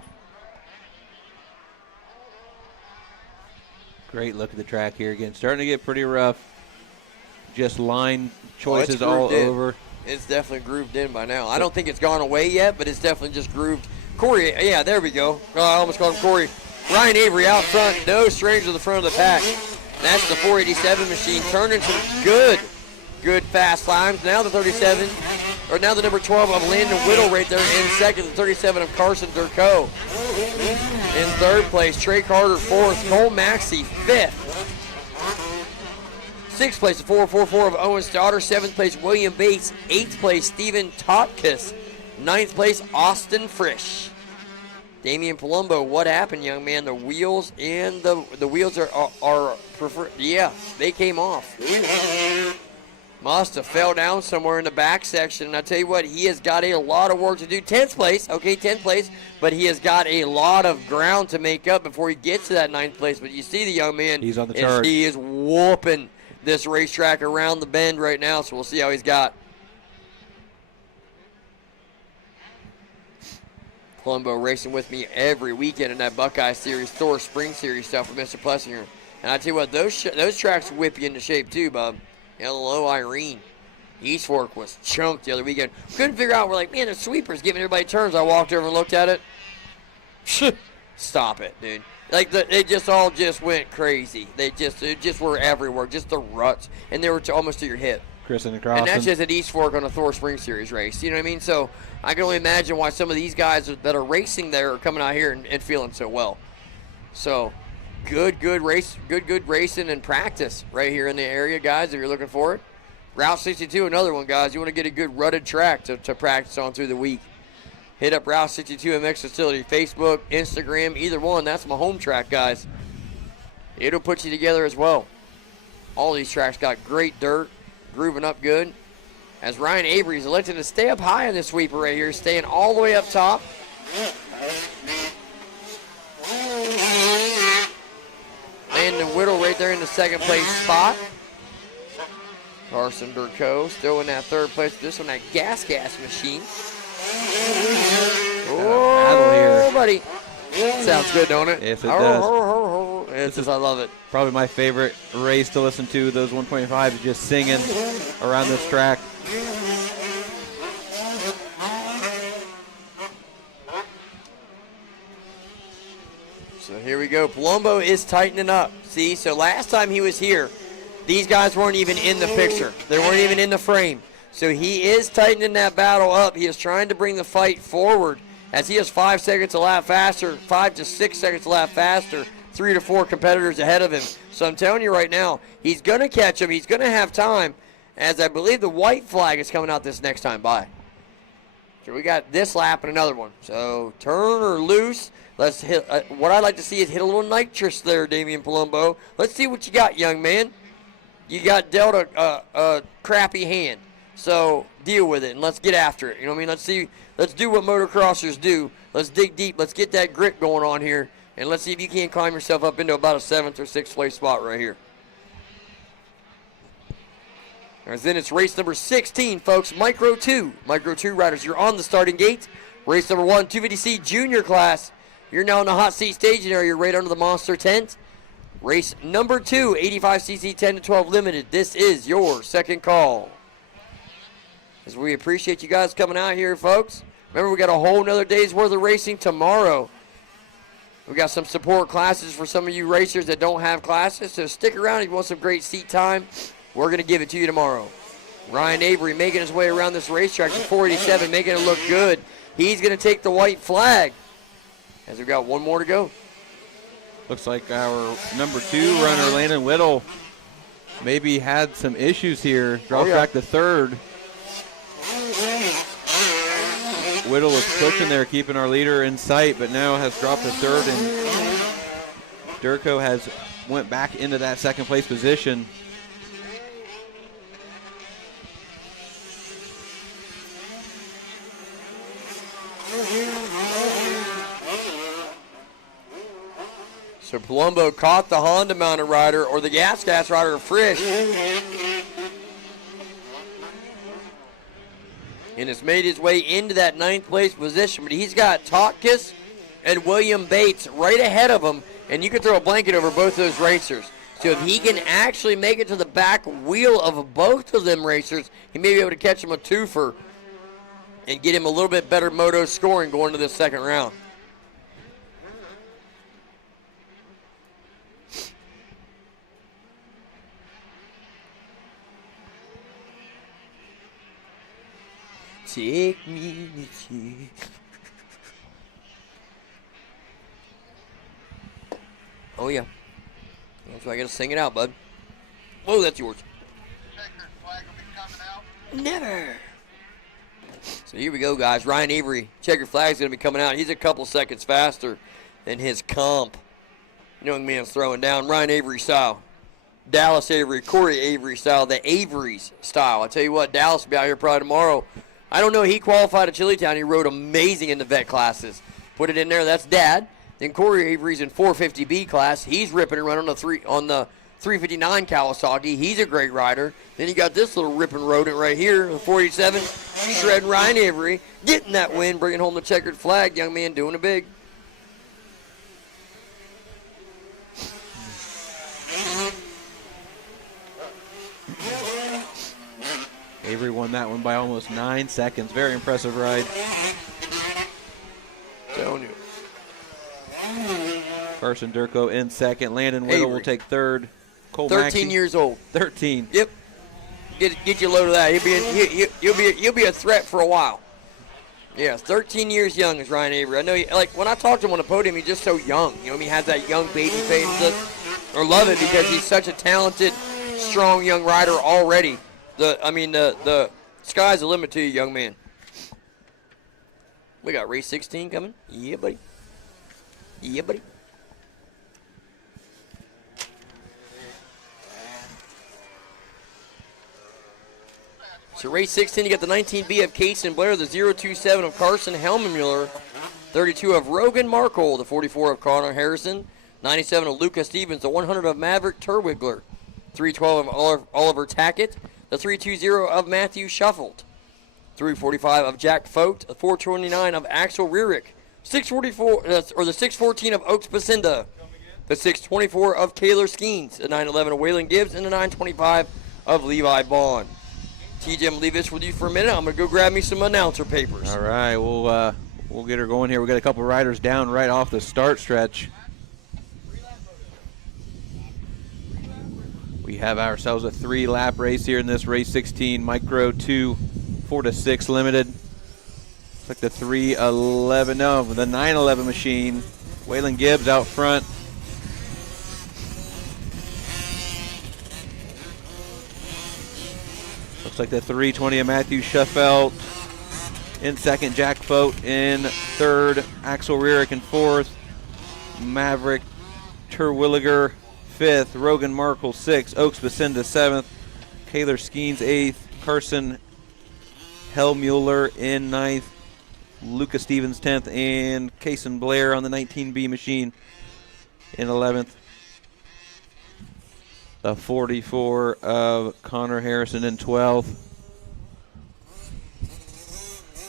great look at the track here again. Starting to get pretty rough. Just line choices all over. It's definitely grooved in by now. I don't think it's gone away yet, but it's definitely just grooved. Corey, yeah, there we go. Oh, I almost called him Corey. Ryan Avery out front, no stranger to the front of the pack. That's the 487 machine, turning some good fast times. Now the 37, or now the number 12 of Landon Whittle right there in second. The 37 of Carson Durkott in 3rd place. Trey Carter 4th. Cole Maxey 5th. 6th place, the 444 of Owen Stoddard. 7th place, William Bates. 8th place, Steven Totkiss. 9th place, Austin Frisch. Damian Palumbo, what happened, young man? The wheels and the wheels are preferred. Yeah, they came off. Must have fell down somewhere in the back section. And I tell you what, he has got a lot of work to do. 10th place, okay, 10th place, but he has got a lot of ground to make up before he gets to that 9th place. But you see the young man, he's on the charge. He is whooping this racetrack around the bend right now, so we'll see how he's got. Palumbo racing with me every weekend in that Buckeye Series, Thor Spring Series stuff with Mr. Plessinger. And I tell you what, those tracks whip you into shape too, bub. Hello, Irene. East Fork was chunked the other weekend. Couldn't figure out, we're like, man, the sweeper's giving everybody turns. I walked over and looked at it. Stop it, dude. Like they just all just went crazy. It just were everywhere, just the ruts, and they were almost to your hip. Chris and And that's just at East Fork on a Thor Spring Series race. You know what I mean? So I can only imagine why some of these guys that are racing there are coming out here and feeling so well. So good racing and practice right here in the area, guys, if you're looking for it. Route 62, another one, guys. You want to get a good rutted track to practice on through the week. Hit up Route 62 MX Facility, Facebook, Instagram, either one. That's my home track, guys. It'll put you together as well. All these tracks got great dirt, grooving up good. As Ryan Avery's elected to stay up high in this sweeper right here, staying all the way up top. Landon Whittle right there in the second place spot. Carson Burko still in that third place. This one, that gas machine. Oh, buddy. Sounds good, don't it? Yes, it does. I love it. Probably my favorite race to listen to, those 125s just singing around this track. So here we go. Palumbo is tightening up. See, so last time he was here, these guys weren't even in the picture. They weren't even in the frame. So he is tightening that battle up. He is trying to bring the fight forward as he has 5 seconds a lap faster, 5 to 6 seconds a lap faster, 3 to 4 competitors ahead of him. So I'm telling you right now, he's going to catch him. He's going to have time, as I believe the white flag is coming out this next time by. So we got this lap and another one. So turn or loose. Let's hit. What I'd like to see is hit a little nitrous there, Damian Palumbo. Let's see what you got, young man. You got dealt a crappy hand. So deal with it and let's get after it. You know what I mean? Let's do what motocrossers do. Let's dig deep. Let's get that grip going on here. And let's see if you can't climb yourself up into about a 7th or 6th place spot right here. As then it's race number 16, folks. Micro 2. Micro 2 riders, you're on the starting gate. Race number 1, 250C junior class. You're now in the hot seat staging area right under the monster tent. Race number 2, 85cc 10 to 12 limited. This is your second call. As we appreciate you guys coming out here, folks. Remember, we got a whole nother day's worth of racing tomorrow. We got some support classes for some of you racers that don't have classes. So stick around if you want some great seat time. We're going to give it to you tomorrow. Ryan Avery making his way around this racetrack to 487, making it look good. He's going to take the white flag as we've got one more to go. Looks like our number 2 runner, Landon Whittle, maybe had some issues here. Drops back to third. Whittle was pushing there, keeping our leader in sight, but now has dropped to third, and Durko has went back into that second place position. So Palumbo caught the Honda mounted rider or the gas rider Frisch. And has made his way into that 9th place position. But he's got Totkus and William Bates right ahead of him. And you can throw a blanket over both those racers. So if he can actually make it to the back wheel of both of them racers, he may be able to catch him a twofer and get him a little bit better moto scoring going to this second round. Take me to you. Oh, yeah. That's why I got to sing it out, bud. Oh, that's yours. Never. So here we go, guys. Ryan Avery, checkered flag's going to be coming out. He's a couple seconds faster than his comp. Young man's throwing down Ryan Avery style. Dallas Avery, Corey Avery style, the Averys style. I tell you what, Dallas will be out here probably tomorrow. I don't know. He qualified at Chilitown. He rode amazing in the vet classes. Put it in there. That's Dad. Then Corey Avery's in 450B class. He's ripping and running on the 359 Kawasaki. He's a great rider. Then you got this little ripping rodent right here, the 47, shredding Ryan Avery, getting that win, bringing home the checkered flag. Young man doing it big. Avery won that one by almost 9 seconds. Very impressive ride. Telling you. Carson Durko in second. Landon Whittle will take third. Cole 13 Maxey, years old. 13. Yep. Get your load of that. You'll be a threat for a while. Yeah, 13 years young is Ryan Avery. I know, when I talk to him on the podium, he's just so young. You know, he has that young baby face. Or love it because he's such a talented, strong young rider already. The sky's the limit to you, young man. We got race 16 coming. Yeah, buddy. Yeah, buddy. So race 16, you got the 19B of Case and Blair, the 027 of Carson Helmenmuller, 32 of Rogan Markle, the 44 of Connor Harrison, 97 of Lucas Stevens, the 100 of Maverick Terwigler, 312 of Oliver Tackett, the 320 of Matthew Shuffled, 345 of Jack Fote, the 429 of Axel Rierick, 614 of Oaks Bacinda, the 624 of Taylor Skeens, the 911 of Waylon Gibbs, and the 925 of Levi Bond. TJ, I'm going to leave this with you for a minute. I'm going to go grab me some announcer papers. All right, we'll get her going here. We got a couple riders down right off the start stretch. We have ourselves a 3-lap race here in this race 16 Micro 2 4 to 6 limited. It's like the 311, no, the 911 machine. Waylon Gibbs out front. Looks like the 320 of Matthew Shuffelt. In second, Jack Fote. In third, Axel Rierick in fourth. Maverick Terwilliger fifth. Rogan Markle sixth. Oaks Bacinda seventh. Taylor Skeens eighth. Carson Helmuller in ninth. Lucas Stevens 10th. And Cason Blair on the 19B machine in 11th. The 44 of Connor Harrison in 12th.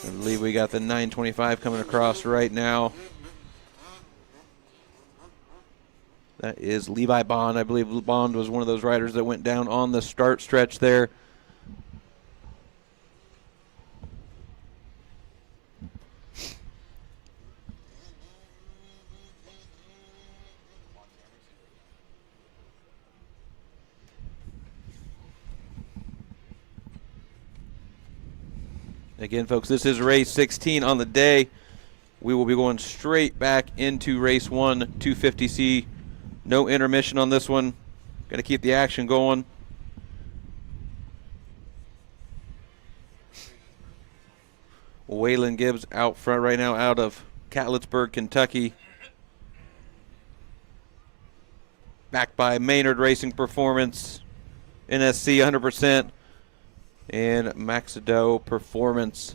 I believe we got the 925 coming across right now. That is Levi Bond. I believe Bond was one of those riders that went down on the start stretch there. Again, folks, this is race 16 on the day. We will be going straight back into race 1, 250C. No intermission on this one. Got to keep the action going. Waylon Gibbs out front right now out of Catlettsburg, Kentucky. Backed by Maynard Racing Performance, NSC 100%. And Maxado Performance.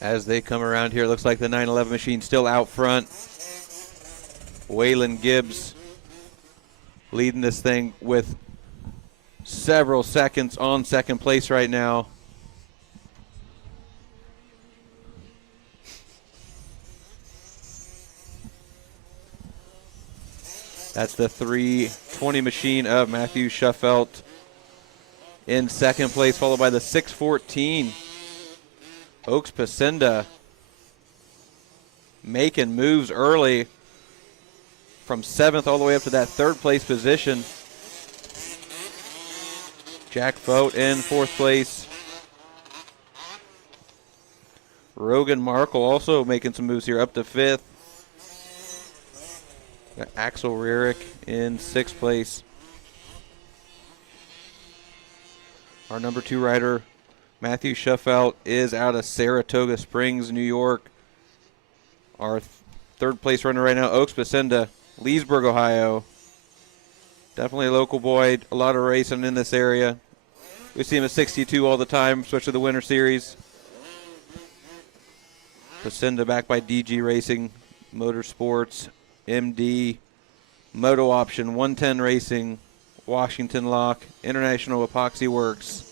As they come around here, it looks like the 911 machine still out front. Waylon Gibbs leading this thing with several seconds on second place right now. That's the 320 machine of Matthew Shuffelt in second place, followed by the 614. Oaks Bacinda making moves early from 7th all the way up to that 3rd place position. Jack Fote in 4th place. Rogan Markle also making some moves here up to 5th. Got Axel Rierick in 6th place. Our number 2 rider, Matthew Shuffelt, is out of Saratoga Springs, New York. Our third place runner right now, Oaks Basenda, Leesburg, Ohio. Definitely a local boy, a lot of racing in this area. We see him at 62 all the time, especially the Winter Series. Basenda backed by DG Racing, Motorsports, MD, Moto Option, 110 Racing, Washington Lock, International Epoxy Works.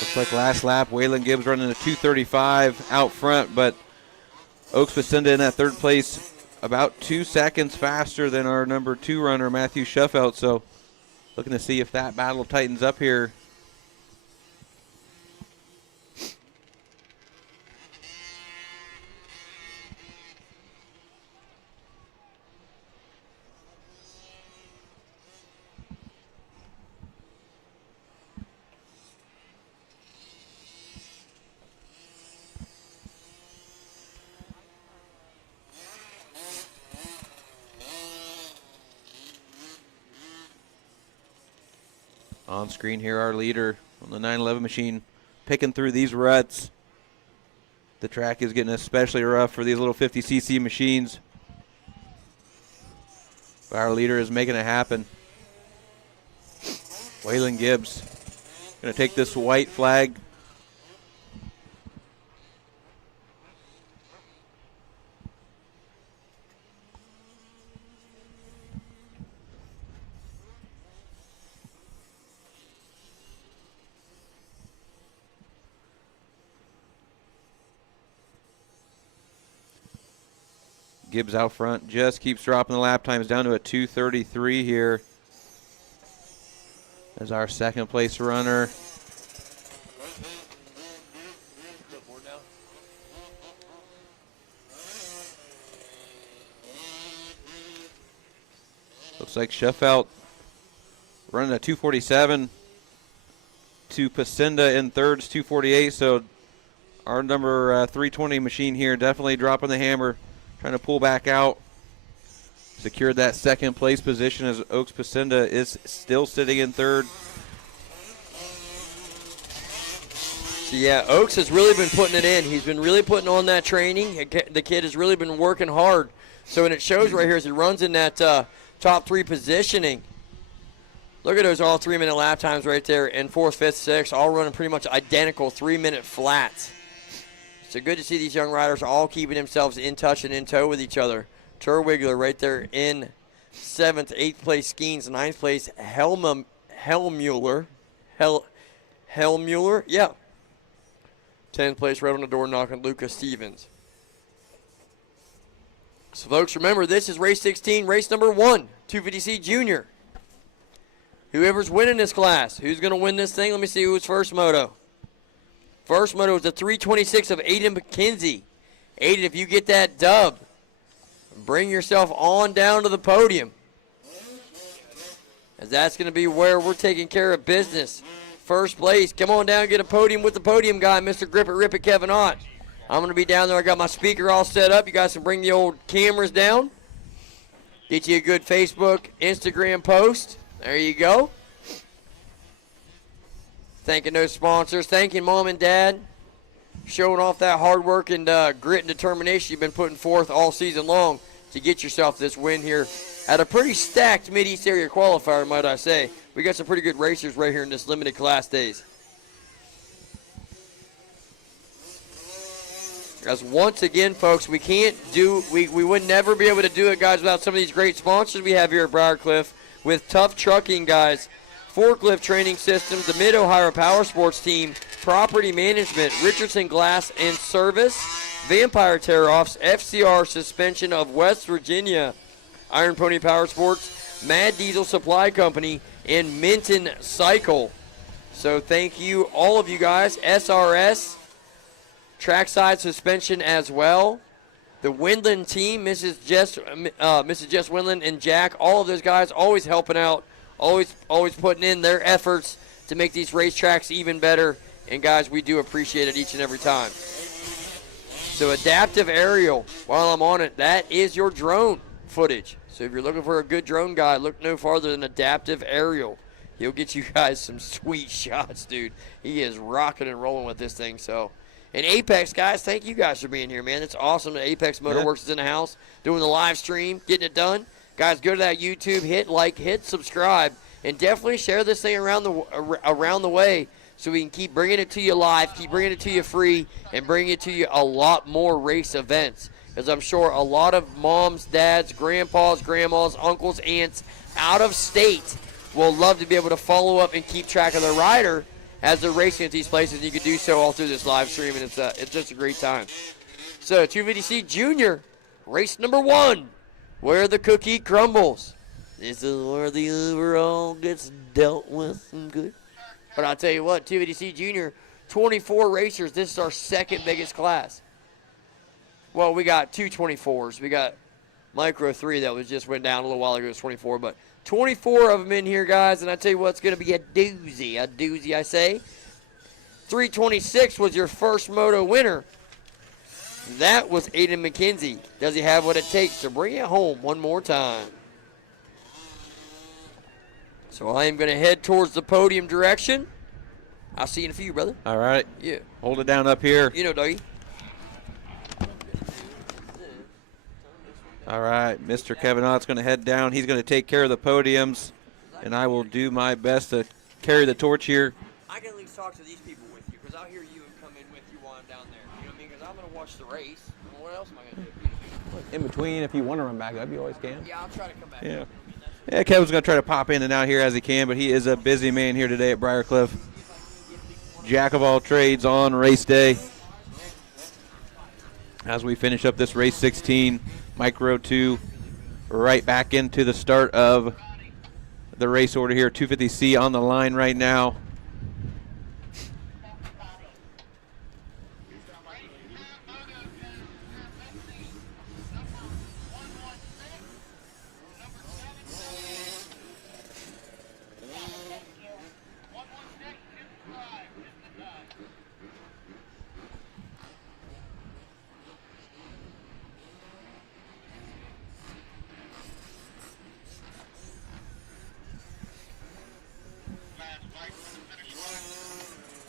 Looks like last lap, Waylon Gibbs running a 2:35 out front, but Oaks Basenda in that third place about 2 seconds faster than our number 2 runner, Matthew Shuffelt. So looking to see if that battle tightens up here. On screen here, our leader on the 911 machine, picking through these ruts. The track is getting especially rough for these little 50cc machines. But our leader is making it happen. Waylon Gibbs going to take this white flag. Gibbs out front, just keeps dropping the lap times down to a 2:33 here. As our second place runner. Looks like Shuffelt running a 2:47 to Basenda in thirds, 2:48. So our number 320 machine here definitely dropping the hammer. Trying to pull back out. Secured that second place position as Oaks Basenda is still sitting in third. So yeah, Oaks has really been putting it in. He's been really putting on that training. The kid has really been working hard. So, and it shows right here as he runs in that top 3 positioning. Look at those all 3-minute lap times right there in 4th, 5th, 6th, all running pretty much identical 3-minute flats. So good to see these young riders all keeping themselves in touch and in tow with each other. Terwigler right there in 7th, 8th place Skeens, 9th place Helmuller. Helmuller, yeah. 10th place right on the door knocking Lucas Stevens. So folks, remember this is race 16, race number 1, 250C Junior. Whoever's winning this class, who's going to win this thing? Let me see who's first moto. First moto is the 326 of Aiden McKenzie. Aiden, if you get that dub, bring yourself on down to the podium. As that's going to be where we're taking care of business. First place, come on down and get a podium with the podium guy, Mr. Grip It, Rip It, Kevin Ott. I'm going to be down there. I got my speaker all set up. You guys can bring the old cameras down. Get you a good Facebook, Instagram post. There you go. Thanking those sponsors. Thanking Mom and Dad. Showing off that hard work and grit and determination you've been putting forth all season long to get yourself this win here at a pretty stacked Mid-East Area Qualifier, might I say. We got some pretty good racers right here in this limited class days. As once again, folks, we would never be able to do it, guys, without some of these great sponsors we have here at Briarcliff with Tough Trucking, guys. Forklift Training Systems, the Mid-Ohio Power Sports Team, Property Management, Richardson Glass and Service, Vampire Tear-Offs, FCR Suspension of West Virginia, Iron Pony Power Sports, Mad Diesel Supply Company, and Minton Cycle. So thank you, all of you guys. SRS, Trackside Suspension as well. The Windland team, Mrs. Jess Windland and Jack, all of those guys always helping out. Always putting in their efforts to make these racetracks even better. And, guys, we do appreciate it each and every time. So, Adaptive Aerial, while I'm on it, that is your drone footage. So if you're looking for a good drone guy, look no farther than Adaptive Aerial. He'll get you guys some sweet shots, dude. He is rocking and rolling with this thing. So, and Apex, guys, thank you guys for being here, man. It's awesome that Apex Motoworks is in the house, doing the live stream, getting it done. Guys, go to that YouTube, hit like, hit subscribe, and definitely share this thing around the way so we can keep bringing it to you live, keep bringing it to you free, and bring it to you a lot more race events. As I'm sure a lot of moms, dads, grandpas, grandmas, uncles, aunts out of state will love to be able to follow up and keep track of their rider as they're racing at these places. You can do so all through this live stream, and it's just a great time. So 250C Junior, race number 1, where the cookie crumbles. This is where the overall gets dealt with and good. But I'll tell you what, 250C Junior, 24 racers. This is our second biggest class. Well, we got 2 24s. We got Micro 3 that went down a little while ago. It was 24, but 24 of them in here, guys, and I tell you what, it's going to be a doozy, I say. 326 was your first Moto winner. That was Aiden McKenzie. Does he have what it takes to bring it home one more time? So I am going to head towards the podium direction. I'll see you in a few, brother. All right. Yeah. Hold it down up here. You know, Dougie. All right, Mr. Kevin Ott's going to head down. He's going to take care of the podiums, and I will do my best to carry the torch here. I can at least talk to these people with you, because I'll hear you and come in with you while I'm down there. You know what I mean? Because I'm going to watch the race. And what else am I going to do? In between, if you want to run back up, you always can. Yeah, I'll try to come back. Yeah. Yeah, Kevin's going to try to pop in and out here as he can, but he is a busy man here today at Briarcliff. Jack of all trades on race day. As we finish up this race 16, Micro 2, right back into the start of the race order here. 250C on the line right now.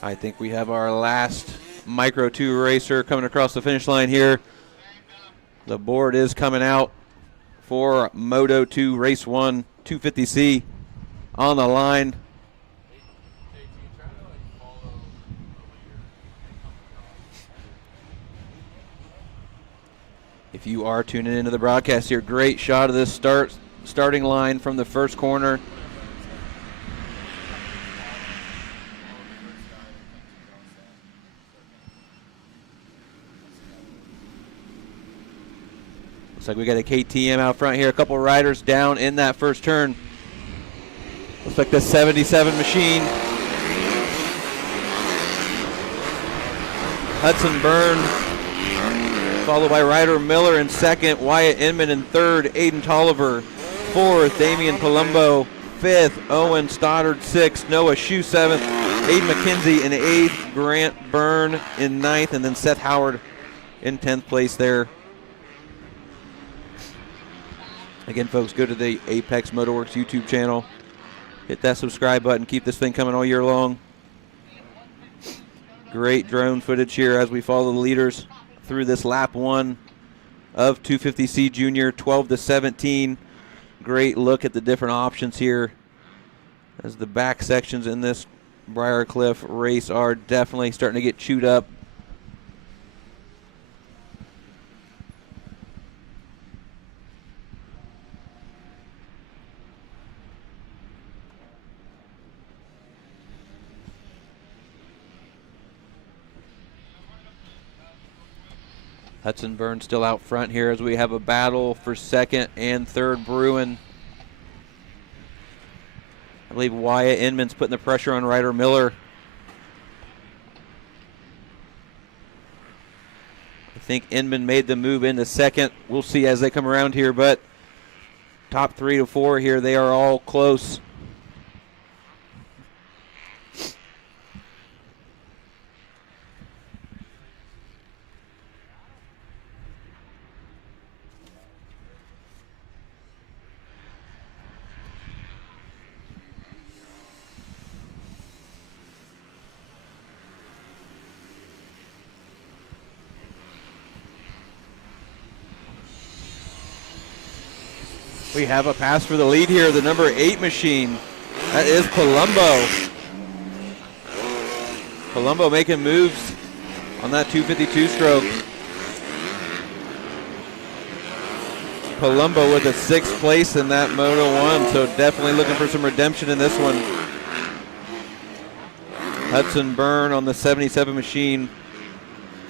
I think we have our last Micro 2 racer coming across the finish line here. The board is coming out for Moto 2 Race 1, 250C on the line. If you are tuning into the broadcast here, great shot of this starting line from the first corner. Looks like we got a KTM out front here. A couple riders down in that first turn. Looks like the 77 machine. Hudson Byrne, followed by Ryder Miller in second. Wyatt Inman in third. Aiden Tolliver fourth. Damian Palumbo fifth. Owen Stoddard sixth. Noah Shue seventh. Aiden McKenzie in eighth. Grant Byrne in ninth. And then Seth Howard in 10th place there. Again, folks, go to the Apex Motoworks YouTube channel. Hit that subscribe button. Keep this thing coming all year long. Great drone footage here as we follow the leaders through this lap 1 of 250C Junior, 12 to 17. Great look at the different options here as the back sections in this Briarcliff race are definitely starting to get chewed up. Hudson Byrne still out front here as we have a battle for second and third brewing. I believe Wyatt Inman's putting the pressure on Ryder Miller. I think Inman made the move into second. We'll see as they come around here, but top 3 to 4 here, they are all close. We have a pass for the lead here, the number 8 machine. That is Palumbo. Palumbo making moves on that 252 stroke. Palumbo with a 6th place in that Moto 1, so definitely looking for some redemption in this one. Hudson Byrne on the 77 machine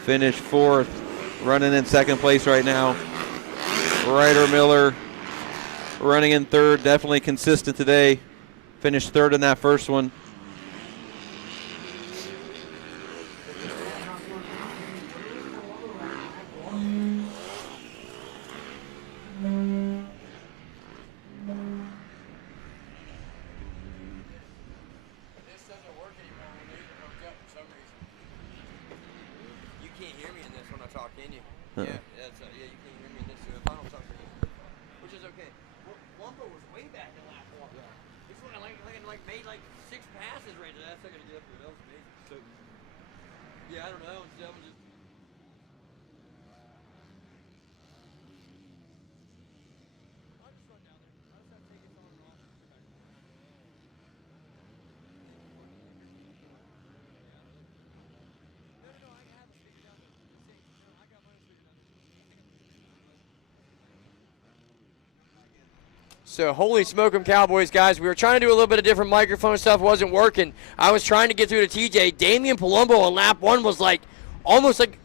finished 4th, running in 2nd place right now. Ryder Miller running in 3rd, definitely consistent today. Finished 3rd in that first one. Yeah, you can't hear me in this final talk for you, which is okay. Palumbo was way back in lap 1. Yeah. He's made like 6 passes right there. That's not gonna get up there. That was amazing. Yeah, I don't know. That was just. So holy smoke 'em Cowboys, guys. We were trying to do a little bit of different microphone stuff. Wasn't working. I was trying to get through to TJ. Damian Palumbo on lap 1 was like almost like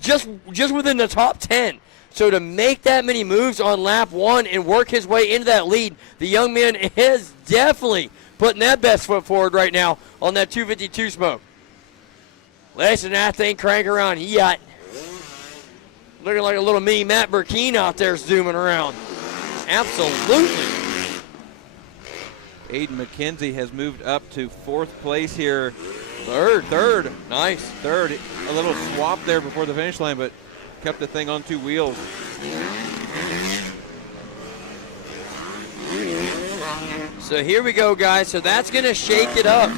just within the top 10. So to make that many moves on lap 1 and work his way into that lead, the young man is definitely putting that best foot forward right now on that 252 smoke. Listen, that thing crank around. Yacht. Looking like a little mini Matt Burkeen out there zooming around. Absolutely. Aiden McKenzie has moved up to 4th place here. Third. Nice. 3rd. A little swap there before the finish line, but kept the thing on 2 wheels. So here we go, guys. So that's going to shake it up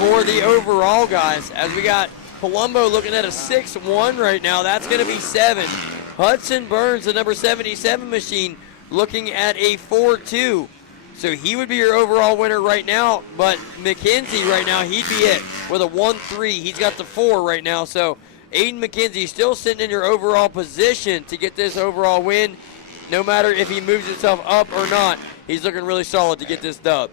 for the overall, guys. As we got Palumbo looking at a 6-1 right now. That's going to be 7. Hudson Burns, the number 77 machine, looking at a 4-2. So he would be your overall winner right now, but McKenzie right now, he'd be it with a 1-3. He's got the 4 right now. So Aiden McKenzie still sitting in your overall position to get this overall win. No matter if he moves himself up or not, he's looking really solid to get this dub.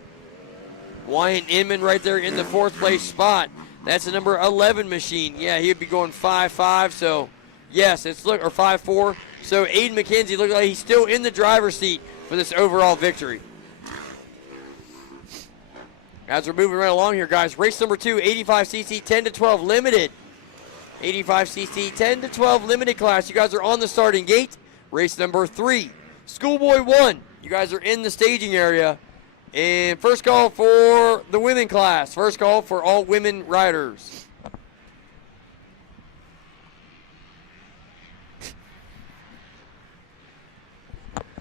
Wyatt Inman right there in the 4th place spot. That's the number 11 machine. Yeah, he'd be going 5-5. So yes, or 5-4. So Aiden McKenzie looks like he's still in the driver's seat for this overall victory. As we're moving right along here, guys, race number 2, 85cc 10-12 limited. 85cc 10-12 limited class. You guys are on the starting gate. Race number 3, Schoolboy 1. You guys are in the staging area. And first call for the women class. First call for all women riders.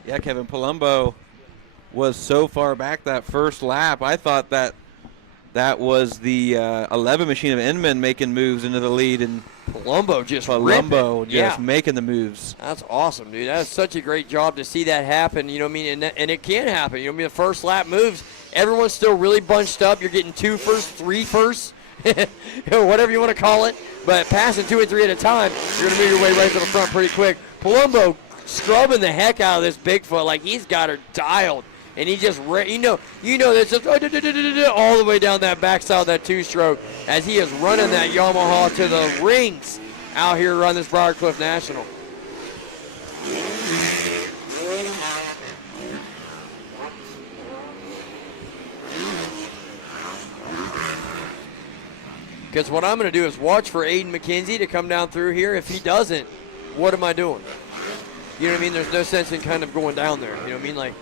Yeah, Kevin, Palumbo was so far back that first lap. I thought that was the 11 machine of Inman making moves into the lead, and Palumbo just making the moves. That's awesome, dude. That's such a great job to see that happen. You know what I mean? And it can happen. You know what I mean? The first lap moves, everyone's still really bunched up. You're getting 2 firsts, 3 firsts, whatever you want to call it. But passing 2 and 3 at a time, you're going to move your way right to the front pretty quick. Palumbo scrubbing the heck out of this Bigfoot like he's got her dialed. And he just, that's just all the way down that backside of that 2-stroke as he is running that Yamaha to the rings out here around this Briarcliff National. Because what I'm going to do is watch for Aiden McKenzie to come down through here. If he doesn't, what am I doing? You know what I mean? There's no sense in kind of going down there. You know what I mean? Like,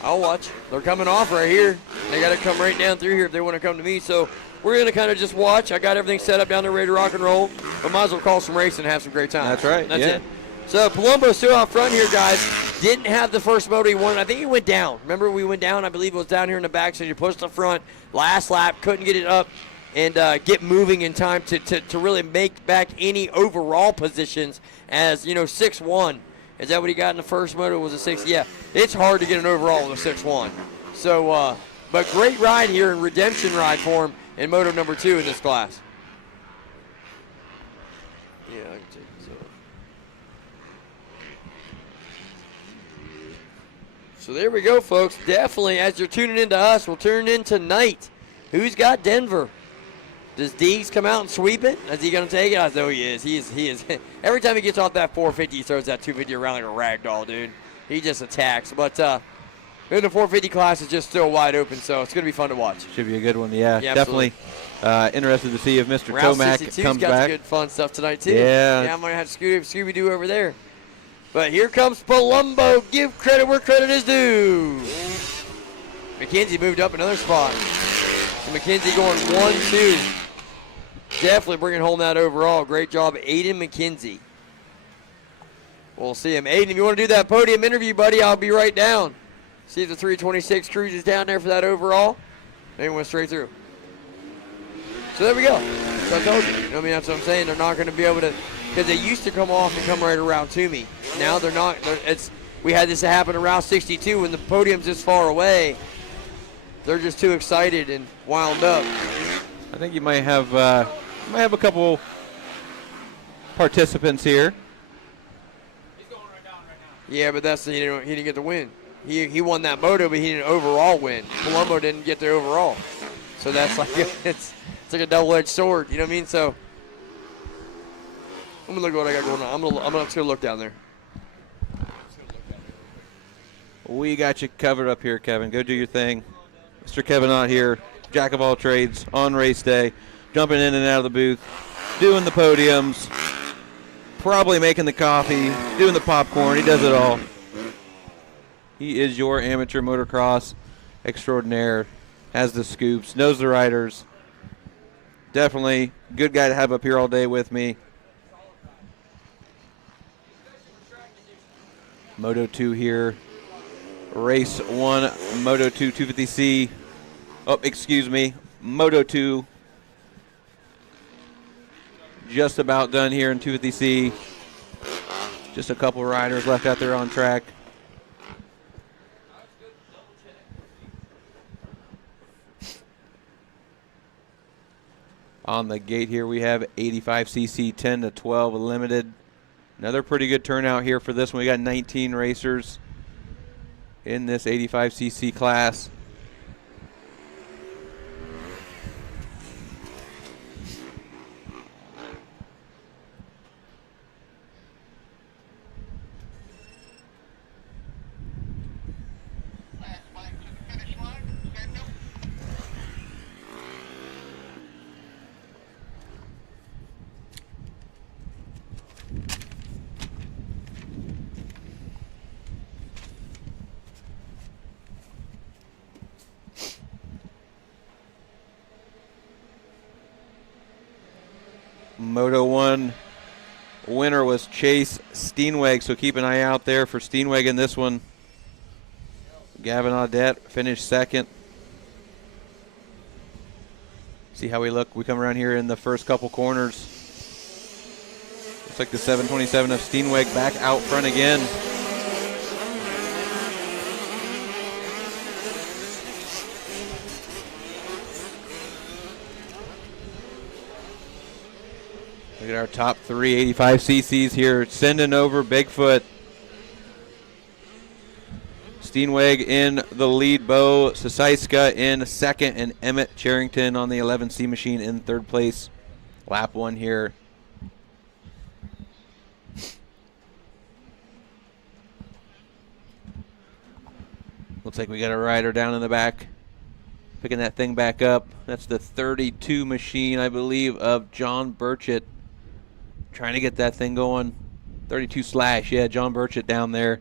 I'll watch. They're coming off right here. They got to come right down through here if they want to come to me. So we're going to kind of just watch. I got everything set up down there ready to rock and roll. But might as well call some race and have some great time. That's right. That's it. So Palumbo's still out front here, guys. Didn't have the first moto he won. I think he went down. Remember, we went down. I believe it was down here in the back. So you pushed the front. Last lap, couldn't get it up and get moving in time to really make back any overall positions as, 6-1. Is that what he got in the first moto? Was a 6? Yeah, it's hard to get an overall with a 6-1. So, but great ride here in redemption ride for him in moto number 2 in this class. Yeah, I can take this out. So there we go, folks. Definitely, as you're tuning into us, we'll tune in tonight. Who's got Denver? Does Deegs come out and sweep it? Is he going to take it? I know he is. He is. Every time he gets off that 450, he throws that 250 around like a rag doll, dude. He just attacks. But the 450 class is just still wide open, so it's going to be fun to watch. Should be a good one, yeah. Absolutely. Definitely interested to see if Mr. Round Tomac 62's comes got back. some good fun stuff tonight, too. Yeah. I'm going to have Scooby-Doo over there. But here comes Palumbo. Give credit where credit is due. McKenzie moved up another spot. So McKenzie going 1-2. Definitely bringing home that overall. Great job, Aiden McKenzie. We'll see him. Aiden, if you want to do that podium interview, buddy, I'll be right down. See if the 326 cruises down there for that overall. Maybe went straight through. So there we go. So I told you. I mean, that's what I'm saying. They're not going to be able to, because they used to come off and come right around to me. Now they're not. We had this happen around 62 when the podium's this far away. They're just too excited and wound up. I think you might have a couple participants here. Yeah, but that's he didn't get the win. He won that moto, but he didn't overall win. Palumbo didn't get the overall, so that's like it's like a double-edged sword. You know what I mean? So I'm gonna look at what I got going on. I'm gonna look down there. We got you covered up here, Kevin. Go do your thing. Mr. Kevin Ott here, jack of all trades on race day, jumping in and out of the booth, doing the podiums, probably making the coffee, doing the popcorn. He does it all. He is your amateur motocross extraordinaire, has the scoops, knows the riders. Definitely good guy to have up here all day with me. Moto 2 here. Race 1, Moto 2 250C. Oh, excuse me, Moto 2. Just about done here in 250C. Just a couple riders left out there on track. On the gate here we have 85cc 10 to 12 limited. Another pretty good turnout here for this one. We got 19 racers in this 85cc class. Moto 1 winner was Chase Steenweg, so keep an eye out there for Steenweg in this one. Gavin Audette finished second. See how we look. We come around here in the first couple corners. Looks like the 727 of Steenweg back out front again. Look at our top 3 85cc's here, sending over Bigfoot. Steenweg in the lead, Bo Sasaiska in second, and Emmett Charrington on the 11C machine in third place. Lap 1 here. Looks like we got a rider down in the back, picking that thing back up. That's the 32 machine, I believe, of John Burchett. Trying to get that thing going. 32 slash, yeah, John Burchett down there.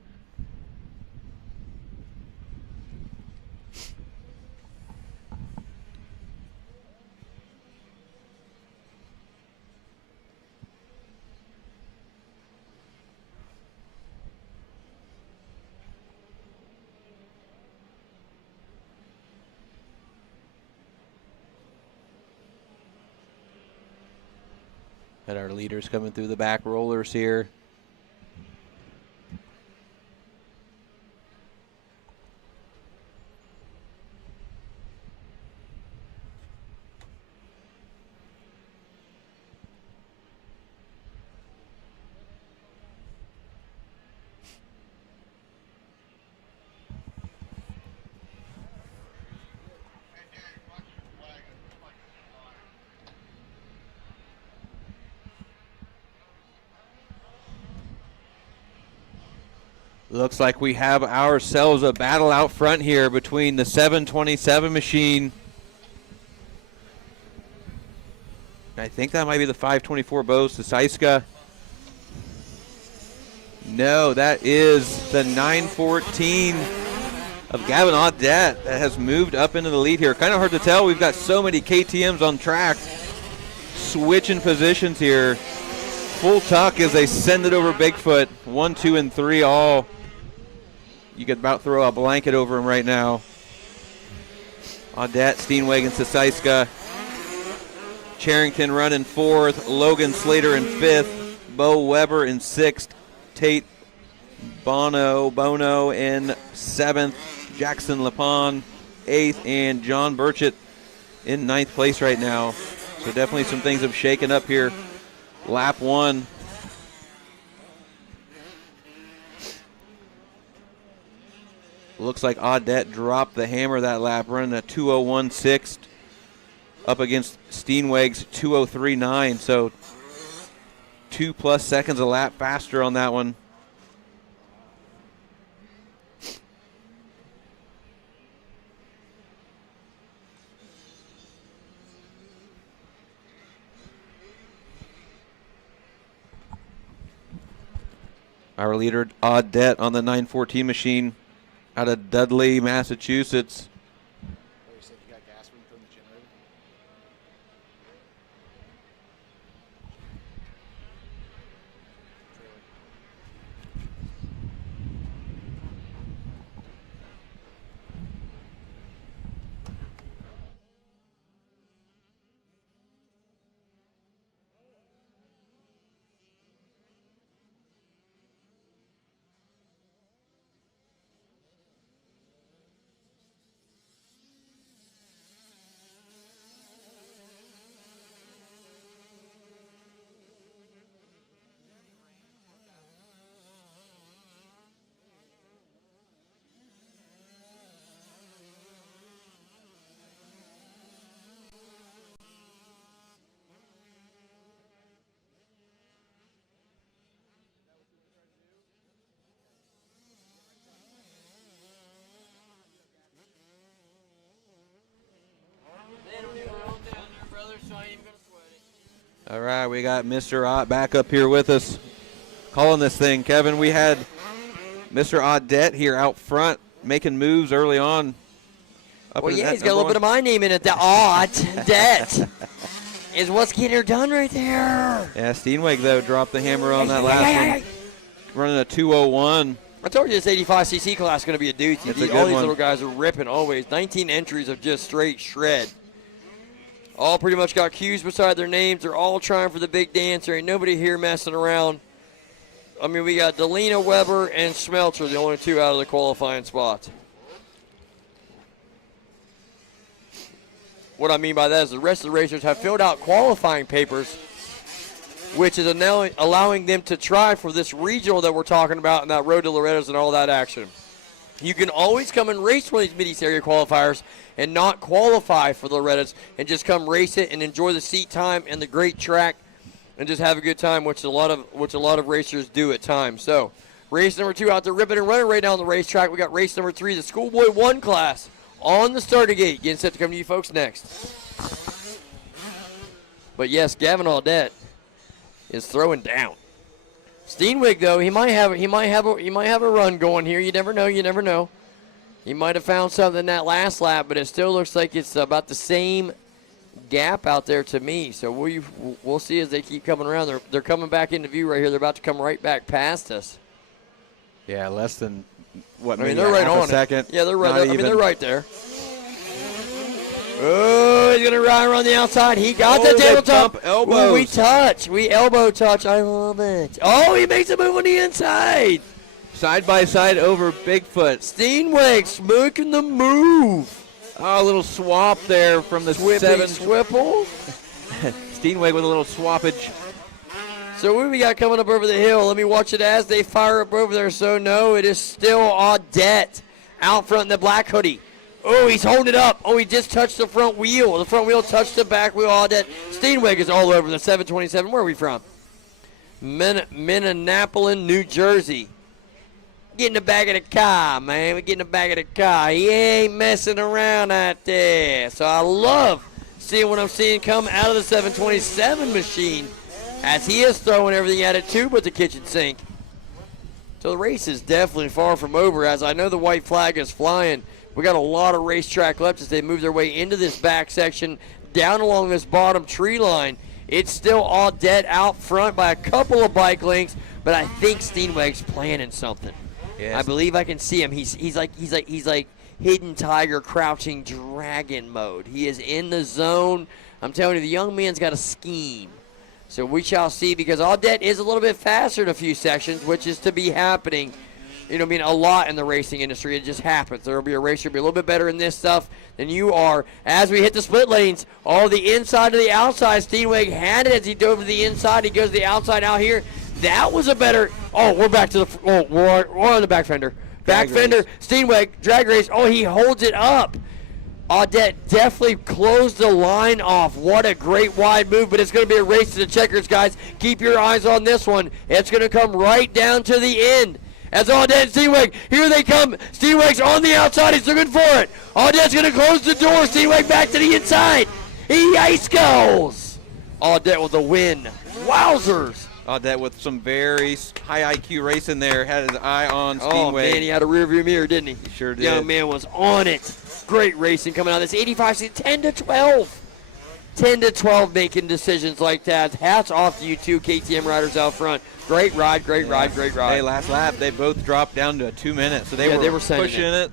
Got our leaders coming through the back rollers here. Looks like we have ourselves a battle out front here between the 727 machine. I think that might be the 524 Bose, the Saiska. No, that is the 914 of Gavin Audette that has moved up into the lead here. Kind of hard to tell. We've got so many KTMs on track. Switching positions here. Full tuck as they send it over Bigfoot. 1, 2, and 3 all. You could about throw a blanket over him right now. Audette, Steenweg, and Sasaiska. Charrington running 4th. Logan Slater in 5th. Bo Weber in 6th. Tate Bono in 7th. Jackson Lapon 8th. And John Burchett in 9th place right now. So definitely some things have shaken up here. Lap 1. Looks like Audette dropped the hammer that lap, running a 2:01.6 up against Steenweg's 2:03.9. So 2+ seconds a lap faster on that one. Our leader, Audette, on the 914 machine out of Dudley, Massachusetts. All right, we got Mr. Ott back up here with us, calling this thing. Kevin, we had Mr. Audette here out front making moves early on. Well, yeah, he's got a little bit of my name in it. The Audette is what's getting her done right there. Yeah, Steenweg, though, dropped the hammer on that last one. Running a 2:01. I told you this 85cc class is going to be a doozy. That's a good All these one. little guys are ripping always. 19 entries of just straight shred. All pretty much got Q's beside their names. They're all trying for the big dance. There ain't nobody here messing around. I mean, we got Delina, Weber, and Schmelzer, the only 2 out of the qualifying spots. What I mean by that is the rest of the racers have filled out qualifying papers, which is allowing them to try for this regional that we're talking about and that road to Loretta's and all that action. You can always come and race one of these Mid-East area qualifiers and not qualify for the Loretta's and just come race it and enjoy the seat time and the great track and just have a good time, which a lot of racers do at times. So, race number 2 out there ripping and running right down the racetrack. We got race number 3, the Schoolboy 1 class on the starting gate. Getting set to come to you folks next. But yes, Gavin Audette is throwing down. Steenweg, though, he might have a run going here. You never know. He might have found something in that last lap, but it still looks like it's about the same gap out there to me. So we'll see as they keep coming around. They're coming back into view right here. They're about to come right back past us. Yeah, less than what? I mean, they're right on second. it. Yeah, they're right. They're right there. Oh, he's gonna ride around the outside. He got the tabletop. Elbows. We elbow touch. I love it. Oh, he makes a move on the inside. Side by side over Bigfoot. Steenweg smoking the move. Oh, a little swap there from the Swipple. Steenweg with a little swappage. So what do we got coming up over the hill? Let me watch it as they fire up over there. So no, it is still Audette out front in the black hoodie. Oh, he's holding it up. Oh, he just touched the front wheel. The front wheel touched the back wheel. Audette. Steenweg is all over the 727. Where are we from? Minneapolis, New Jersey. Get in the back of the car, man. We get in the back of the car. He ain't messing around out there. So I love seeing what I'm seeing come out of the 727 machine as he is throwing everything at it too but the kitchen sink. So the race is definitely far from over, as I know the white flag is flying. We got a lot of racetrack left as they move their way into this back section, down along this bottom tree line. It's still all dead out front by a couple of bike lengths, but I think Steenweg's planning something. Yes. I believe I can see him. He's like hidden tiger, crouching dragon mode. He is in the zone. I'm telling you, the young man's got a scheme. So we shall see, because Audette is a little bit faster in a few sections, which is to be happening. You know, I mean, a lot in the racing industry. It just happens. There will be a racer be a little bit better in this stuff than you are. As we hit the split lanes, all the inside to the outside. Steenweg had it as he dove to the inside. He goes to the outside out here. That was a better. Oh, we're back to the. Oh, we're on the back fender. Back fender. Steenweg drag race. Oh, he holds it up. Audette definitely closed the line off. What a great wide move, but it's going to be a race to the checkers, guys. Keep your eyes on this one. It's going to come right down to the end. As Audette and Steenweg, here they come. Steenweg's on the outside. He's looking for it. Audette's going to close the door. Steenweg back to the inside. He ice goes. Audette with a win. Wowzers. Audette with some very high IQ racing there. Had his eye on Steenweg. Oh, man, he had a rear view mirror, didn't he? He sure did. Young man was on it. Great racing coming out of this 85 seat, 10 to 12. 10 to 12 making decisions like that. Hats off to you two KTM riders out front. Great ride, great ride. Hey, last lap, they both dropped down to 2 minutes. So they were pushing it.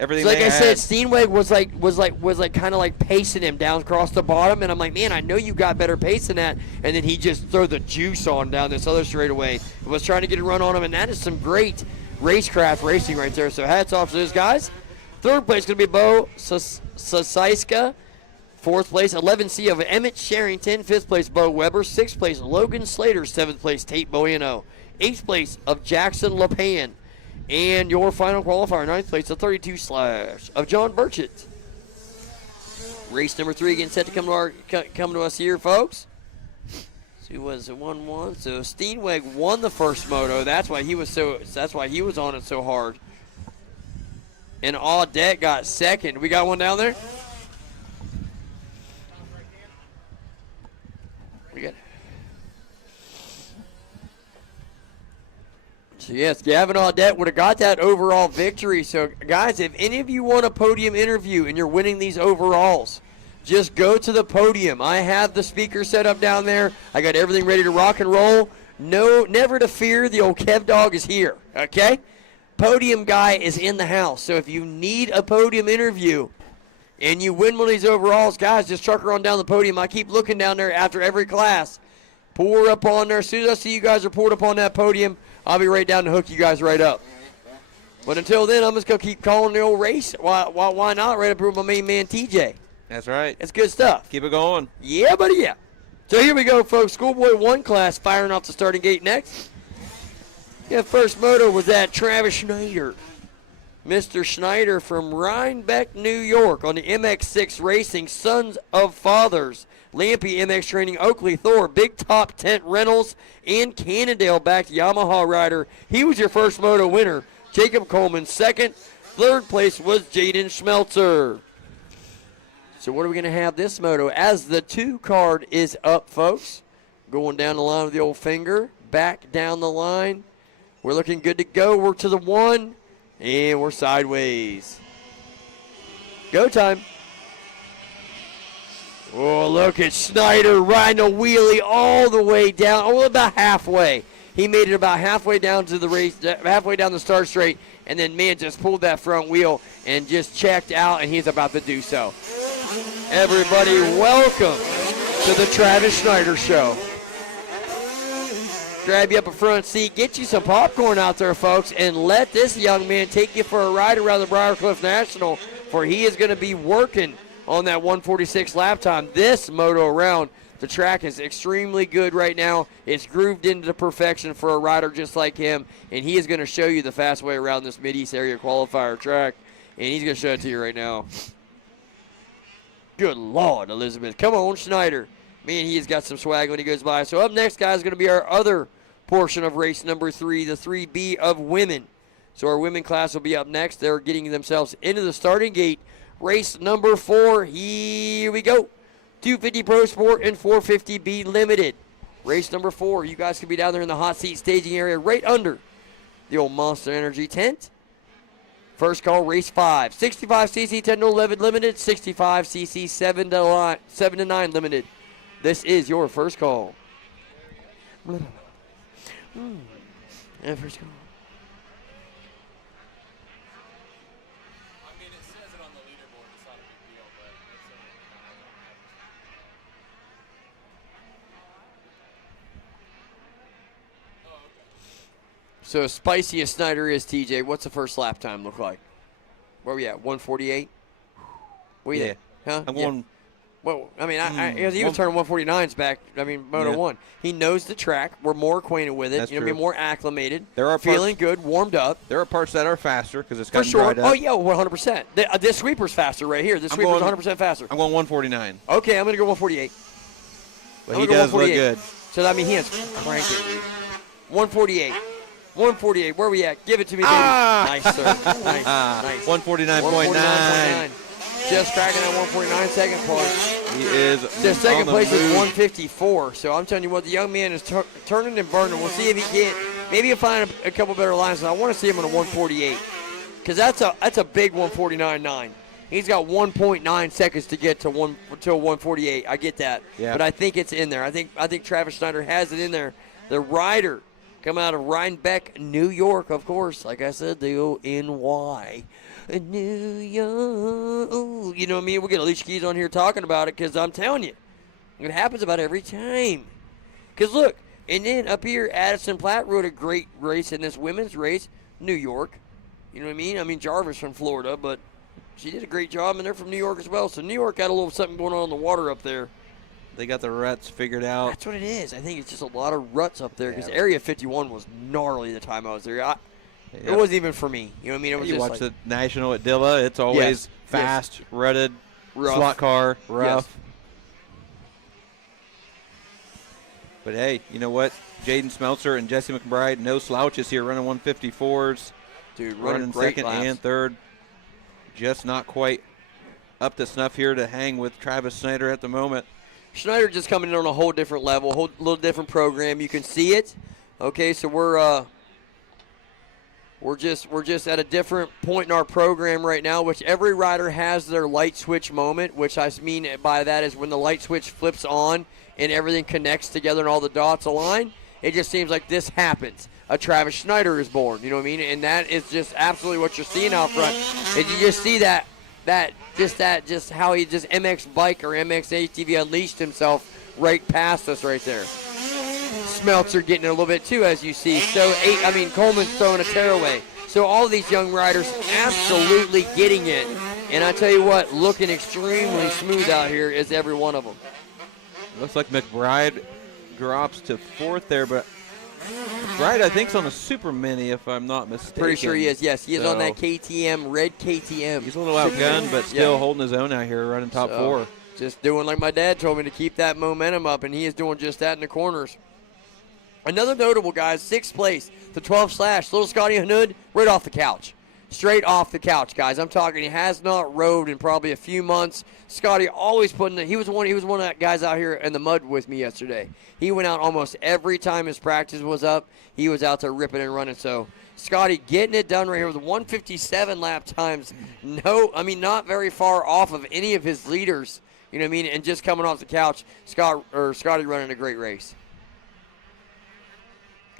Everything so like they I had. said, Steenweg was kind of like pacing him down across the bottom, and I'm like, man, I know you got better pace than that. And then he just threw the juice on down this other straightaway. Was trying to get a run on him, and that is some great racecraft racing right there. So hats off to those guys. Third place is going to be Bo Sasaiska. Fourth place, 11C of Emmett Sherrington. Fifth place, Bo Weber. Sixth place, Logan Slater. Seventh place, Tate Bueno. Eighth place of Jackson LePan. And your final qualifier, ninth place, a 32/ of John Burchett. Race number 3 again set to come to us here, folks. So it was a 1-1. So Steenweg won the first moto. That's why he was on it so hard. And Audette got second. We got one down there? We got. So yes, Gavin Audette would have got that overall victory. So guys, if any of you want a podium interview and you're winning these overalls, just go to the podium. I have the speaker set up down there. I got everything ready to rock and roll. No, never to fear. The old Kev Dog is here. Okay? Podium guy is in the house. So if you need a podium interview and you win one of these overalls, guys, just truck her on down the podium. I keep looking down there after every class. Pour up on there. As soon as I see you guys are poured up on that podium, I'll be right down to hook you guys right up. But until then, I'm just going to keep calling the old race. Why not? Right up here with my main man, TJ. That's right. It's good stuff. Keep it going. Yeah, buddy, yeah. So here we go, folks. Schoolboy 1 class firing off the starting gate next. Yeah, first moto was that Travis Schneider. Mr. Schneider from Rhinebeck, New York on the MX6 Racing Sons of Fathers. Lampy MX Training, Oakley Thor, Big Top Tent Rentals, and Cannondale-backed Yamaha rider. He was your first moto winner. Jacob Coleman second. Third place was Jaden Schmelzer. So what are we going to have this moto? As the 2 card is up, folks. Going down the line with the old finger. Back down the line. We're looking good to go. We're to the 1, and we're sideways. Go time. Oh, look at Schneider riding a wheelie all the way down. Oh, about halfway. He made it about halfway down to the race, halfway down the start straight, and then, man, just pulled that front wheel and just checked out, and he's about to do so. Everybody, welcome to the Travis Schneider Show. Grab you up a front seat, get you some popcorn out there, folks, and let this young man take you for a ride around the Briarcliff National, for he is going to be working on that 146 lap time. This moto around, the track is extremely good right now. It's grooved into perfection for a rider just like him, and he is going to show you the fast way around this Mid-East Area Qualifier track, and he's going to show it to you right now. Good Lord, Elizabeth. Come on, Schneider. Man, he has got some swag when he goes by. So up next, guys, is going to be our other portion of race number 3, the 3B of women. So our women class will be up next. They're getting themselves into the starting gate. Race number 4. Here we go. 250 Pro Sport and 450B Limited. Race number 4. You guys can be down there in the hot seat staging area right under the old Monster Energy tent. First call, race 5. 65cc 10 to 11 limited, 65cc 7 to 9 limited. This is your first call. And first call. So as spicy as Snyder is, TJ, what's the first lap time look like? Where are we at, 148? What do you think? Huh? I'm going. Well, I mean, he was turning 149s back. I mean, Moto 1. He knows the track. We're more acquainted with it. That's You're going to be more acclimated. There are feeling good, warmed up. There are parts that are faster because it's For gotten sure. dried up. Oh, yeah, 100%. This sweeper's faster right here. This sweeper's 100% faster. I'm going 149. Okay, I'm going to go 148. But he does look good. So, I mean, he has cranked it. 148. 148. Where are we at? Give it to me, baby. Nice, sir. Nice. 149.9. Just cracking that 149 second part. He is. The second place is 154. So I'm telling you what, the young man is turning and burning. We'll see if he can. Maybe he'll find a couple better lines. I want to see him on a 148 because that's a big 149.9. He's got 1.9 seconds to get to a 148. I get that, but I think it's in there. I think Travis Snyder has it in there. The rider coming out of Rhinebeck, New York, of course. Like I said, the O-N-Y. New York. Ooh, you know what I mean? We'll get Alicia Keys on here talking about it because I'm telling you, it happens about every time. Because look, and then up here, Addison Platt rode a great race in this women's race, New York. You know what I mean? I mean, Jarvis from Florida, but she did a great job, and they're from New York as well. So New York got a little something going on in the water up there. They got the ruts figured out. That's what it is. I think it's just a lot of ruts up there because Area 51 was gnarly the time I was there. It wasn't even for me. You know what I mean? It was you just watch like, the National at Dilla. It's always fast, rutted, rough. slot car, rough. Yes. But hey, you know what? Jaden Smeltzer and Jesse McBride, no slouches here, running 154s. Dude, running great second laps. and third. Just not quite up to snuff here to hang with Travis Snyder at the moment. Schneider just coming in on a whole different level, whole little different program. You can see it. Okay, so we're just at a different point in our program right now, which every rider has their light switch moment, which I mean by that is when the light switch flips on and everything connects together and all the dots align. It just seems like this happens. A Travis Schneider is born, you know what I mean? And that is just absolutely what you're seeing out front. And you just see just how he just MX bike or MX ATV unleashed himself right past us right there. Smeltzer getting it a little bit too, as you see. So Coleman's throwing a tearaway. So all these young riders absolutely getting it. And I tell you what, looking extremely smooth out here is every one of them. Looks like McBride drops to fourth there, but McBride I think's on a Super Mini if I'm not mistaken. Pretty sure he is, yes. He is on that KTM, red KTM. He's a little outgunned, but still holding his own out here, running top four. Just doing like my dad told me to keep that momentum up, and he is doing just that in the corners. Another notable, guys, 6th place, the 12 slash, little Scotty Hanud, right off the couch. Straight off the couch, guys. I'm talking, he has not rode in probably a few months. Scotty always putting it. He was one of the guys out here in the mud with me yesterday. He went out almost every time his practice was up. He was out there ripping and running. So Scotty getting it done right here with 157 lap times. Not very far off of any of his leaders. You know what I mean? And just coming off the couch, Scotty running a great race.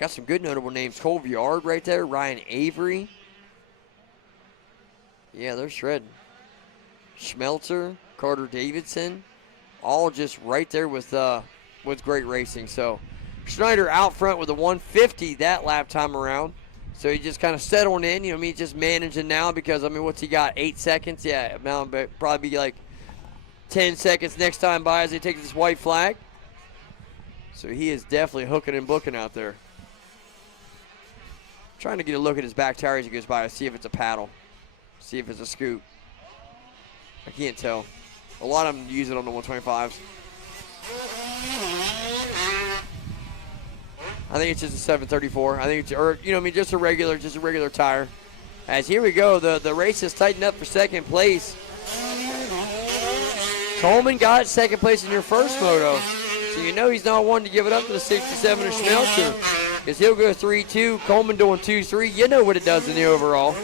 Got some good notable names. Cole Viard right there. Ryan Avery. Yeah, they're shredding. Schmelzer, Carter Davidson, all just right there with great racing. So Schneider out front with a 150 that lap time around. So he just kind of settled in. You know, he's just managing now because, what's he got, 8 seconds? Yeah, now probably be like 10 seconds next time by as they take this white flag. So he is definitely hooking and booking out there. Trying to get a look at his back tire as he goes by to see if it's a paddle. See if it's a scoop. I can't tell. A lot of them use it on the 125s. I think it's just a 734. I think it's, or just a regular tire. As here we go, the race has tightened up for second place. Coleman got second place in your first moto, so you know he's not one to give it up to the 67er Schmelzer, because he'll go 3-2. Coleman doing 2-3. You know what it does in the overall.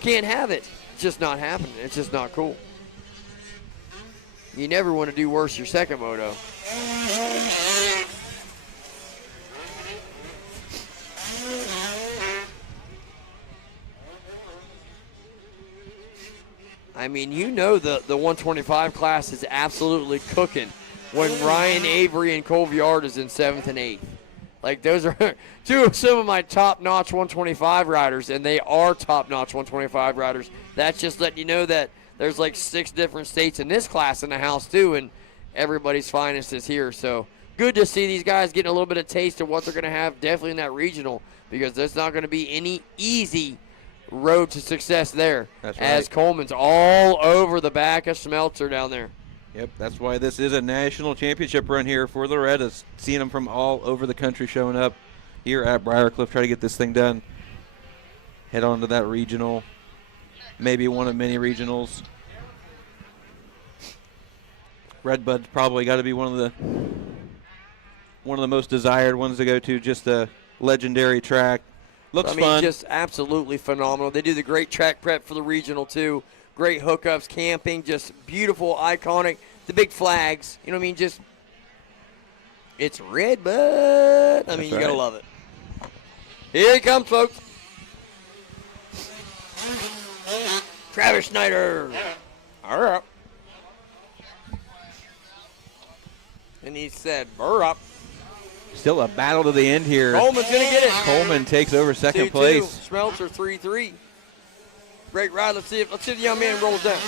Can't have it. It's just not happening. It's just not cool. You never want to do worse your second moto. I mean, you know the 125 class is absolutely cooking when Ryan Avery and Cole Viard is in 7th and 8th. Like, those are two of some of my top-notch 125 riders, and they are top-notch 125 riders. That's just letting you know that there's like 6 different states in this class in the house, too, and everybody's finest is here. So good to see these guys getting a little bit of taste of what they're going to have definitely in that regional, because there's not going to be any easy road to success there. That's right. As Coleman's all over the back of Schmelzer down there. Yep, that's why this is a national championship run here for Loretta's. Seeing them from all over the country showing up here at Briarcliff, try to get this thing done. Head on to that regional, maybe one of many regionals. Redbud's probably got to be one of the most desired ones to go to. Just a legendary track. Looks fun. Just absolutely phenomenal. They do the great track prep for the regional, too. Great hookups, camping, just beautiful, iconic. The big flags, you know what I mean? Just, it's Redbud. I mean, you got to love it. Here he comes, folks. Travis Snyder. All right. And he said, burr up. Still a battle to the end here. Coleman's going to get it. Coleman takes over second 2-2. place. Schmelzer 3-3. Great ride. Let's see if the young man rolls down.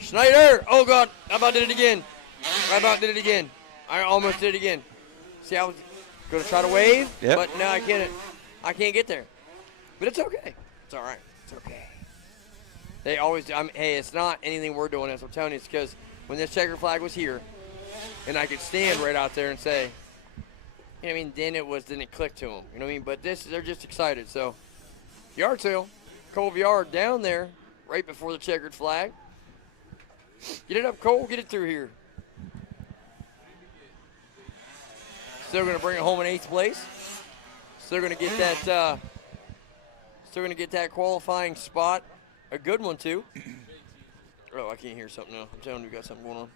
Schneider. Oh, God. I about did it again. I almost did it again. See, I was going to try to wave, but no, I can't. I can't get there. But it's okay. It's all right. It's okay. They always do. Hey, it's not anything we're doing. As I'm telling you, it's because when this checker flag was here, and I could stand right out there and say, you know what I mean, then it clicked to them. You know what I mean? But they're just excited. So, yard sale, Cole Viard down there right before the checkered flag. Get it up, Cole. Get it through here. Still going to bring it home in 8th place. Still going to get that. Still going to get that qualifying spot. A good one too. Oh, I can't hear something now. I'm telling you, we got something going on.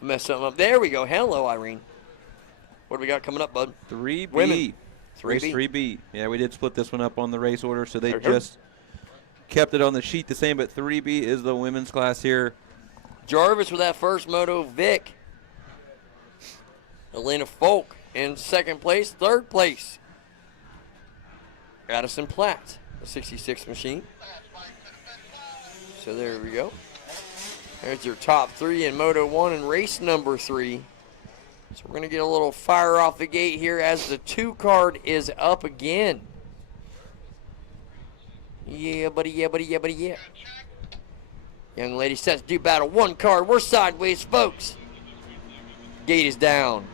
I messed something up. There we go. Hello, Irene. What do we got coming up, bud? 3B. Women. Race 3B. Yeah, we did split this one up on the race order, so they just kept it on the sheet the same, but 3B is the women's class here. Jarvis with that first moto. Vic. Elena Folk in second place. Third place, Addison Platt, the 66 machine. So there we go. There's your top 3 in Moto 1 and race number 3. So we're going to get a little fire off the gate here as the 2 card is up again. Yeah, buddy, yeah, buddy, yeah, buddy, yeah. Young lady sets to do battle 1 card. We're sideways, folks. Gate is down.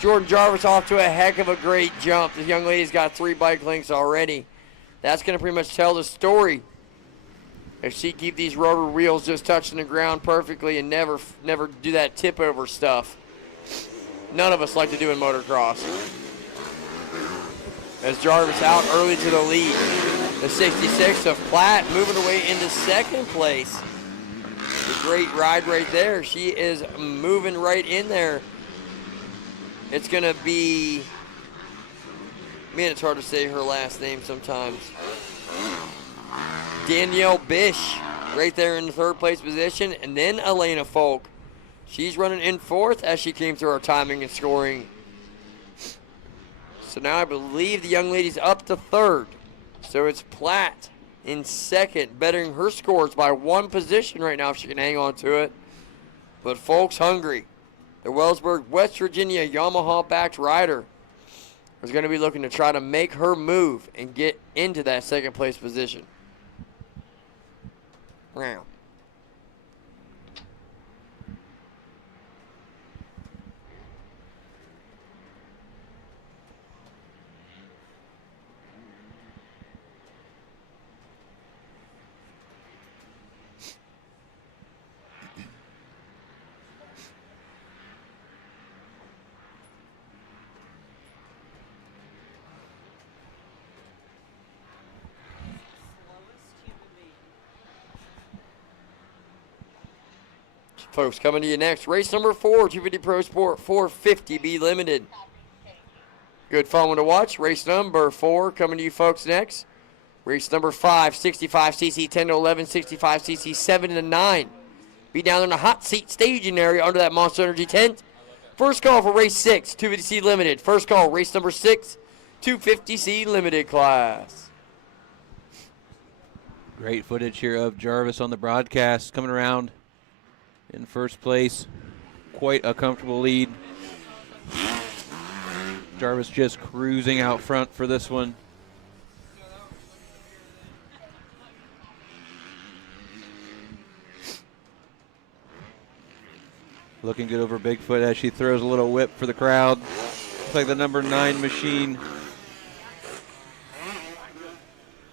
Jordan Jarvis off to a heck of a great jump. This young lady's got 3 bike links already. That's going to pretty much tell the story. If she keep these rubber wheels just touching the ground perfectly and never do that tip over stuff. None of us like to do in motocross. As Jarvis out early to the lead. The 66 of Platt moving away into second place. A great ride right there. She is moving right in there. It's going to be, man, it's hard to say her last name sometimes. Danielle Bish right there in the 3rd place position. And then Elena Folk. She's running in 4th as she came through our timing and scoring. So now I believe the young lady's up to 3rd. So it's Platt in 2nd, bettering her scores by 1 position right now if she can hang on to it. But Folk's hungry. The Wellsburg, West Virginia Yamaha-backed rider is going to be looking to try to make her move and get into that 2nd place position. Wow. Folks, coming to you next, race number 4, 250 Pro Sport 450B Limited. Good fun one to watch. Race number 4 coming to you folks next. Race number 5, 65cc 10 to 11, 65cc 7 to 9. Be down in the hot seat staging area under that Monster Energy tent. First call for race 6, 250C Limited. First call, race number 6, 250C Limited class. Great footage here of Jarvis on the broadcast coming around in first place. Quite a comfortable lead. Jarvis just cruising out front for this one. Looking good over Bigfoot as she throws a little whip for the crowd. Looks like the number 9 machine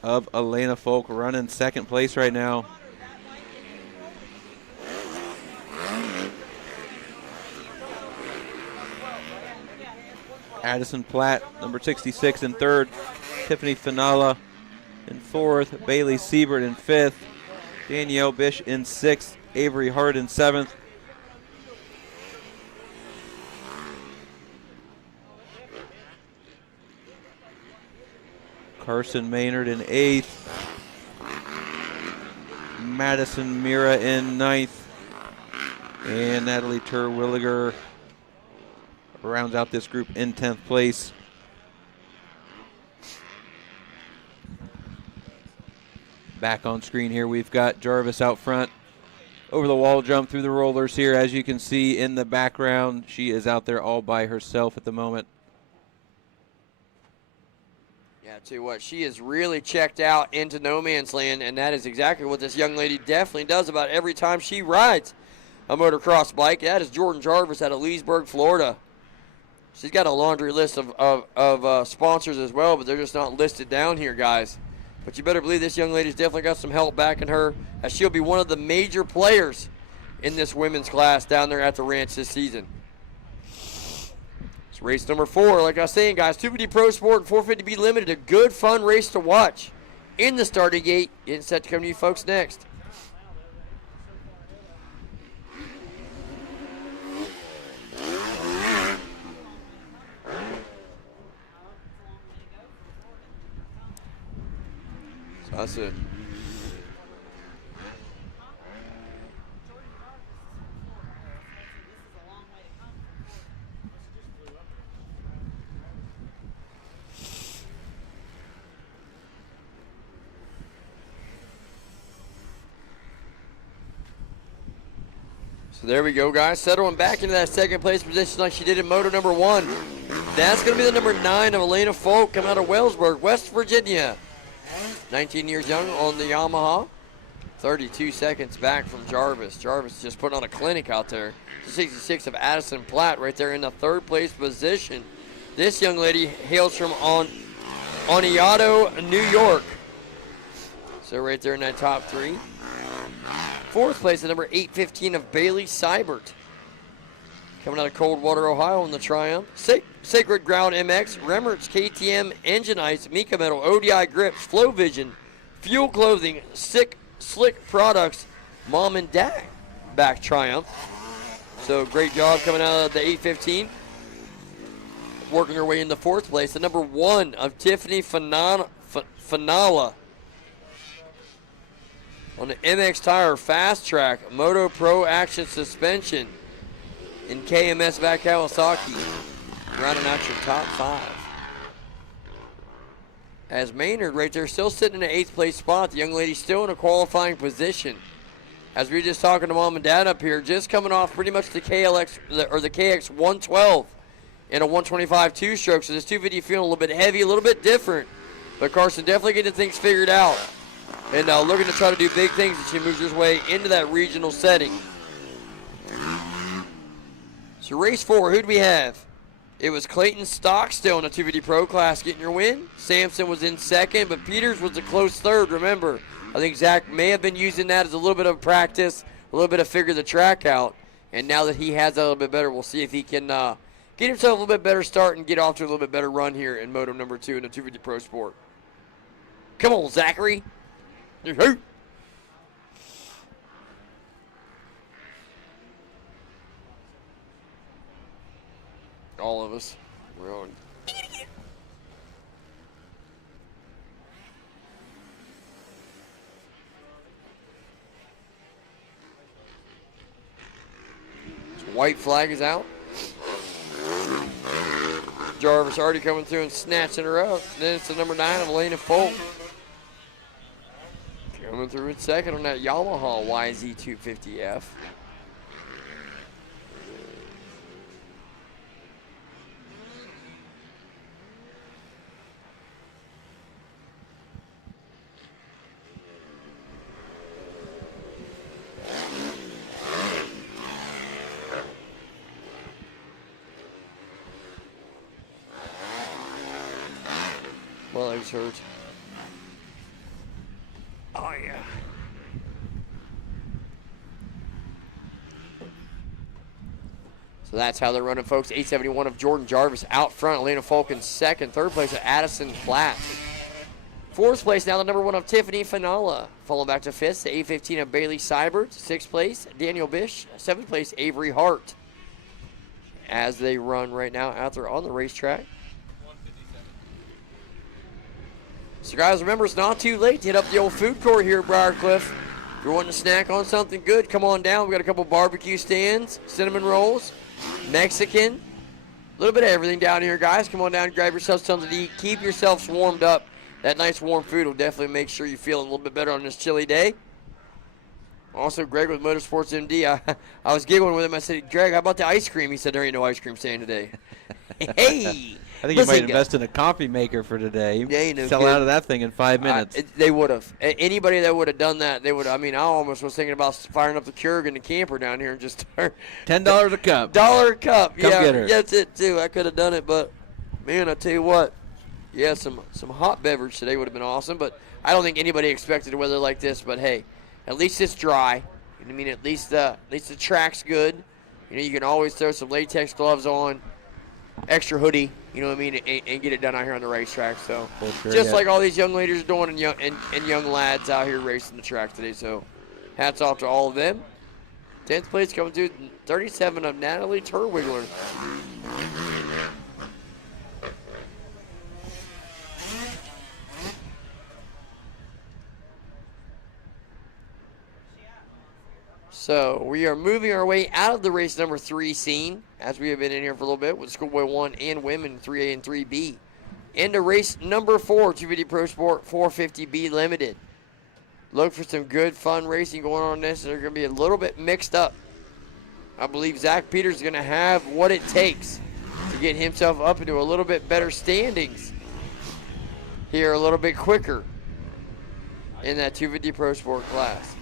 of Elena Folk running second place right now. Addison Platt, number 66 in third. Tiffany Finala in fourth. Bailey Siebert in fifth. Danielle Bish in sixth. Avery Hart in seventh. Carson Maynard in eighth. Madison Mira in ninth. And Natalie Terwilliger rounds out this group in 10th place. Back on screen here, we've got Jarvis out front. Over the wall jump through the rollers here. As you can see in the background, she is out there all by herself at the moment. Yeah, I tell you what, she is really checked out into no man's land, and that is exactly what this young lady definitely does about every time she rides a motocross bike. That is Jordan Jarvis out of Leesburg, Florida. She's got a laundry list of sponsors as well, but they're just not listed down here, guys. But you better believe this young lady's definitely got some help backing her, as she'll be one of the major players in this women's class down there at the ranch this season. It's race number 4. Like I was saying, guys, 250 Pro Sport and 450B Limited, a good, fun race to watch in the starting gate. It's set to come to you folks next. That's it. So there we go, guys. Settling back into that second place position like she did in Moto number 1. That's going to be the number 9 of Elena Folk, coming out of Wellsburg, West Virginia. 19 years young on the Yamaha. 32 seconds back from Jarvis. Jarvis just putting on a clinic out there. 66 of Addison Platt right there in the third place position. This young lady hails from Oniato, New York. So right there in that top 3. Fourth place, the number 815 of Bailey Seibert. Coming out of Coldwater, Ohio in the Triumph. Sacred Ground MX, Remertz KTM, Engine Ice, Mika Metal, ODI Grips, Flow Vision, Fuel Clothing, Slick Products, Mom and Dad back Triumph. So great job coming out of the 815. Working her way in the fourth place. The number 1 of Tiffany Finala on the MX Tire Fast Track, Moto Pro Action Suspension in KMS back Kawasaki. Rounding out your top 5. As Maynard right there still sitting in the 8th place spot. The young lady still in a qualifying position. As we were just talking to Mom and Dad up here, just coming off pretty much the KX 112 in a 125 2-stroke. So this 250 feeling a little bit heavy, a little bit different. But Carson definitely getting things figured out. And looking to try to do big things as she moves her way into that regional setting. So race 4, who do we have? It was Clayton Stockstill in the 250 Pro class getting your win. Sampson was in second, but Peters was a close third. Remember, I think Zach may have been using that as a little bit of practice, a little bit of figure the track out. And now that he has that a little bit better, we'll see if he can get himself a little bit better start and get off to a little bit better run here in Moto number 2 in the 250 Pro Sport. Come on, Zachary. all of us. We're on. White flag is out. Jarvis already coming through and snatching her up. Then it's the number 9 of Elena Folk. Coming through in second on that Yamaha YZ250F. My legs hurt. Oh, yeah. So that's how they're running, folks. 871 of Jordan Jarvis out front. Elena Folk in second. Third place at Addison Platt. Fourth place now the number 1 of Tiffany Finala. Followed back to fifth, the 815 of Bailey Seibert. Sixth place, Daniel Bish. Seventh place, Avery Hart. As they run right now out there on the racetrack. So guys, remember, it's not too late to hit up the old food court here at Briarcliff. If you're wanting to snack on something good, come on down. We've got a couple barbecue stands, cinnamon rolls, Mexican, a little bit of everything down here, guys. Come on down and grab yourself something to eat. Keep yourselves warmed up. That nice warm food will definitely make sure you feel a little bit better on this chilly day. Also, Greg with Motorsports MD. I was giggling with him. I said, Greg, how about the ice cream? He said, there ain't no ice cream stand today. Hey! I think you might invest in a coffee maker for today. Yeah, no sell kidding. out of that thing in 5 minutes. They would have. Anybody that would have done that, they would. I mean, I almost was thinking about firing up the Keurig and the camper down here and just start. $10 a cup. $1 a cup. Come yeah, get her. That's it too. I could have done it, but man, I tell you what, yeah, some hot beverage today would have been awesome. But I don't think anybody expected weather like this. But hey, at least it's dry. I mean, at least the track's good. You know, you can always throw some latex gloves on, extra hoodie, you know what I mean, and get it done out here on the racetrack. So just like all these young ladies are doing and young lads out here racing the track today. So hats off to all of them. 10th place coming to 37 of Natalie Terwigler. So we are moving our way out of the race number 3 scene, as we have been in here for a little bit with Schoolboy 1 and women 3A and 3B. Into race number 4, 250 Pro Sport 450B Limited. Look for some good, fun racing going on in this. They're going to be a little bit mixed up. I believe Zach Peters is going to have what it takes to get himself up into a little bit better standings here a little bit quicker in that 250 Pro Sport class.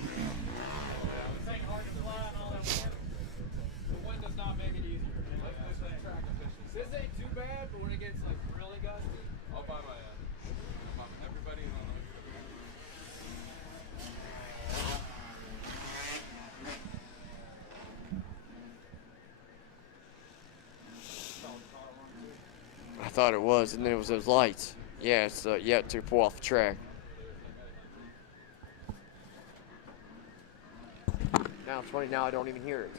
I thought it was, and then it was those lights. Yeah, it's yet to pull off the track. Now it's funny, now I don't even hear it.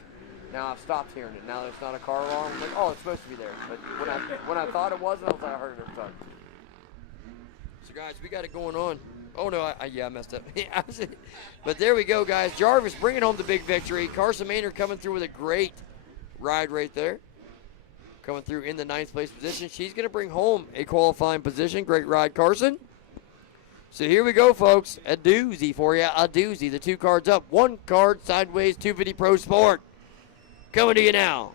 Now I've stopped hearing it. Now there's not a car alarm. I'm like, oh, it's supposed to be there. But when I thought it wasn't, I was like, I heard it every time. So guys, we got it going on. Oh no, I messed up. But there we go, guys. Jarvis bringing home the big victory. Carson Maynard coming through with a great ride right there. Coming through in the 9th place position. She's going to bring home a qualifying position. Great ride, Carson. So here we go, folks. A doozy for you. A doozy. The 2 cards up. 1 card sideways, 250 Pro Sport. Coming to you now.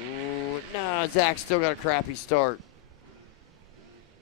Ooh, nah, Zach's still got a crappy start.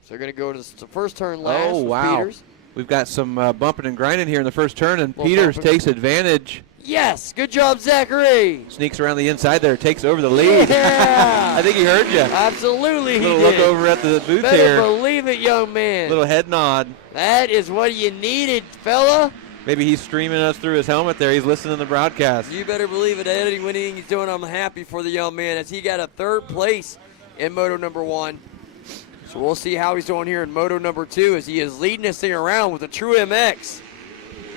So they're going to go to the first turn last. Oh, wow. Peters. We've got some bumping and grinding here in the first turn, and Well, Peters bumping. takes advantage. Yes, good job, Zachary. Sneaks around the inside there, takes over the lead. Yeah. I think he heard you. Absolutely, he Little did. look over at the booth Better here. believe it, young man. Little head nod. That is what you needed, fella. Maybe he's streaming us through his helmet there. He's listening to the broadcast. You better believe it. Anything he's doing, I'm happy for the young man as he got a 3rd place in Moto number 1. So we'll see how he's doing here in Moto number 2 as he is leading this thing around with a true MX.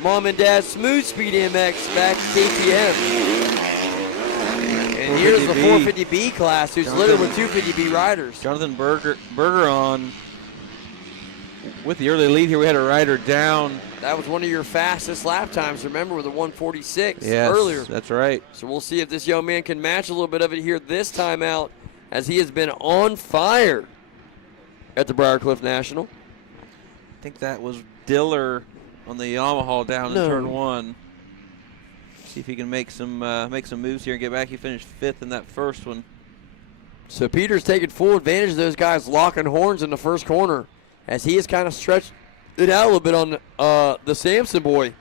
Mom and Dad's Smooth Speed MX back to KTM. And And here's the 450B. 450B class, who's littered with 250B riders. Jonathan Bergeron with the early lead here. We had a rider down. That was one of your fastest lap times, remember, with a 146 Yes, earlier. that's right. So we'll see if this young man can match a little bit of it here this time out, as he has been on fire at the Briarcliff National. I think that was Diller on the Yamaha down in turn 1. See if he can make some moves here and get back. He finished 5th in that first one. So Peter's taking full advantage of those guys locking horns in the first corner, as he has kind of stretched it out a little bit on the Sampson boy.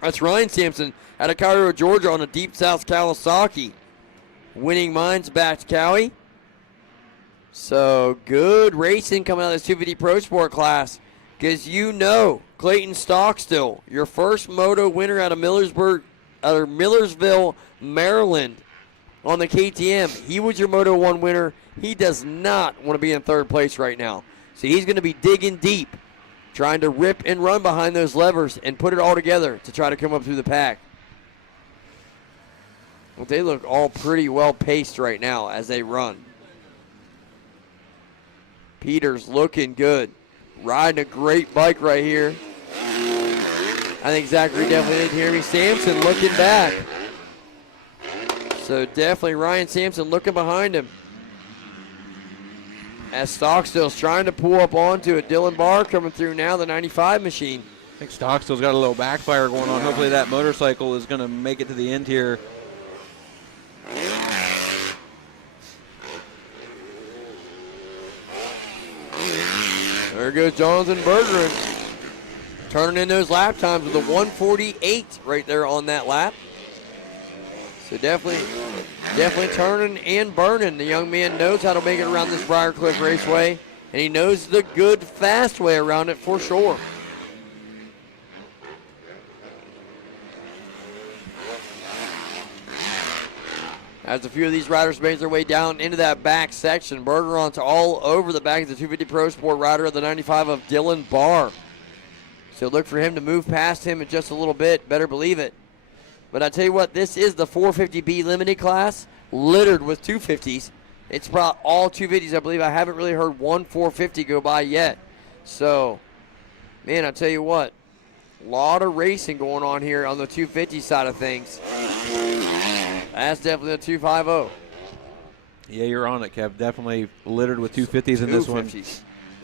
That's Ryan Sampson out of Cairo, Georgia on a Deep South Kawasaki. Winning mines back to Cowie. So good racing coming out of this 250 Pro Sport class, because you know Clayton Stockstill, your first moto winner out of Millersville, Maryland on the KTM. He was your Moto 1 winner. He does not want to be in third place right now. So he's going to be digging deep, trying to rip and run behind those levers and put it all together to try to come up through the pack. Well, they look all pretty well paced right now as they run. Peter's looking good. Riding a great bike right here. I think Zachary definitely didn't hear me. Sampson looking back. So definitely Ryan Sampson looking behind him, as Stockstill's trying to pull up onto it. Dylan Barr coming through now, the 95 machine. I think Stockstill's got a little backfire going on. Hopefully that motorcycle is going to make it to the end here. There goes Jonathan Bergeron, turning in those lap times with a 148 right there on that lap. So definitely turning and burning. The young man knows how to make it around this Briarcliff Raceway, and he knows the good, fast way around it for sure. As a few of these riders make their way down into that back section, Bergeron's all over the back of the 250 Pro Sport rider of the 95 of Dylan Barr. So look for him to move past him in just a little bit, better believe it. But I tell you what, this is the 450B limited class, littered with 250s. It's brought all 250s, I believe. I haven't really heard one 450 go by yet. So, man, I tell you what, a lot of racing going on here on the 250 side of things. That's definitely a 250. Yeah, you're on it, Kev. Definitely littered with 250s in this one.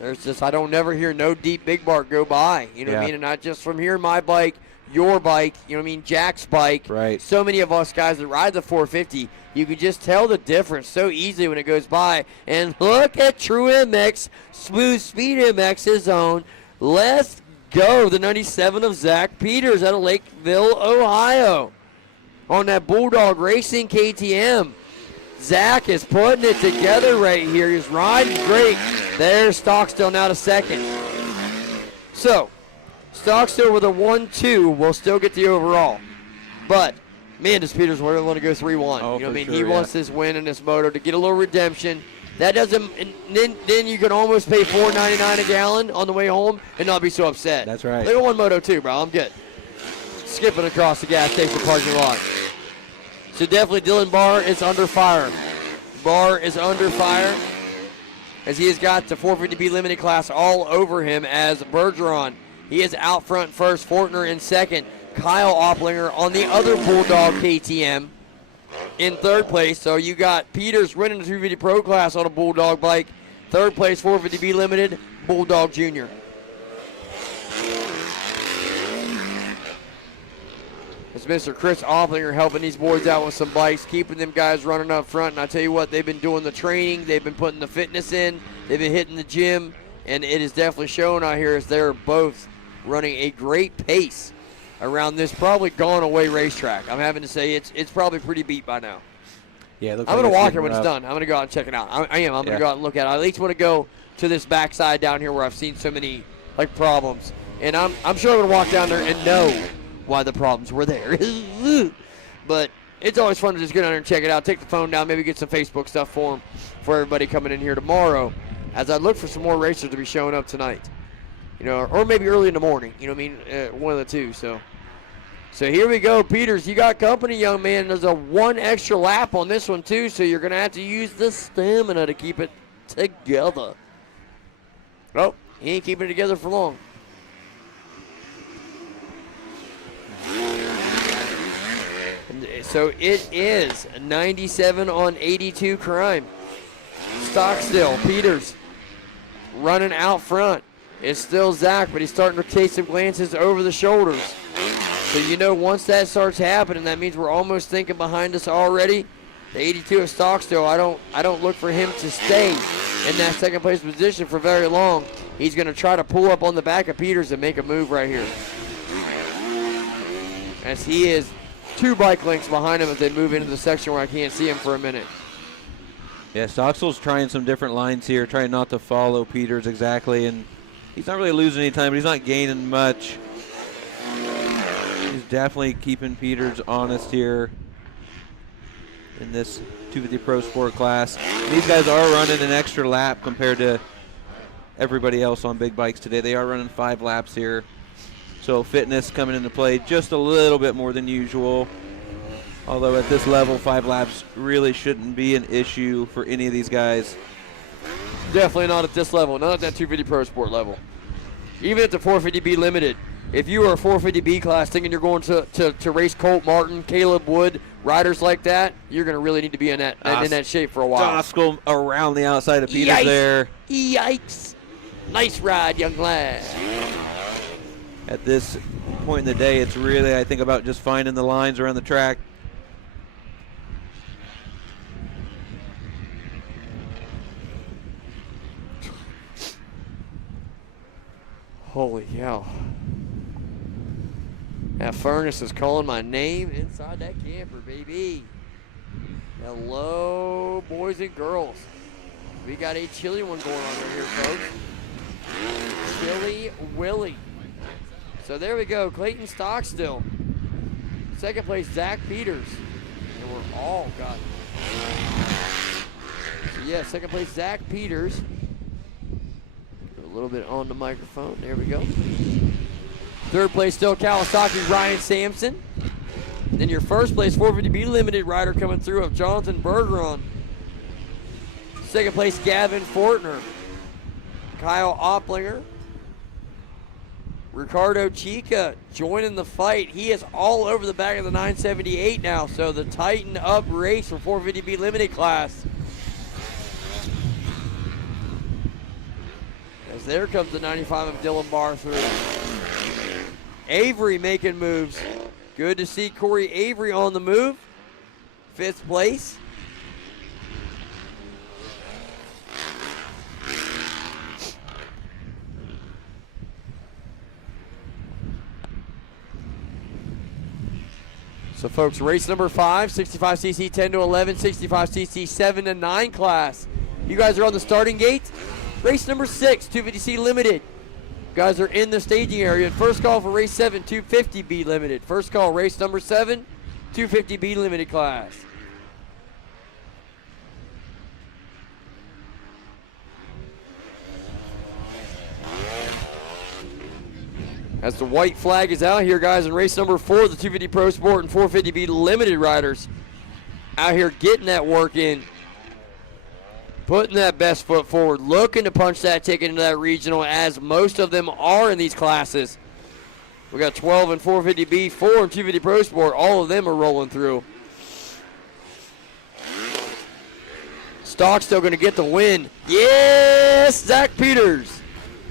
There's just, I don't never hear no deep big bark go by. You know what I mean? And not just from here, my bike, your bike, you know what I mean, Jack's bike. Right. So many of us guys that ride the 450, you can just tell the difference so easily when it goes by. And look at True MX, Smooth Speed MX's own. Let's go. The 97 of Zach Peters out of Lakeville, Ohio, on that Bulldog Racing KTM. Zach is putting it together right here. He's riding great. There's Stockstill now to second. So, Stockstill with a 1-2 will still get the overall. But, man, does Peters want to go 3-1. You know what I mean? Sure, he wants this win in this moto to get a little redemption. That doesn't, then you can almost pay $4.99 a gallon on the way home and not be so upset. That's right. They won Moto 2, bro. I'm good. Skipping across the gas station parking lot. So definitely Dylan Barr is under fire. Barr is under fire, as he has got the 450B limited class all over him, as Bergeron, he is out front first, Fortner in second, Kyle Opplinger on the other Bulldog KTM in third place. So you got Peters winning the 250 Pro class on a Bulldog bike. Third place, 450B limited, Bulldog Junior. It's Mr. Chris Opplinger helping these boys out with some bikes, keeping them guys running up front. And I tell you what, they've been doing the training, they've been putting the fitness in, they've been hitting the gym, and it is definitely showing out here as they're both running a great pace around this probably gone away racetrack. I'm having to say it's probably pretty beat by now. Yeah, I'm going to walk here when it's done. I'm going to go out and check it out. I am. I'm going to go out and look at it. I at least want to go to this backside down here where I've seen so many problems. And I'm sure I'm going to walk down there and know why the problems were there. But it's always fun to just get down there and check it out. Take the phone down, maybe get some Facebook stuff for everybody coming in here tomorrow, as I look for some more racers to be showing up tonight. You know, or maybe early in the morning. You know what I mean? One of the two. So So here we go, Peters. You got company, young man. There's a 1 extra lap on this one, too, so you're going to have to use the stamina to keep it together. Oh, he ain't keeping it together for long. So it is 97 on 82 crime. Stockstill, Peters running out front. It's still Zach, but he's starting to take some glances over the shoulders. So you know once that starts happening, that means we're almost thinking behind us already. The 82 of Stockstill, I don't look for him to stay in that second place position for very long. He's going to try to pull up on the back of Peters and make a move right here. As he is 2 bike lengths behind him as they move into the section where I can't see him for a minute. Yeah, Stockstill's trying some different lines here, trying not to follow Peters exactly, and he's not really losing any time, but he's not gaining much. He's definitely keeping Peters honest here in this 250 Pro Sport class. These guys are running an extra lap compared to everybody else on big bikes today. They are running 5 laps here. So fitness coming into play just a little bit more than usual. Although at this level, 5 laps really shouldn't be an issue for any of these guys. Definitely not at this level, not at that 250 Pro Sport level. Even at the 450B Limited, if you are a 450B class thinking you're going to race Colt Martin, Caleb Wood, riders like that, you're going to really need to be in that shape for a while. Stockstill around the outside of Peters there. Yikes. Nice ride, young lad. At this point in the day, it's really, I think, about just finding the lines around the track. Holy cow. That furnace is calling my name inside that camper, baby. Hello, boys and girls. We got a chilly one going on right here, folks. Chilly Willie. So there we go, Clayton Stockstill. Second place, Zach Peters. And we're all got it. So yeah, second place, Zach Peters. A little bit on the microphone, there we go. Third place, still Kawasaki, Ryan Sampson. Then your first place, 450B Limited rider coming through of Jonathan Bergeron. Second place, Gavin Fortner. Kyle Opplinger. Ricardo Chica joining the fight. He is all over the back of the 978 now, so the tighten up race for 450B Limited class. As there comes the 95 of Dylan Barr through. Avery making moves. Good to see Corey Avery on the move. 5th place. So folks, race number 5, 65cc 10 to 11, 65cc 7 to 9 class. You guys are on the starting gate. Race number 6, 250C Limited. You guys are in the staging area. First call for race 7, 250B Limited. First call, race number 7, 250B Limited class. As the white flag is out here, guys, in race number 4, the 250 Pro Sport and 450B Limited riders out here getting that work in, putting that best foot forward, looking to punch that ticket into that regional, as most of them are in these classes. We got 12 and 450B, 4 and 250 Pro Sport. All of them are rolling through. Stock's still going to get the win. Yes, Zach Peters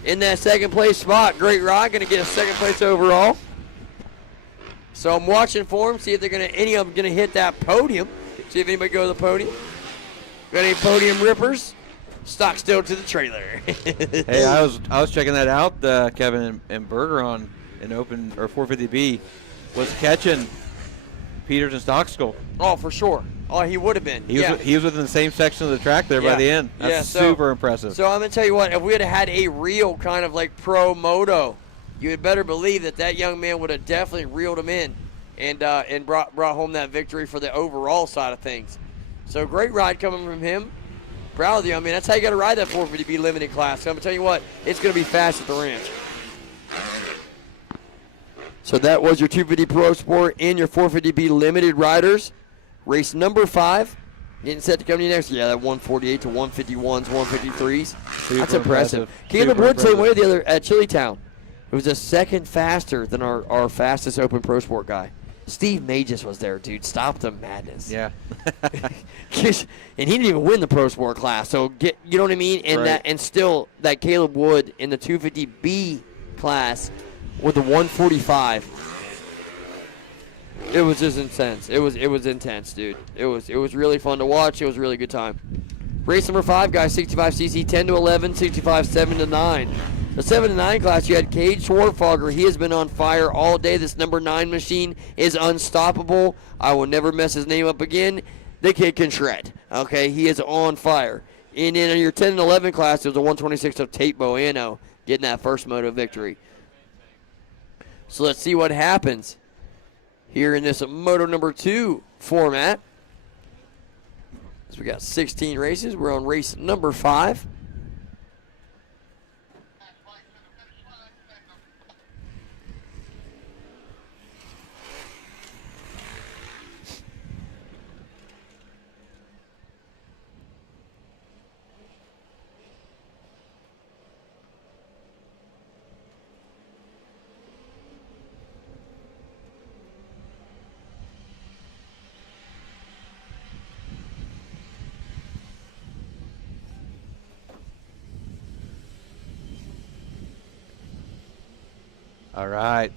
in that second place spot. Great ride, going to get a second place overall. So I'm watching for them, see if any of them going to hit that podium. See if anybody go to the podium. Got any podium rippers? Stockstill to the trailer. Hey, I was checking that out, Kevin, and Bergeron in open or 450B was catching Peters and Stockstill. Oh, for sure. Oh, he would have been. He was within the same section of the track there by the end. That's super impressive. So I'm going to tell you what, if we had had a real kind of like pro moto, you had better believe that young man would have definitely reeled him in and brought home that victory for the overall side of things. So great ride coming from him. Proud of you. I mean, that's how you got to ride that 450B Limited class. So I'm going to tell you what, it's going to be fast at the ranch. So that was your 250 Pro Sport and your 450B Limited Riders. Race number 5. Getting set to come to you next. Yeah, that 148 to 151s, 153s. That's impressive. Caleb Wood same way the other at Chilitown. It was a second faster than our fastest Open Pro Sport guy. Steve Mages was there, dude. Stop the madness. Yeah. And he didn't even win the Pro Sport class. So you know what I mean? And Right. still that Caleb Wood in the 250B class with the 145. It was just intense. It was intense, dude. It was really fun to watch. It was a really good time. Race number 5, guys, 65cc, 10 to 11, 65, 7 to 9. The 7 to 9 class, you had Cade Schwartfogger. He has been on fire all day. This number 9 machine is unstoppable. I will never mess his name up again. The kid can shred. Okay, he is on fire. And then in your 10 and 11 class, there was a 126 of Tate Boano getting that first moto victory. So let's see what happens here in this Moto number 2 format. So we got 16 races. We're on race number 5. All right.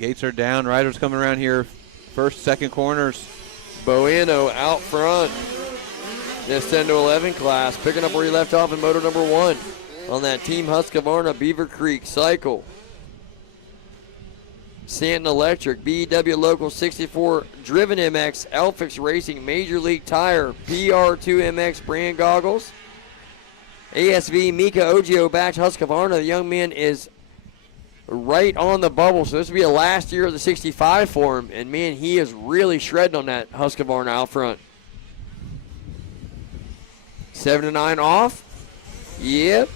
Gates are down. Riders coming around here. First, second corners. Boano out front. This 10 to 11 class, picking up where he left off in moto number 1 on that Team Husqvarna Beaver Creek cycle. Stanton Electric, BEW Local 64 Driven MX, Elfix Racing Major League Tire, PR2 MX brand goggles. ASV Mika Ogio backed Husqvarna. The young man is right on the bubble, so this will be the last year of the 65 for him. And, man, he is really shredding on that Husqvarna out front. 7 to 9 off. Yep.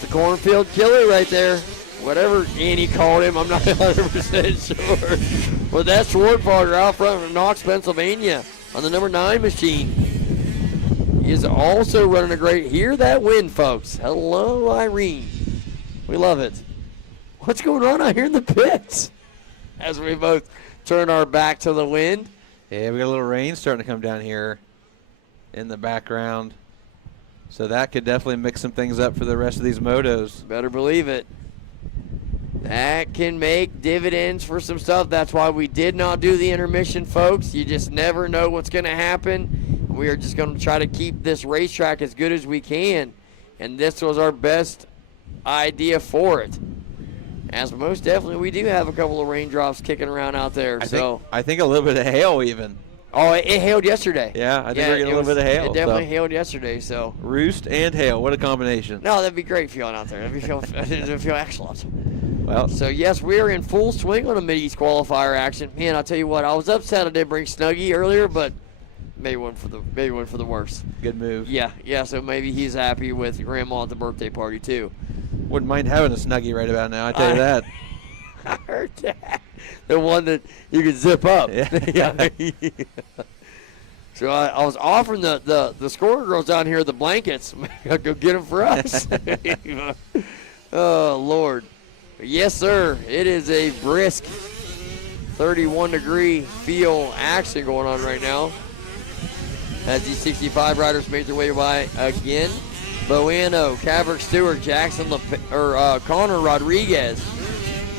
The cornfield killer right there. Whatever Annie called him, I'm not 100% sure. But that's Schwartfogger out front from Knox, Pennsylvania on the number 9 machine. He is also running a great. Hear that wind, folks. Hello, Irene. We love it. What's going on out here in the pits? As we both turn our back to the wind. Yeah, we got a little rain starting to come down here in the background. So that could definitely mix some things up for the rest of these motos. Better believe it. That can make dividends for some stuff. That's why we did not do the intermission, folks. You just never know what's going to happen. We are just going to try to keep this racetrack as good as we can. And this was our best idea for it. As most definitely, we do have a couple of raindrops kicking around out there. I think a little bit of hail even. Oh, it hailed yesterday. Yeah, I think we're getting a little bit of hail. It definitely hailed yesterday. So roost and hail, what a combination. No, that'd be great feeling out there. That'd feel excellent. Well, so yes, we are in full swing on a Mid-East qualifier action. Man, I'll tell you what, I was upset I didn't bring Snuggie earlier, but maybe one for the worst. Good move. Yeah. So maybe he's happy with Grandma at the birthday party too. Wouldn't mind having a Snuggie right about now. I tell you that. I heard that. The one that you could zip up. Yeah. So I was offering the scoring girls down here the blankets. Go get them for us. Oh, Lord. Yes, sir. It is a brisk 31-degree feel action going on right now. As these 65 riders make their way by again. Boano, Caverick Stewart, Jackson, Connor Rodriguez.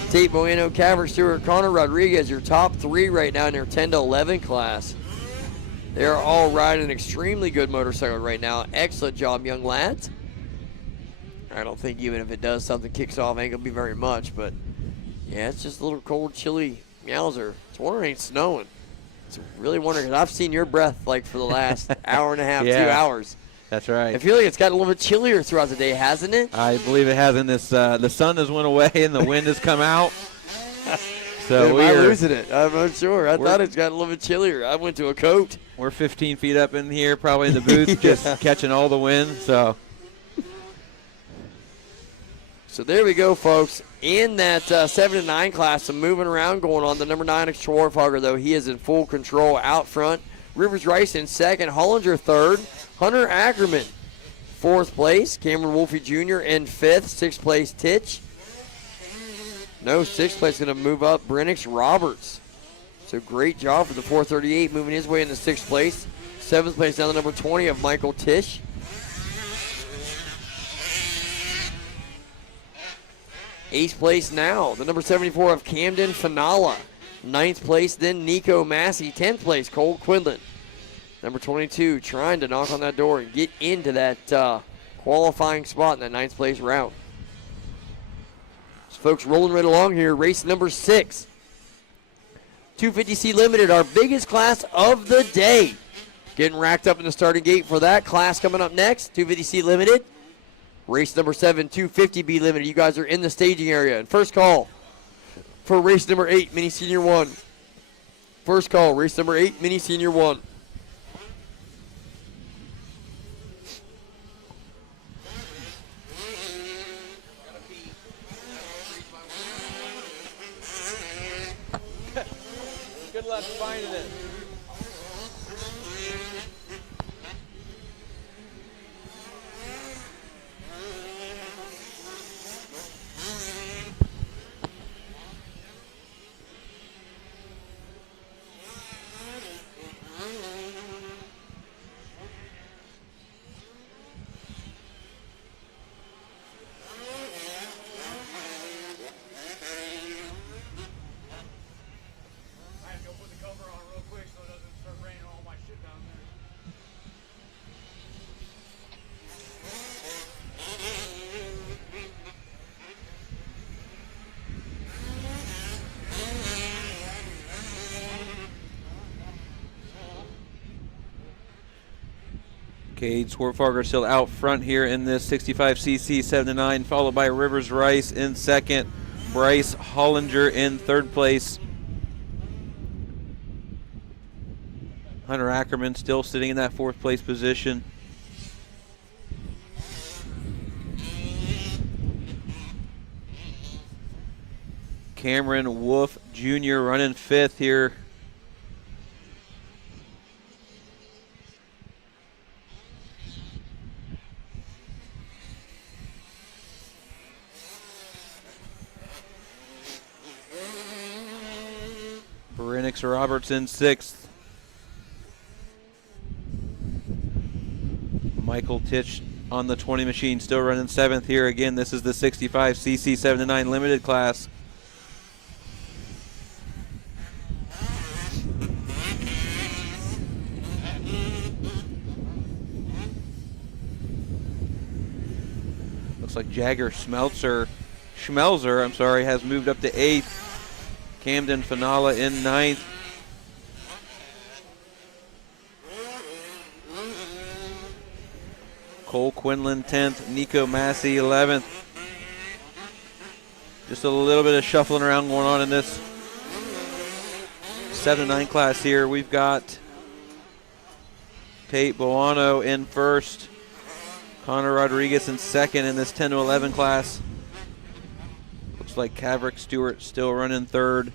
Tate Boano, Caverick Stewart, Connor Rodriguez, your top 3 right now in their 10 to 11 class. They're all riding an extremely good motorcycle right now. Excellent job, young lads. I don't think even if it does, something kicks off, ain't going to be very much. But, yeah, it's just a little cold, chilly meowser. It's wondering it ain't snowing. It's really wondering, because I've seen your breath, like, for the last hour and a half, 2 hours. That's right. I feel like it's got a little bit chillier throughout the day, hasn't it? I believe it has. In this, the sun has went away and the wind has come out. So Am I losing it? I'm not sure. I thought it's got a little bit chillier. I went to a coat. We're 15 feet up in here, probably in the booth, just catching all the wind. So So there we go, folks. In that 7 and 9 class, some moving around going on. The number 9 Schwarfhager, though, he is in full control out front. Rivers Rice in second. Hollinger third. Hunter Ackerman fourth place. Cameron Wolfe Jr. in fifth. Sixth place, Titch. No, sixth place going to move up, Brennix Roberts. So great job for the 438, moving his way into sixth place. Seventh place down to number 20 of Michael Tisch. Eighth place now, the number 74 of Camden Finala. Ninth place, then Nico Massey. 10th place, Cole Quinlan. Number 22 trying to knock on that door and get into that qualifying spot in that ninth place round. So folks, rolling right along here, race number 6. 250C Limited, our biggest class of the day. Getting racked up in the starting gate for that class coming up next, 250C Limited. Race number 7, 250B Limited. You guys are in the staging area. And first call for race number 8, Mini Senior 1. First call, race number 8, Mini Senior 1. Good luck finding it. Cade Schwarfhager still out front here in this 65cc 7-9, followed by Rivers Rice in second, Bryce Hollinger in third place. Hunter Ackerman still sitting in that fourth place position. Cameron Wolfe Jr. running fifth here. Brennix Roberts in sixth. Michael Titch on the 20 machine still running seventh here. Again, this is the 65cc 7-9 limited class. Looks like Jagger Schmelzer, has moved up to 8th. Camden Finala in 9th. Cole Quinlan 10th. Nico Massey 11th. Just a little bit of shuffling around going on in this 7-9 class here. We've got Tate Boano in first. Connor Rodriguez in second in this 10 to 11 class. Looks like Caverick Stewart still running third.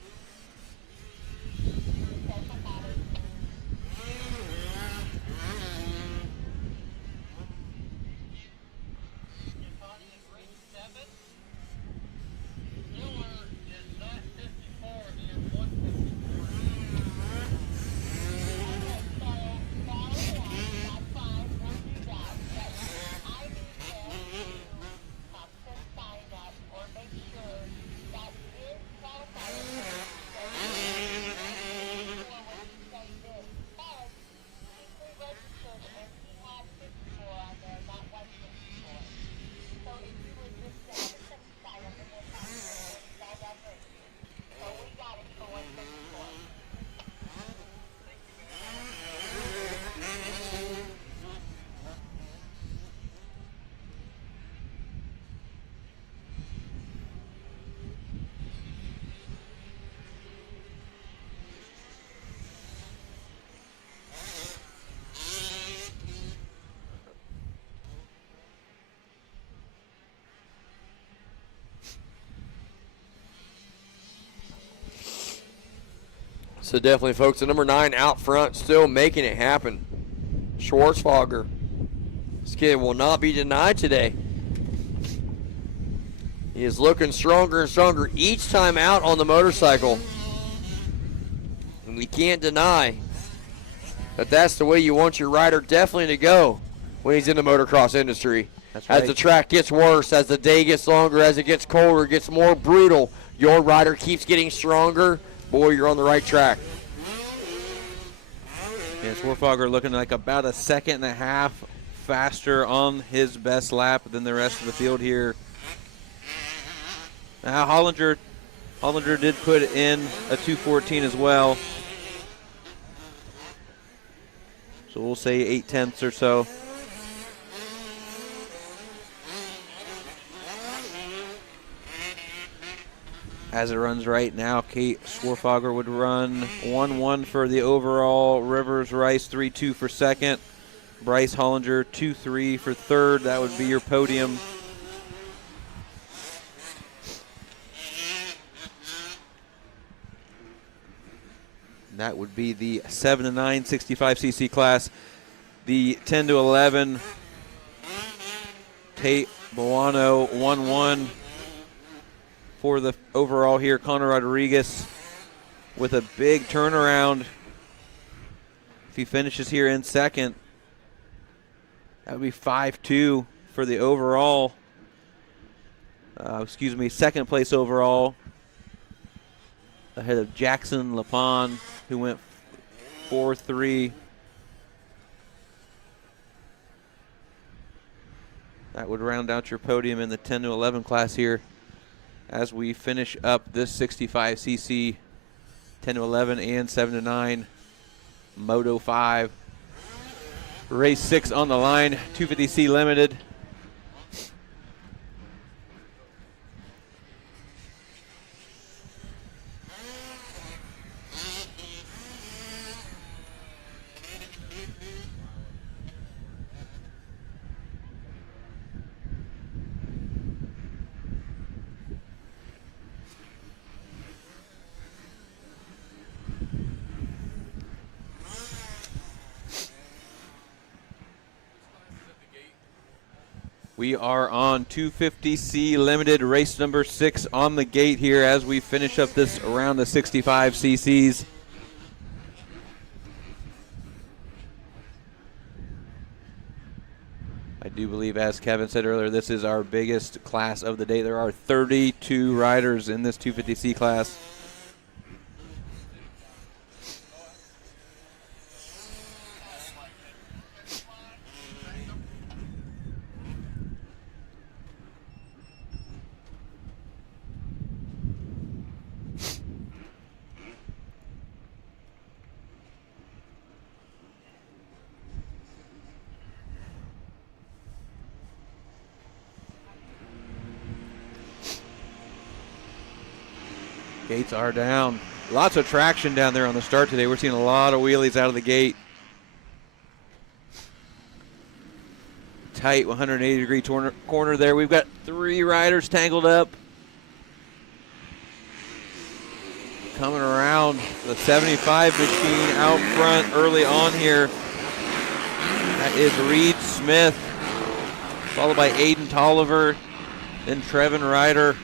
So definitely, folks, the number 9 out front still making it happen. Schwarzfager. This kid will not be denied today. He is looking stronger and stronger each time out on the motorcycle. And we can't deny that that's the way you want your rider definitely to go when he's in the motocross industry. That's As right. the track gets worse, as the day gets longer, as it gets colder, it gets more brutal, your rider keeps getting stronger. Boy, you're on the right track. Yeah, Schwarzfager looking like about a second and a half faster on his best lap than the rest of the field here. Now Hollinger did put in a 2:14 as well. So we'll say 0.8 or so. As it runs right now, Kate Schwarzfager would run 1-1 for the overall. Rivers Rice 3-2 for second. Bryce Hollinger 2-3 for third. That would be your podium. That would be the 7-9 65cc class. The 10-11 Tate Buono 1-1 for the overall here. Connor Rodriguez with a big turnaround. If he finishes here in second, that would be 5-2 for the overall. Second place overall. Ahead of Jackson Lapon, who went 4-3. That would round out your podium in the 10-11 class here as we finish up this 65cc 10-11 and 7-9 Moto 5. Race 6 on the line, 250C Limited. We are on 250C Limited, race number 6 on the gate here as we finish up this round of 65 cc's. I do believe, as Kevin said earlier, this is our biggest class of the day. There are 32 riders in this 250C class. Gates are down. Lots of traction down there on the start today. We're seeing a lot of wheelies out of the gate. Tight 180-degree corner there. We've got 3 riders tangled up. Coming around the 75 machine out front early on here. That is Reed Smith, followed by Aiden Tolliver, then Trevin Ryder.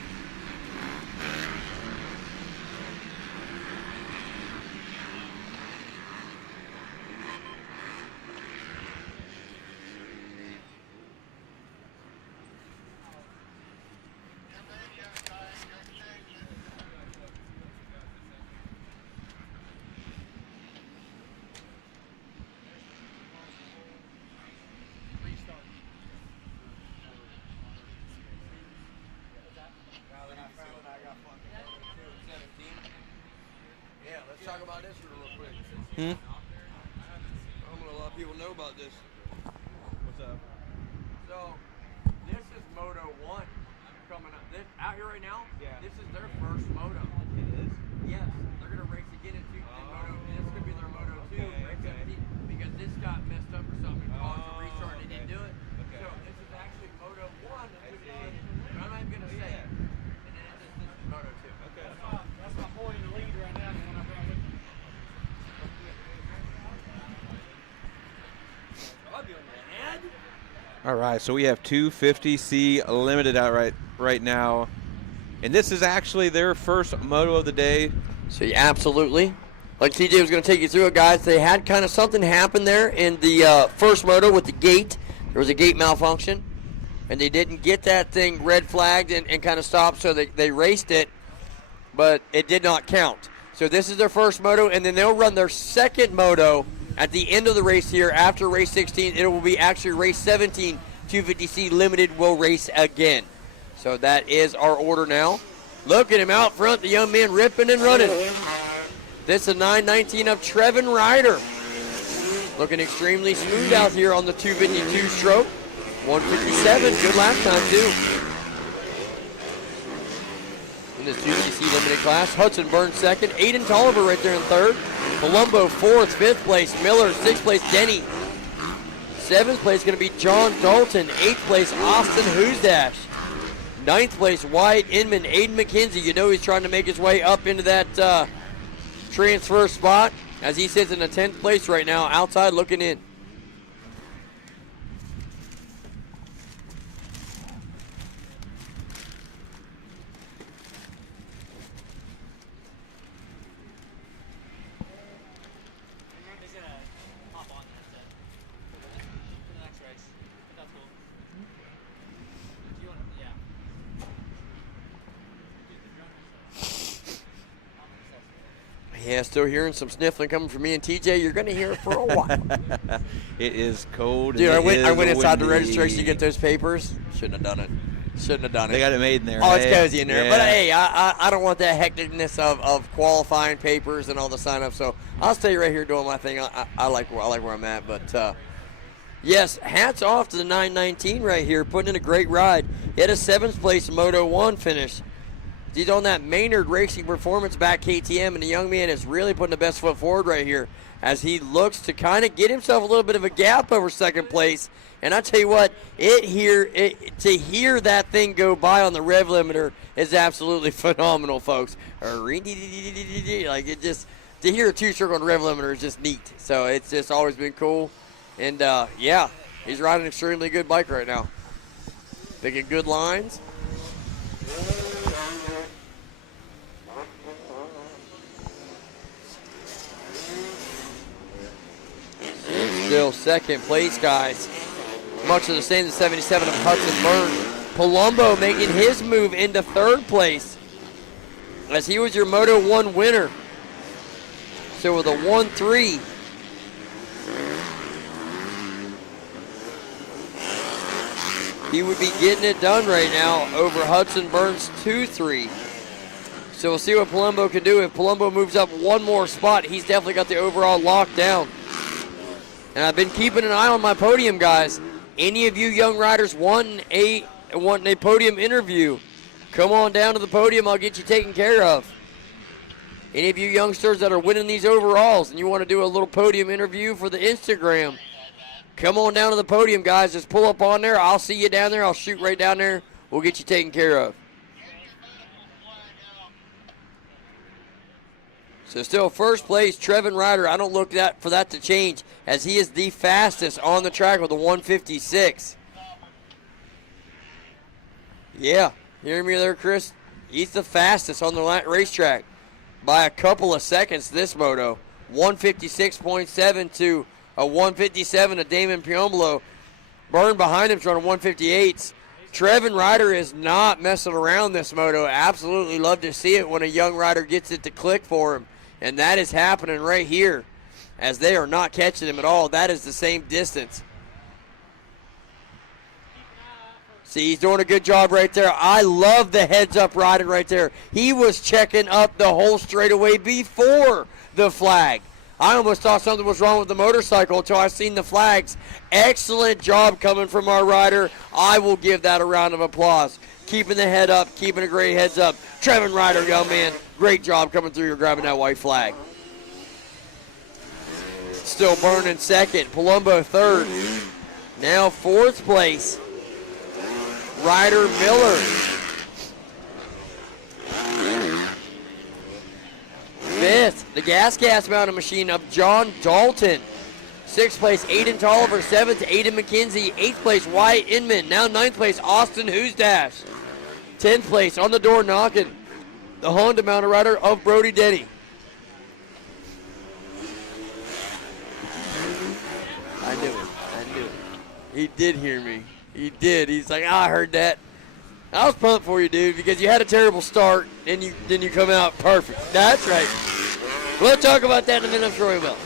I don't know a lot of people know about this. What's up? So, this is Moto 1 coming up. This out here right now, Yeah. this is their first Moto. It is? Yes, they're going to race again in Moto. This could be their Moto 2, race 17, because this got messed up or something, caused a restart, and they didn't do it. Okay. So, this is actually Moto 1 that took it, but I'm not even going to say it. And then this is Moto 2. Okay. That's my boy in the lead right now, the one I brought with me. All right, so we have 250C Limited out right now. And this is actually their first moto of the day. So absolutely. Like TJ was going to take you through it, guys. They had kind of something happen there in the first moto with the gate. There was a gate malfunction, and they didn't get that thing red flagged and kind of stopped, so they raced it, but it did not count. So this is their first moto, and then they'll run their second moto at the end of the race here after race 16. It will be actually race 17. 250C Limited will race again. So that is our order now. Look at him out front, the young man ripping and running. This is 919 of Trevin Ryder. Looking extremely smooth out here on the 252 stroke. 157, good lap time too. In this 250C Limited class, Hudson Burns second, Aiden Tolliver right there in third. Palumbo fourth, fifth place, Miller, sixth place, Denny. Seventh place going to be John Dalton. Eighth place, Austin Hoosdash. Ninth place, Wyatt Inman. Aiden McKenzie, you know he's trying to make his way up into that transfer spot as he sits in the 10th place right now, outside looking in. Yeah, still hearing some sniffling coming from me and TJ. You're going to hear it for a while. It is cold. Dude, I went inside the windy. registration to get those papers. Shouldn't have done it. Shouldn't have done it. They got it made in there. Oh, it's hey? cozy in there. Yeah. But hey, I don't want that hecticness of qualifying papers and all the sign-ups. So I'll stay right here doing my thing. I like where I'm at. But yes, hats off to the 919 right here, putting in a great ride. He had a 7th place Moto 1 finish. He's on that Maynard Racing Performance back KTM, and the young man is really putting the best foot forward right here as he looks to kind of get himself a little bit of a gap over second place. And I tell you what, to hear that thing go by on the rev limiter is absolutely phenomenal, folks. Like it just, to hear a two-stroke on the rev limiter is just neat. So it's just always been cool. And yeah, he's riding an extremely good bike right now. Picking good lines. Still second place, guys. Much of the same as 77 of Hudson Burns. Palumbo making his move into 3rd place as he was your Moto 1 winner. So with a 1-3. He would be getting it done right now over Hudson Burns 2-3. So we'll see what Palumbo can do. If Palumbo moves up one more spot, he's definitely got the overall locked down. And I've been keeping an eye on my podium, guys. Any of you young riders wanting a podium interview, come on down to the podium. I'll get you taken care of. Any of you youngsters that are winning these overalls and you want to do a little podium interview for the Instagram, come on down to the podium, guys. Just pull up on there. I'll see you down there. I'll shoot right down there. We'll get you taken care of. So still first place, Trevin Ryder. I don't look for that to change as he is the fastest on the track with a 156. Yeah, hear me there, Chris? He's the fastest on the racetrack by a couple of seconds this moto. 156.7 to a 157 of Damon Piombolo. Burn behind him's running 158s. Trevin Ryder is not messing around this moto. Absolutely love to see it when a young rider gets it to click for him. And that is happening right here as they are not catching him at all. That is the same distance. See, he's doing a good job right there. I love the heads-up riding right there. He was checking up the whole straightaway before the flag. I almost thought something was wrong with the motorcycle until I seen the flags. Excellent job coming from our rider. I will give that a round of applause. Keeping the head up, keeping a great heads up. Trevin Ryder, young man, great job coming through. You're grabbing that white flag. Still burning second. Palumbo third. Now 4th place. Ryder Miller. 5th, the gas mounted machine of John Dalton. 6th place, Aiden Tolliver. 7th, Aiden McKenzie. 8th place, Wyatt Inman. Now 9th place, Austin Hoosdash. 10th place, on the door knocking, the Honda mounted rider of Brody Denny. I knew it. He did hear me. He did. He's like, I heard that. I was pumped for you, dude, because you had a terrible start, and then you come out perfect. That's right. We'll talk about that in a minute, I'm sure we will.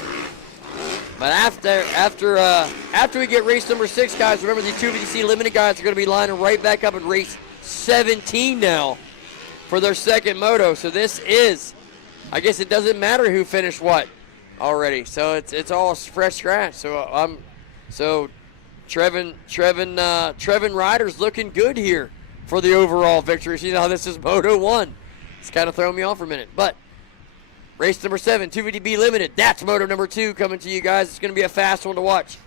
But after we get race number 6, guys, remember the 250C limited guys are going to be lining right back up in race 17 now for their second moto. So this is, I guess it doesn't matter who finished what already. So it's all fresh scratch. So Trevin Ryder's looking good here for the overall victory. See how this is Moto 1. It's kind of throwing me off for a minute, but. Race number 7, 250B Limited. That's Moto number 2 coming to you guys. It's going to be a fast one to watch.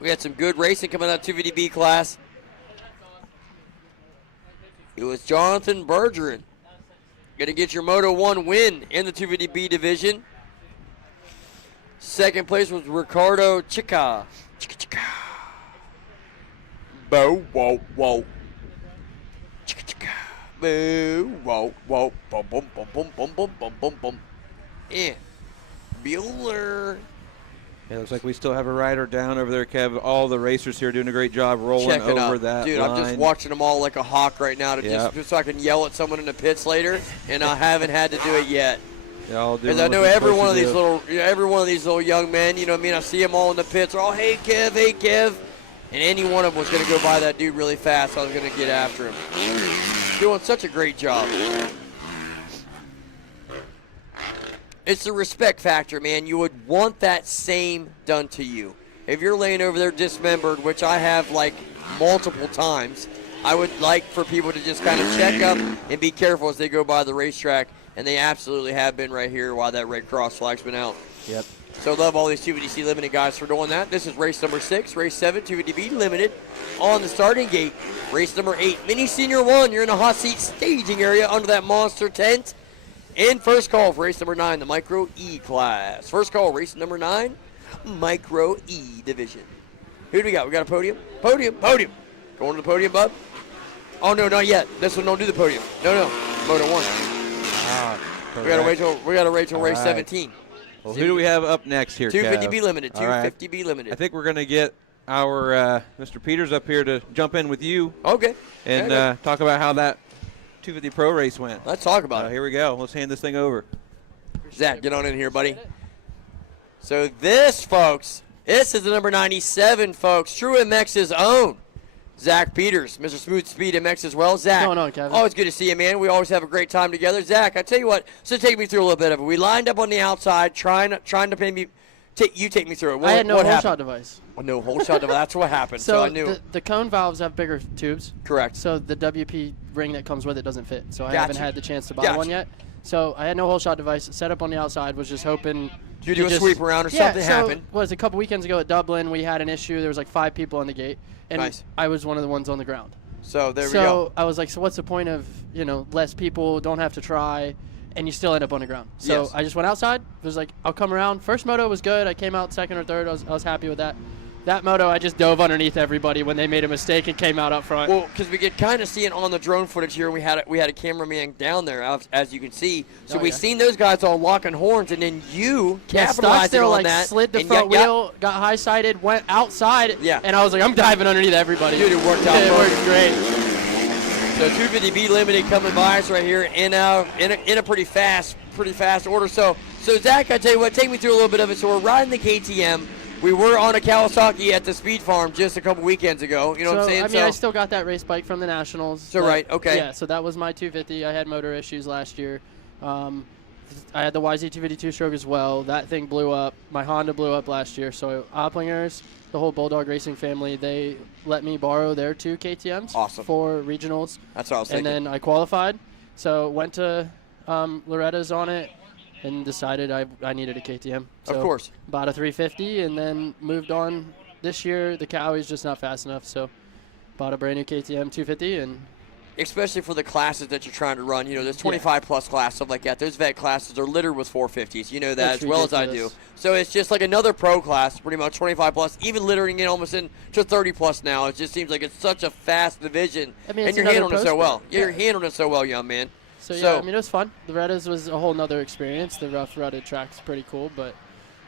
We had some good racing coming out of 250B class. It was Jonathan Bergeron going to get your Moto 1 win in the 250B division. Second place was Ricardo Chica. Bow, whoa, whoa. Boo, whoa, whoa, boom, boom, boom, boom, boom, boom, boom, boom, boom. And Bueller. Yeah, looks like we still have a rider down over there, Kev. All the racers here doing a great job rolling over that Dude, line. I'm just watching them all like a hawk right now just so I can yell at someone in the pits later, and I haven't had to do it yet. Because I know every one of these little young men, you know what I mean? I see them all in the pits. They're all, hey, Kev. And any one of them was going to go by that dude really fast. So I was going to get after him. Doing such a great job. It's the respect factor, man. You would want that same done to you. If you're laying over there dismembered, which I have like multiple times, I would like for people to just kind of check up and be careful as they go by the racetrack. And they absolutely have been right here while that red cross flag's been out. Yep. So love all these 250C Limited guys for doing that. This is race number 6, race 7, 250B Limited on the starting gate. Race number 8, Mini Senior 1. You're in the hot seat staging area under that monster tent. And first call for race number 9, the Micro E class. First call, race number 9, Micro E division. Who do we got? We got a podium? Podium. Going to the podium, bub? Oh, no, not yet. This one don't do the podium. No. Moto 1. We gotta wait till race 17. Well, who do we have up next here, 250B Kev? Limited. 250B Right. Limited. I think we're going to get our Mr. Peters up here to jump in with you. Okay. And talk about how that 250 Pro race went. Let's talk about it. Here we go. Let's hand this thing over. Zach, get on in here, buddy. So this, folks, this is the number 97, folks. True MX's own Zach Peters, Mr. Smooth Speed MX as well. Zach, what's going on, Kevin? Always good to see you, man. We always have a great time together. Zach, I tell you what, so take me through a little bit of it. We lined up on the outside, trying to pay me. You take me through it. I had no what whole happened? shot device. Oh, no whole shot device. That's what happened. So I knew. The cone valves have bigger tubes. Correct. So the WP ring that comes with it doesn't fit. So I Gotcha. haven't had the chance to buy one yet. So I had no whole shot device. Set up on the outside. Was just hoping. Did you do a sweep around or something happened? Was a couple weekends ago at Dublin, we had an issue. There was like 5 people on the gate, and Nice. I was one of the ones on the ground. So there we go. So I was like, so what's the point of, less people, don't have to try, and you still end up on the ground. So Yes. I just went outside. Was like, I'll come around. First moto was good. I came out second or third. I was happy with that. That moto, I just dove underneath everybody when they made a mistake and came out up front. Well, because we could kind of see it on the drone footage here. We had a cameraman down there, as you can see. So we seen those guys all locking horns, and then you capitalized there, on like, that. slid the and front wheel, got high-sided, went outside, and I was like, I'm diving underneath everybody. Dude, it worked out. It worked great. So 250B Limited coming by us right here in a pretty fast order. So Zach, I tell you what, take me through a little bit of it. So we're riding the KTM. We were on a Kawasaki at the Speed Farm just a couple weekends ago. You know what I'm saying? I mean, I still got that race bike from the Nationals. So right, okay. Yeah, so that was my 250. I had motor issues last year. I had the YZ252 stroke as well. That thing blew up. My Honda blew up last year. So Opplingers, the whole Bulldog Racing family, they let me borrow their 2 KTMs for regionals. That's what I was thinking. And then I qualified. So went to Loretta's on it and decided I needed a KTM. So of course. Bought a 350 and then moved on. This year, the Cowie's just not fast enough. So bought a brand new KTM 250 and especially for the classes that you're trying to run. You know, there's 25 plus class, stuff like that. Those vet classes are littered with 450s. You know that That's as well as I do. ridiculous. So it's just like another pro class, pretty much 25 plus, even littering it almost into 30 plus now. It just seems like it's such a fast division, I mean, and it's you're another handling it pro so well. sport. Yeah, you're handling it so well, young man. So yeah, I mean, it was fun. The Loretta's was a whole nother experience. The rough rutted track's pretty cool, but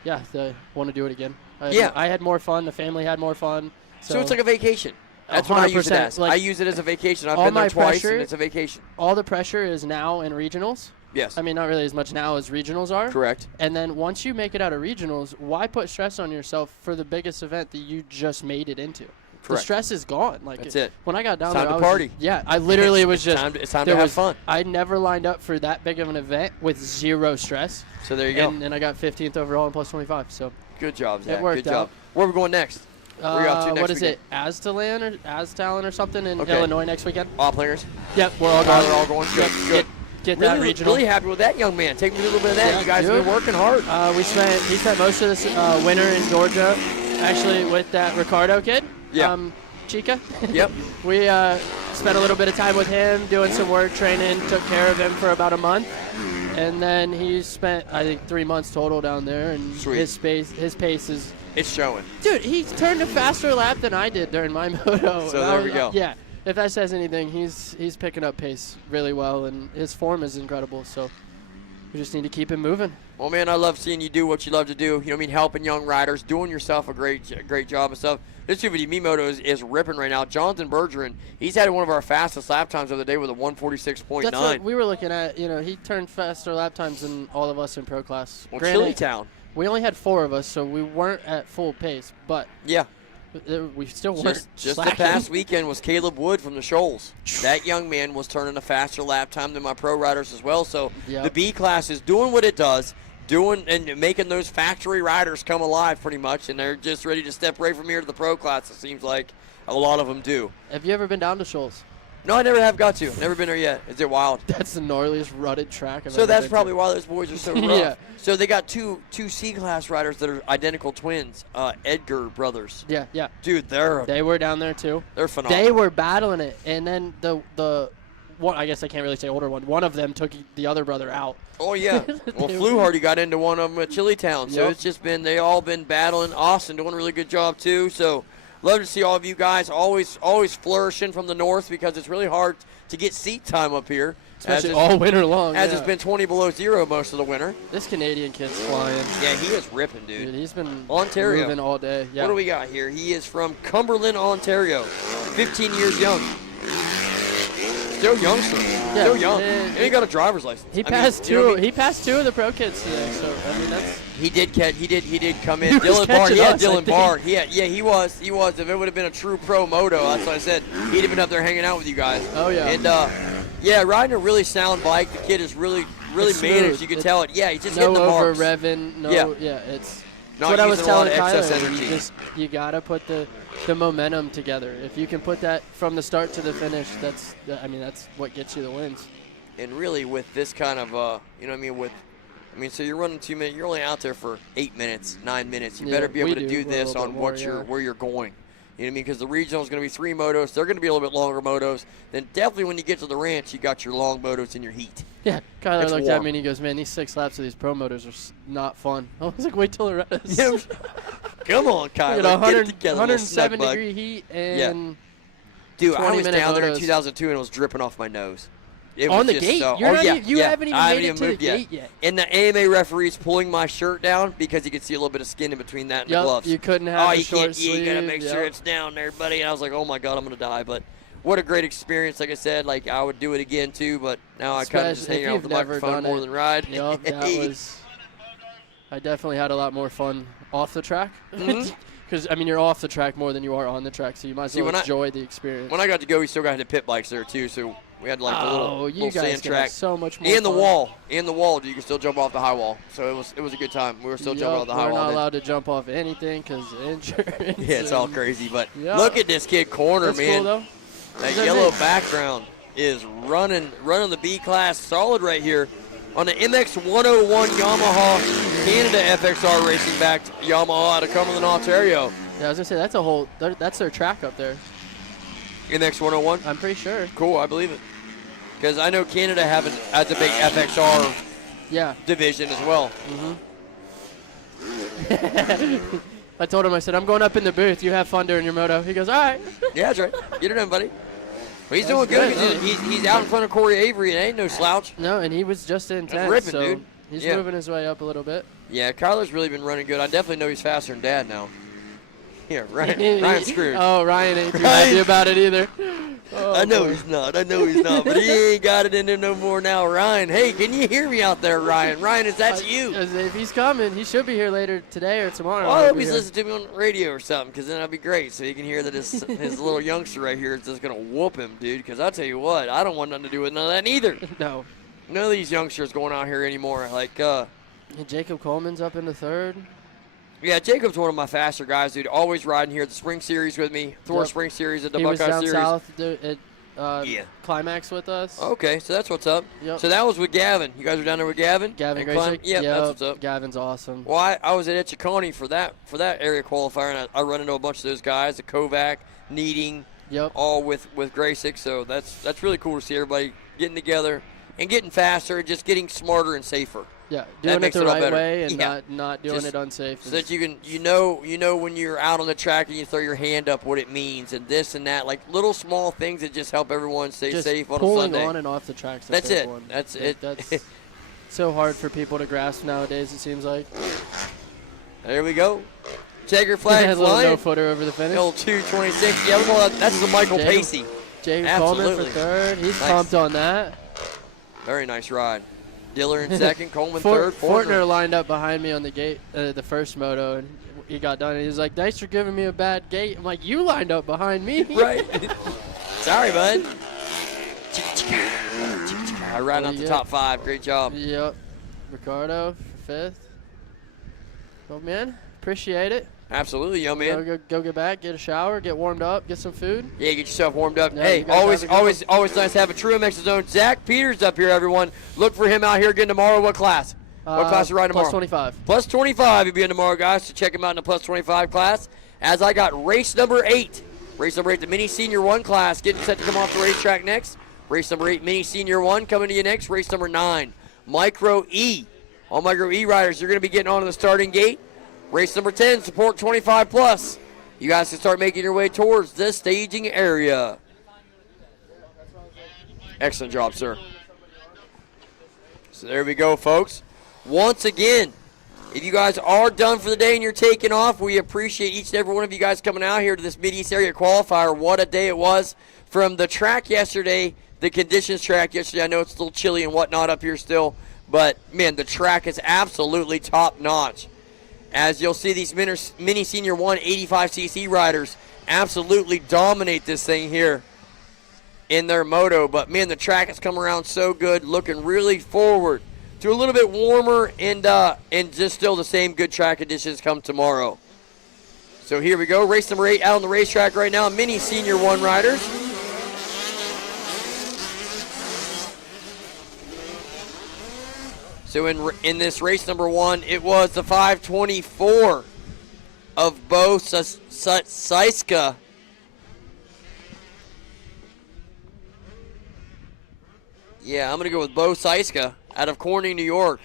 yeah, I want to do it again. I had more fun. The family had more fun. So it's like a vacation. That's what I use it 100%, as. like, I use it as a vacation. I've all been there my twice, pressure- and it's a vacation. All the pressure is now in regionals. Yes. I mean, not really as much now as regionals are. Correct. And then once you make it out of regionals, why put stress on yourself for the biggest event that you just made it into? The Correct. stress is gone. Like That's it. When I got down It's time there, to I was party. Yeah, I literally was just. It's time there to have was- fun. I never lined up for that big of an event with zero stress. So there you go. And I got 15th overall and plus 25. So Good job, Zach. it worked Good job. out. Where are we going next? Where are you off to next what is weekend? it? Aztalan or something in Okay. Illinois next weekend? All players? Yep, we're all They're going. all going. Good. Good. Get really, that regional. Really happy with that young man. Take me a little bit of that. Yeah, You guys dude. have been working hard. He spent most of this winter in Georgia, actually with that Ricardo kid. Yeah. Chica. Yep. We spent a little bit of time with him, doing some work, training, took care of him for about a month. And then he spent, I think, 3 months total down there, and Sweet. his pace is. It's showing. Dude, he turned a faster lap than I did during my moto. So there we go. Yeah, if that says anything, he's picking up pace really well, and his form is incredible. So we just need to keep him moving. Well, man, I love seeing you do what you love to do. You know what I mean? Helping young riders, doing yourself a great job and stuff. This 250 Moto is ripping right now. Jonathan Bergeron, he's had one of our fastest lap times of the day with a 146.9. That's what we were looking at. You know, he turned faster lap times than all of us in pro class. Well, Granted, Chillytown. We only had 4 of us, so we weren't at full pace. But yeah, we still weren't Just the slacking. past weekend was Caleb Wood from the Shoals. That young man was turning a faster lap time than my pro riders as well. So Yep. the B class is doing what it does, doing and making those factory riders come alive pretty much, and they're just ready to step right from here to the pro class. It seems like a lot of them do. Have you ever been down to Shoals? No, I never have got to. Never been there yet. Is it wild? That's the gnarliest rutted track I've So ever that's been probably to. why those boys are so rough. Yeah. So they got two C-class riders that are identical twins, Edgar brothers. Yeah, yeah. Dude, They were down there too. They're phenomenal. They were battling it, and then the one, I guess I can't really say older one. One of them took the other brother out. Oh yeah. Well, Fluharty got into one of them at Chillytown, so Yep. it's just been they all been battling. Austin doing a really good job too. So love to see all of you guys always flourishing from the north because it's really hard to get seat time up here. Especially as all it's- winter long, As yeah. it's been 20 below zero most of the winter. This Canadian kid's flying. Yeah, he is ripping, dude. He's been Ontario. moving all day. Yeah. What do we got here? He is from Cumberland, Ontario. 15 years young. Still youngster. Still young. And he got a driver's license. He I mean, passed you know two. what I mean? He passed 2 of the pro kids today. So I mean that's. He did come in. He was Dylan Barr. catching Yeah, us, I Dylan think. Barr. He was. If it would have been a true pro moto, that's what I said. He'd have been up there hanging out with you guys. Oh yeah. And yeah, riding a really sound bike. The kid is really It's managed. smooth. You can It's tell it. Yeah, he's just no hitting the over marks. revving. No. Yeah. It's. Not That's what I was using a lot telling of excess Tyler. energy. You gotta put the momentum together. If you can put that from the start to the finish, that's what gets you the wins. And really, with this kind of, you know what I mean? So you're running 2 minutes. You're only out there for 8 minutes, 9 minutes. You Yeah, better be able we to do do a this little on bit what more, where you're going. You know what I mean? Because the regional is going to be 3 motos. They're going to be a little bit longer motos. Then definitely when you get to the ranch, you got your long motos in your heat. Yeah, Kyler It's looked warm. at me and he goes, "Man, these 6 laps of these pro motors are not fun." I was like, "Wait till the rest." Yeah. Come on, Kyler. Look at Get it together, little 107 snug bug. degree heat and Dude, I was 20-minute down there in motos. 2002 and it was dripping off my nose. It On was the just gate? So, You're oh, not yeah, even- you yeah. haven't even I made it to the moved gate yet. And the AMA referee's pulling my shirt down because he could see a little bit of skin in between that and Yep, the gloves. you couldn't have oh, the you short can't, you gotta sleeve, make sure yep. it's down there, buddy. And I was like, oh my God, I'm gonna die. But what a great experience. Like I said, like I would do it again too, but now I kind of just Especially hang if out with you've the never microphone done more it. than ride. Yep, that was. I definitely had a lot more fun off the track. Mhm. Because, I mean, you're off the track more than you are on the track, so you might as See, well when I- enjoy the experience. When I got to go, we still got the pit bikes there too, so we had like the little you little guys sand can have track so much more and the fun. wall, you can still jump off the high wall. So it was a good time. We were still jumping Yup, off the high we're wall. not then. allowed to jump off anything because insurance. Yeah, it's all and- crazy, but Yup. look at this kid corner, That's man. cool, though. That That's yellow it. background is running the B class solid right here on the MX 101 Yamaha Canada FXR racing backed Yamaha out of Cumberland, Ontario. Yeah, I was gonna say that's their track up there. MX 101? I'm pretty sure. Cool, I believe it. Because I know Canada has a big FXR division as well. I told him, I said, I'm going up in the booth. You have fun during your moto. He goes, all right. Yeah, that's right. Get it in, buddy. Well, he's That's doing good. good. He's out in front of Corey Avery, and ain't no slouch. No, and he was just in 10th, ripping, so dude. he's Yeah. moving his way up a little bit. Yeah, Kyler's really been running good. I definitely know he's faster than Dad now. Yeah, Ryan's screwed. Oh, Ryan ain't too happy about it either. Oh, I know boy. he's not. I know he's not. But he ain't got it in there no more now. Ryan, hey, can you hear me out there, Ryan? Ryan, is that you? If he's coming, he should be here later today or tomorrow. Well, I He'll hope be he's here. listening to me on the radio or something, because then that'd be great. So he can hear that his little youngster right here is just going to whoop him, dude. Because I'll tell you what, I don't want nothing to do with none of that either. No. None of these youngsters going out here anymore. Like, Jacob Coleman's up in the 3rd. yeah, Jacob's one of my faster guys, dude. Always riding here at the Spring Series with me. Thor Yep. Spring Series at the He was Buckeye down Series. south at Climax with us. Okay, so that's what's up. Yep. So that was with Gavin. You guys were down there with Gavin? Gavin And Clem? Grayson? Yep, that's what's up. Gavin's awesome. Well, I was at Etchiconee for that area qualifier, and I run into a bunch of those guys, the Kovac, Needing, all with Graysick. So that's really cool to see everybody getting together and getting faster and just getting smarter and safer. Yeah, That doing it makes the it a lot right better. way and Yeah. not doing Just it unsafe. So that you can you know when you're out on the track and you throw your hand up what it means and this and that, like little small things that just help everyone stay Just safe on a pulling Sunday. on and off the tracks. That's it. That's it. That's so hard for people to grasp nowadays. It seems like. There we go. Checker flag Has a little flying. no footer over the finish. The old 226. Yeah, well, that's the Michael Jacob- Pacey. Jacob Coleman for Absolutely. 3rd. He's Nice. pumped on that. Very nice ride. Diller in 2nd, Coleman Fort- 3rd. Fortner lined up behind me on the gate, the first moto, and he got done. And he was like, "Thanks for giving me a bad gate." I'm like, "You lined up behind me." Right. Sorry, bud. I ran up the top 5. Great job. Yep. Ricardo for 5th. Well, man, appreciate it. Absolutely, young man. Go get back, get a shower, get warmed up, get some food. Yeah, get yourself warmed up. Yeah, Hey, you guys always have a good always nice to have a true MX zone. Zach Peters up here, everyone. Look for him out here again tomorrow. What class? What class are you riding tomorrow? Plus 25. Plus 25 he'll be in tomorrow, guys. So check him out in the plus 25 class. As I got race number 8. Race number 8, the mini senior 1 class, getting set to come off the racetrack next. Race number 8, mini senior 1 coming to you next. Race number 9, micro E. All micro E riders, you're going to be getting onto the starting gate. Race number 10, support 25 plus. You guys can start making your way towards this staging area. Excellent job, sir. So there we go, folks. Once again, if you guys are done for the day and you're taking off, we appreciate each and every one of you guys coming out here to this Mid-East Area Qualifier. What a day it was. From the track yesterday, the conditions track yesterday, I know it's a little chilly and whatnot up here still, but, man, the track is absolutely top-notch. As you'll see, these mini senior 1 85cc riders absolutely dominate this thing here in their moto. But, man, the track has come around so good, looking really forward to a little bit warmer and just still the same good track conditions come tomorrow. So here we go, race number 8 out on the racetrack right now, mini senior 1 riders. So in this race number 1, it was the 524 of Bo Saiska. Yeah, I'm going to go with Bo Saiska out of Corning, New York.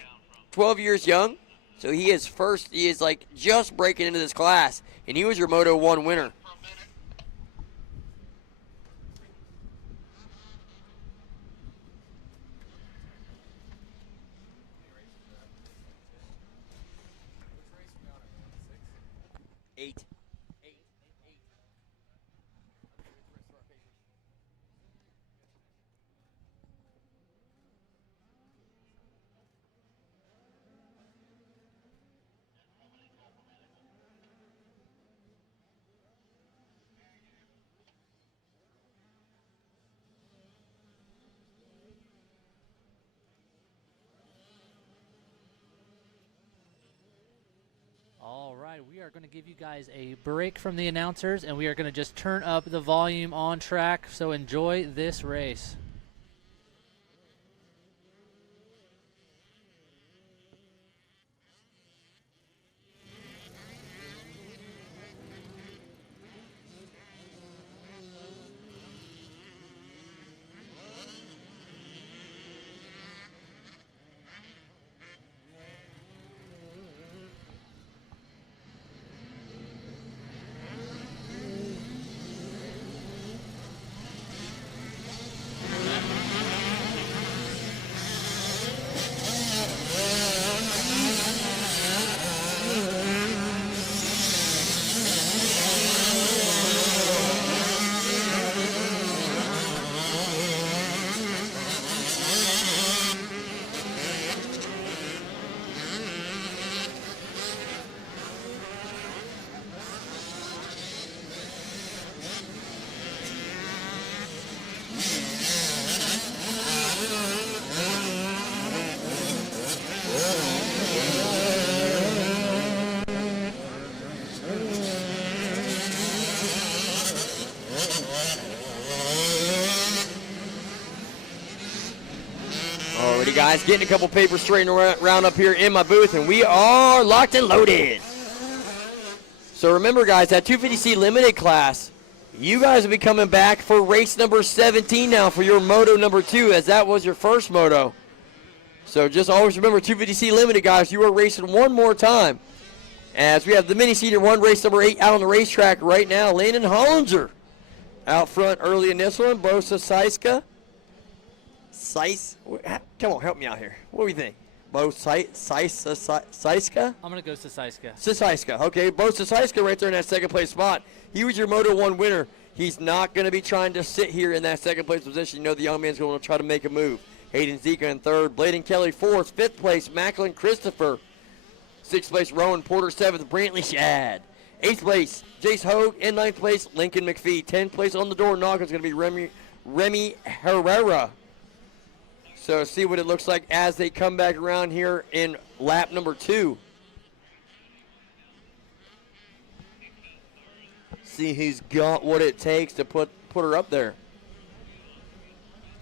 12 years young, so he is like just breaking into this class, and he was your Moto 1 winner. Eight. All right, we are going to give you guys a break from the announcers, and we are going to just turn up the volume on track, so enjoy this race. guys. Getting a couple papers straightened around up here in my booth, and we are locked and loaded. So remember, guys, that 250C limited class, you guys will be coming back for race number 17 now for your Moto number 2, as that was your first Moto. So just always remember, 250C limited, guys, you are racing one more time. As we have the Mini Senior 1 race number 8 out on the racetrack right now. Landon Hollinger out front early in this one. Bo Sisaiska. Come on, help me out here. What do you think? Bo Sisaiska? I'm going to go Sisaiska. Sisaiska. Okay, Bo Sisaiska right there in that second place spot. He was your Moto 1 winner. He's not going to be trying to sit here in that second place position. You know the young man's going to try to make a move. Hayden Zika in third. Bladen Kelly fourth. Fifth place, Macklin Christopher. Sixth place, Rowan Porter. Seventh, Brantley Shad. Eighth place, Jace Hogue. In ninth place, Lincoln McPhee. 10th place on the door knock is going to be Remy Herrera. So see what it looks like as they come back around here in lap number 2. See who's got what it takes to put her up there.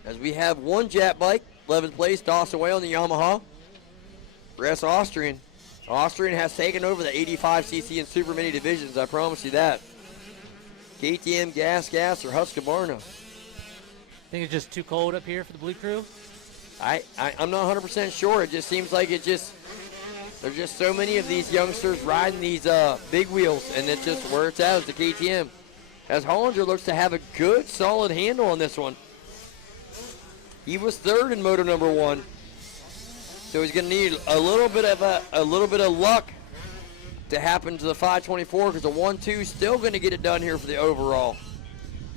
As we have one Jet bike, 11th place, Dawson Way on the Yamaha. Rest Austrian. Austrian has taken over the 85cc and Super Mini divisions, I promise you that. KTM, Gas, or Husqvarna. Think it's just too cold up here for the Blue Crew? I'm not 100% sure. It just seems like there's just so many of these youngsters riding these big wheels, and it's just where it's at is the KTM. As Hollinger looks to have a good, solid handle on this one. He was third in Moto number 1, so he's going to need a little bit of luck to happen to the 524 because the 1-2 still going to get it done here for the overall.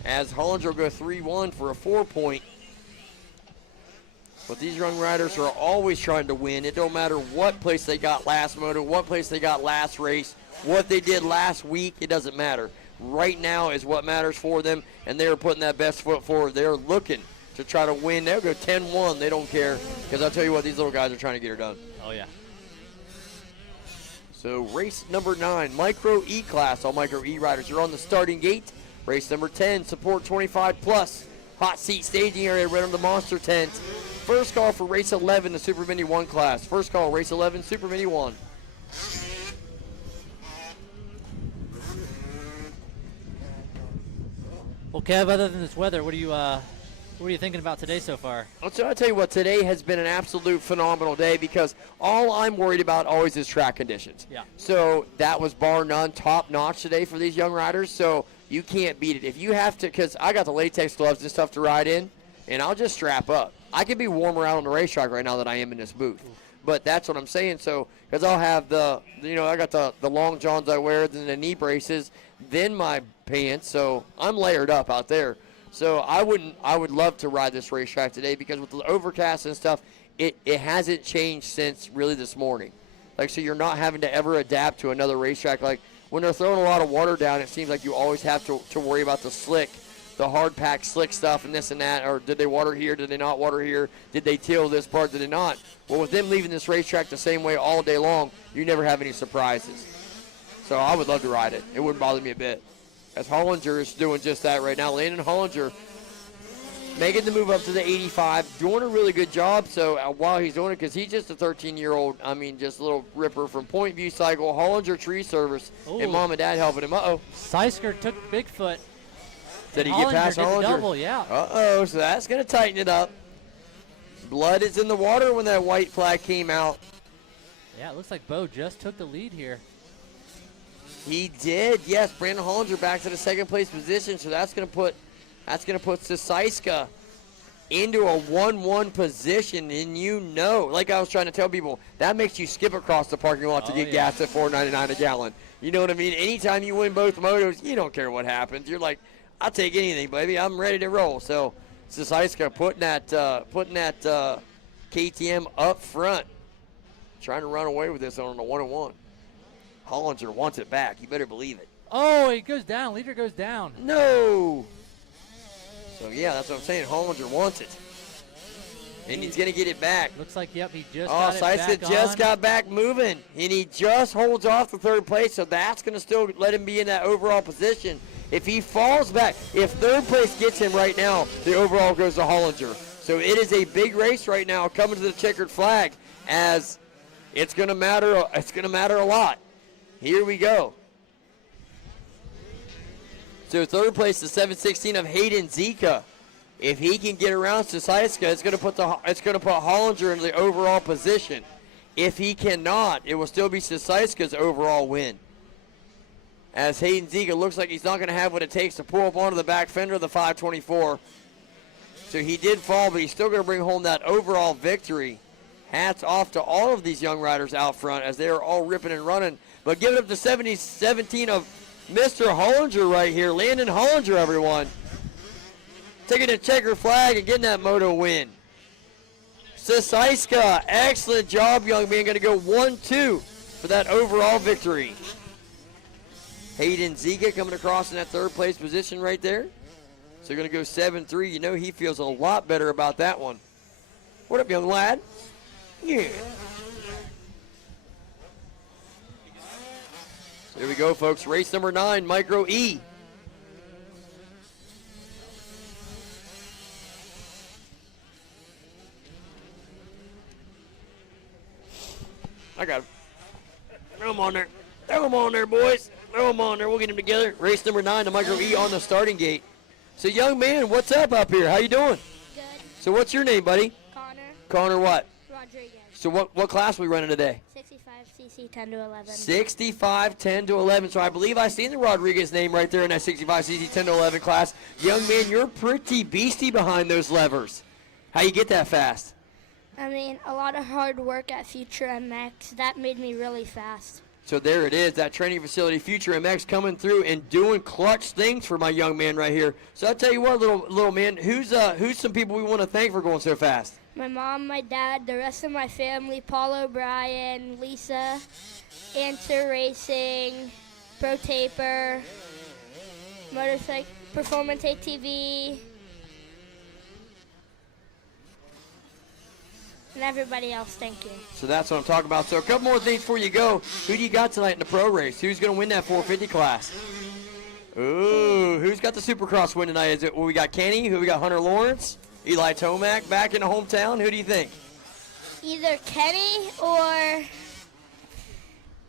As Hollinger will go 3-1 for a 4-point. But these young riders are always trying to win. It don't matter what place they got last Moto, what place they got last race, what they did last week, it doesn't matter. Right now is what matters for them, and they're putting that best foot forward. They're looking to try to win. They'll go 10-1. They don't care, because I'll tell you what, these little guys are trying to get her done. Oh, yeah. So race number 9, Micro E class. All Micro E riders are on the starting gate. Race number 10, support 25 plus. Hot seat staging area right on the monster tent. First call for race 11, the Super Mini 1 class. First call, race 11, Super Mini 1. Well, Kev, other than this weather, what are you thinking about today so far? I'll tell you what, today has been an absolute phenomenal day because all I'm worried about always is track conditions. Yeah. So that was bar none, top notch today for these young riders. So you can't beat it. If you have to, because I got the latex gloves and stuff to ride in, and I'll just strap up. I could be warmer out on the racetrack right now than I am in this booth. But that's what I'm saying. So, because I'll have I got the long johns I wear, then the knee braces, then my pants. So I'm layered up out there. So I would love to ride this racetrack today because with the overcast and stuff, it hasn't changed since really this morning. Like, so you're not having to ever adapt to another racetrack. Like when they're throwing a lot of water down, it seems like you always have to worry about the slick. The hard pack slick stuff and this and that, or did they water here, did they not water here, did they till this part, did they not? Well, with them leaving this racetrack the same way all day long, you never have any surprises. So I would love to ride it. It wouldn't bother me a bit. As Hollinger is doing just that right now. Landon Hollinger making the move up to the 85, doing a really good job. So while he's doing it, because he's just a 13-year-old, just a little ripper from Point View Cycle, Hollinger Tree Service, and Mom and Dad helping him. Seisker took Bigfoot. Did he get past Hollinger? Double, yeah. So that's going to tighten it up. Blood is in the water when that white flag came out. Yeah, it looks like Bo just took the lead here. He did, yes. Brandon Hollinger back to the second place position, so that's going to put Sisaiska into a 1-1 position, and like I was trying to tell people, that makes you skip across the parking lot to get gas at $4.99 a gallon. You know what I mean? Anytime you win both motos, you don't care what happens. You're like, I'll take anything, baby. I'm ready to roll. So Sisaiska putting that KTM up front, trying to run away with this on a 1-1. Hollinger wants it back. You better believe it. Oh, it goes down. Leader goes down. No. So, yeah, that's what I'm saying. Hollinger wants it. And he's going to get it back. Looks like, yep, he just got it back on. Sisaiska just got back moving. And he just holds off the third place, so that's going to still let him be in that overall position. If he falls back, if third place gets him right now, the overall goes to Hollinger. So it is a big race right now coming to the checkered flag, as it's going to matter. It's going to matter a lot. Here we go. So third place, the 716 of Hayden Zika. If he can get around Sosaiska, it's going to put Hollinger in the overall position. If he cannot, it will still be Sosaiska's overall win. As Hayden Zika looks like he's not going to have what it takes to pull up onto the back fender of the 524. So he did fall, but he's still going to bring home that overall victory. Hats off to all of these young riders out front as they are all ripping and running. But give it up to 17 of Mr. Hollinger right here. Landon Hollinger, everyone. Taking a checker flag and getting that moto win. Sosaiska, excellent job, young man. Going to go 1-2 for that overall victory. Hayden Zika coming across in that third place position right there. So you're going to go 7-3. You know he feels a lot better about that one. What up, young lad? Yeah. So here we go, folks. Race number 9, Micro E. I got him. Throw him on there. Throw him on there, boys. Throw him on there. We'll get him together. Race number 9, the Micro E on the starting gate. So, young man, what's up here? How you doing? Good. So, what's your name, buddy? Connor. Connor what? Rodriguez. So, what class are we running today? 65cc 10 to 11. 65, 10 to 11. So, I believe I seen the Rodriguez name right there in that 65cc 10 to 11 class. Young man, you're pretty beastie behind those levers. How you get that fast? I mean, a lot of hard work at Future MX. That made me really fast. So there it is, that training facility, Future MX, coming through and doing clutch things for my young man right here. So I'll tell you what, little man, who's some people we want to thank for going so fast? My mom, my dad, the rest of my family, Paul O'Brien, Lisa, Answer Racing, Pro Taper, Motorcycle Performance ATV, and everybody else, thank you. So that's what I'm talking about. So a couple more things before you go. Who do you got tonight in the pro race? Who's going to win that 450 class? Ooh, who's got the Supercross win tonight? Is it, well, we got Kenny, who we got Hunter Lawrence, Eli Tomac back in the hometown. Who do you think? Either Kenny or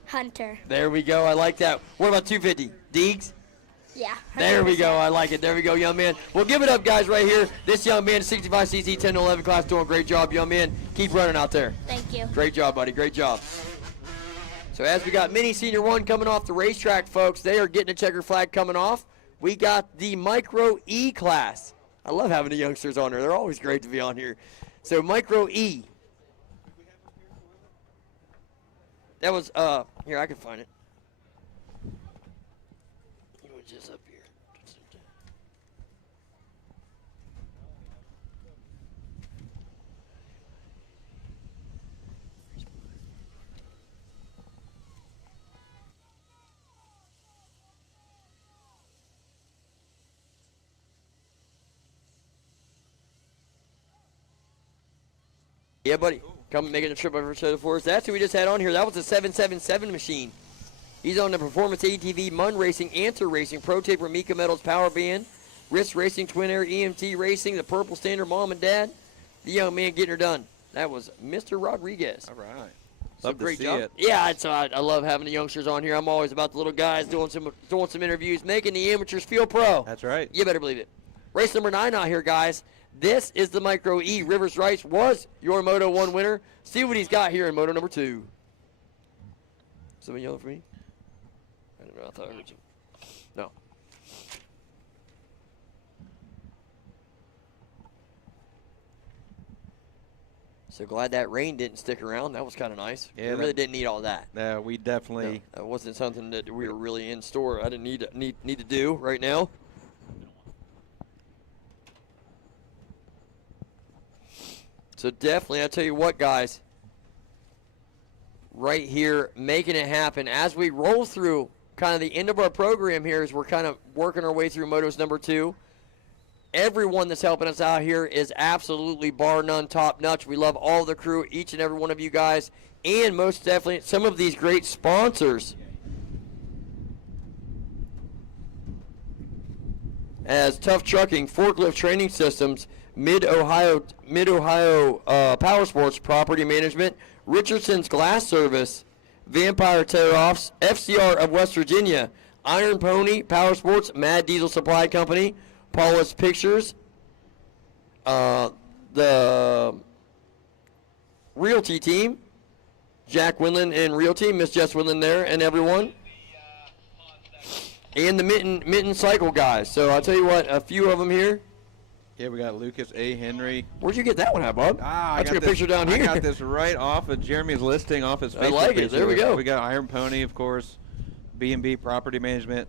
Hunter. There we go. I like that. What about 250? Deegs? Yeah. 100%. There we go. I like it. There we go, young man. Well, give it up, guys, right here. This young man, 65cc 10 to 11 class, doing a great job, young man. Keep running out there. Thank you. Great job, buddy. Great job. So as we got Mini Senior 1 coming off the racetrack, folks, they are getting a checker flag coming off. We got the Micro E class. I love having the youngsters on here. They're always great to be on here. So Micro E. That was, here, I can find it. It was just up here. Yeah, buddy. Come making a trip over to the forest. That's who we just had on here. That was the 777 machine. He's on the Performance ATV, Mun Racing, Answer Racing, Pro Taper, Mika Metals, Power Band, Risk Racing, Twin Air, EMT Racing, the Purple Standard, Mom and Dad. The young man getting her done. That was Mr. Rodriguez. All right. So Love to great see job. it. Yeah, I love having the youngsters on here. I'm always about the little guys doing some interviews, making the amateurs feel pro. That's right. You better believe it. Race number 9 out here, guys. This is the Micro E. Rivers Rice was your Moto 1 winner. See what he's got here in Moto number 2. Someone yelling for me? I don't know. I thought I heard you. No. So glad that rain didn't stick around. That was kind of nice. Yeah, we really didn't need all that. Yeah, we definitely. No, that wasn't something that we were really in store. I didn't need to do right now. So definitely, I tell you what, guys, right here, making it happen. As we roll through kind of the end of our program here, as we're kind of working our way through Motos number 2, everyone that's helping us out here is absolutely bar none top notch. We love all the crew, each and every one of you guys, and most definitely some of these great sponsors. as Tough Trucking, Forklift Training Systems, Mid-Ohio Power Sports Property Management, Richardson's Glass Service, Vampire Tear-Offs, FCR of West Virginia, Iron Pony Power Sports, Mad Diesel Supply Company, Paula's Pictures, the Realty Team, Jack Winland and Realty, Miss Jess Winland there, and everyone. And the Mitten Cycle guys. So I'll tell you what, a few of them here. Yeah, we got Lucas A. Henry. Where'd you get that one at, Bob? I took a picture down here. I got this right off of Jeremy's listing, off his Facebook I like it. page. There we go. We got Iron Pony, of course, B&B Property Management.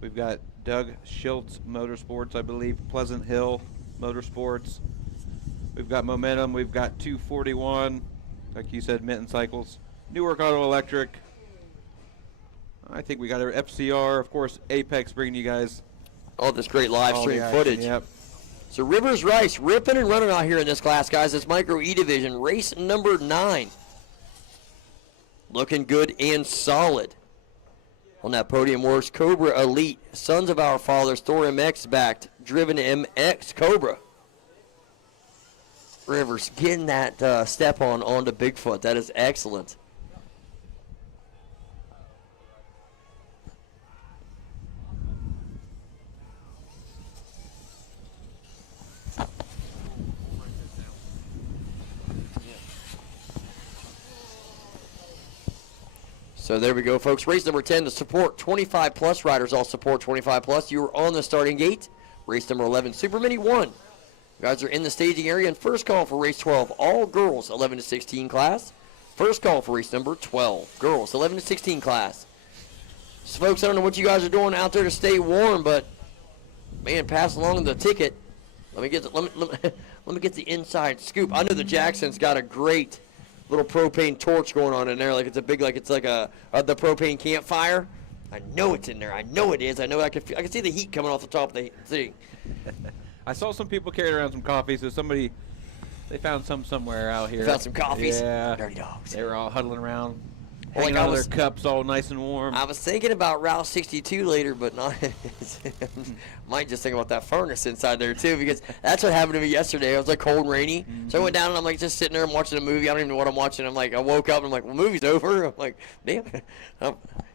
We've got Doug Schultz Motorsports, I believe, Pleasant Hill Motorsports. We've got Momentum. We've got 241, like you said, Mitten Cycles. Newark Auto Electric. I think we got our FCR, of course, Apex bringing you guys all this great live stream footage. Yep. So Rivers Rice ripping and running out here in this class, guys. It's Micro E Division, race number 9. Looking good and solid. On that podium works Cobra Elite, Sons of Our Fathers, Thor MX backed, Driven MX Cobra. Rivers getting that step onto Bigfoot. That is excellent. So there we go, folks. Race number 10 to support 25-plus riders. All support 25-plus. You are on the starting gate. Race number 11, Super Mini 1. You guys are in the staging area. And first call for race 12, all girls 11 to 16 class. First call for race number 12, girls 11 to 16 class. So, folks, I don't know what you guys are doing out there to stay warm, but, man, pass along the ticket. Let me get the inside scoop. I know the Jackson's got a great little propane torch going on in there, like it's like the propane campfire. I know it's in there. I know it is. I know I can see the heat coming off the top of the thing. I saw some people carrying around some coffee, so they found some somewhere out here. They found some coffees? Yeah. Dirty dogs. They were all huddling around, hanging out their cups all nice and warm. I was thinking about Route 62 later, but not. Might just think about that furnace inside there too, because that's what happened to me yesterday. It was like cold and rainy, so I went down and I'm like just sitting there and watching a movie. I don't even know what I'm watching. I'm like, I woke up and I'm like, well, movie's over. I'm like, damn,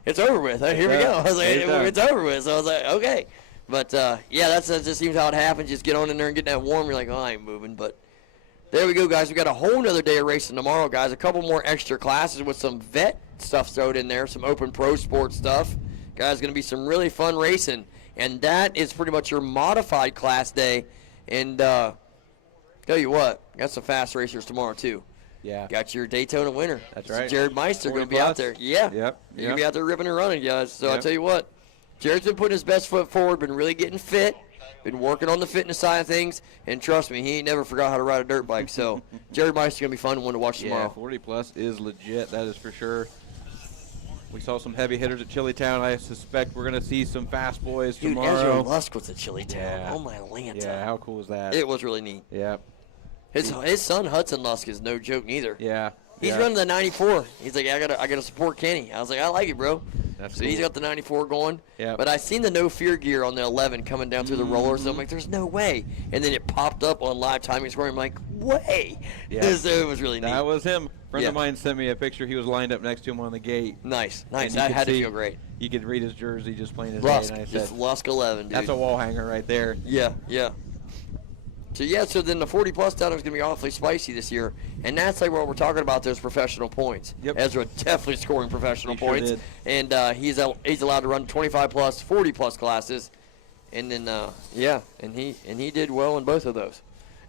it's over with. Here we go. I was like, it's over with. So I was like, okay, but yeah, that just seems how it happens. Just get on in there and get that warm. You're like, oh, I ain't moving, but. There we go, guys. We got a whole nother day of racing tomorrow, guys. A couple more extra classes with some vet stuff thrown in there, some open pro sports stuff. Guys, going to be some really fun racing. And that is pretty much your modified class day. And tell you what, got some fast racers tomorrow, too. Yeah. Got your Daytona winner. That's right. Jared Meister going to be out there. Yeah. Yep. You're going to be out there ripping and running, guys. So I'll tell you what, Jared's been putting his best foot forward, been really getting fit. Been working on the fitness side of things, and trust me, he ain't never forgot how to ride a dirt bike. So, Jared Meister's going to be fun one to watch tomorrow. 40 plus is legit, that is for sure. We saw some heavy hitters at Chilitown. I suspect we're going to see some fast boys tomorrow. Dude, Ezra Lusk was at Chilitown. Yeah. Oh, my Lanta. Yeah, how cool is that? It was really neat. Yeah. His son, Hudson Lusk, is no joke neither. Yeah. He's running the 94. He's like, I gotta support Kenny. I was like, I like it, bro. That's so cool. He's got the 94 going. Yeah. But I seen the no fear gear on the 11 coming down through the rollers. And I'm like, there's no way. And then it popped up on live timing scoring. I'm like, way. Yeah. So it was really neat. That was him. A friend of mine sent me a picture. He was lined up next to him on the gate. Nice. That had to feel great. You could read his jersey just playing his Lusk, name. And I just said, Lusk 11, dude. That's a wall hanger right there. Yeah. So then the 40 plus down is going to be awfully spicy this year, and that's like what we're talking about, those professional points. Yep. Ezra definitely scoring professional points, did. and he's allowed to run 25 plus, 40 plus classes, and then and he did well in both of those.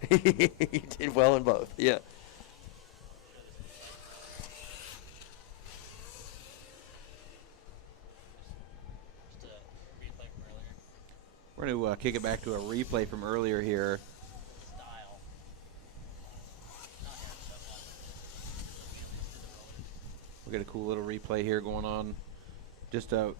He did well in both. Yeah. We're going to kick it back to a replay from earlier here. We got a cool little replay here going on. No,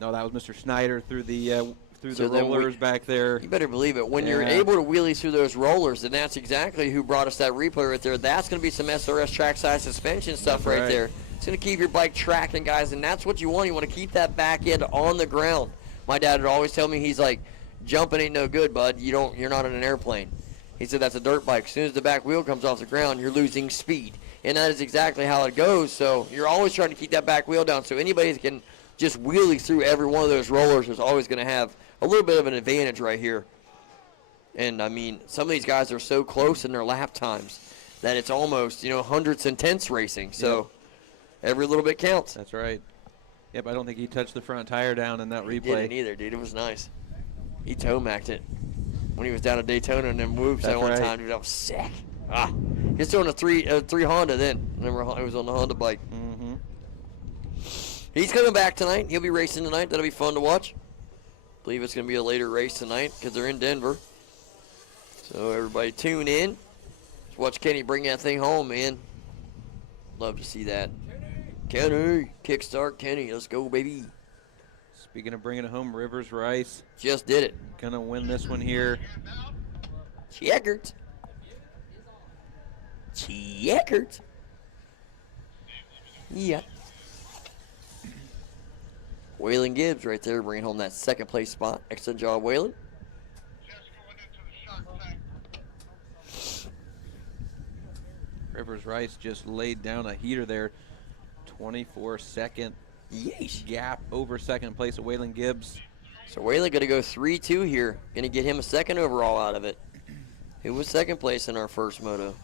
that was Mr. Snyder through the rollers back there. You better believe it. When you're able to wheelie through those rollers, and that's exactly who brought us that replay right there. That's going to be some SRS trackside suspension stuff right there. It's going to keep your bike tracking, guys, and that's what you want. You want to keep that back end on the ground. My dad would always tell me, he's like, jumping ain't no good, bud. You're not in an airplane. He said that's a dirt bike. As soon as the back wheel comes off the ground, you're losing speed. And that is exactly how it goes. So you're always trying to keep that back wheel down. So anybody that can just wheelie through every one of those rollers is always going to have a little bit of an advantage right here. And, I mean, some of these guys are so close in their lap times that it's almost, hundreds and tenths racing. So every little bit counts. That's right. Yep, I don't think he touched the front tire down in that replay. He didn't either, dude. It was nice. He toe-macked it when he was down at Daytona and then whoops that one time, dude. That was sick. He's still on a three Honda then. Remember, it was on the Honda bike. Mm-hmm. He's coming back tonight. He'll be racing tonight. That'll be fun to watch. I believe it's going to be a later race tonight because they're in Denver. So everybody tune in. Let's watch Kenny bring that thing home, man. Love to see that. Kenny, kickstart Kenny. Let's go, baby. Speaking of bringing it home, Rivers Rice. Just did it. Gonna win this one here. Checkers. Checkers. Yeah. Waylon Gibbs right there bringing home that second place spot. Excellent job, Waylon. Rivers Rice just laid down a heater there. 24-second gap over second place of Waylon Gibbs. So Waylon going to go 3-2 here. Going to get him a second overall out of it. Who was second place in our first moto?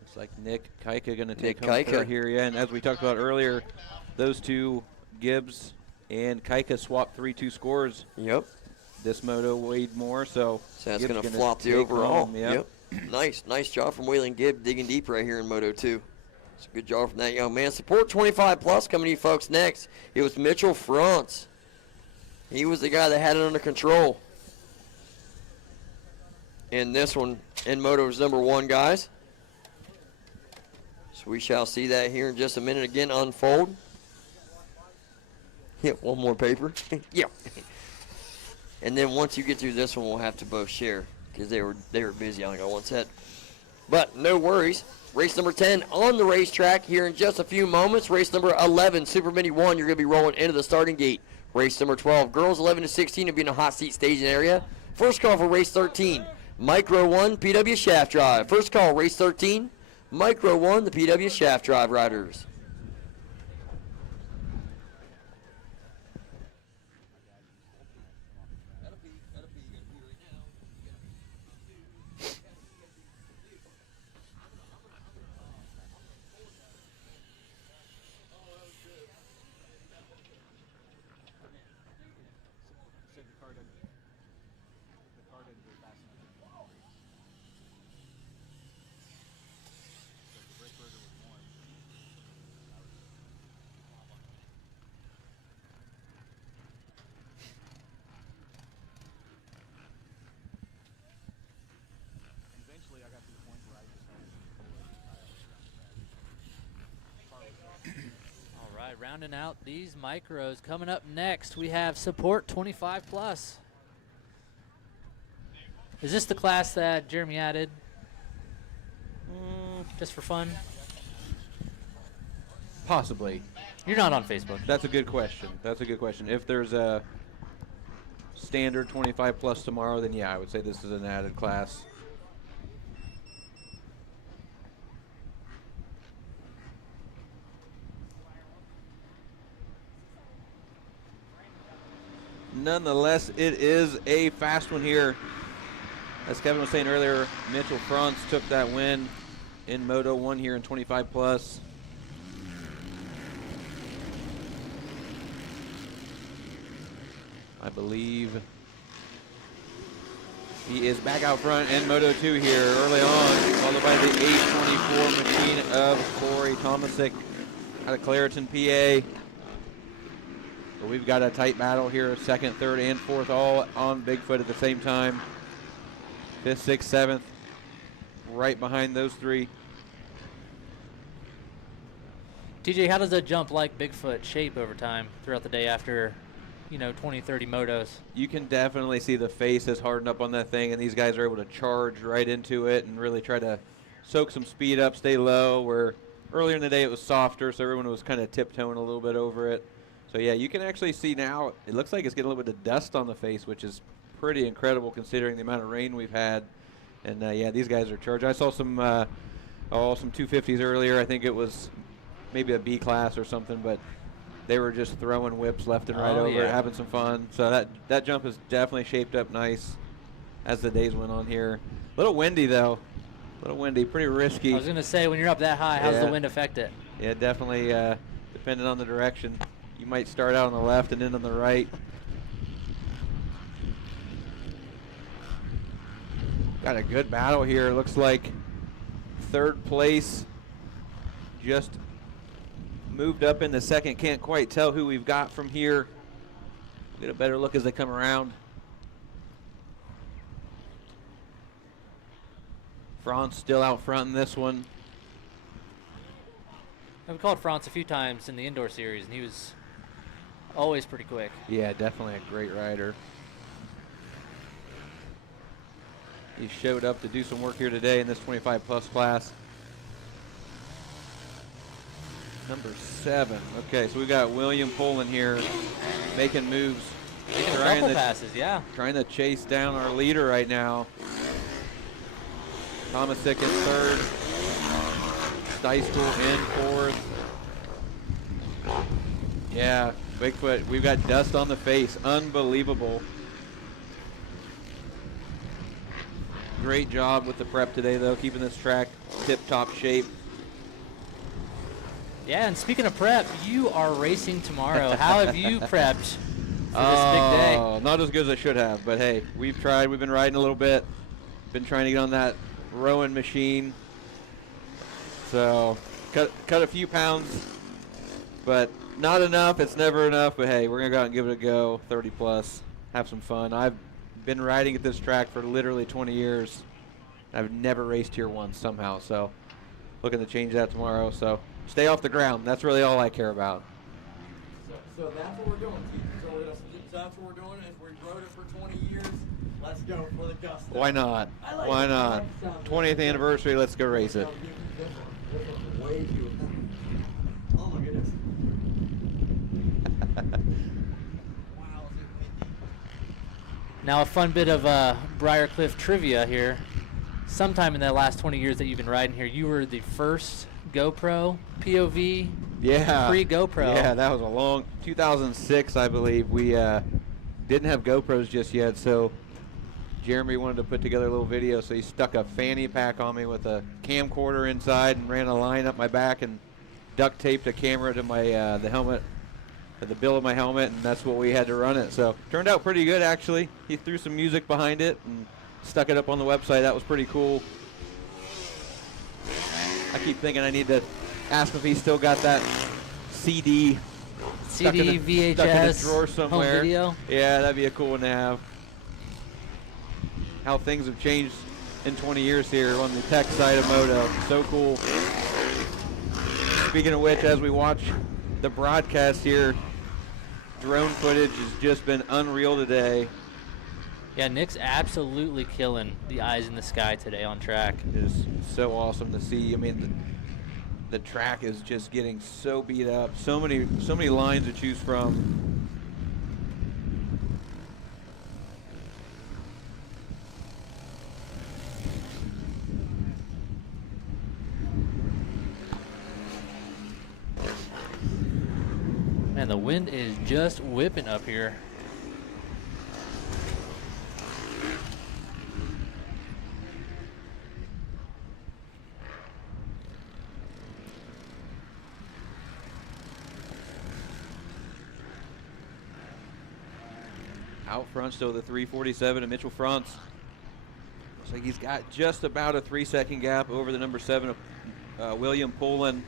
Looks like Nick Kaika going to take home third here. Yeah, and as we talked about earlier, those two, Gibbs and Kaika, swapped 3-2 scores. Yep. This moto weighed more, so that's going to flop the overall. Yep. Nice job from Waylon Gibbs digging deep right here in Moto 2. It's a good job from that young man. Support 25 plus coming to you folks next. It was Mitchell Frantz. He was the guy that had it under control. And this one in Moto's #1, guys. So we shall see that here in just a minute again unfold. Yeah, one more paper. Yeah. And then once you get through this one, we'll have to both share because they were busy. I only got one set. But no worries. Race number 10 on the racetrack here in just a few moments. Race number 11, Super Mini 1, you're going to be rolling into the starting gate. Race number 12, girls 11 to 16 will be in a hot seat staging area. First call for race 13, Micro 1, PW Shaft Drive. First call, race 13, Micro 1, the PW Shaft Drive riders. Rounding out these micros. Coming up next, we have Support 25 plus. Is this the class that Jeremy added? Just for fun? Possibly. You're not on Facebook. That's a good question. If there's a standard 25 plus tomorrow, then yeah, I would say this is an added class. Nonetheless, it is a fast one here. As Kevin was saying earlier, Mitchell Frantz took that win in Moto 1 here in 25 plus. I believe he is back out front in Moto 2 here early on, followed by the 824 machine of Corey Tomasic out of Clareton, PA. So we've got a tight battle here, second, third, and fourth, all on Bigfoot at the same time. Fifth, sixth, seventh, right behind those three. TJ, how does a jump like Bigfoot shape over time throughout the day after, 20, 30 motos? You can definitely see the face has hardened up on that thing, and these guys are able to charge right into it and really try to soak some speed up, stay low, where earlier in the day it was softer, so everyone was kind of tiptoeing a little bit over it. So yeah, you can actually see now, it looks like it's getting a little bit of dust on the face, which is pretty incredible considering the amount of rain we've had. And yeah, these guys are charged. I saw some 250s earlier. I think it was maybe a B class or something, but they were just throwing whips left and right over it, having some fun. So that jump has definitely shaped up nice as the days went on here. A little windy though. A little windy, pretty risky. I was going to say, when you're up that high, how does the wind affect it? Yeah, definitely depending on the direction. You might start out on the left and end on the right. Got a good battle here. Looks like third place just moved up into second. Can't quite tell who we've got from here. Get a better look as they come around. Franz still out front in this one. I've called Franz a few times in the indoor series, and he was always pretty quick. Yeah, definitely a great rider. He showed up to do some work here today in this 25-plus class. Number 7. Okay, so we got William Pullen here making moves. Making a couple passes, yeah. Trying to chase down our leader right now. Tomasic in third. Steichel in fourth. Yeah, Bigfoot, we've got dust on the face. Unbelievable. Great job with the prep today, though, keeping this track tip-top shape. Yeah, and speaking of prep, you are racing tomorrow. How have you prepped for this big day? Oh, not as good as I should have, but hey, we've tried. We've been riding a little bit. Been trying to get on that rowing machine. So, cut a few pounds, but not enough. It's never enough, but hey, we're going to go out and give it a go, 30 plus, have some fun. I've been riding at this track for literally 20 years. I've never raced here once somehow, so looking to change that tomorrow. So stay off the ground. That's really all I care about. So that's what we're doing. So that's what we're doing. If we rode it for 20 years, let's go for the gusto. Why not? Why not? 20th anniversary, let's go race it. Oh my goodness. Now a fun bit of Briarcliff trivia here. Sometime in the last 20 years that you've been riding here, you were the first GoPro POV. Yeah. Pre-GoPro. Yeah, that was a long 2006, I believe. We didn't have GoPros just yet, so Jeremy wanted to put together a little video, so he stuck a fanny pack on me with a camcorder inside and ran a line up my back and duct taped a camera to my the helmet, the bill of my helmet, and that's what we had to run it. So turned out pretty good, actually. He threw some music behind it and stuck it up on the website. That was pretty cool. I keep thinking I need to ask if he's still got that CD stuck in the drawer somewhere. Home video. Yeah, that'd be a cool one to have. How things have changed in 20 years here on the tech side of Moto. So cool. Speaking of which, as we watch the broadcast here, drone footage has just been unreal today. Yeah, Nick's absolutely killing the eyes in the sky today on track. It is so awesome to see. I mean, the track is just getting so beat up. So many lines to choose from. Man, the wind is just whipping up here. Out front still the 347 of Mitchell Franz. Looks like he's got just about a 3-second gap over the number 7 of William Pullen.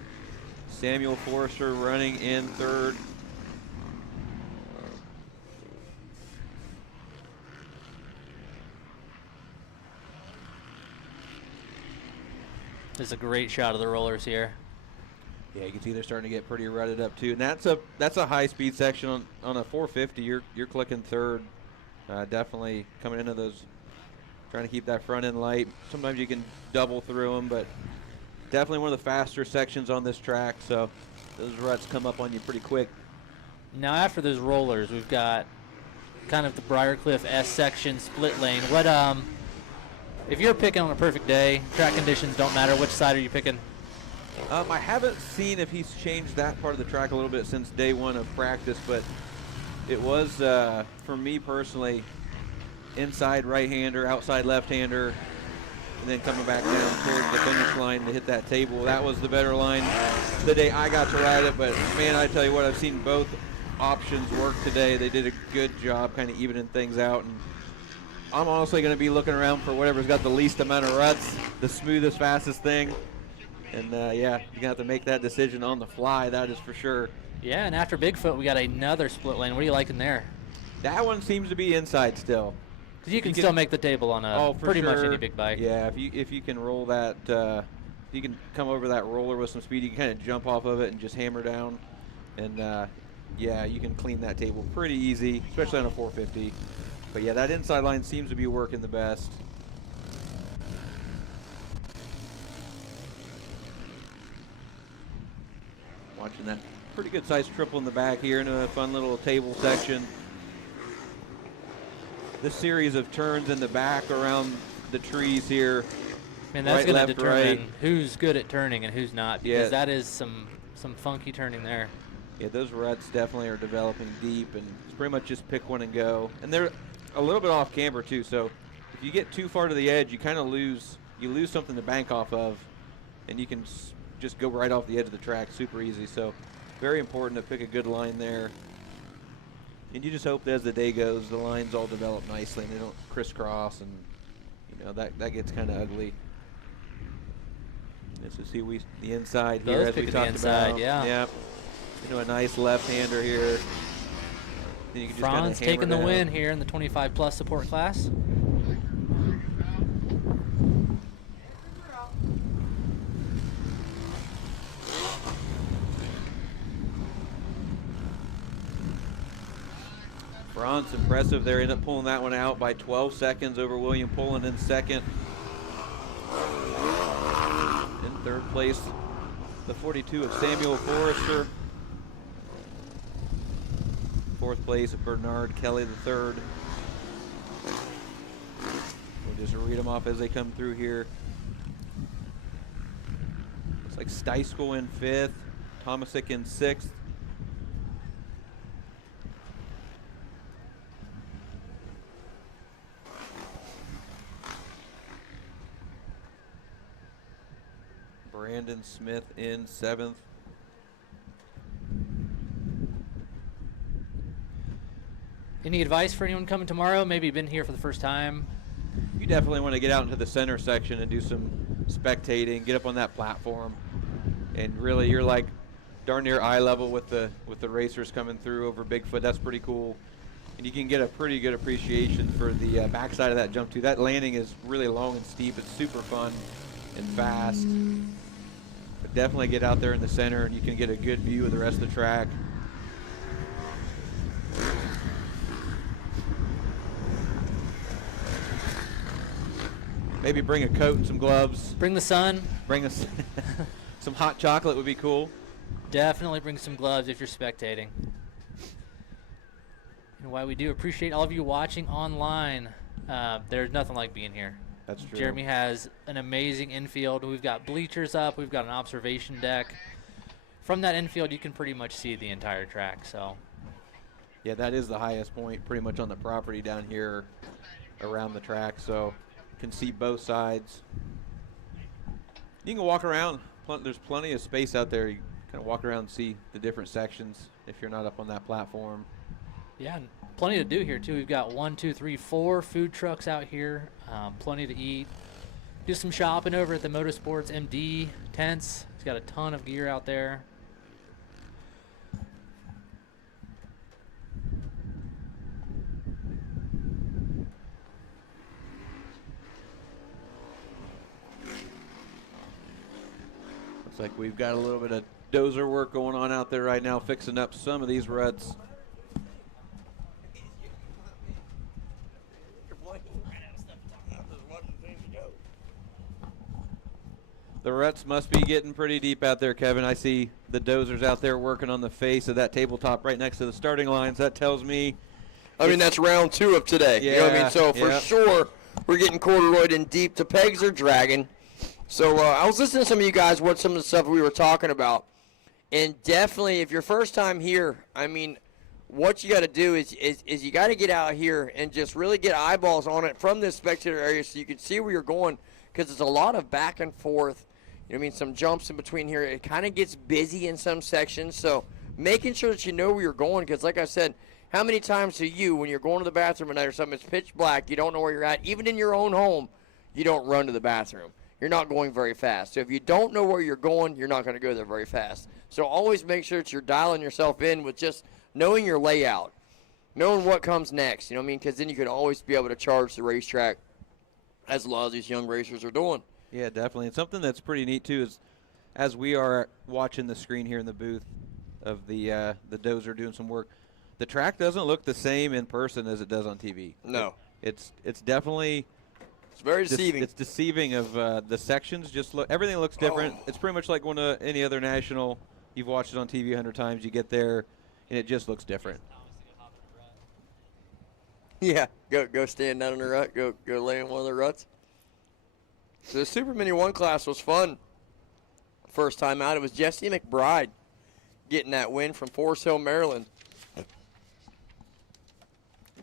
Samuel Forrester running in third. This is a great shot of the rollers here. Yeah, you can see they're starting to get pretty rutted up too, and that's a high-speed section on a 450. You're clicking third, definitely coming into those, trying to keep that front end light. Sometimes you can double through them, but definitely one of the faster sections on this track. So those ruts come up on you pretty quick. Now after those rollers, we've got kind of the Briarcliff S section split lane. What if you're picking on a perfect day, track conditions don't matter, which side are you picking? I haven't seen if he's changed that part of the track a little bit since day one of practice, but it was, for me personally, inside right-hander, outside left-hander, and then coming back down towards the finish line to hit that table. That was the better line the day I got to ride it, but man, I tell you what, I've seen both options work today. They did a good job kind of evening things out, and I'm honestly going to be looking around for whatever's got the least amount of ruts, the smoothest, fastest thing. And yeah, you're going to have to make that decision on the fly, that is for sure. Yeah, and after Bigfoot, we got another split lane. What are you liking there? That one seems to be inside still. Because you can still make the table on pretty much any big bike. Yeah, if you can roll that, you can come over that roller with some speed, you can kind of jump off of it and just hammer down. And yeah, you can clean that table pretty easy, especially on a 450. But yeah, that inside line seems to be working the best. Watching that pretty good sized triple in the back here in a fun little table section. This series of turns in the back around the trees here. And that's right, going to left, determine right. who's good at turning and who's not, because Yeah. that is some funky turning there. Yeah, those ruts definitely are developing deep, and it's pretty much just pick one and go. And they're a little bit off camber too, so if you get too far to the edge, you kind of lose something to bank off of, and you can just go right off the edge of the track super easy. So very important to pick a good line there. And you just hope that as the day goes, the lines all develop nicely and they don't crisscross, and you know that gets kind of ugly. Let's just see the inside here Those as we picking the talked inside, about. yeah. Yep. You know, a nice left-hander here. Then you can just kinda Franz hammer taking the down. win here in the 25 plus support class. Franz impressive there. Ended up pulling that one out by 12 seconds over William Pullen in second. In third place, the 42 of Samuel Forrester. Fourth place of Bernard Kelly the third. We'll just read them off as they come through here. Looks like Steischel in fifth, Tomasic in sixth. Brandon Smith in seventh. Any advice for anyone coming tomorrow? Maybe been here for the first time? You definitely want to get out into the center section and do some spectating, get up on that platform, and really you're like darn near eye level with the racers coming through over Bigfoot. That's pretty cool. And you can get a pretty good appreciation for the backside of that jump too. That landing is really long and steep. It's super fun and fast. But definitely get out there in the center and you can get a good view of the rest of the track. Maybe bring a coat and some gloves. Bring the sun. Bring us some hot chocolate would be cool. Definitely bring some gloves if you're spectating. And while we do appreciate all of you watching online, there's nothing like being here. That's true. Jeremy has an amazing infield. We've got bleachers up. We've got an observation deck. From that infield, you can pretty much see the entire track. So, yeah, that is the highest point pretty much on the property down here around the track. So you can see both sides. You can walk around. There's plenty of space out there. You kind of walk around and see the different sections if you're not up on that platform. yeah, and plenty to do here, too. We've got 1, 2, 3, 4 food trucks out here. Plenty to eat. Do some shopping over at the Motorsports MD tents. He's got a ton of gear out there. Looks like we've got a little bit of dozer work going on out there right now, fixing up some of these ruts. The ruts must be getting pretty deep out there, Kevin. I see the dozers out there working on the face of that tabletop right next to the starting lines. That tells me. I mean, that's round 2 of today. Yeah, you know what I mean? So for yeah. sure, we're getting corduroyed in deep. The pegs are dragging. So I was listening to some of you guys, what some of the stuff we were talking about. And definitely, if you're first time here, I mean, what you got to do is you got to get out here and just really get eyeballs on it from this spectator area so you can see where you're going, because there's a lot of back and forth. You know what I mean? Some jumps in between here. It kind of gets busy in some sections. So making sure that you know where you're going, because like I said, how many times do you, when you're going to the bathroom at night or something, it's pitch black, you don't know where you're at, even in your own home, you don't run to the bathroom. You're not going very fast. So if you don't know where you're going, you're not going to go there very fast. So always make sure that you're dialing yourself in with just knowing your layout, knowing what comes next, you know what I mean? Because then you can always be able to charge the racetrack, as a lot of these young racers are doing. Yeah, definitely. And something that's pretty neat, too, is as we are watching the screen here in the booth of the dozer doing some work, the track doesn't look the same in person as it does on TV. No. It's definitely... It's very deceiving. It's deceiving of the sections. Just look, everything looks different. It's pretty much like going to any other national. You've watched it on TV 100 times. You get there, and it just looks different. Yeah, go stand down in the rut. Go lay in one of the ruts. So the Super Mini 1 class was fun. First time out, it was Jesse McBride getting that win from Forest Hill, Maryland. I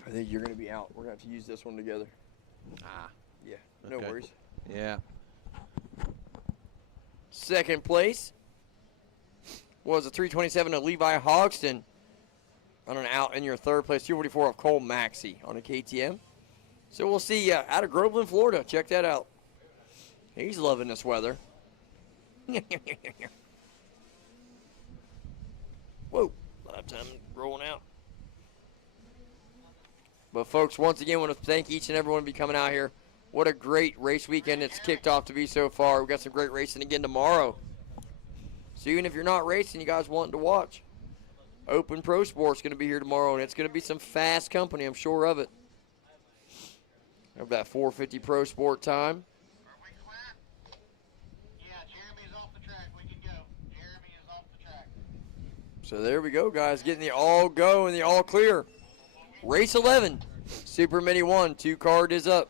think you're going to be out. We're going to have to use this one together. Yeah, no Okay. worries. Yeah. Second place was a 327 of Levi Hogston on an out in your third place, 244 of Cole Maxey on a KTM. So we'll see you out of Groveland, Florida. Check that out. He's loving this weather. Whoa, lap time rolling out. But folks, once again, I want to thank each and every one of you coming out here. What a great race weekend it's kicked off to be so far. We've got some great racing again tomorrow. So even if you're not racing, you guys wanting to watch, Open Pro Sport's going to be here tomorrow, and it's going to be some fast company, I'm sure of it. Have that 450 Pro Sport time. So there we go, guys. Getting the all go and the all clear. Race 11. Super Mini 1. 2 card is up.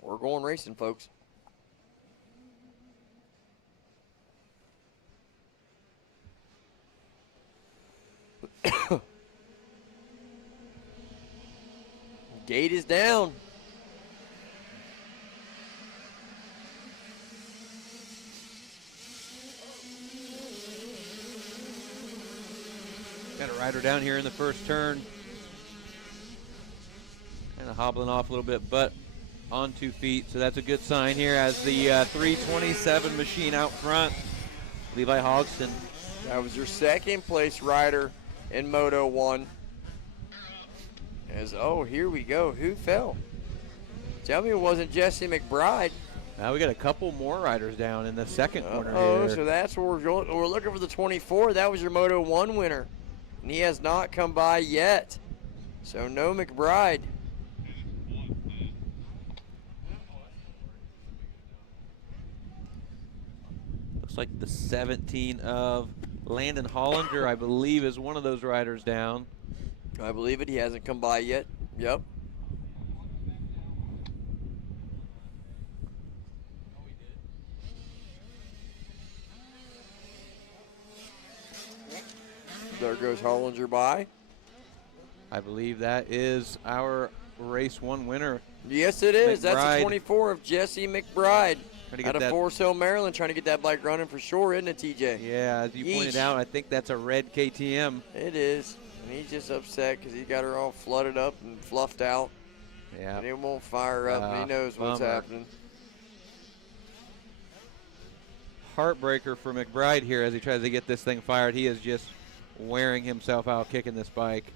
We're going racing, folks. Gate is down. Got a rider down here in the first turn. Kind of hobbling off a little bit, but on 2 feet. So that's a good sign here as the 327 machine out front. Levi Hogston. That was your second place rider in Moto 1. Here we go. Who fell? Tell me it wasn't Jesse McBride. Now we got a couple more riders down in the second corner Oh, here. so that's where we're going. We're looking for the 24. That was your Moto 1 winner. And he has not come by yet. So no McBride. Looks like the 17 of Landon Hollander, I believe, is one of those riders down. I believe it. He hasn't come by yet. Yep. There goes Hollander by. I believe that is our race 1 winner. Yes, it is. That's McBride. a 24 of Jesse McBride Trying to get out of that- Forest Hill, Maryland, trying to get that bike running for sure, isn't it, TJ? Yeah, as you pointed Yeesh. out, I think that's a red KTM. It is. And he's just upset because he got her all flooded up and fluffed out. Yeah. And it won't fire up, and he knows what's bummer. happening. Heartbreaker for McBride here as he tries to get this thing fired. He is just wearing himself out kicking this bike.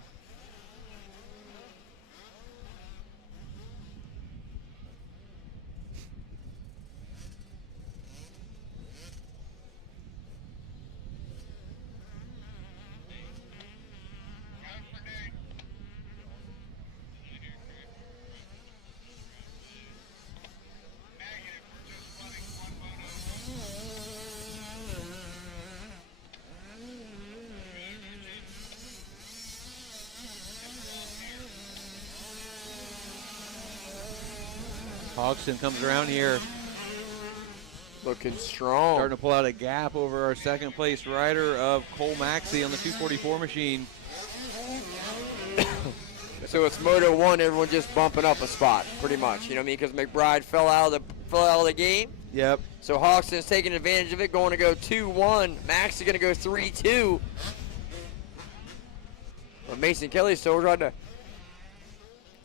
Hogston comes around here. Looking strong. Starting to pull out a gap over our second place rider of Cole Maxey on the 244 machine. So it's Moto 1, everyone just bumping up a spot, pretty much. You know what I mean? Because McBride fell out of the game. Yep. So Hogston's taking advantage of it, going to go 2-1. Max is going to go 3-2. But Mason Kelly still trying to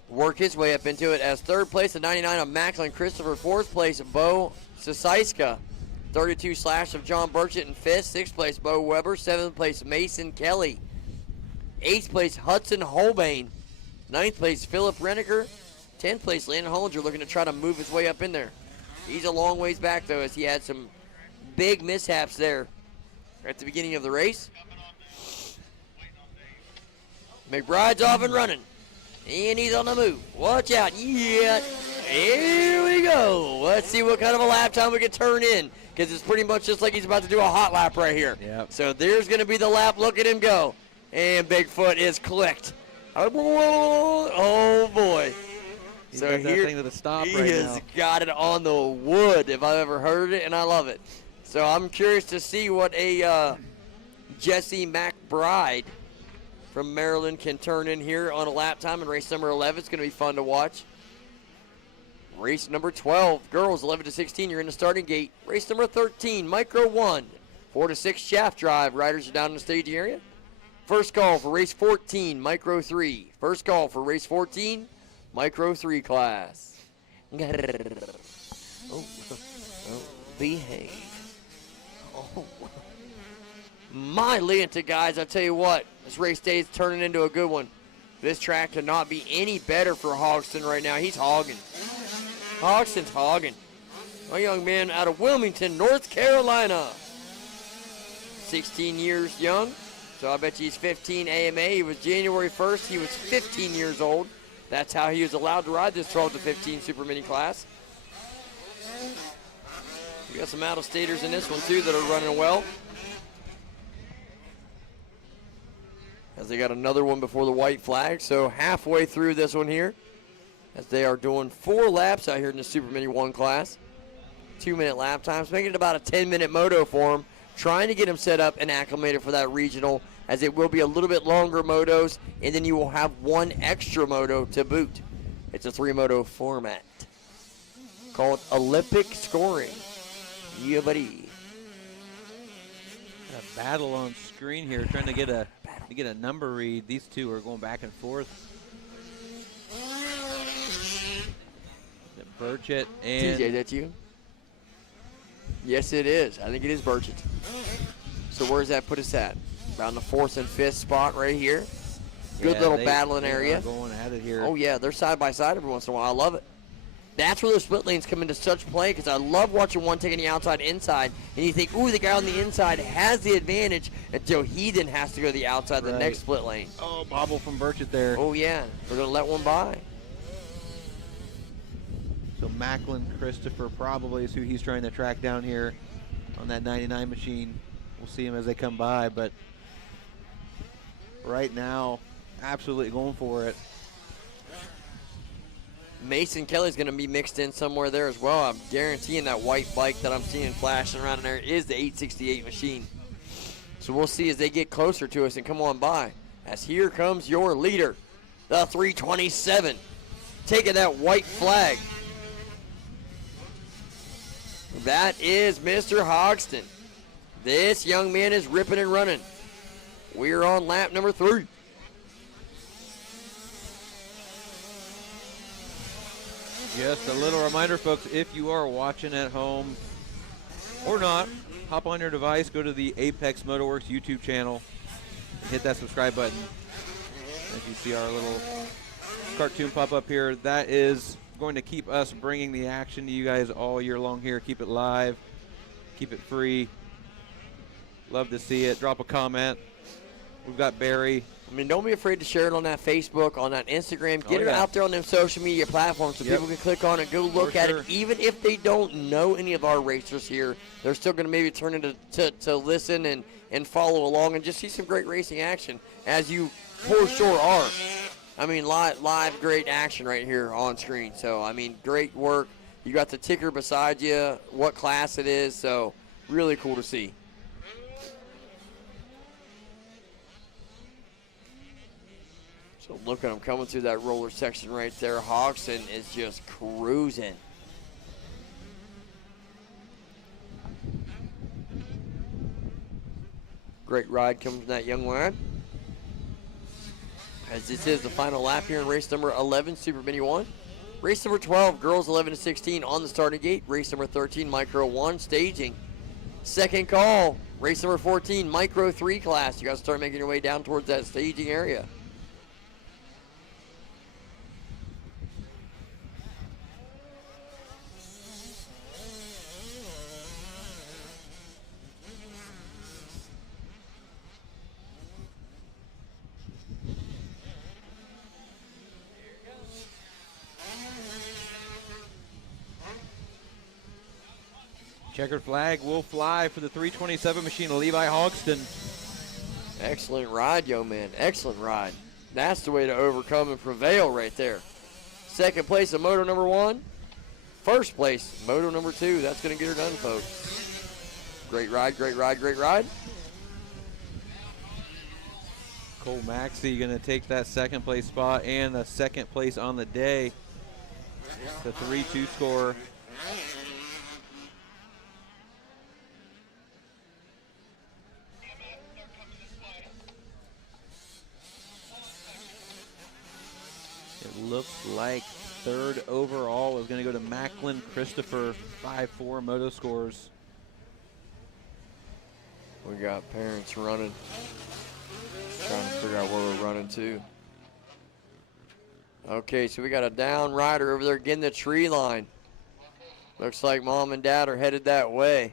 work his way up into it as third place at 99 of Macklin Christopher. Fourth place, Bo Sisaiska. 32 slash of John Burchett in fifth. Sixth place, Bo Weber. Seventh place, Mason Kelly. Eighth place, Hudson Holbane. Ninth place, Philip Renniker. 10th place, Landon Hollinger looking to try to move his way up in there. He's a long ways back, though, as he had some big mishaps there at the beginning of the race. McBride's off and running. And he's on the move. Watch out. Yeah. Here we go. Let's see what kind of a lap time we can turn in, because it's pretty much just like he's about to do a hot lap right here. Yep. So there's going to be the lap. Look at him go. And Bigfoot is clicked. Oh, boy. He's So got that here, thing to the stop he right has now. got it on the wood, if I've ever heard it, and I love it. So I'm curious to see what a Jesse McBride from Maryland can turn in here on a lap time in race number 11. It's going to be fun to watch. Race number 12, girls 11 to 16, you're in the starting gate. Race number 13, Micro 1, 4 to 6 shaft drive. Riders are down in the staging area. First call for race 14, Micro 3. First call for race 14, Micro 3 class. Oh, behave. Oh. My Leonta, guys, I tell you what, this race day is turning into a good one. This track cannot be any better for Hogston right now. He's hogging. Hogston's hogging. A young man out of Wilmington, North Carolina. 16 years young, so I bet you he's 15 AMA. He was January 1st. He was 15 years old. That's how he was allowed to ride this 12 to 15 Super Mini class. We got some out-of-staters in this one, too, that are running well. As they got another one before the white flag. So halfway through this one here, as they are doing 4 laps out here in the Super Mini 1 class. 2-minute lap times, making it about a 10-minute moto for him, trying to get him set up and acclimated for that regional, as it will be a little bit longer motos, and then you will have 1 extra moto to boot. It's a 3-moto format called Olympic Scoring. Yeah, buddy. A battle on screen here, trying to get a number read. These two are going back and forth. Burchett and TJ, that's you? Yes, it is. I think it is Burchett. So where's that put us at? Around the 4th and 5th spot right here. Good little battling area. Going at it here. Oh yeah, they're side by side every once in a while. I love it. That's where those split lanes come into such play, because I love watching one taking the outside inside, and you think, ooh, the guy on the inside has the advantage until he then has to go to the outside the next split lane. Oh, bobble from Burchett there. Oh yeah, we're gonna let one by. So Macklin Christopher probably is who he's trying to track down here on that 99 machine. We'll see him as they come by, but right now, absolutely going for it. Mason Kelly's going to be mixed in somewhere there as well. I'm guaranteeing that white bike that I'm seeing flashing around in there is the 868 machine. So we'll see as they get closer to us and come on by. As here comes your leader, the 327, taking that white flag. That is Mr. Hogston. This young man is ripping and running. We're on lap number 3. Just a little reminder, folks, if you are watching at home or not, hop on your device, go to the Apex Motoworks YouTube channel, and hit that subscribe button. As you see our little cartoon pop up here, that is going to keep us bringing the action to you guys all year long here. Keep it live, keep it free. Love to see it. Drop a comment. We've got Barry. I mean, don't be afraid to share it on that Facebook, on that Instagram. Get it out there on them social media platforms so people can click on it, go look at it. Even if they don't know any of our racers here, they're still going to maybe turn into to listen and follow along and just see some great racing action, as you for sure are. I mean, live great action right here on screen. So, I mean, great work You got the ticker beside you, what class it is, so really cool to see. So look at him coming through that roller section right there. Hodgson is just cruising. Great ride coming from that young lad. As this is the final lap here in race number 11, Super Mini 1. Race number 12, girls 11 to 16 on the starting gate. Race number 13, Micro 1, staging. Second call, race number 14, Micro 3 class. You guys start making your way down towards that staging area. Checkered flag will fly for the 327 machine of Levi Hogston. Excellent ride, yo man. Excellent ride. That's the way to overcome and prevail right there. Second place of Moto number 1. First place, Moto number 2. That's going to get her done, folks. Great ride, great ride, great ride. Cole Maxey going to take that second place spot and the second place on the day. The 3-2 score. It looks like third overall is going to go to Macklin Christopher, 5-4 moto scores. We got parents running. Trying to figure out where we're running to. Okay, so we got a down rider over there getting the tree line. Looks like mom and dad are headed that way.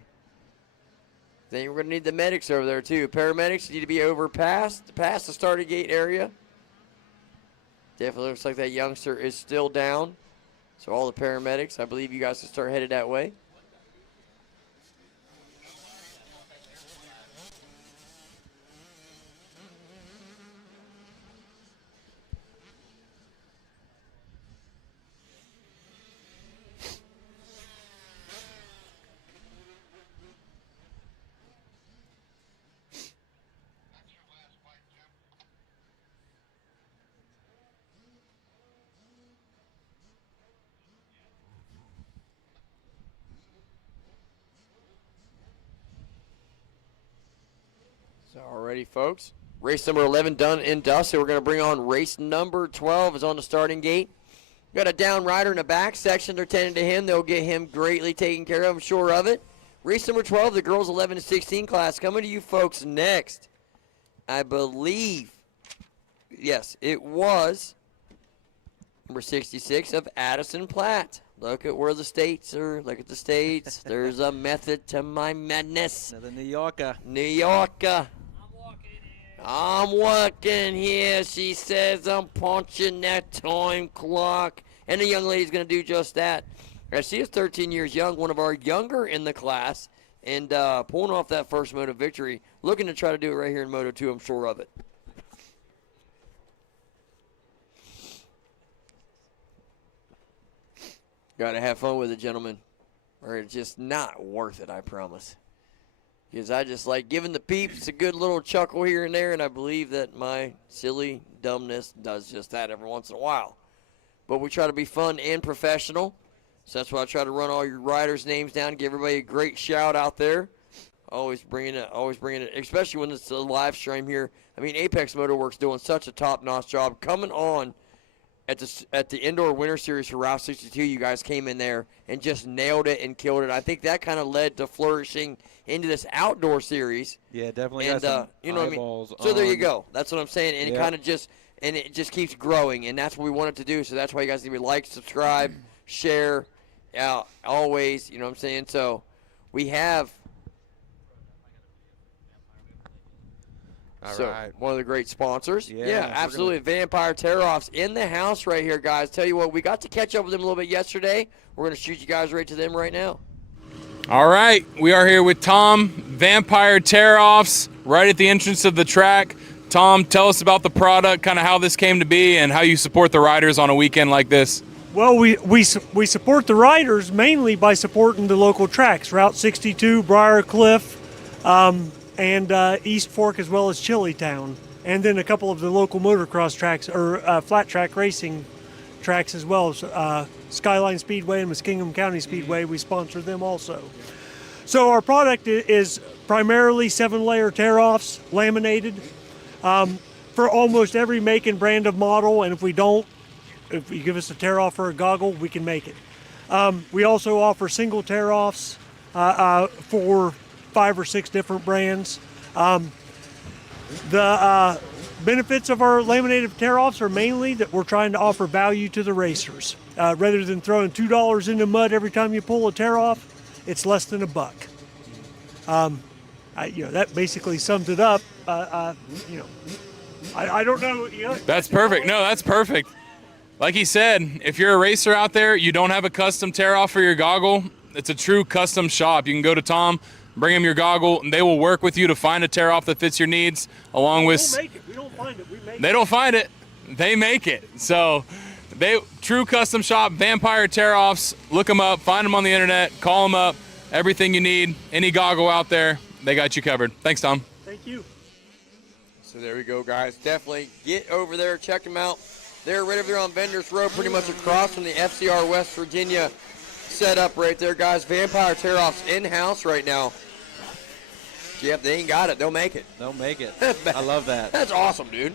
Then we're going to need the medics over there too. Paramedics need to be over past the starting gate area. Definitely looks like that youngster is still down. So all the paramedics, I believe you guys can start headed that way. So already, folks, race number 11 done and dusted. We're going to bring on race number 12 is on the starting gate. Got a down rider in the back section. They're tending to him. They'll get him greatly taken care of, I'm sure of it. Race number 12, the girls 11 to 16 class, coming to you folks next. I believe, yes, it was number 66 of Addison Platt. Look at where the states are. Look at the states. There's a method to my madness. Another New Yorker. New Yorker. I'm working here. She says I'm punching that time clock. And the young lady's going to do just that. She is 13 years young, one of our younger in the class, and pulling off that first Moto victory. Looking to try to do it right here in Moto 2, I'm sure of it. Got to have fun with it, gentlemen, or it's just not worth it, I promise. Because I just like giving the peeps a good little chuckle here and there, and I believe that my silly dumbness does just that every once in a while. But we try to be fun and professional, so that's why I try to run all your riders' names down, give everybody a great shout out there. Always bringing it, especially when it's a live stream here. I mean, Apex Motoworks doing such a top-notch job coming on. At the Indoor Winter Series for Route 62, you guys came in there and just nailed it and killed it. I think that kind of led to flourishing into this outdoor series. Yeah, definitely and, got some you know what I mean? eyeballs So there you on. go. That's what I'm saying. And it just keeps growing, and that's what we want it to do. So that's why you guys need to like, subscribe, share, always. You know what I'm saying? So we have. All so right. one of the great sponsors. Yeah, Yeah, absolutely. Vampire Tear-Offs in the house right here, guys. Tell you what, we got to catch up with them a little bit yesterday. We're going to shoot you guys right to them right now. All right, we are here with Tom, Vampire Tear-Offs, right at the entrance of the track. Tom, tell us about the product, kind of how this came to be, and how you support the riders on a weekend like this. Well, we support the riders mainly by supporting the local tracks, Route 62, Briarcliff, and East Fork, as well as Chillytown, and then a couple of the local motocross tracks or flat track racing tracks as well. Skyline Speedway and Muskingum County Speedway, we sponsor them also. So our product is primarily 7-layer tear-offs, laminated, for almost every make and brand of model, and if you give us a tear-off for a goggle, we can make it. We also offer single tear-offs for 5 or 6 different brands. The benefits of our laminated tear-offs are mainly that we're trying to offer value to the racers. Rather than throwing $2 in the mud every time you pull a tear-off, it's less than $1. That basically sums it up. I don't know. That's perfect. No, that's perfect. Like he said, if you're a racer out there, you don't have a custom tear-off for your goggle, it's a true custom shop. You can go to Tom, bring him your goggle, and they will work with you to find a tear-off that fits your needs, along with... We'll make it. We don't find it. We make it. They don't find it. They make it. So, true custom shop, Vampire Tear-Offs. Look them up. Find them on the internet. Call them up. Everything you need. Any goggle out there, they got you covered. Thanks, Tom. Thank you. So there we go, guys. Definitely get over there. Check them out. They're right over there on Vendors Row, pretty much across from the FCR West Virginia setup right there, guys. Vampire Tear-Offs in-house right now. Yep, they ain't got it. They'll make it. They'll make it. I love that. That's awesome, dude.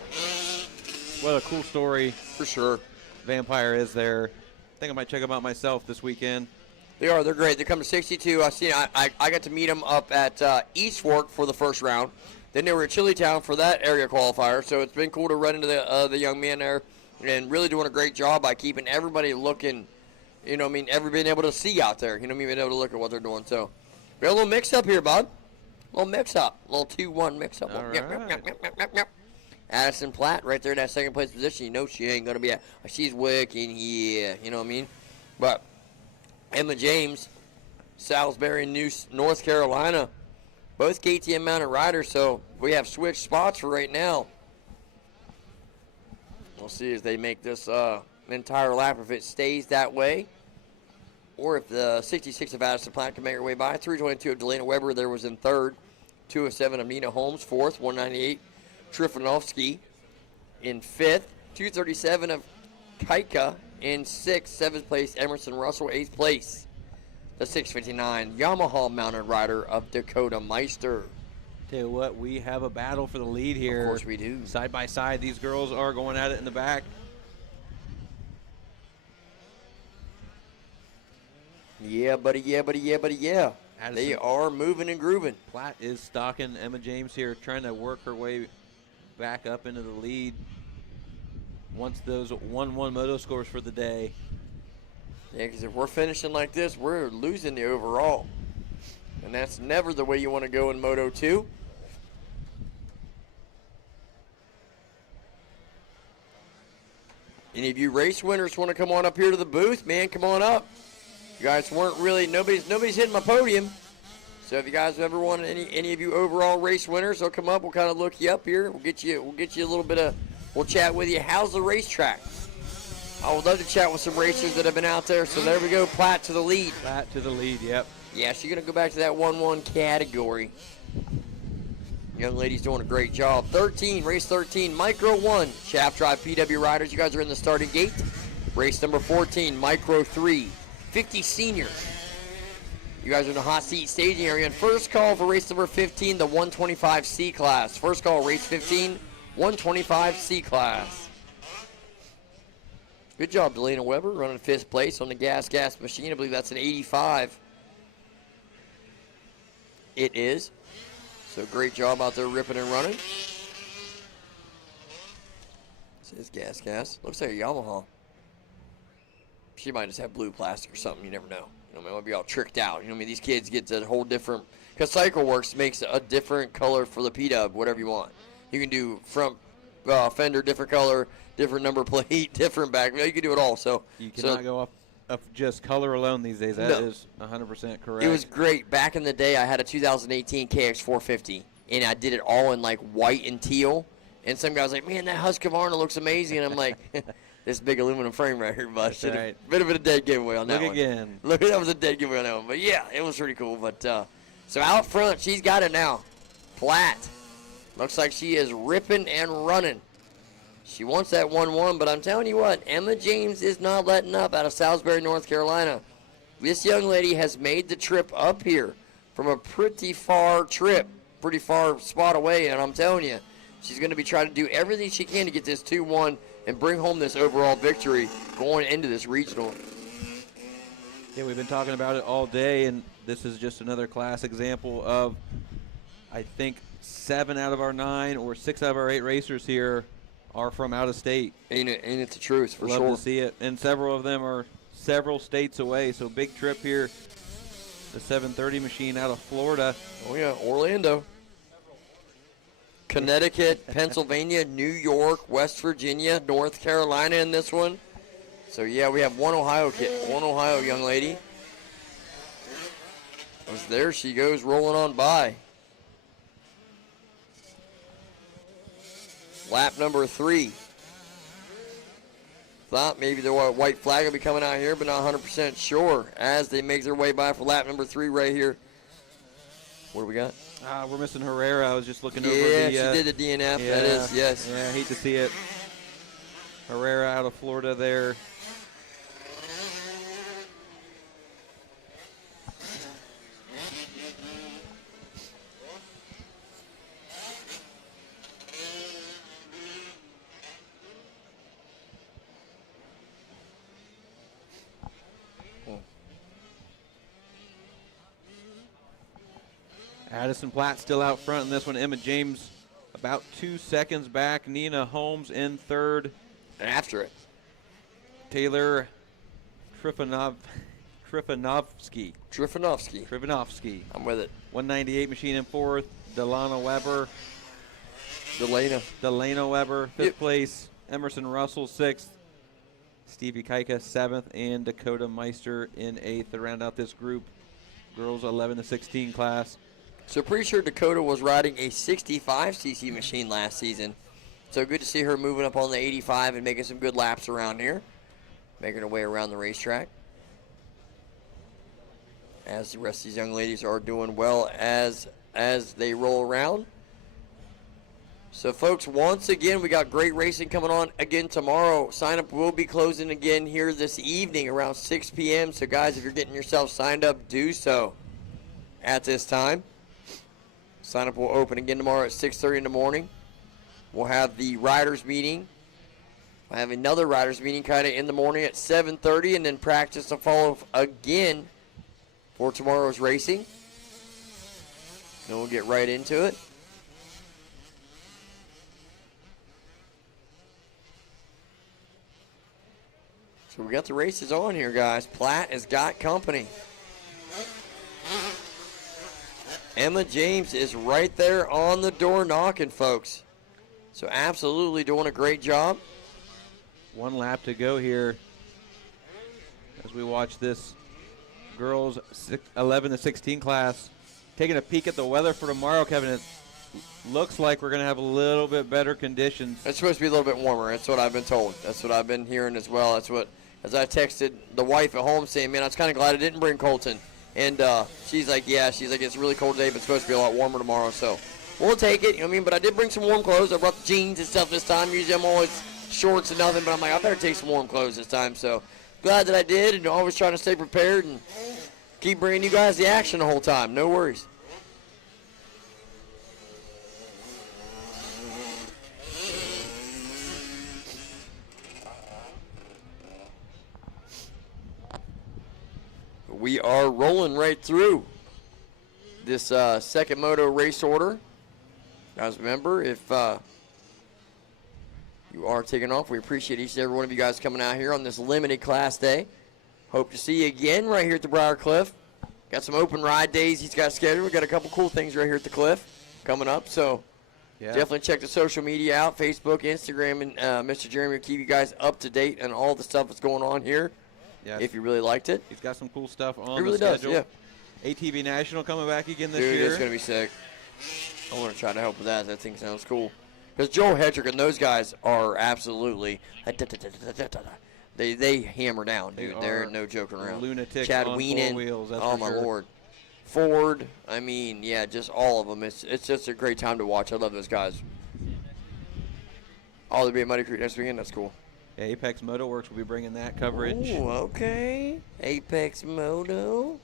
What a cool story. For sure. Vampire is there. I think I might check them out myself this weekend. They are. They're great. They come to 62. I got to meet them up at East Fork for the first round. Then they were at Chillytown for that area qualifier. So it's been cool to run into the young man there and really doing a great job by keeping everybody looking, everybody being able to see out there, being able to look at what they're doing. So we got a little mix-up here, bud. A little mix-up. A little 2-1 mix-up. All Yep. Addison Platt right there in that second place position. You know she ain't going to be she's working here. You know what I mean? But Emma James, Salisbury, North Carolina, both KTM mounted riders, so we have switched spots for right now. We'll see as they make this entire lap, if it stays that way, or if the 66 of Addison Platt can make her way by. 322 of Delana Weber there was in third. 207 of Nina Holmes, fourth. 198 Trifanovsky in fifth. 237 of Kaika in sixth. Seventh place Emerson Russell, eighth place. The 659 Yamaha mounted rider of Dakota Meister. Tell you what, we have a battle for the lead here. Of course we do. Side by side, these girls are going at it in the back. Yeah, buddy, yeah. Addison. They are moving and grooving. Platt is stalking Emma James here, trying to work her way back up into the lead. Once those 1-1 moto scores for the day. Yeah, because if we're finishing like this, we're losing the overall. And that's never the way you want to go in Moto 2. Any of you race winners want to come on up here to the booth, man, come on up. You guys weren't really, nobody's hitting my podium. So if you guys ever want any of you overall race winners, they'll come up. We'll kind of look you up here. We'll get you a little bit of, we'll chat with you. How's the racetrack? I would love to chat with some racers that have been out there. So there we go, Platt to the lead. Platt to the lead, yep. Yeah, she's going to go back to that 1-1 category. Young lady's doing a great job. Race 13, Micro 1, Shaft Drive PW Riders. You guys are in the starting gate. Race number 14, Micro 3, 50 seniors. You guys are in the hot seat staging area. And first call for race number 15, the 125C class. First call, race 15, 125C class. Good job, Delana Weber, running fifth place on the gas machine. I believe that's an 85. It is. So great job out there ripping and running. Says gas. Looks like a Yamaha. She might just have blue plastic or something. You never know. It might be all tricked out. These kids get a whole different, because CycleWorks makes a different color for the P-Dub, whatever you want. You can do front fender, different color, different number plate, different back. You can do it all. So you cannot go off of just color alone these days. That is 100% correct. It was great. Back in the day, I had a 2018 KX450, and I did it all in like white and teal. And some guys like, man, that Husqvarna looks amazing. And I'm like, this big aluminum frame right here, but That's right. bit of a dead giveaway on that Look one. again. Look, that was a dead giveaway on that one. But yeah, it was pretty cool. But so out front, she's got it now. Platt. Looks like she is ripping and running. She wants that 1-1, but I'm telling you what, Emma James is not letting up out of Salisbury, North Carolina. This young lady has made the trip up here from a pretty far spot away, and I'm telling you, she's going to be trying to do everything she can to get this 2-1 and bring home this overall victory going into this regional. Yeah, we've been talking about it all day, and this is just another class example of, I think, 7 out of our 9 or 6 out of our 8 racers here are from out of state. Ain't it the truth, for Love sure. to see it, and several of them are several states away, so big trip here. The 730 machine out of Florida. Oh, yeah, Orlando. Connecticut, Pennsylvania, New York, West Virginia, North Carolina in this one. So, yeah, we have one Ohio young lady. There she goes rolling on by. Lap number 3. Thought maybe the white flag will be coming out here, but not 100% sure as they make their way by for lap number 3 right here. What do we got? We're missing Herrera. I was just looking over the... Yeah, she did the DNF. Yeah, That is, yes. Yeah, I hate to see it. Herrera out of Florida there. Addison Platt still out front in this one. Emma James about 2 seconds back. Nina Holmes in third. After it. Taylor Trifanovsky. I'm with it. 198 machine in fourth. Delana Weber. Delana Weber, fifth place. Emerson Russell, sixth. Stevie Kaika, seventh. And Dakota Meister in eighth to round out this group. Girls 11 to 16 class. So pretty sure Dakota was riding a 65cc machine last season. So good to see her moving up on the 85 and making some good laps around here. Making her way around the racetrack. As the rest of these young ladies are doing well as they roll around. So folks, once again, we got great racing coming on again tomorrow. Sign up will be closing again here this evening around 6 p.m. So guys, if you're getting yourself signed up, do so at this time. Sign up will open again tomorrow at 6:30 in the morning. We'll have the riders meeting. We'll have another riders meeting kind of in the morning at 7:30, and then practice to follow again for tomorrow's racing. Then we'll get right into it. So we got the races on here, guys. Platt has got company. Emma James is right there on the door knocking, folks. So absolutely doing a great job. 1 lap to go here as we watch this girls 11 to 16 class. Taking a peek at the weather for tomorrow, Kevin. It looks like we're going to have a little bit better conditions. It's supposed to be a little bit warmer. That's what I've been told. That's what I've been hearing as well. That's what, as I texted the wife at home saying, man, I was kind of glad I didn't bring Colton. And she's like, yeah, it's really cold today, but it's supposed to be a lot warmer tomorrow. So we'll take it. You know what I mean? But I did bring some warm clothes. I brought the jeans and stuff this time. Usually I'm always shorts and nothing, but I'm like, I better take some warm clothes this time. So glad that I did, and always trying to stay prepared and keep bringing you guys the action the whole time. No worries. We are rolling right through this second Moto race order. Guys, remember, if you are taking off, we appreciate each and every one of you guys coming out here on this limited class day. Hope to see you again right here at the Briarcliff. Got some open ride days he's got scheduled. We got a couple cool things right here at the Cliff coming up. So definitely check the social media out, Facebook, Instagram, and Mr. Jeremy will keep you guys up to date on all the stuff that's going on here. Yes. If you really liked it. He's got some cool stuff on really the schedule. Does, yeah. ATV National coming back again this Dude, year. it's going to be sick. I want to try to help with that. That thing sounds cool. Because Joel Hedrick and those guys are absolutely they hammer down, dude. They're no joking around. Lunatics Chad on Wienen, 4 wheels. That's oh for my sure. lord. Ford, I mean, yeah, just all of them. It's just a great time to watch. I love those guys. Oh, they'll be at Muddy Creek next weekend. That's cool. Yeah, Apex Motoworks will be bringing that coverage. Ooh, okay. Apex Moto.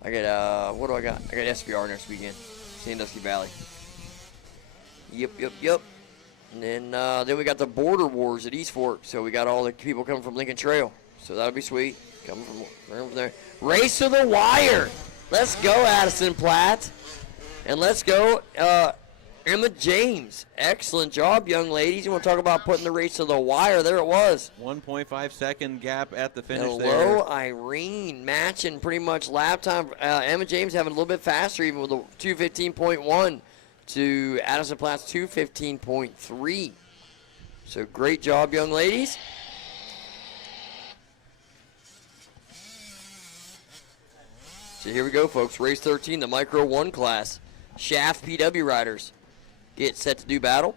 I got what do I got? I got SVR next weekend. Sandusky Valley. Yep. And then we got the Border Wars at East Fork. So we got all the people coming from Lincoln Trail. So that'll be sweet. Coming from there. Race to the wire. Let's go, Addison Platt. And let's go, Emma James. Excellent job, young ladies. You want to talk about putting the race to the wire? There it was. 1.5 second gap at the finish there. Hello, Irene. Matching pretty much lap time. Emma James having a little bit faster, even with a 2:15.1 to Addison Platt's 2:15.3. So great job, young ladies. So here we go, folks. Race 13, the Micro 1 class. Shaft PW riders get set to do battle.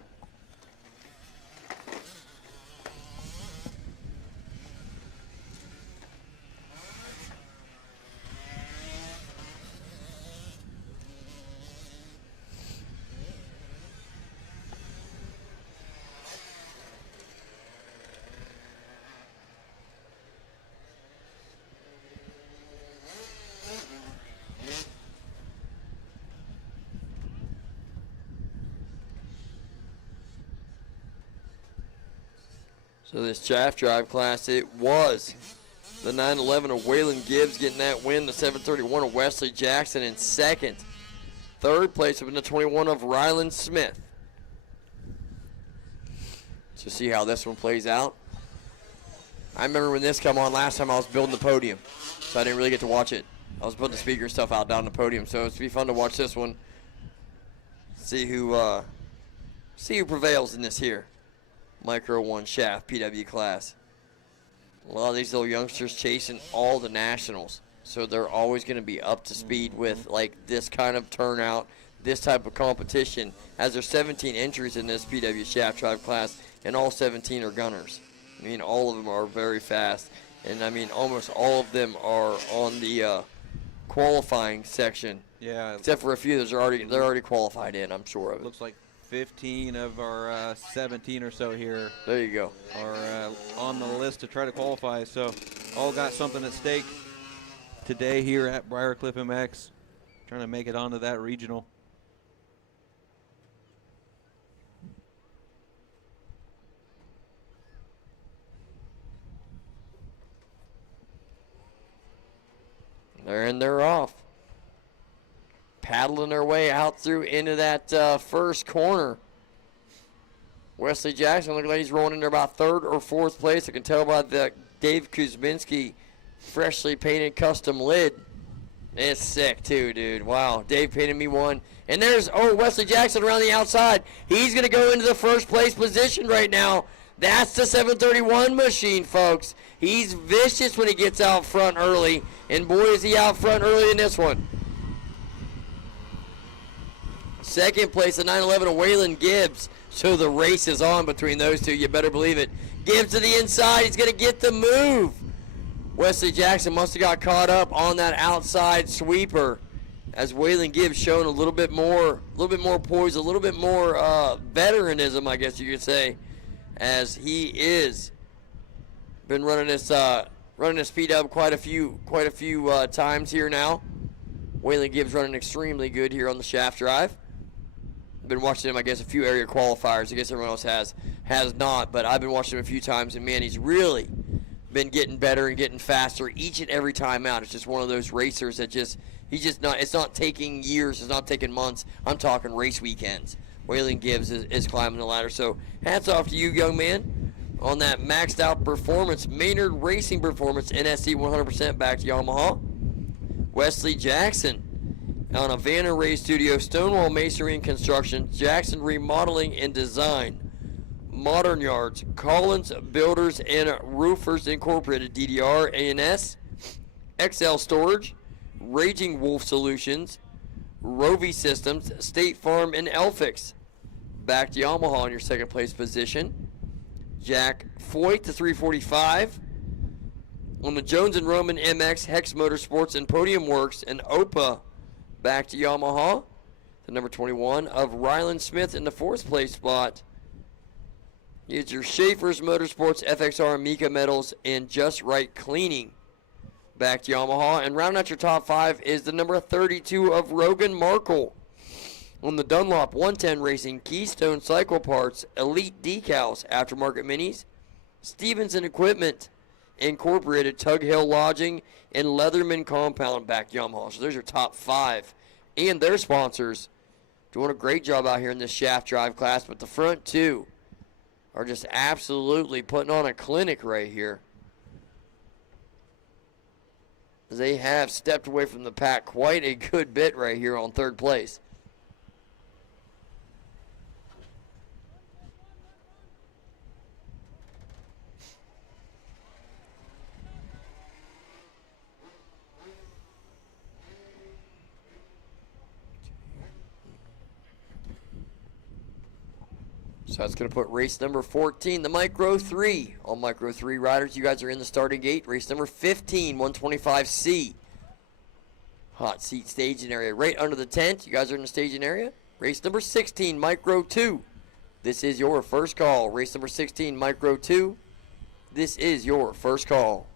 So this shaft drive class, it was the 911 of Waylon Gibbs getting that win, the 731 of Wesley Jackson in second. Third place up in the 21 of Ryland Smith. So see how this one plays out. I remember when this come on last time I was building the podium, so I didn't really get to watch it. I was putting the speaker stuff out down the podium, so it's be fun to watch this one. See who prevails in this here Micro 1 Shaft PW class. A lot of these little youngsters chasing all the nationals, so they're always going to be up to speed with like this kind of turnout, this type of competition, as there's 17 entries in this PW Shaft Drive class, and all 17 are gunners. I mean, all of them are very fast, and I mean, almost all of them are on the qualifying section. Yeah. Except for a few they're already qualified in, I'm sure of it. Looks like 15 of our 17 or so here. There you go. Are on the list to try to qualify. So all got something at stake today here at Briarcliff MX, trying to make it onto that regional. They're off. Paddling their way out through into that first corner. Wesley Jackson looking like he's rolling in there about third or fourth place. I can tell by the Dave Kuzminski freshly painted custom lid. It's sick too, dude. Wow, Dave painted me one. And there's, Wesley Jackson around the outside. He's going to go into the first place position right now. That's the 731 machine, folks. He's vicious when he gets out front early. And boy, is he out front early in this one. Second place, the 911 of Waylon Gibbs. So the race is on between those two. You better believe it. Gibbs to the inside. He's going to get the move. Wesley Jackson must have got caught up on that outside sweeper, as Waylon Gibbs showing a little bit more poise, a little bit more veteranism, I guess you could say, as he is been running this speed up quite a few times here now. Waylon Gibbs running extremely good here on the shaft drive. Been watching him, I guess, a few area qualifiers. I guess everyone else has not, but I've been watching him a few times, and man, he's really been getting better and getting faster each and every time out. It's just one of those racers that it's not taking years, it's not taking months. I'm talking race weekends. Waylon Gibbs is climbing the ladder. So hats off to you, young man, on that maxed out performance, Maynard Racing Performance, NSC 100% back to Yamaha. Wesley Jackson on a Vanna Ray Studio, Stonewall Masonry and Construction, Jackson Remodeling and Design, Modern Yards, Collins Builders and Roofers Incorporated, DDR, ANS, XL Storage, Raging Wolf Solutions, Rovi Systems, State Farm, and Elfix. back to Yamaha in your second place position. Jack Foyt to 345. On the Jones and Roman MX, Hex Motorsports, and Podium Works, and OPA back to Yamaha. The number 21 of Ryland Smith in the fourth place spot. Is your Schaefer's Motorsports, FXR, Mika Metals, and Just Right Cleaning back to Yamaha. And rounding out your top five is the number 32 of Rogan Markle. On the Dunlop 110 Racing, Keystone Cycle Parts, Elite Decals, Aftermarket Minis, Stevenson Equipment, Incorporated, Tug Hill Lodging, and Leatherman Compound back to Yamaha. So there's your top five. And their sponsors doing a great job out here in this shaft drive class, but the front two are just absolutely putting on a clinic right here. They have stepped away from the pack quite a good bit right here on third place. So that's going to put race number 14, the Micro 3. All Micro 3 riders, you guys are in the starting gate. Race number 15, 125C. Hot seat staging area right under the tent. You guys are in the staging area. Race number 16, Micro 2. This is your first call. Race number 16, Micro 2. This is your first call.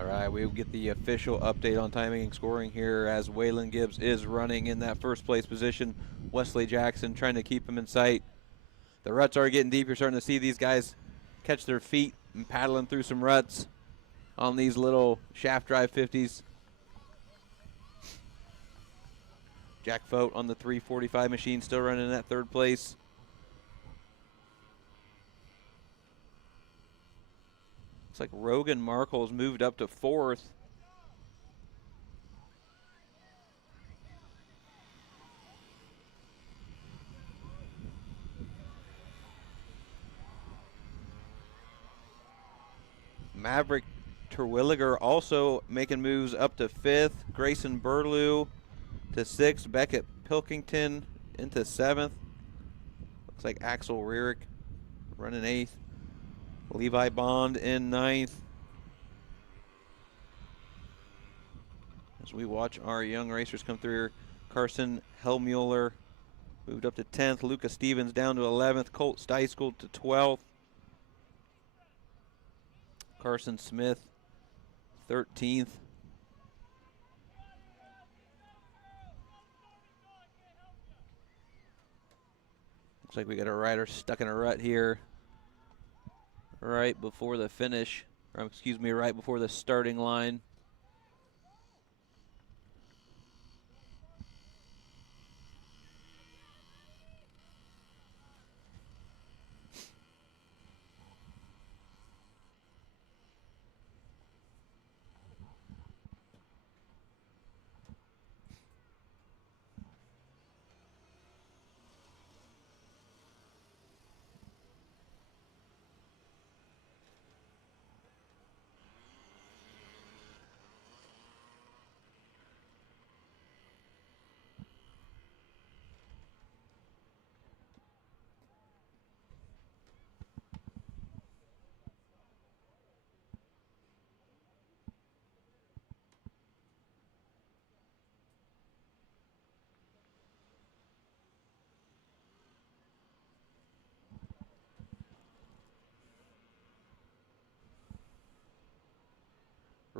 All right, we'll get the official update on timing and scoring here as Waylon Gibbs is running in that first place position. Wesley Jackson trying to keep him in sight. The ruts are getting deep. You're starting to see these guys catch their feet and paddling through some ruts on these little shaft drive 50s. Jack Fote on the 345 machine still running in that third place. Looks like Rogan Markle's moved up to fourth. Maverick Terwilliger also making moves up to fifth. Grayson Burlew to sixth. Beckett Pilkington into seventh. Looks like Axel Rierick running eighth. Levi Bond in ninth. As we watch our young racers come through here, Carson Hellmuller moved up to 10th. Lucas Stevens down to 11th. Colt Steiskell to 12th. Carson Smith 13th. Looks like we got a rider stuck in a rut here right before the finish, or excuse me, right before the starting line.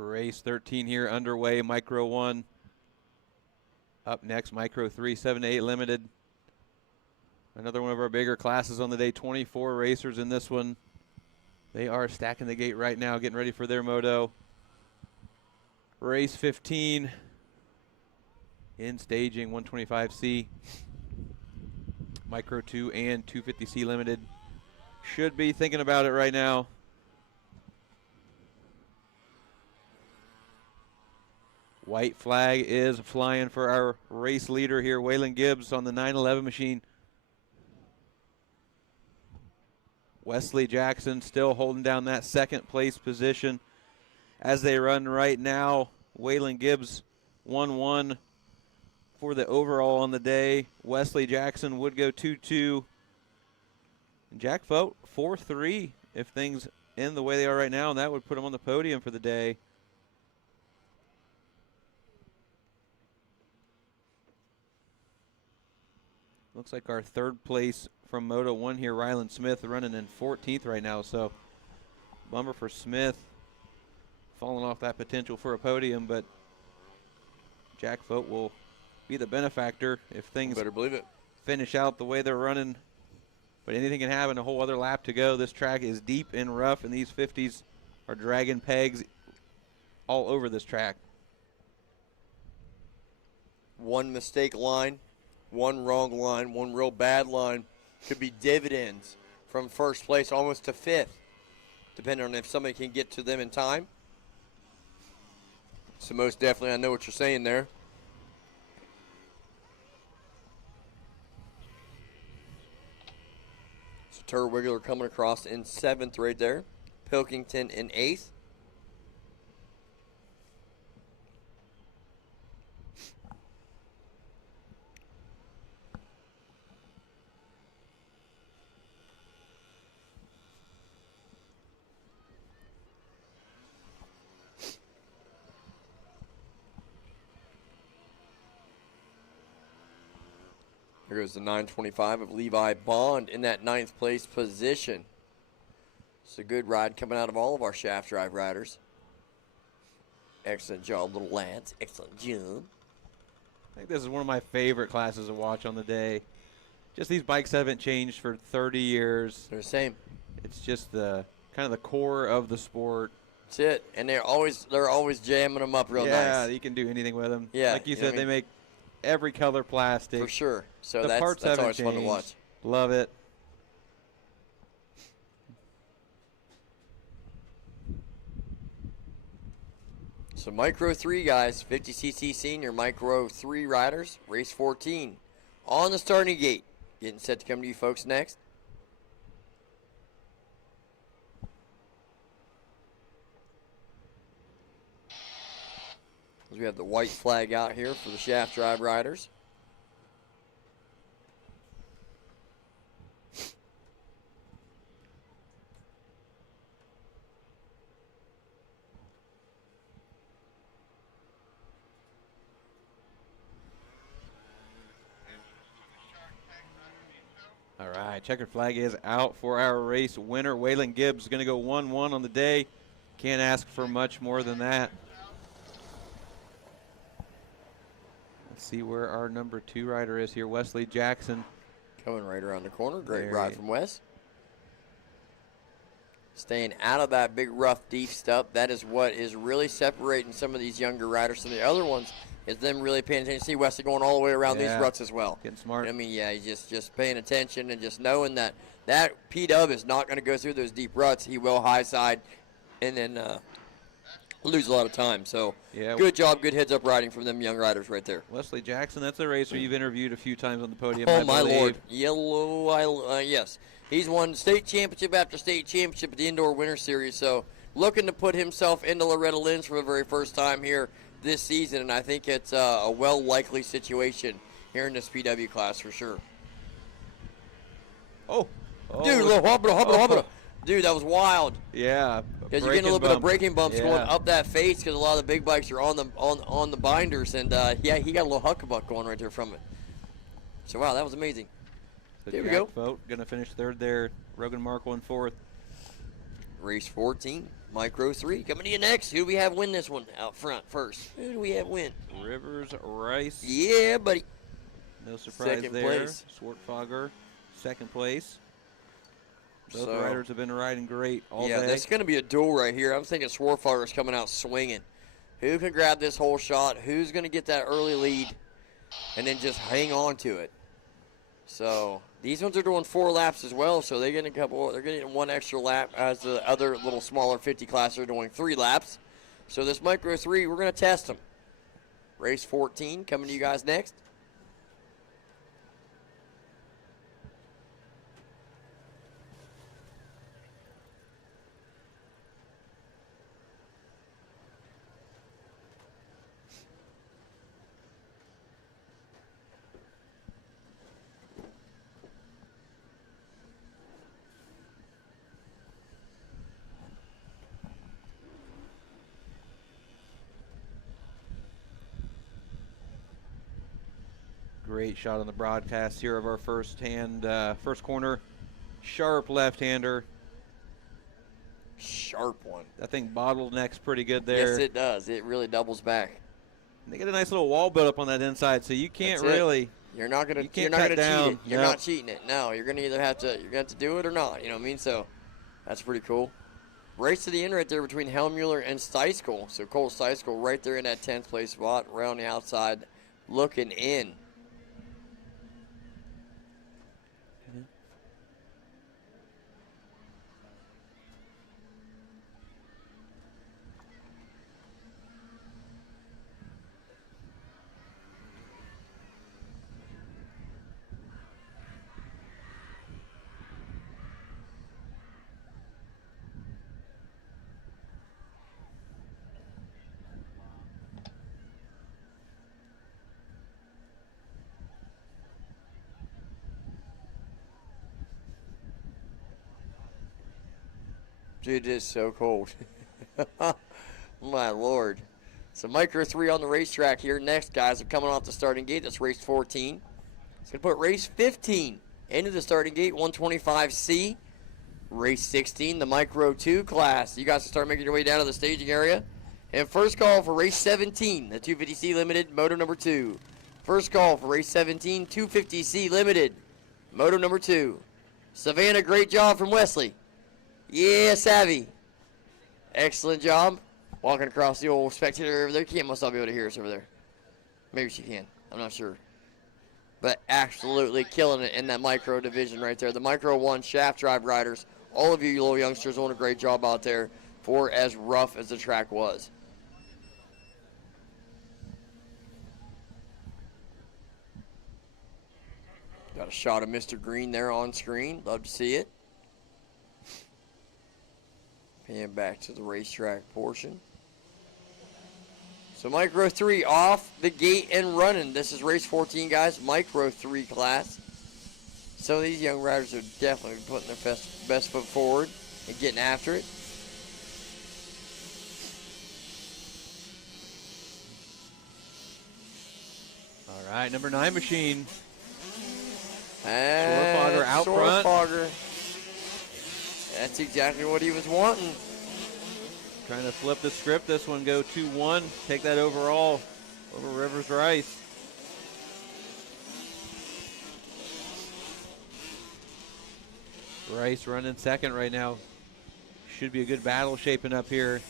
Race 13 here underway. Micro 1 up next. Micro 3, 7 to 8 limited. Another one of our bigger classes on the day. 24 racers in this one. They are stacking the gate right now, getting ready for their moto. Race 15 in staging, 125C. Micro 2 and 250C limited. Should be thinking about it right now. White flag is flying for our race leader here, Waylon Gibbs on the 911 machine. Wesley Jackson still holding down that second place position as they run right now. Waylon Gibbs 1-1 for the overall on the day. Wesley Jackson would go 2-2. And Jack Fote 4-3 if things end the way they are right now, and that would put him on the podium for the day. Looks like our third place from Moto 1 here, Ryland Smith, running in 14th right now. So bummer for Smith, falling off that potential for a podium, but Jack Fote will be the benefactor if things better believe it. Finish out the way they're running. But anything can happen. A whole other lap to go. This track is deep and rough, and these 50s are dragging pegs all over this track. One mistake line, one wrong line, one real bad line could be dividends from first place almost to fifth, depending on if somebody can get to them in time. So most definitely I know what you're saying there. So Terwiggler coming across in 7th right there. Pilkington in 8th. Here goes the 925 of Levi Bond in that 9th place position. It's a good ride coming out of all of our shaft drive riders. Excellent job, little lads. Excellent job. I think this is one of my favorite classes to watch on the day. Just these bikes haven't changed for 30 years. They're the same. It's just the kind of the core of the sport. That's it. And they're always jamming them up real nice. Yeah, you can do anything with them. Yeah, like you you know said, what I mean? they make every color plastic. For sure. So the that's parts haven't always fun to changed. watch. Love it. So Micro 3 guys, 50cc senior Micro 3 riders, race 14 on the starting gate. Getting set to come to you folks next. As we have the white flag out here for the shaft drive riders. All right, checkered flag is out for our race winner. Waylon Gibbs going to go 1-1 on the day. Can't ask for much more than that. Let's see where our number 2 rider is here. Wesley Jackson. Coming right around the corner. Great There ride he- from Wes. Staying out of that big, rough, deep stuff. That is what is really separating some of these younger riders from the other ones, is them really paying attention. See Wesley going all the way around these Yeah. ruts as well. Getting smart. I mean, yeah, he's just paying attention and just knowing that that P-Dub is not going to go through those deep ruts. He will high side and then lose a lot of time. So Yeah. good job, good heads-up riding from them young riders right there. Wesley Jackson, that's a racer you've interviewed a few times on the podium. Oh, I my believe. Lord. Yellow, yes. He's won state championship after state championship at the Indoor Winter Series, so looking to put himself into Loretta Lynn's for the very first time here this season, and I think it's a well-likely situation here in this PW class for sure. Oh. Dude, little hubba. Dude, that was wild. Yeah. Because you're getting a little bit of braking bumps Yeah. going up that face because a lot of the big bikes are on the binders, and yeah, he got a little huckabuck going right there from it. So, wow, that was amazing. So There we Jack go. Fote going to finish 3rd there. Rogan Markle in 4th. Race 14, Micro 3. Coming to you next. Who do we have win this one out front first? Who do we have win? Rivers Rice. Yeah, buddy. No surprise Second there. place. Swartfogger, 2nd place. Both So- riders have been riding great all Yeah, day. that's going to be a duel right here. I'm thinking Swartfogger's coming out swinging. Who can grab this whole shot? Who's going to get that early lead and then just hang on to it? So these ones are doing 4 laps as well, so they're getting they're getting 1 extra lap as the other little smaller 50 class are doing 3 laps. So this Micro 3, we're going to test them. Race 14 coming to you guys next. Great shot on the broadcast here of our first corner. Sharp left-hander. Sharp one. That thing bottlenecks pretty good there. Yes, it does. It really doubles back. And they get a nice little wall built up on that inside, so you can't That's it. really. You're not gonna cheat it. You're not cheating it. No, you're gonna either have to do it or not. You know what I mean? So that's pretty cool. Race to the end right there between Hellmuller and Steischel. So Cole Steischel right there in that 10th place spot, right on the outside, looking in. Dude, it is so cold. My Lord. So Micro 3 on the racetrack here. Next, guys, are coming off the starting gate. That's race 14. It's going to put race 15 into the starting gate, 125C. Race 16, the Micro 2 class. You guys can start making your way down to the staging area. And first call for race 17, the 250C Limited, Moto number 2. First call for race 17, 250C Limited, Moto number 2. Savannah, great job from Wesley. Yeah, Savvy. Excellent job. Walking across the old spectator over there. Can't must not be able to hear us over there. Maybe she can. I'm not sure. But absolutely killing it in that micro division right there. The Micro 1 shaft drive riders. All of you little youngsters doing a great job out there for as rough as the track was. Got a shot of Mr. Green there on screen. Love to see it. And back to the racetrack portion. So Micro 3 off the gate and running. This is race 14, guys. Micro 3 class. Some of these young riders are definitely putting their best foot forward and getting after it. All right, number 9 machine. And Sorfogger out front. Sorfogger. That's exactly what he was wanting. Trying to flip the script. This one go 2-1. Take that overall over Rivers Rice. Rice running second right now. Should be a good battle shaping up here.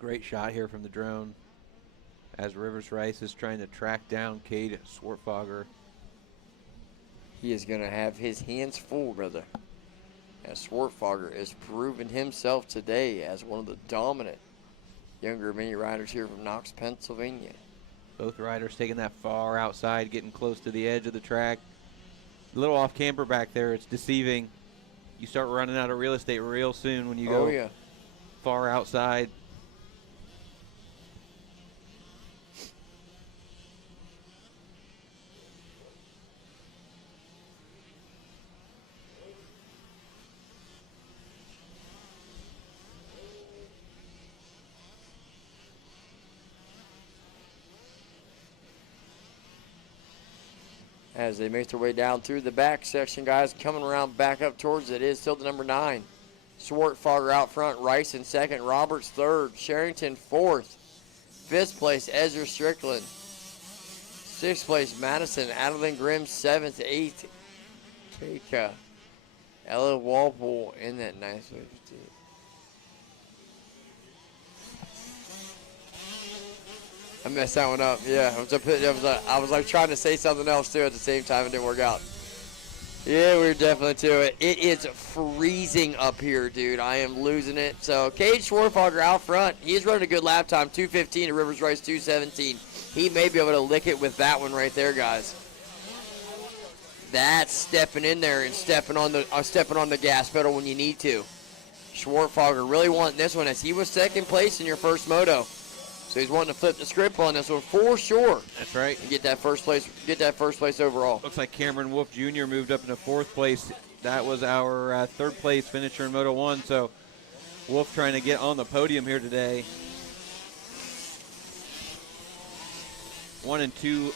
Great shot here from the drone as Rivers Rice is trying to track down Cade Swartfogger. He is going to have his hands full, brother. As Swartfogger is proving himself today as one of the dominant younger mini riders here from Knox, Pennsylvania. Both riders taking that far outside, getting close to the edge of the track. A little off camber back there. It's deceiving. You start running out of real estate real soon when you go far outside. As they make their way down through the back section, guys, coming around back up towards it is still the number 9. Swartfogger out front, Rice in second, Roberts third, Sherrington fourth. 5th place, Ezra Strickland. 6th place, Madison, Adeline Grimm 7th, 8th, Keika. Ella Walpole in that nice way. I messed that one up. Yeah, I was like trying to say something else too at the same time. It didn't work out. Yeah, we're definitely to it. It is freezing up here, dude. I am losing it. So, Cage Schwarfogger out front. He's running a good lap time, 2:15 to Rivers Rice 2:17. He may be able to lick it with that one right there, guys. That's stepping in there and stepping on the gas pedal when you need to. Schwarfogger really wanting this one as he was second place in your first moto. So he's wanting to flip the script on this one for sure. That's right. And get that first place overall. Looks like Cameron Wolf Jr. moved up into 4th place. That was our 3rd place finisher in Moto 1. So Wolf trying to get on the podium here today. 1 and 2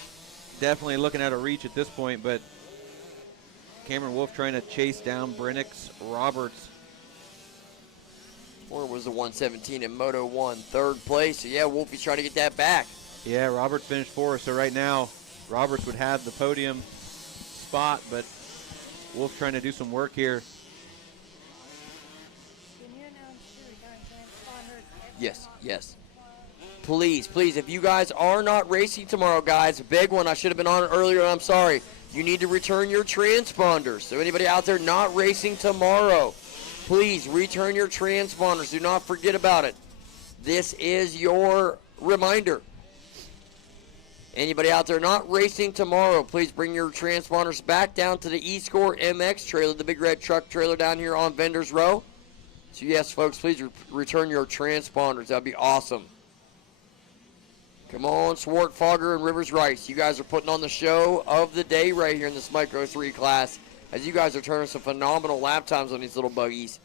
definitely looking at a reach at this point, but Cameron Wolf trying to chase down Brennix Roberts. Or was the 117 in Moto 1, 3rd place. So yeah, Wolfie's trying to get that back. Yeah, Roberts finished 4th, so right now Roberts would have the podium spot, but Wolf trying to do some work here. Yes. Please, if you guys are not racing tomorrow, guys, a big one. I should have been on it earlier, I'm sorry. You need to return your transponders. So anybody out there not racing tomorrow, please return your transponders. Do not forget about it. This is your reminder. Anybody out there not racing tomorrow, please bring your transponders back down to the eScore MX trailer, the big red truck trailer down here on Vendors Row. So yes, folks, please return your transponders. That'd be awesome. Come on, Schwartfogger and Rivers Rice. You guys are putting on the show of the day right here in this Micro 3 class, as you guys are turning some phenomenal lap times on these little buggies.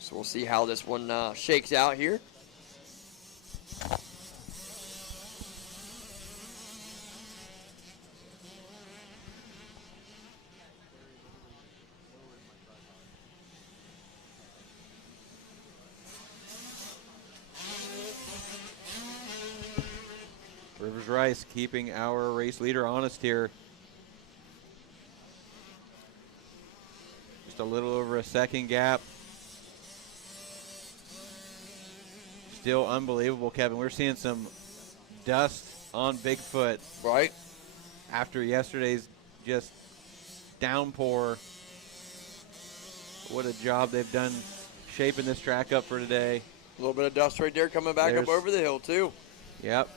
So we'll see how this one shakes out here. Rivers Rice keeping our race leader honest here. Just a little over a second gap. Still unbelievable, Kevin. We're seeing some dust on Bigfoot. Right. After yesterday's just downpour. What a job they've done shaping this track up for today. A little bit of dust right there coming back up over the hill, too. Yep.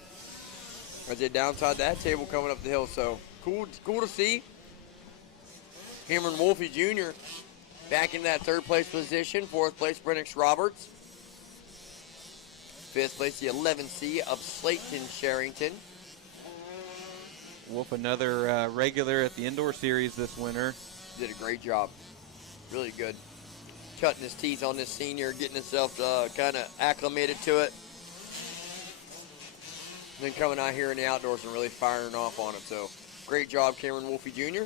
As they downside that table coming up the hill, so cool to see. Cameron Wolfie Jr. back in that 3rd place position. 4th place, Brennix Roberts. 5th place, the 11C of Slayton Sherrington. Wolf, another regular at the indoor series this winter. Did a great job. Really good. Cutting his teeth on this senior, getting himself kind of acclimated to it. And then coming out here in the outdoors and really firing off on it. So great job, Cameron Wolfie Jr.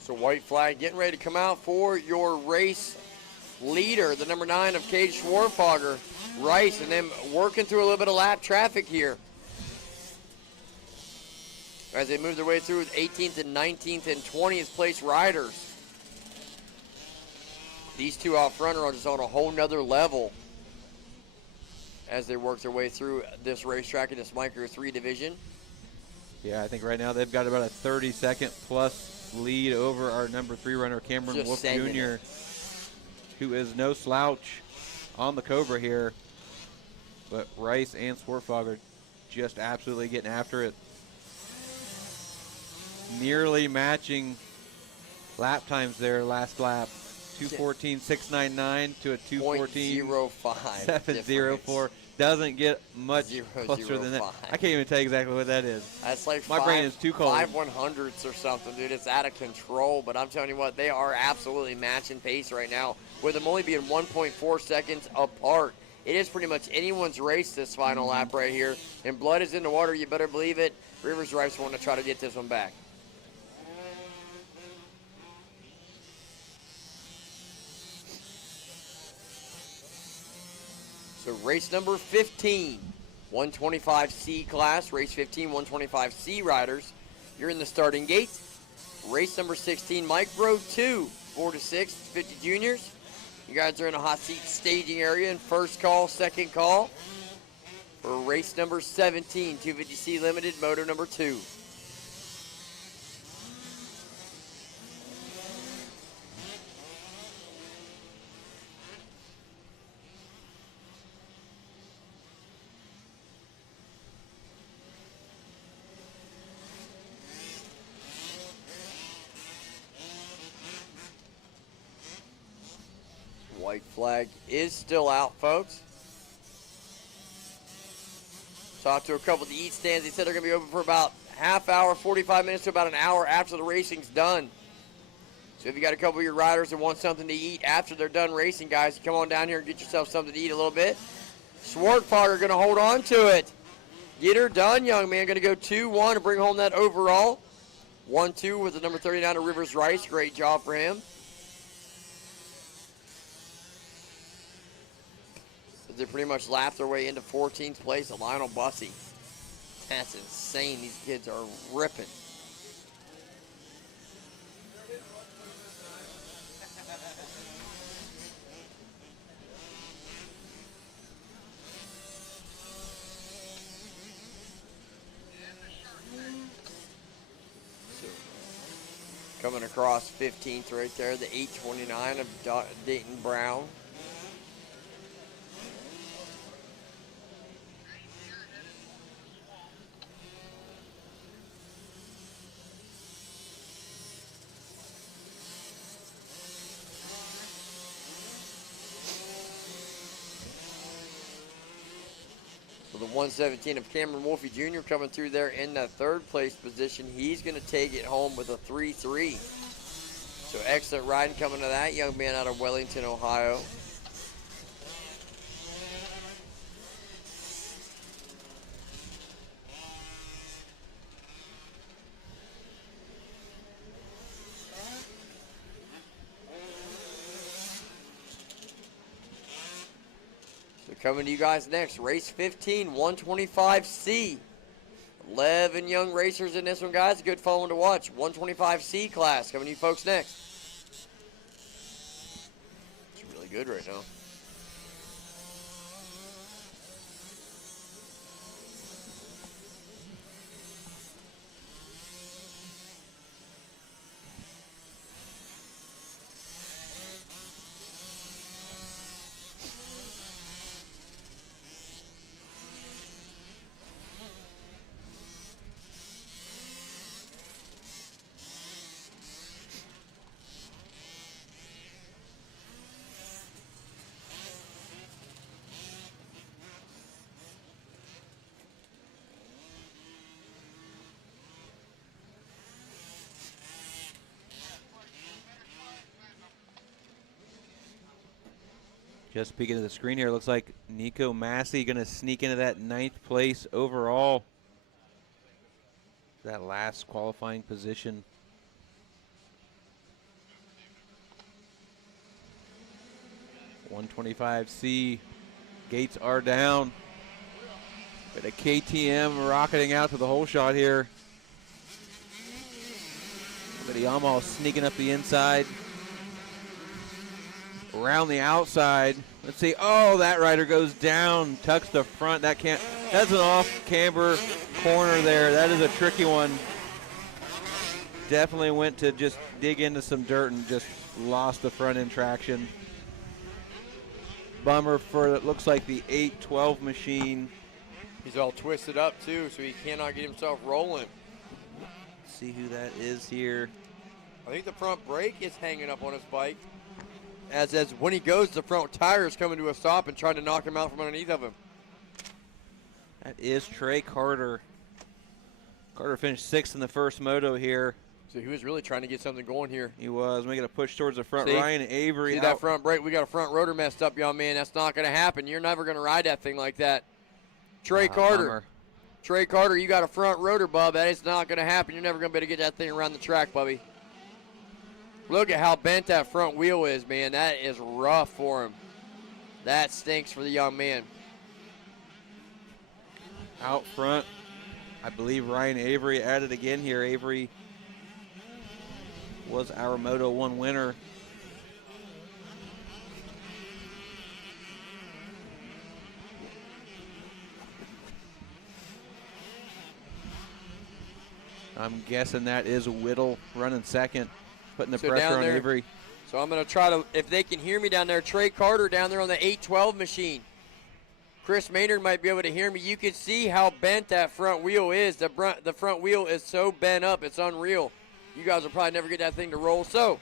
So white flag getting ready to come out for your race leader, the number 9 of Cage Schwarfogger, Rice, and then working through a little bit of lap traffic here as they move their way through 18th and 19th and 20th place riders. These two out front are just on a whole nother level as they work their way through this racetrack in this Micro 3 division. Yeah, I think right now they've got about a 30-second plus lead over our number 3 runner, Cameron Wolf Jr., who is no slouch on the Cobra here. But Rice and Schwarfogger just absolutely getting after it. nearly matching lap times there last lap. 2:14.699 to a 2:14.704. Doesn't get much closer than that. I can't even tell you exactly what that is. That's like my brain is too cold. 5/100ths or something, dude. It's out of control. But I'm telling you what, they are absolutely matching pace right now, with them only being 1.4 seconds apart. It is pretty much anyone's race this final lap right here. And blood is in the water. You better believe it. Rivers Rice want to try to get this one back. So race number 15, 125C class. Race 15, 125C riders. You're in the starting gate. Race number 16, Micro 2, 4 to 6, 50 juniors. You guys are in a hot seat staging area in first call, second call. For race number 17, 250C Limited, Moto number 2. White flag is still out, folks. Talked to a couple of the eat stands. They said they're going to be open for about half hour, 45 minutes to about an hour after the racing's done. So if you got a couple of your riders that want something to eat after they're done racing, guys, come on down here and get yourself something to eat a little bit. Swartfogger going to hold on to it. Get her done, young man. Going to go 2-1 to bring home that overall. 1-2 with the number 39 of Rivers Rice. Great job for him. They pretty much lapped their way into 14th place at Lionel Bussey. That's insane. These kids are ripping. Coming across 15th right there, the 829 of Dayton Brown. So the 117 of Cameron Wolfie Jr. coming through there in that third place position. He's going to take it home with a 3-3. So excellent riding coming to that young man out of Wellington, Ohio. Coming to you guys next, race 15, 125C. 11 young racers in this one, guys. Good following to watch. 125C class coming to you folks next. It's really good right now. Just peeking at the screen here, looks like Nico Massey going to sneak into that 9th place overall. That last qualifying position. $125C. Gates are down. But a KTM rocketing out to the whole shot here. But Yamaha sneaking up the inside. Around the outside. Let's see. Oh, that rider goes down, tucks the front. That's an off-camber corner there. That is a tricky one. Definitely went to just dig into some dirt and just lost the front end traction. Bummer for, it looks like, the 812 machine. He's all twisted up, too, so he cannot get himself rolling. see who that is here. I think the front brake is hanging up on his bike. As when he goes, the front tire is coming to a stop and trying to knock him out from underneath of him. That is Trey Carter. Carter finished 6th in the first moto here. So he was really trying to get something going here. He was making a push towards the front. See? Ryan Avery. See that front brake? We got a front rotor messed up, young man. That's not going to happen. You're never going to ride that thing like that. Trey Carter. Bummer. Trey Carter, you got a front rotor, bub. That is not going to happen. You're never going to be able to get that thing around the track, Bubby. Look at how bent that front wheel is, man. That is rough for him. That stinks for the young man. Out front, I believe Ryan Avery at it again here. Avery was our Moto 1 winner. I'm guessing that is Whittle running second, putting the pressure on Avery. So I'm going to try to, if they can hear me down there, Trey Carter down there on the 812 machine. Chris Maynard might be able to hear me. You can see how bent that front wheel is. The front wheel is so bent up, it's unreal. You guys will probably never get that thing to roll. So,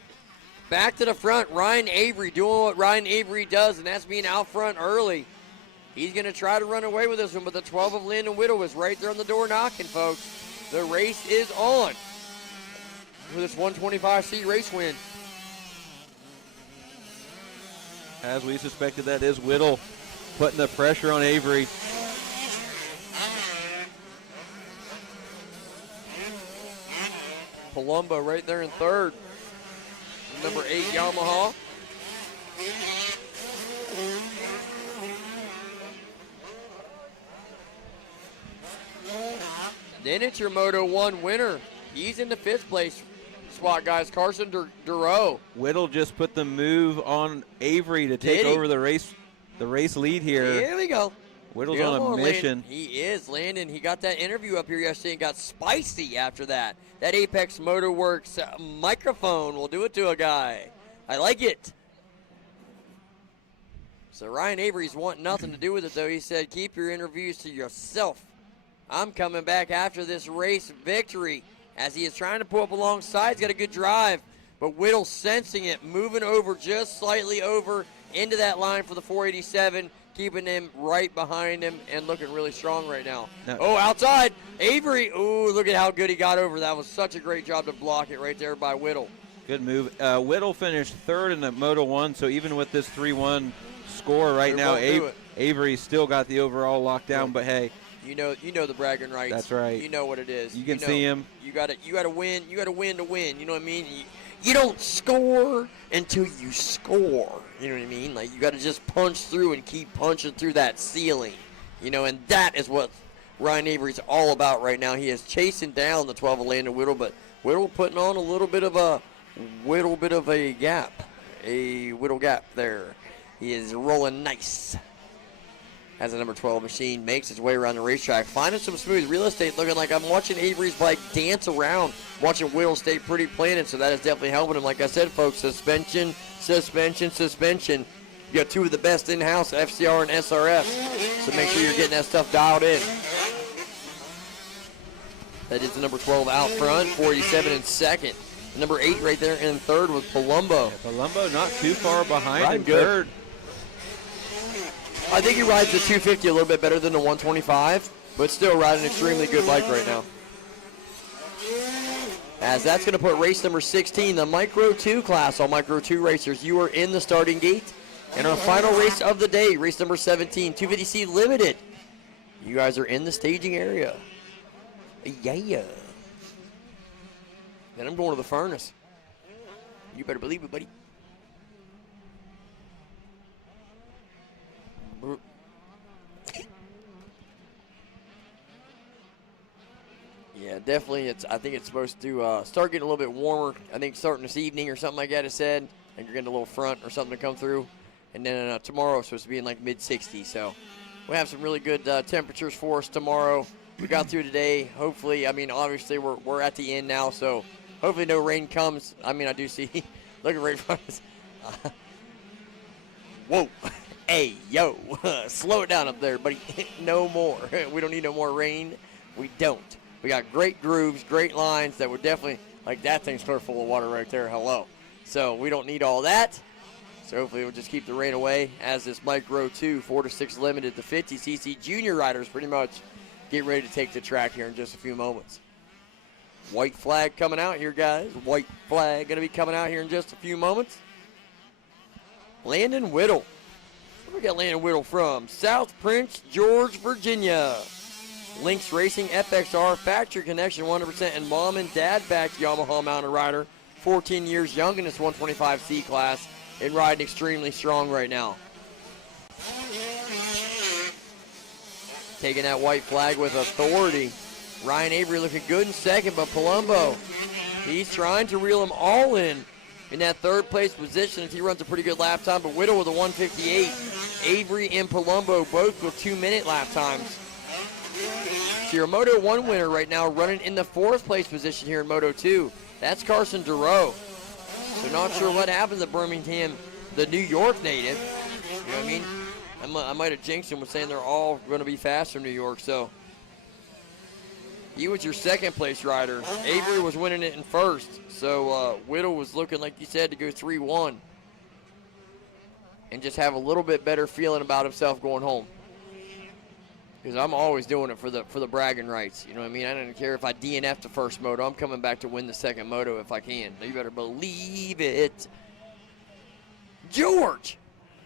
back to the front, Ryan Avery doing what Ryan Avery does, and that's being out front early. He's going to try to run away with this one, but the 12 of Landon Whittle is right there on the door knocking, folks. The race is on for this 125C race win. As we suspected, that is Whittle putting the pressure on Avery. Palumbo right there in third. Number 8 Yamaha. Then it's your Moto 1 winner. He's in the 5th place spot, guys. Carson Duro. Whittle just put the move on Avery to take over the race lead here. Here we go. Whittle's on a mission. He is. Landon, he got that interview up here yesterday and got spicy after that. That Apex Motoworks microphone will do it to a guy. I like it. So Ryan Avery's wanting nothing to do with it, though. He said, keep your interviews to yourself. I'm coming back after this race victory. As he is trying to pull up alongside, he's got a good drive. But Whittle sensing it, moving over just slightly over into that line for the 487, keeping him right behind him and looking really strong right now. Oh, outside, Avery. Ooh, look at how good he got over. That was such a great job to block it right there by Whittle. Good move. Whittle finished 3rd in the Moto 1, so even with this 3-1 score right now, Avery's still got the overall lockdown, but hey. You know the bragging rights. That's right. You know what it is. You can see him. You gotta win. You gotta win to win. You know what I mean? You don't score until you score. You know what I mean? Like, you gotta just punch through and keep punching through that ceiling. You know, and that is what Ryan Avery's all about right now. He is chasing down the 12 of Landon Whittle, but Whittle putting on a little bit of a gap. A Whittle gap there. He is rolling nice. As the number 12 machine makes its way around the racetrack, finding some smooth real estate, looking like I'm watching Avery's bike dance around, watching Whittle stay pretty planted, so that is definitely helping him. Like I said, folks, suspension. You got 2 of the best in-house, FCR and SRS, so make sure you're getting that stuff dialed in. That is the number 12 out front, 47 in second. Number 8 right there in third with Palumbo. Yeah, Palumbo not too far behind Riding in third. I think he rides the 250 a little bit better than the 125, but still riding an extremely good bike right now. As that's going to put race number 16, the Micro 2 class. All Micro 2 racers, you are in the starting gate. And our final race of the day, race number 17, 250C Limited. You guys are in the staging area. Yeah. Then I'm going to the furnace. You better believe it, buddy. Yeah, definitely. I think it's supposed to start getting a little bit warmer. I think starting this evening or something like that, it said. I think you're getting a little front or something to come through. And then tomorrow it's supposed to be in like mid-60s. So we have some really good temperatures for us tomorrow. We got through today. Hopefully, I mean, obviously we're at the end now, so hopefully no rain comes. I mean, I do see. Look at right in front of us. Whoa. Hey, yo. Slow it down up there, buddy. No more. We don't need no more rain. We don't. We got great grooves, great lines that would definitely, like that thing's clear full of water right there. Hello. So we don't need all that. So hopefully we'll just keep the rain away as this Micro 2 4 to 6 limited. The 50cc junior riders pretty much get ready to take the track here in just a few moments. White flag coming out here, guys. White flag going to be coming out here in just a few moments. Landon Whittle. Where we got Landon Whittle from? South Prince George, Virginia. Lynx Racing FXR Factory Connection 100% and mom and dad backed Yamaha mounted rider. 14 years young in this 125C class and riding extremely strong right now. Taking that white flag with authority. Ryan Avery looking good in second, but Palumbo, he's trying to reel them all in that third place position as he runs a pretty good lap time, but Whittle with a 158. Avery and Palumbo both with 2-minute lap times. So your Moto 1 winner right now running in the 4th place position here in Moto 2. That's Carson Durow. So not sure what happened to Birmingham, the New York native. You know what I mean? I might have jinxed him with saying they're all going to be fast from New York, so. He was your 2nd place rider. Avery was winning it in 1st. So Whittle was looking, like you said, to go 3-1. And just have a little bit better feeling about himself going home. Because I'm always doing it for the bragging rights. You know what I mean? I don't care if I DNF the first moto. I'm coming back to win the 2nd moto if I can. You better believe it. George.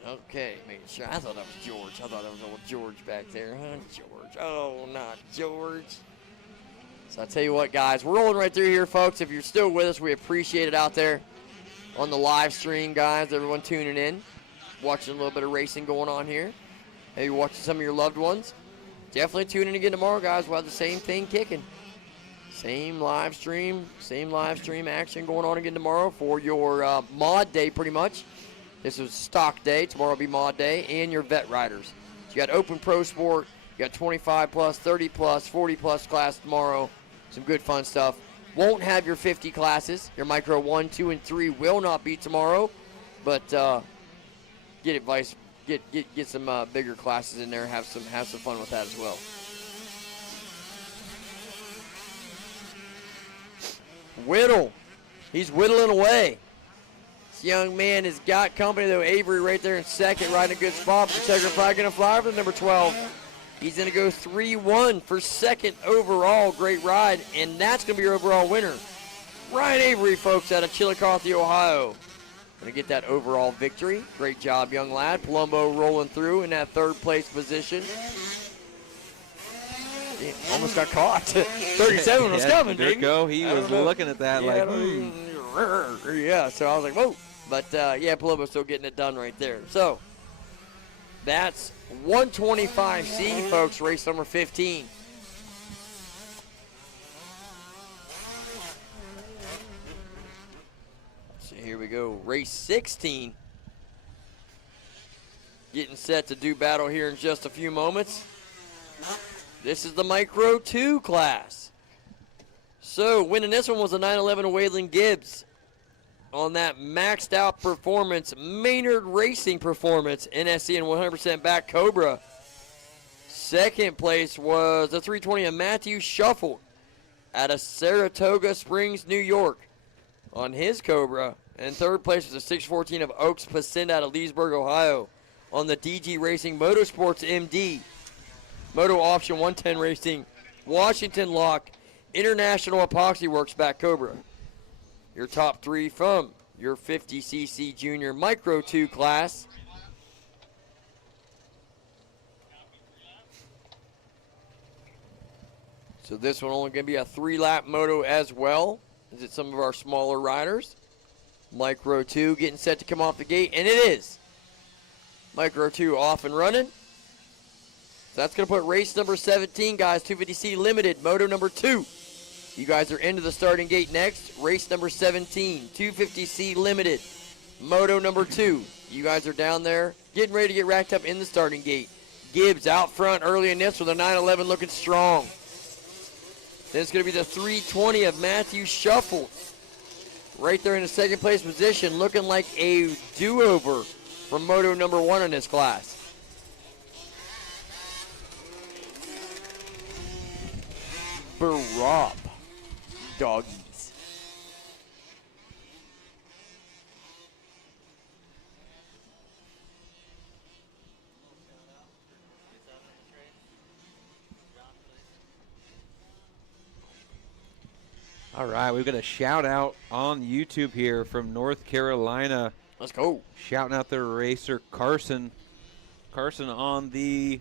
Okay, making sure. I thought that was George. I thought that was old George back there. Huh? George. Oh, not George. So I tell you what, guys, we're rolling right through here, folks. If you're still with us, we appreciate it out there on the live stream, guys. Everyone tuning in, watching a little bit of racing going on here. Maybe watching some of your loved ones. Definitely tune in again tomorrow, guys. We'll have the same thing kicking. Same live stream action going on again tomorrow for your mod day, pretty much. This is stock day. Tomorrow will be mod day, and your vet riders. So you got Open Pro Sport. You got 25 plus, 30 plus, 40 plus class tomorrow. Some good fun stuff. Won't have your 50 classes. Your Micro 1, 2, and 3 will not be tomorrow. But get advice. Get some bigger classes in there. Have some fun with that as well. Whittle. He's whittling away. This young man has got company, though. Avery right there in 2nd, riding a good spot. The checker flag going to fly for the number 12. He's going to go 3-1 for 2nd overall. Great ride, and that's going to be your overall winner. Ryan Avery, folks, out of Chillicothe, Ohio. Going to get that overall victory. Great job, young lad. Palumbo rolling through in that 3rd place position. Yeah, almost got caught. 37 was coming, There you baby. go. He was looking at that like, yeah, so I was like, whoa. But, yeah, Palumbo still getting it done right there. So, that's 125C, folks, race number 15. So here we go, race 16. Getting set to do battle here in just a few moments. This is the Micro 2 class. So winning this one was a 911 Waylon Gibbs on that maxed out performance, Maynard Racing performance, NSC and 100% back Cobra. 2nd place was a 320 of Matthew Shuffled out of Saratoga Springs, New York on his Cobra. And 3rd place was a 614 of Oaks Pacinda out of Leesburg, Ohio on the DG Racing Motorsports MD. Moto Option 110 Racing, Washington Lock, International Epoxy Works back Cobra. Your top 3 from your 50cc junior Micro 2 class. So this one only going to be a 3-lap moto as well. Is it some of our smaller riders? Micro 2 getting set to come off the gate, and it is. Micro 2 off and running. So that's going to put race number 17, guys, 250C Limited, Moto number 2. You guys are into the starting gate next. Race number 17, 250C Limited, Moto number 2. You guys are down there getting ready to get racked up in the starting gate. Gibbs out front early in this with a 911 looking strong. Then it's going to be the 320 of Matthew Shuffled. Right there in the 2nd place position, looking like a do-over from Moto number 1 in this class. Barab doggies. All right, we've got a shout out on YouTube here from North Carolina. Let's go. Shouting out their racer Carson. Carson on the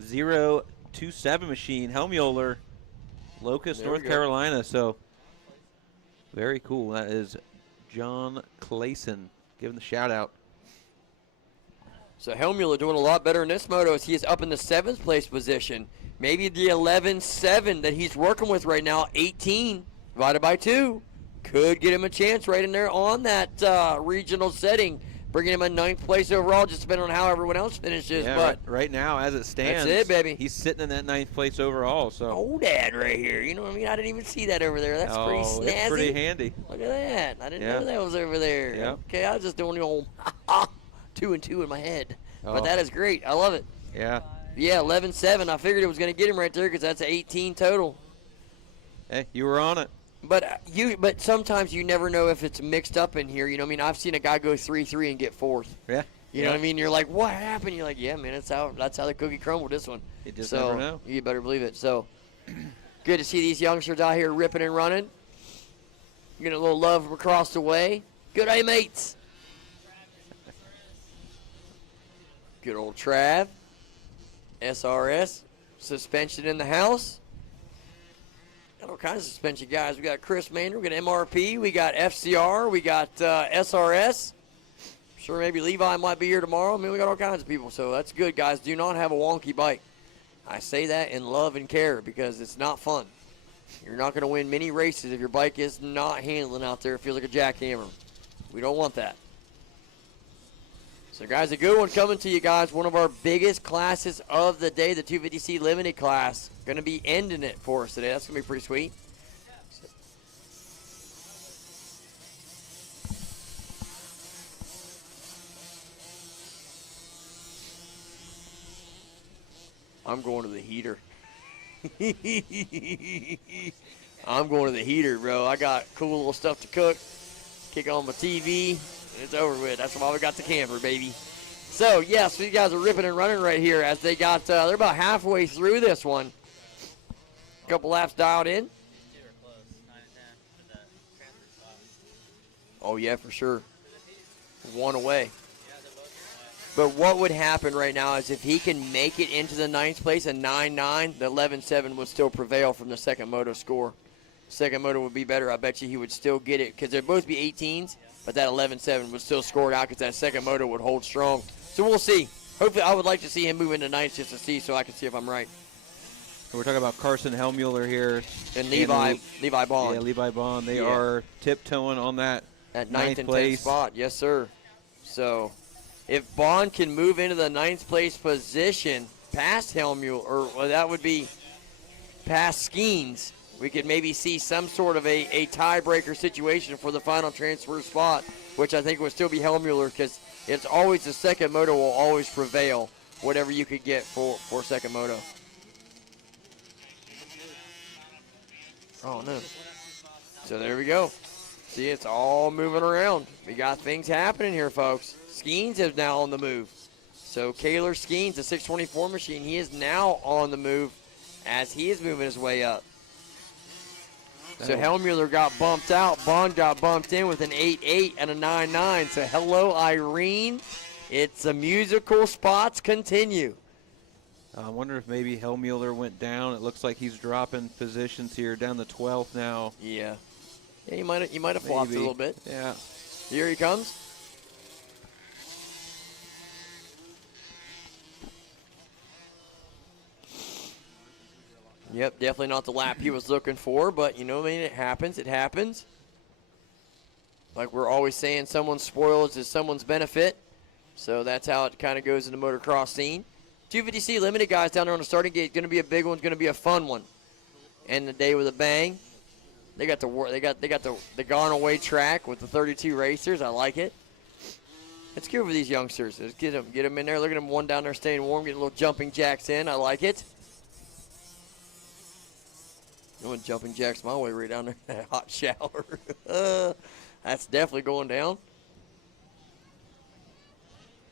027 machine, Helmueller, Locust, There we North go. Carolina. So very cool. That is John Clayson giving the shout out. So Helmueller doing a lot better in this moto as he is up in the 7th place position. Maybe the 11-7 that he's working with right now, 18 divided by 2, could get him a chance right in there on that regional setting, bringing him a 9th place overall, just depending on how everyone else finishes. Yeah, but right now, as it stands, that's it, baby. He's sitting in that 9th place overall. So old dad right here. You know what I mean? I didn't even see that over there. That's pretty snazzy. It's pretty handy. Look at that. I didn't Yeah. know that was over there. Yeah. Okay, I was just doing the old 2 and 2 in my head. Oh. But that is great. I love it. Yeah. Yeah, 11-7. I figured it was going to get him right there because that's 18 total. Hey, you were on it. But sometimes you never know if it's mixed up in here. You know what I mean? I've seen a guy go 3-3 and get 4th. Yeah. You know what I mean? You're like, what happened? You're like, yeah, man, that's how the cookie crumbled this one. You just so, never know. You better believe it. So, good to see these youngsters out here ripping and running. Getting a little love from across the way. Good day, mates. Good old Trav. SRS. Suspension in the house. Got all kinds of suspension guys. We got Chris Maynard. We got MRP. We got FCR. We got SRS. Sure, maybe Levi might be here tomorrow. I mean, we got all kinds of people. So that's good, guys. Do not have a wonky bike. I say that in love and care because it's not fun. You're not going to win many races if your bike is not handling out there. It feels like a jackhammer. We don't want that. So, guys, a good one coming to you guys. One of our biggest classes of the day, the 250C Limited class. Going to be ending it for us today. That's going to be pretty sweet. I'm going to the heater. I'm going to the heater, bro. I got cool little stuff to cook. Kick on my TV, and it's over with. That's why we got the camper, baby. So, yes, these guys are ripping and running right here as they got, they're about halfway through this one. A couple laps dialed in. Oh, yeah, for sure. One away. But what would happen right now is if he can make it into the 9th place, a 9-9, the 11-7 would still prevail from the second moto score. Second moto would be better. I bet you he would still get it because they'd both be 18s, but that 11-7 would still score it out because that second moto would hold strong. So we'll see. Hopefully, I would like to see him move into 9th just to see so I can see if I'm right. We're talking about Carson Helmueller here. And Levi Bond. Yeah, Levi Bond. They Yeah. are tiptoeing on that At 9th and 10th place. spot. Yes, sir. So if Bond can move into the 9th place position past Helmueller, or that would be past Skeens, we could maybe see some sort of a tiebreaker situation for the final transfer spot, which I think would still be Helmueller because it's always the second moto will always prevail, whatever you could get for second moto. Oh, no. So there we go. See, it's all moving around. We got things happening here, folks. Skeens is now on the move. So Kaylor Skeens, the 624 machine, he is now on the move as he is moving his way up. So Helmueller got bumped out. Bond got bumped in with an 8-8 and a 9-9. So hello, Irene. It's the musical spots continue. I wonder if maybe Helmueller went down. It looks like he's dropping positions here, down to 12th now. Yeah. Yeah, you might have flopped a Maybe. little bit. Yeah. Here he comes. Yep, definitely not the lap he was looking for, but you know what I mean? It happens. It happens. Like we're always saying, someone's spoils is someone's benefit. So that's how it kind of goes in the motocross scene. 250C Limited guys down there on the starting gate. Going to be a big one. Going to be a fun one. End the day with a bang. They got the gone away track with the 32 racers. I like it. It's good for these youngsters. Let's get them in there. Look at them, one down there staying warm, getting little jumping jacks in. I like it. Doing jumping jacks my way right down there in that hot shower. That's definitely going down.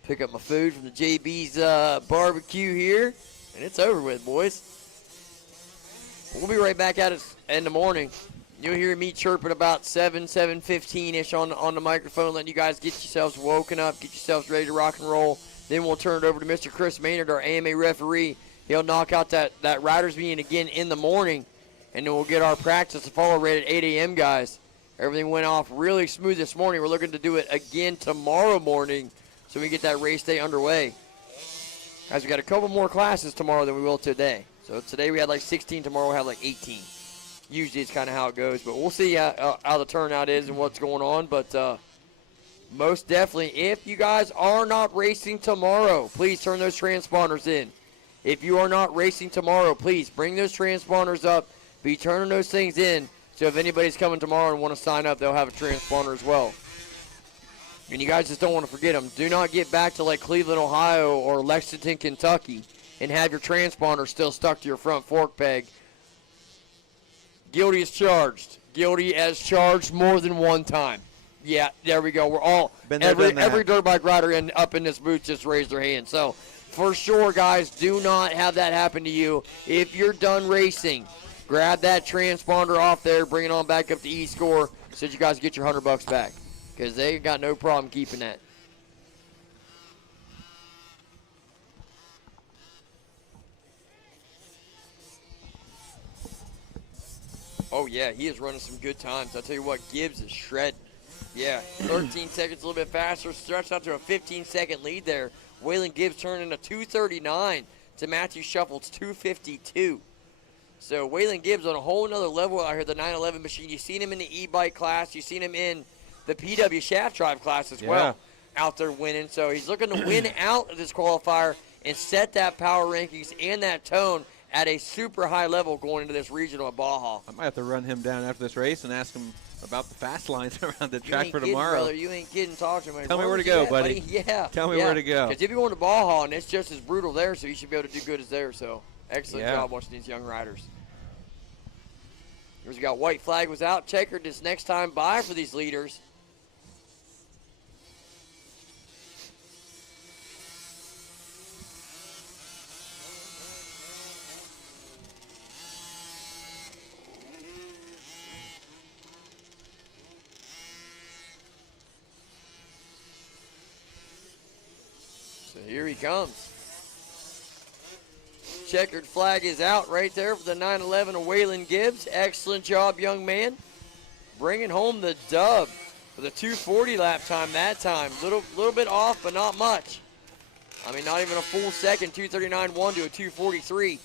Pick up my food from the JB's barbecue here, and it's over with, boys. We'll be right back at it in the morning. You'll hear me chirping about 7:15-ish on the microphone, letting you guys get yourselves woken up, get yourselves ready to rock and roll. Then we'll turn it over to Mr. Chris Maynard, our AMA referee. He'll knock out that riders meeting again in the morning, and then we'll get our practice to follow right at 8 a.m., guys. Everything went off really smooth this morning. We're looking to do it again tomorrow morning so we get that race day underway. Guys, we got a couple more classes tomorrow than we will today. So today we had like 16, tomorrow we'll have like 18. Usually it's kind of how it goes, but we'll see how the turnout is and what's going on. But most definitely, if you guys are not racing tomorrow, please turn those transponders in. If you are not racing tomorrow, please bring those transponders up. Be turning those things in, so if anybody's coming tomorrow and want to sign up, they'll have a transponder as well. And you guys just don't want to forget them. Do not get back to like Cleveland, Ohio or Lexington, Kentucky and have your transponder still stuck to your front fork peg. Guilty as charged. Guilty as charged more than one time. Yeah, there we go. We're all, every dirt bike rider up in this booth just raised their hand. So, for sure, guys, do not have that happen to you. If you're done racing, grab that transponder off there, bring it on back up to E-Score so that you guys get your $100 back, because they got no problem keeping that. Oh, yeah, he is running some good times. I'll tell you what, Gibbs is shredding. Yeah, 13 seconds, a little bit faster, stretched out to a 15-second lead there. Waylon Gibbs turning a 2:39 to Matthew Shuffle's 2:52. So Waylon Gibbs on a whole nother level out here, the 911 machine. You've seen him in the e-bike class. You've seen him in the PW shaft drive class as well, out there winning. So he's looking to win out of this qualifier and set that power rankings and that tone at a super high level going into this regional at Baja. I might have to run him down after this race and ask him about the fast lines around the track for kidding, tomorrow. Brother. You ain't kidding. Talk to him. Tell me where to go, buddy. Yeah. Tell me where to go. Because if you're going to Baja, and it's just as brutal there, so you should be able to do good as there. So excellent job watching these young riders. Here's we got white flag was out. Checkered this next time by for these leaders. So here he comes. Checkered flag is out right there for the 911 of Waylon Gibbs. Excellent job, young man. Bringing home the dub with a 2:40 lap time that time. Little bit off, but not much. I mean, not even a full second. 2:39.1 to a 2:43.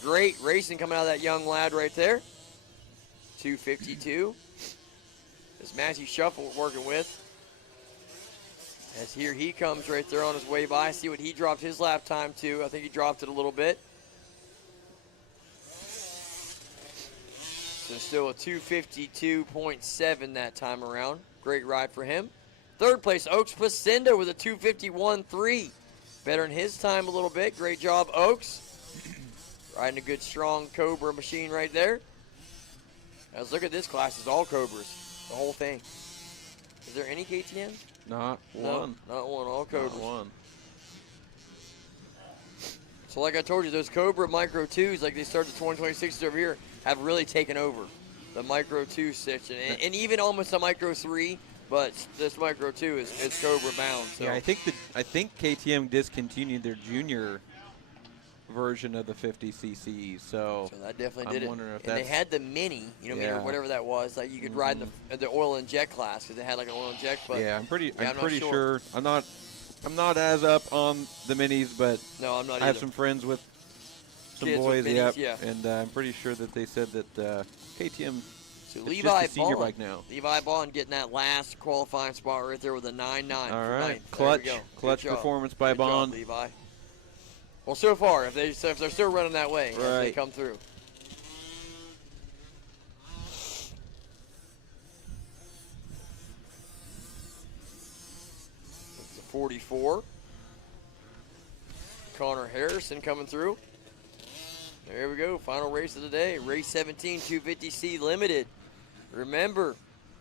Great racing coming out of that young lad right there. 2:52. This Matthew Shuffle we're working with. As here he comes right there on his way by. See what he dropped his lap time to. I think he dropped it a little bit. So still a 2:52.7 that time around. Great ride for him. Third place, Oaks Pasenda with a 2:51.3. Better in his time a little bit. Great job, Oaks. Riding a good, strong Cobra machine right there. Let's look at this class. It's all Cobras. The whole thing. Is there any KTM? Not one. No, not one. All Cobras. Not one. So like I told you, those Cobra Micro 2s, like they started the 2026s over here, have really taken over the Micro 2 section. And even almost a Micro 3, but this Micro 2 is Cobra bound. So. Yeah, I think KTM discontinued their junior version of the 50cc, so that definitely I'm did it. wondering if and they had the mini, mini or whatever that was, like you could ride in the oil inject class because they had like an oil inject. But I'm pretty sure. I'm not as up on the minis, but no, I'm not. I have some friends with some kids boys, with minis, and I'm pretty sure that they said that KTM. So it's Levi just a senior Bond, bike now. Levi Bond getting that last qualifying spot right there with a 9.9. All right, clutch performance by Bond. Job, Levi. Well, so far, if they're still running that way, as they come through. It's a 44. Connor Harrison coming through. There we go, final race of the day. Race 17, 250C Limited. Remember,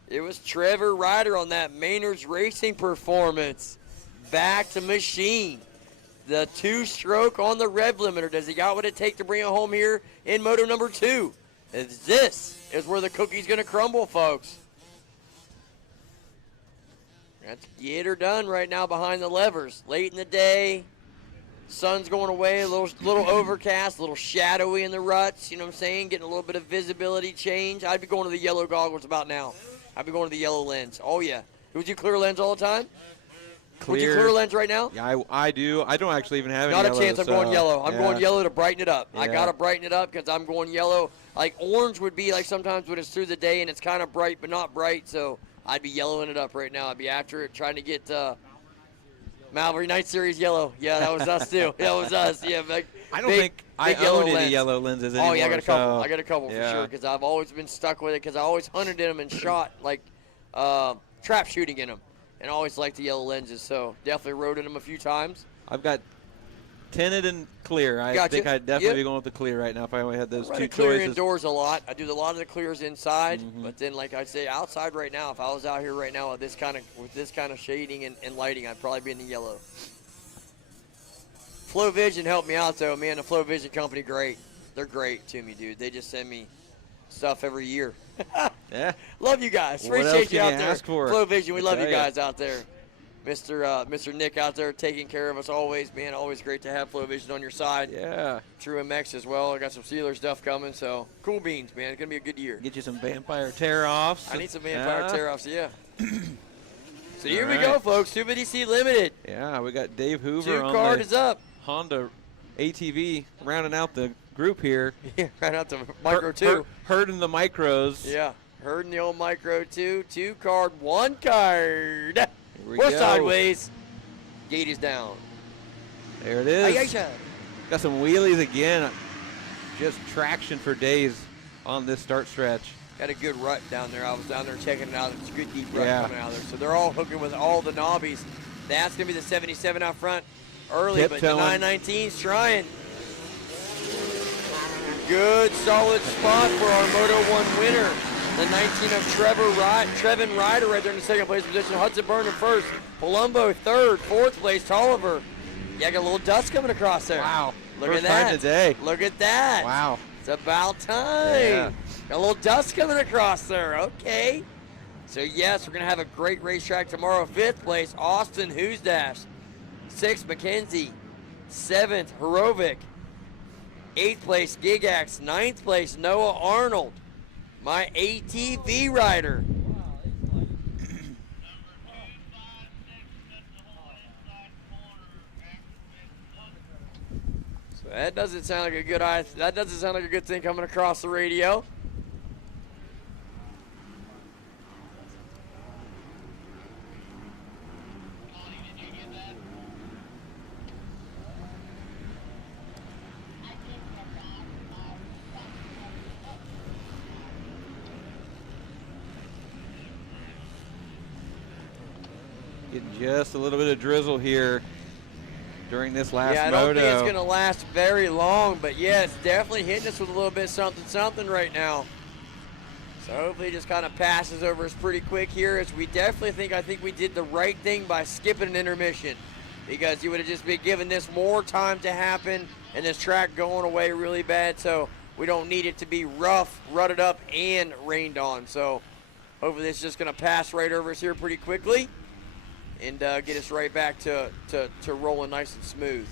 it was Trevor Ryder on that Maynard's Racing performance. Back to machine. The 2-stroke on the rev limiter. Does he got what it takes to bring it home here in Moto number 2? This is where the cookie's going to crumble, folks. Let's get her done right now behind the levers. Late in the day, sun's going away, a little overcast, a little shadowy in the ruts, you know what I'm saying? Getting a little bit of visibility change. I'd be going to the yellow goggles about now. I'd be going to the yellow lens. Oh, yeah. Would you clear lens all the time? Would you clear lens right now? Yeah, I do. I don't actually even have any Not yellow, a chance I'm going yellow. I'm going yellow to brighten it up. I Yeah. got to brighten it up because I'm going yellow. Like orange would be like sometimes when it's through the day and it's kind of bright but not bright, so I'd be yellowing it up right now. I'd be after it, trying to get Malvery Night Series yellow. Yeah, that was us too. That was us. Yeah, I don't think I own any yellow lenses anymore. Oh, yeah, I got a couple. so, I got a couple yeah. for sure because I've always been stuck with it because I always hunted in them and shot like trap shooting in them, and always liked the yellow lenses. So definitely rode in them a few times. I've got tinted and clear. I Gotcha. think I'd definitely Yep. be going with the clear right now if I only had those I run two the clear choices. indoors a lot. I do a lot of the clears inside, Mm-hmm. but then like I say, outside right now, if I was out here right now with this kind of shading and lighting, I'd probably be in the yellow. Flow Vision helped me out though, man. The Flow Vision company, great. They're great to me, dude. They just send me stuff every year. Yeah. Love you guys. What else Appreciate you can out you there. ask for? Flow Vision, we I love you tell ya. guys out there. Mr. Nick out there taking care of us always, man. Always great to have Flow Vision on your side. Yeah. True MX as well. I got some Steeler stuff coming, so cool beans, man. It's gonna be a good year. Get you some vampire tear-offs. I need some vampire tear-offs, yeah. So here All we right. go, folks. 250C Limited. Yeah, we got Dave Hoover on Two-card the is up. Honda ATV rounding out the group here. Yeah, right out the Micro 2. Herding the micros. Yeah, herding the old Micro 2. 2-card, 1-card. we We're go. sideways. Gate is down. There it is. Ayesha. Got some wheelies again. Just traction for days on this start stretch. Got a good rut down there. I was down there checking it out. It's a good deep rut Yeah. coming out of there. So they're all hooking with all the knobbies. That's going to be the 77 out front early, but the Tiptoeing. 919's trying. Good, solid spot for our Moto 1 winner. The 19 of Trevin Ryder right there in the second place position. Hudson Burn in first. Palumbo third. Fourth place, Tolliver. Yeah, got a little dust coming across there. Wow. Look First at that. time today. Look at that. Wow. It's about time. Yeah. Got a little dust coming across there. Okay. So, yes, we're going to have a great racetrack tomorrow. Fifth place, Austin Hoosdash. Sixth, McKenzie. Seventh, Horovic. Eighth place, Gigax. Ninth place, Noah Arnold. My ATV rider. So that doesn't sound like a good that doesn't sound like a good thing coming across the radio. Getting just a little bit of drizzle here during this last Yeah, I don't moto. think it's going to last very long, but yeah, it's definitely hitting us with a little bit something right now. So hopefully it just kind of passes over us pretty quick here, as we definitely I think we did the right thing by skipping an intermission, because you would have just been giving this more time to happen and this track going away really bad. So we don't need it to be rough, rutted up, and rained on. So hopefully this is just going to pass right over us here pretty quickly and get us right back to rolling nice and smooth.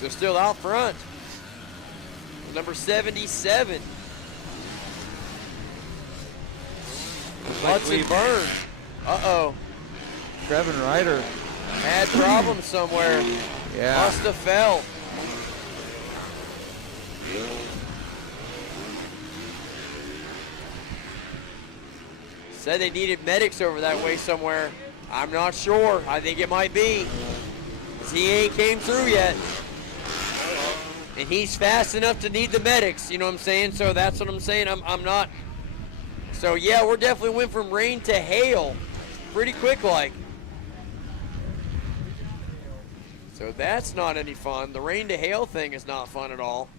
So still out front, number 77. Hudson Burn. Uh-oh. Trevin Ryder. Had problems somewhere. Yeah. Must have fell. Said they needed medics over that way somewhere. I'm not sure. I think it might be. 'Cause he ain't came through yet. And he's fast enough to need the medics, you know what I'm saying? So that's what I'm saying. I'm not So yeah, we're definitely went from rain to hail pretty quick like. So that's not any fun. The rain to hail thing is not fun at all.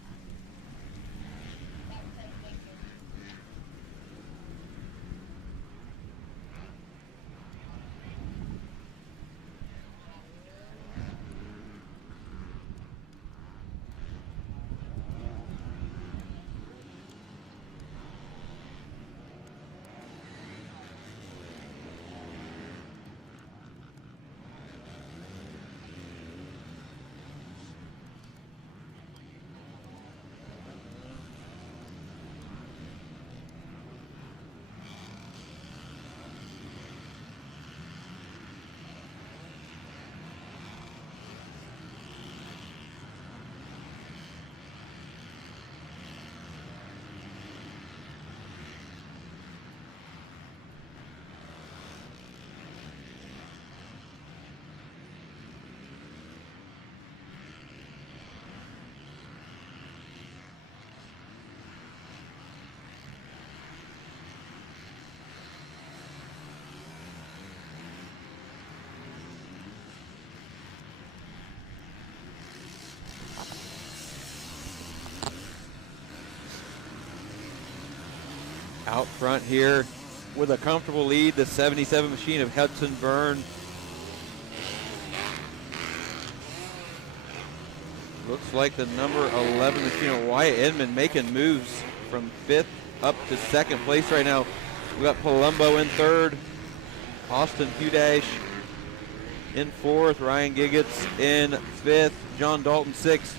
Out front here with a comfortable lead, the 77 machine of Hudson Byrne. Looks like the number 11 machine of Wyatt Inman making moves from 5th up to 2nd place right now. We got Palumbo in 3rd, Austin Hudash in 4th, Ryan Giggets in 5th, John Dalton 6th.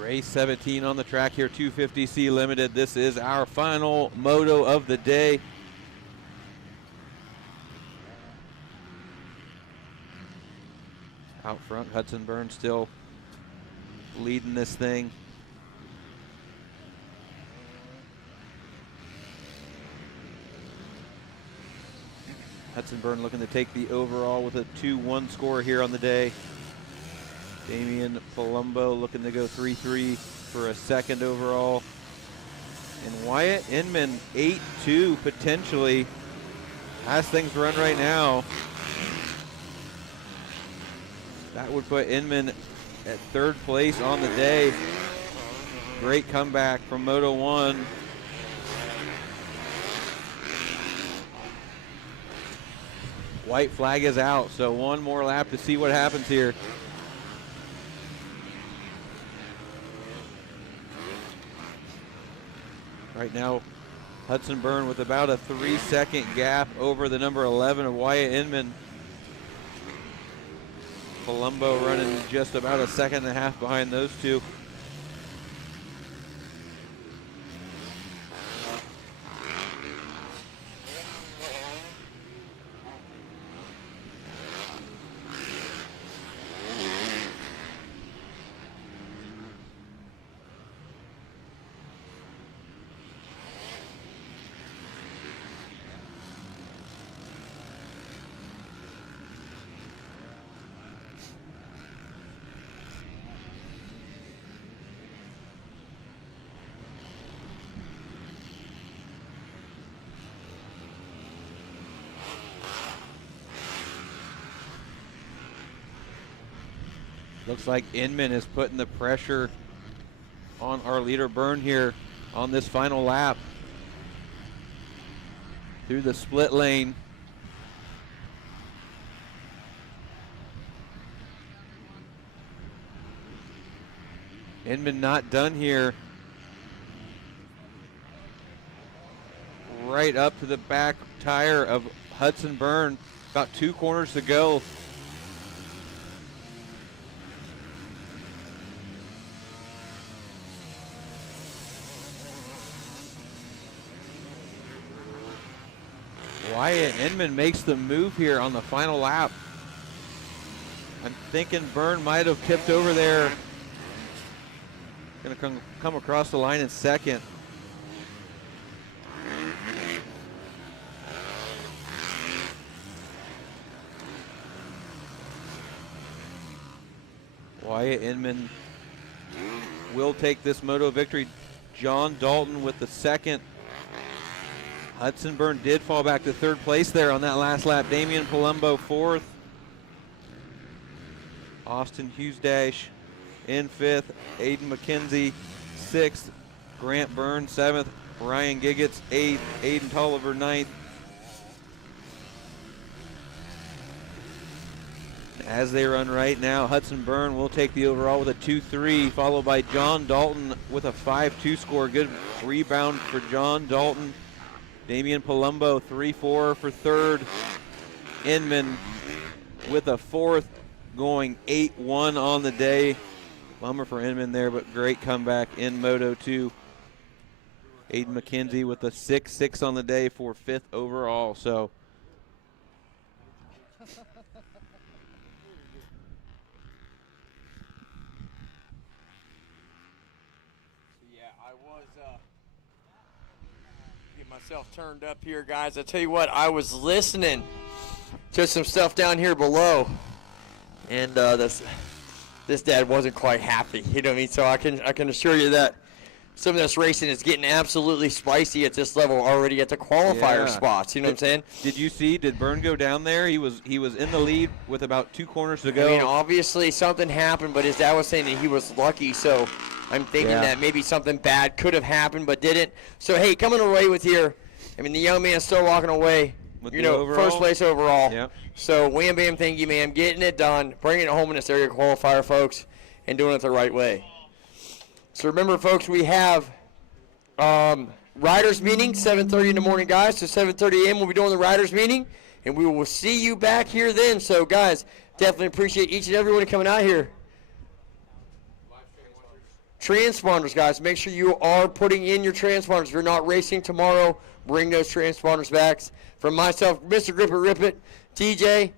Race 17 on the track here, 250C Limited. This is our final moto of the day. Out front, Hudson Byrne still leading this thing. Hudson Byrne looking to take the overall with a 2-1 score here on the day. Damian Palumbo looking to go 3-3 for a 2nd overall. And Wyatt Inman 8-2 potentially. As things run right now, that would put Inman at 3rd place on the day. Great comeback from Moto 1. White flag is out, so one more lap to see what happens here. Right now, Hudson Byrne with about a 3-second gap over the number 11 of Wyatt Inman. Palumbo running just about a 1.5 seconds behind those two. Looks like Inman is putting the pressure on our leader Byrne here on this final lap. Through the split lane. Inman not done here. Right up to the back tire of Hudson Byrne. About 2 corners to go. Wyatt Inman makes the move here on the final lap. I'm thinking Byrne might have tipped over there. Going to come across the line in second. Wyatt Inman will take this moto victory. John Dalton with the second. Hudson Byrne did fall back to 3rd place there on that last lap. Damian Palumbo 4th. Austin Hughesdash in 5th. Aiden McKenzie 6th. Grant Byrne 7th. Ryan Giggets 8th. Aiden Tolliver 9th. As they run right now, Hudson Byrne will take the overall with a 2-3, followed by John Dalton with a 5-2 score. Good rebound for John Dalton. Damian Palumbo 3-4 for 3rd. Inman with a 4th, going 8-1 on the day. Bummer for Inman there, but great comeback in Moto 2. Aiden McKenzie with a 6-6 on the day for 5th overall. So myself turned up here, guys. I tell you what, I was listening to some stuff down here below, and this dad wasn't quite happy. You know what I mean? So I can assure you that some of this racing is getting absolutely spicy at this level already at the qualifier spots. You know what I'm saying? Did you see? Did Byrne go down there? He was in the lead with about 2 corners to go. I mean, obviously something happened, but his dad was saying that he was lucky. So I'm thinking that maybe something bad could have happened, but didn't. So hey, coming away with here, I mean, the young man is still walking away. With you know, overall? 1st place overall. Yep. So wham bam, thank you, man. Getting it done, bringing it home in this area qualifier, folks, and doing it the right way. So remember, folks, we have riders meeting 7:30 in the morning, guys. So 7:30 a.m. we'll be doing the riders meeting, and we will see you back here then. So guys, definitely appreciate each and everyone coming out here. Transponders, guys, make sure you are putting in your transponders. If you're not racing tomorrow, bring those transponders back. From myself, Mr. Grip It Rip It, TJ,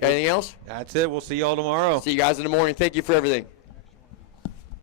got anything else? That's it. We'll see y'all tomorrow. See you guys in the morning. Thank you for everything.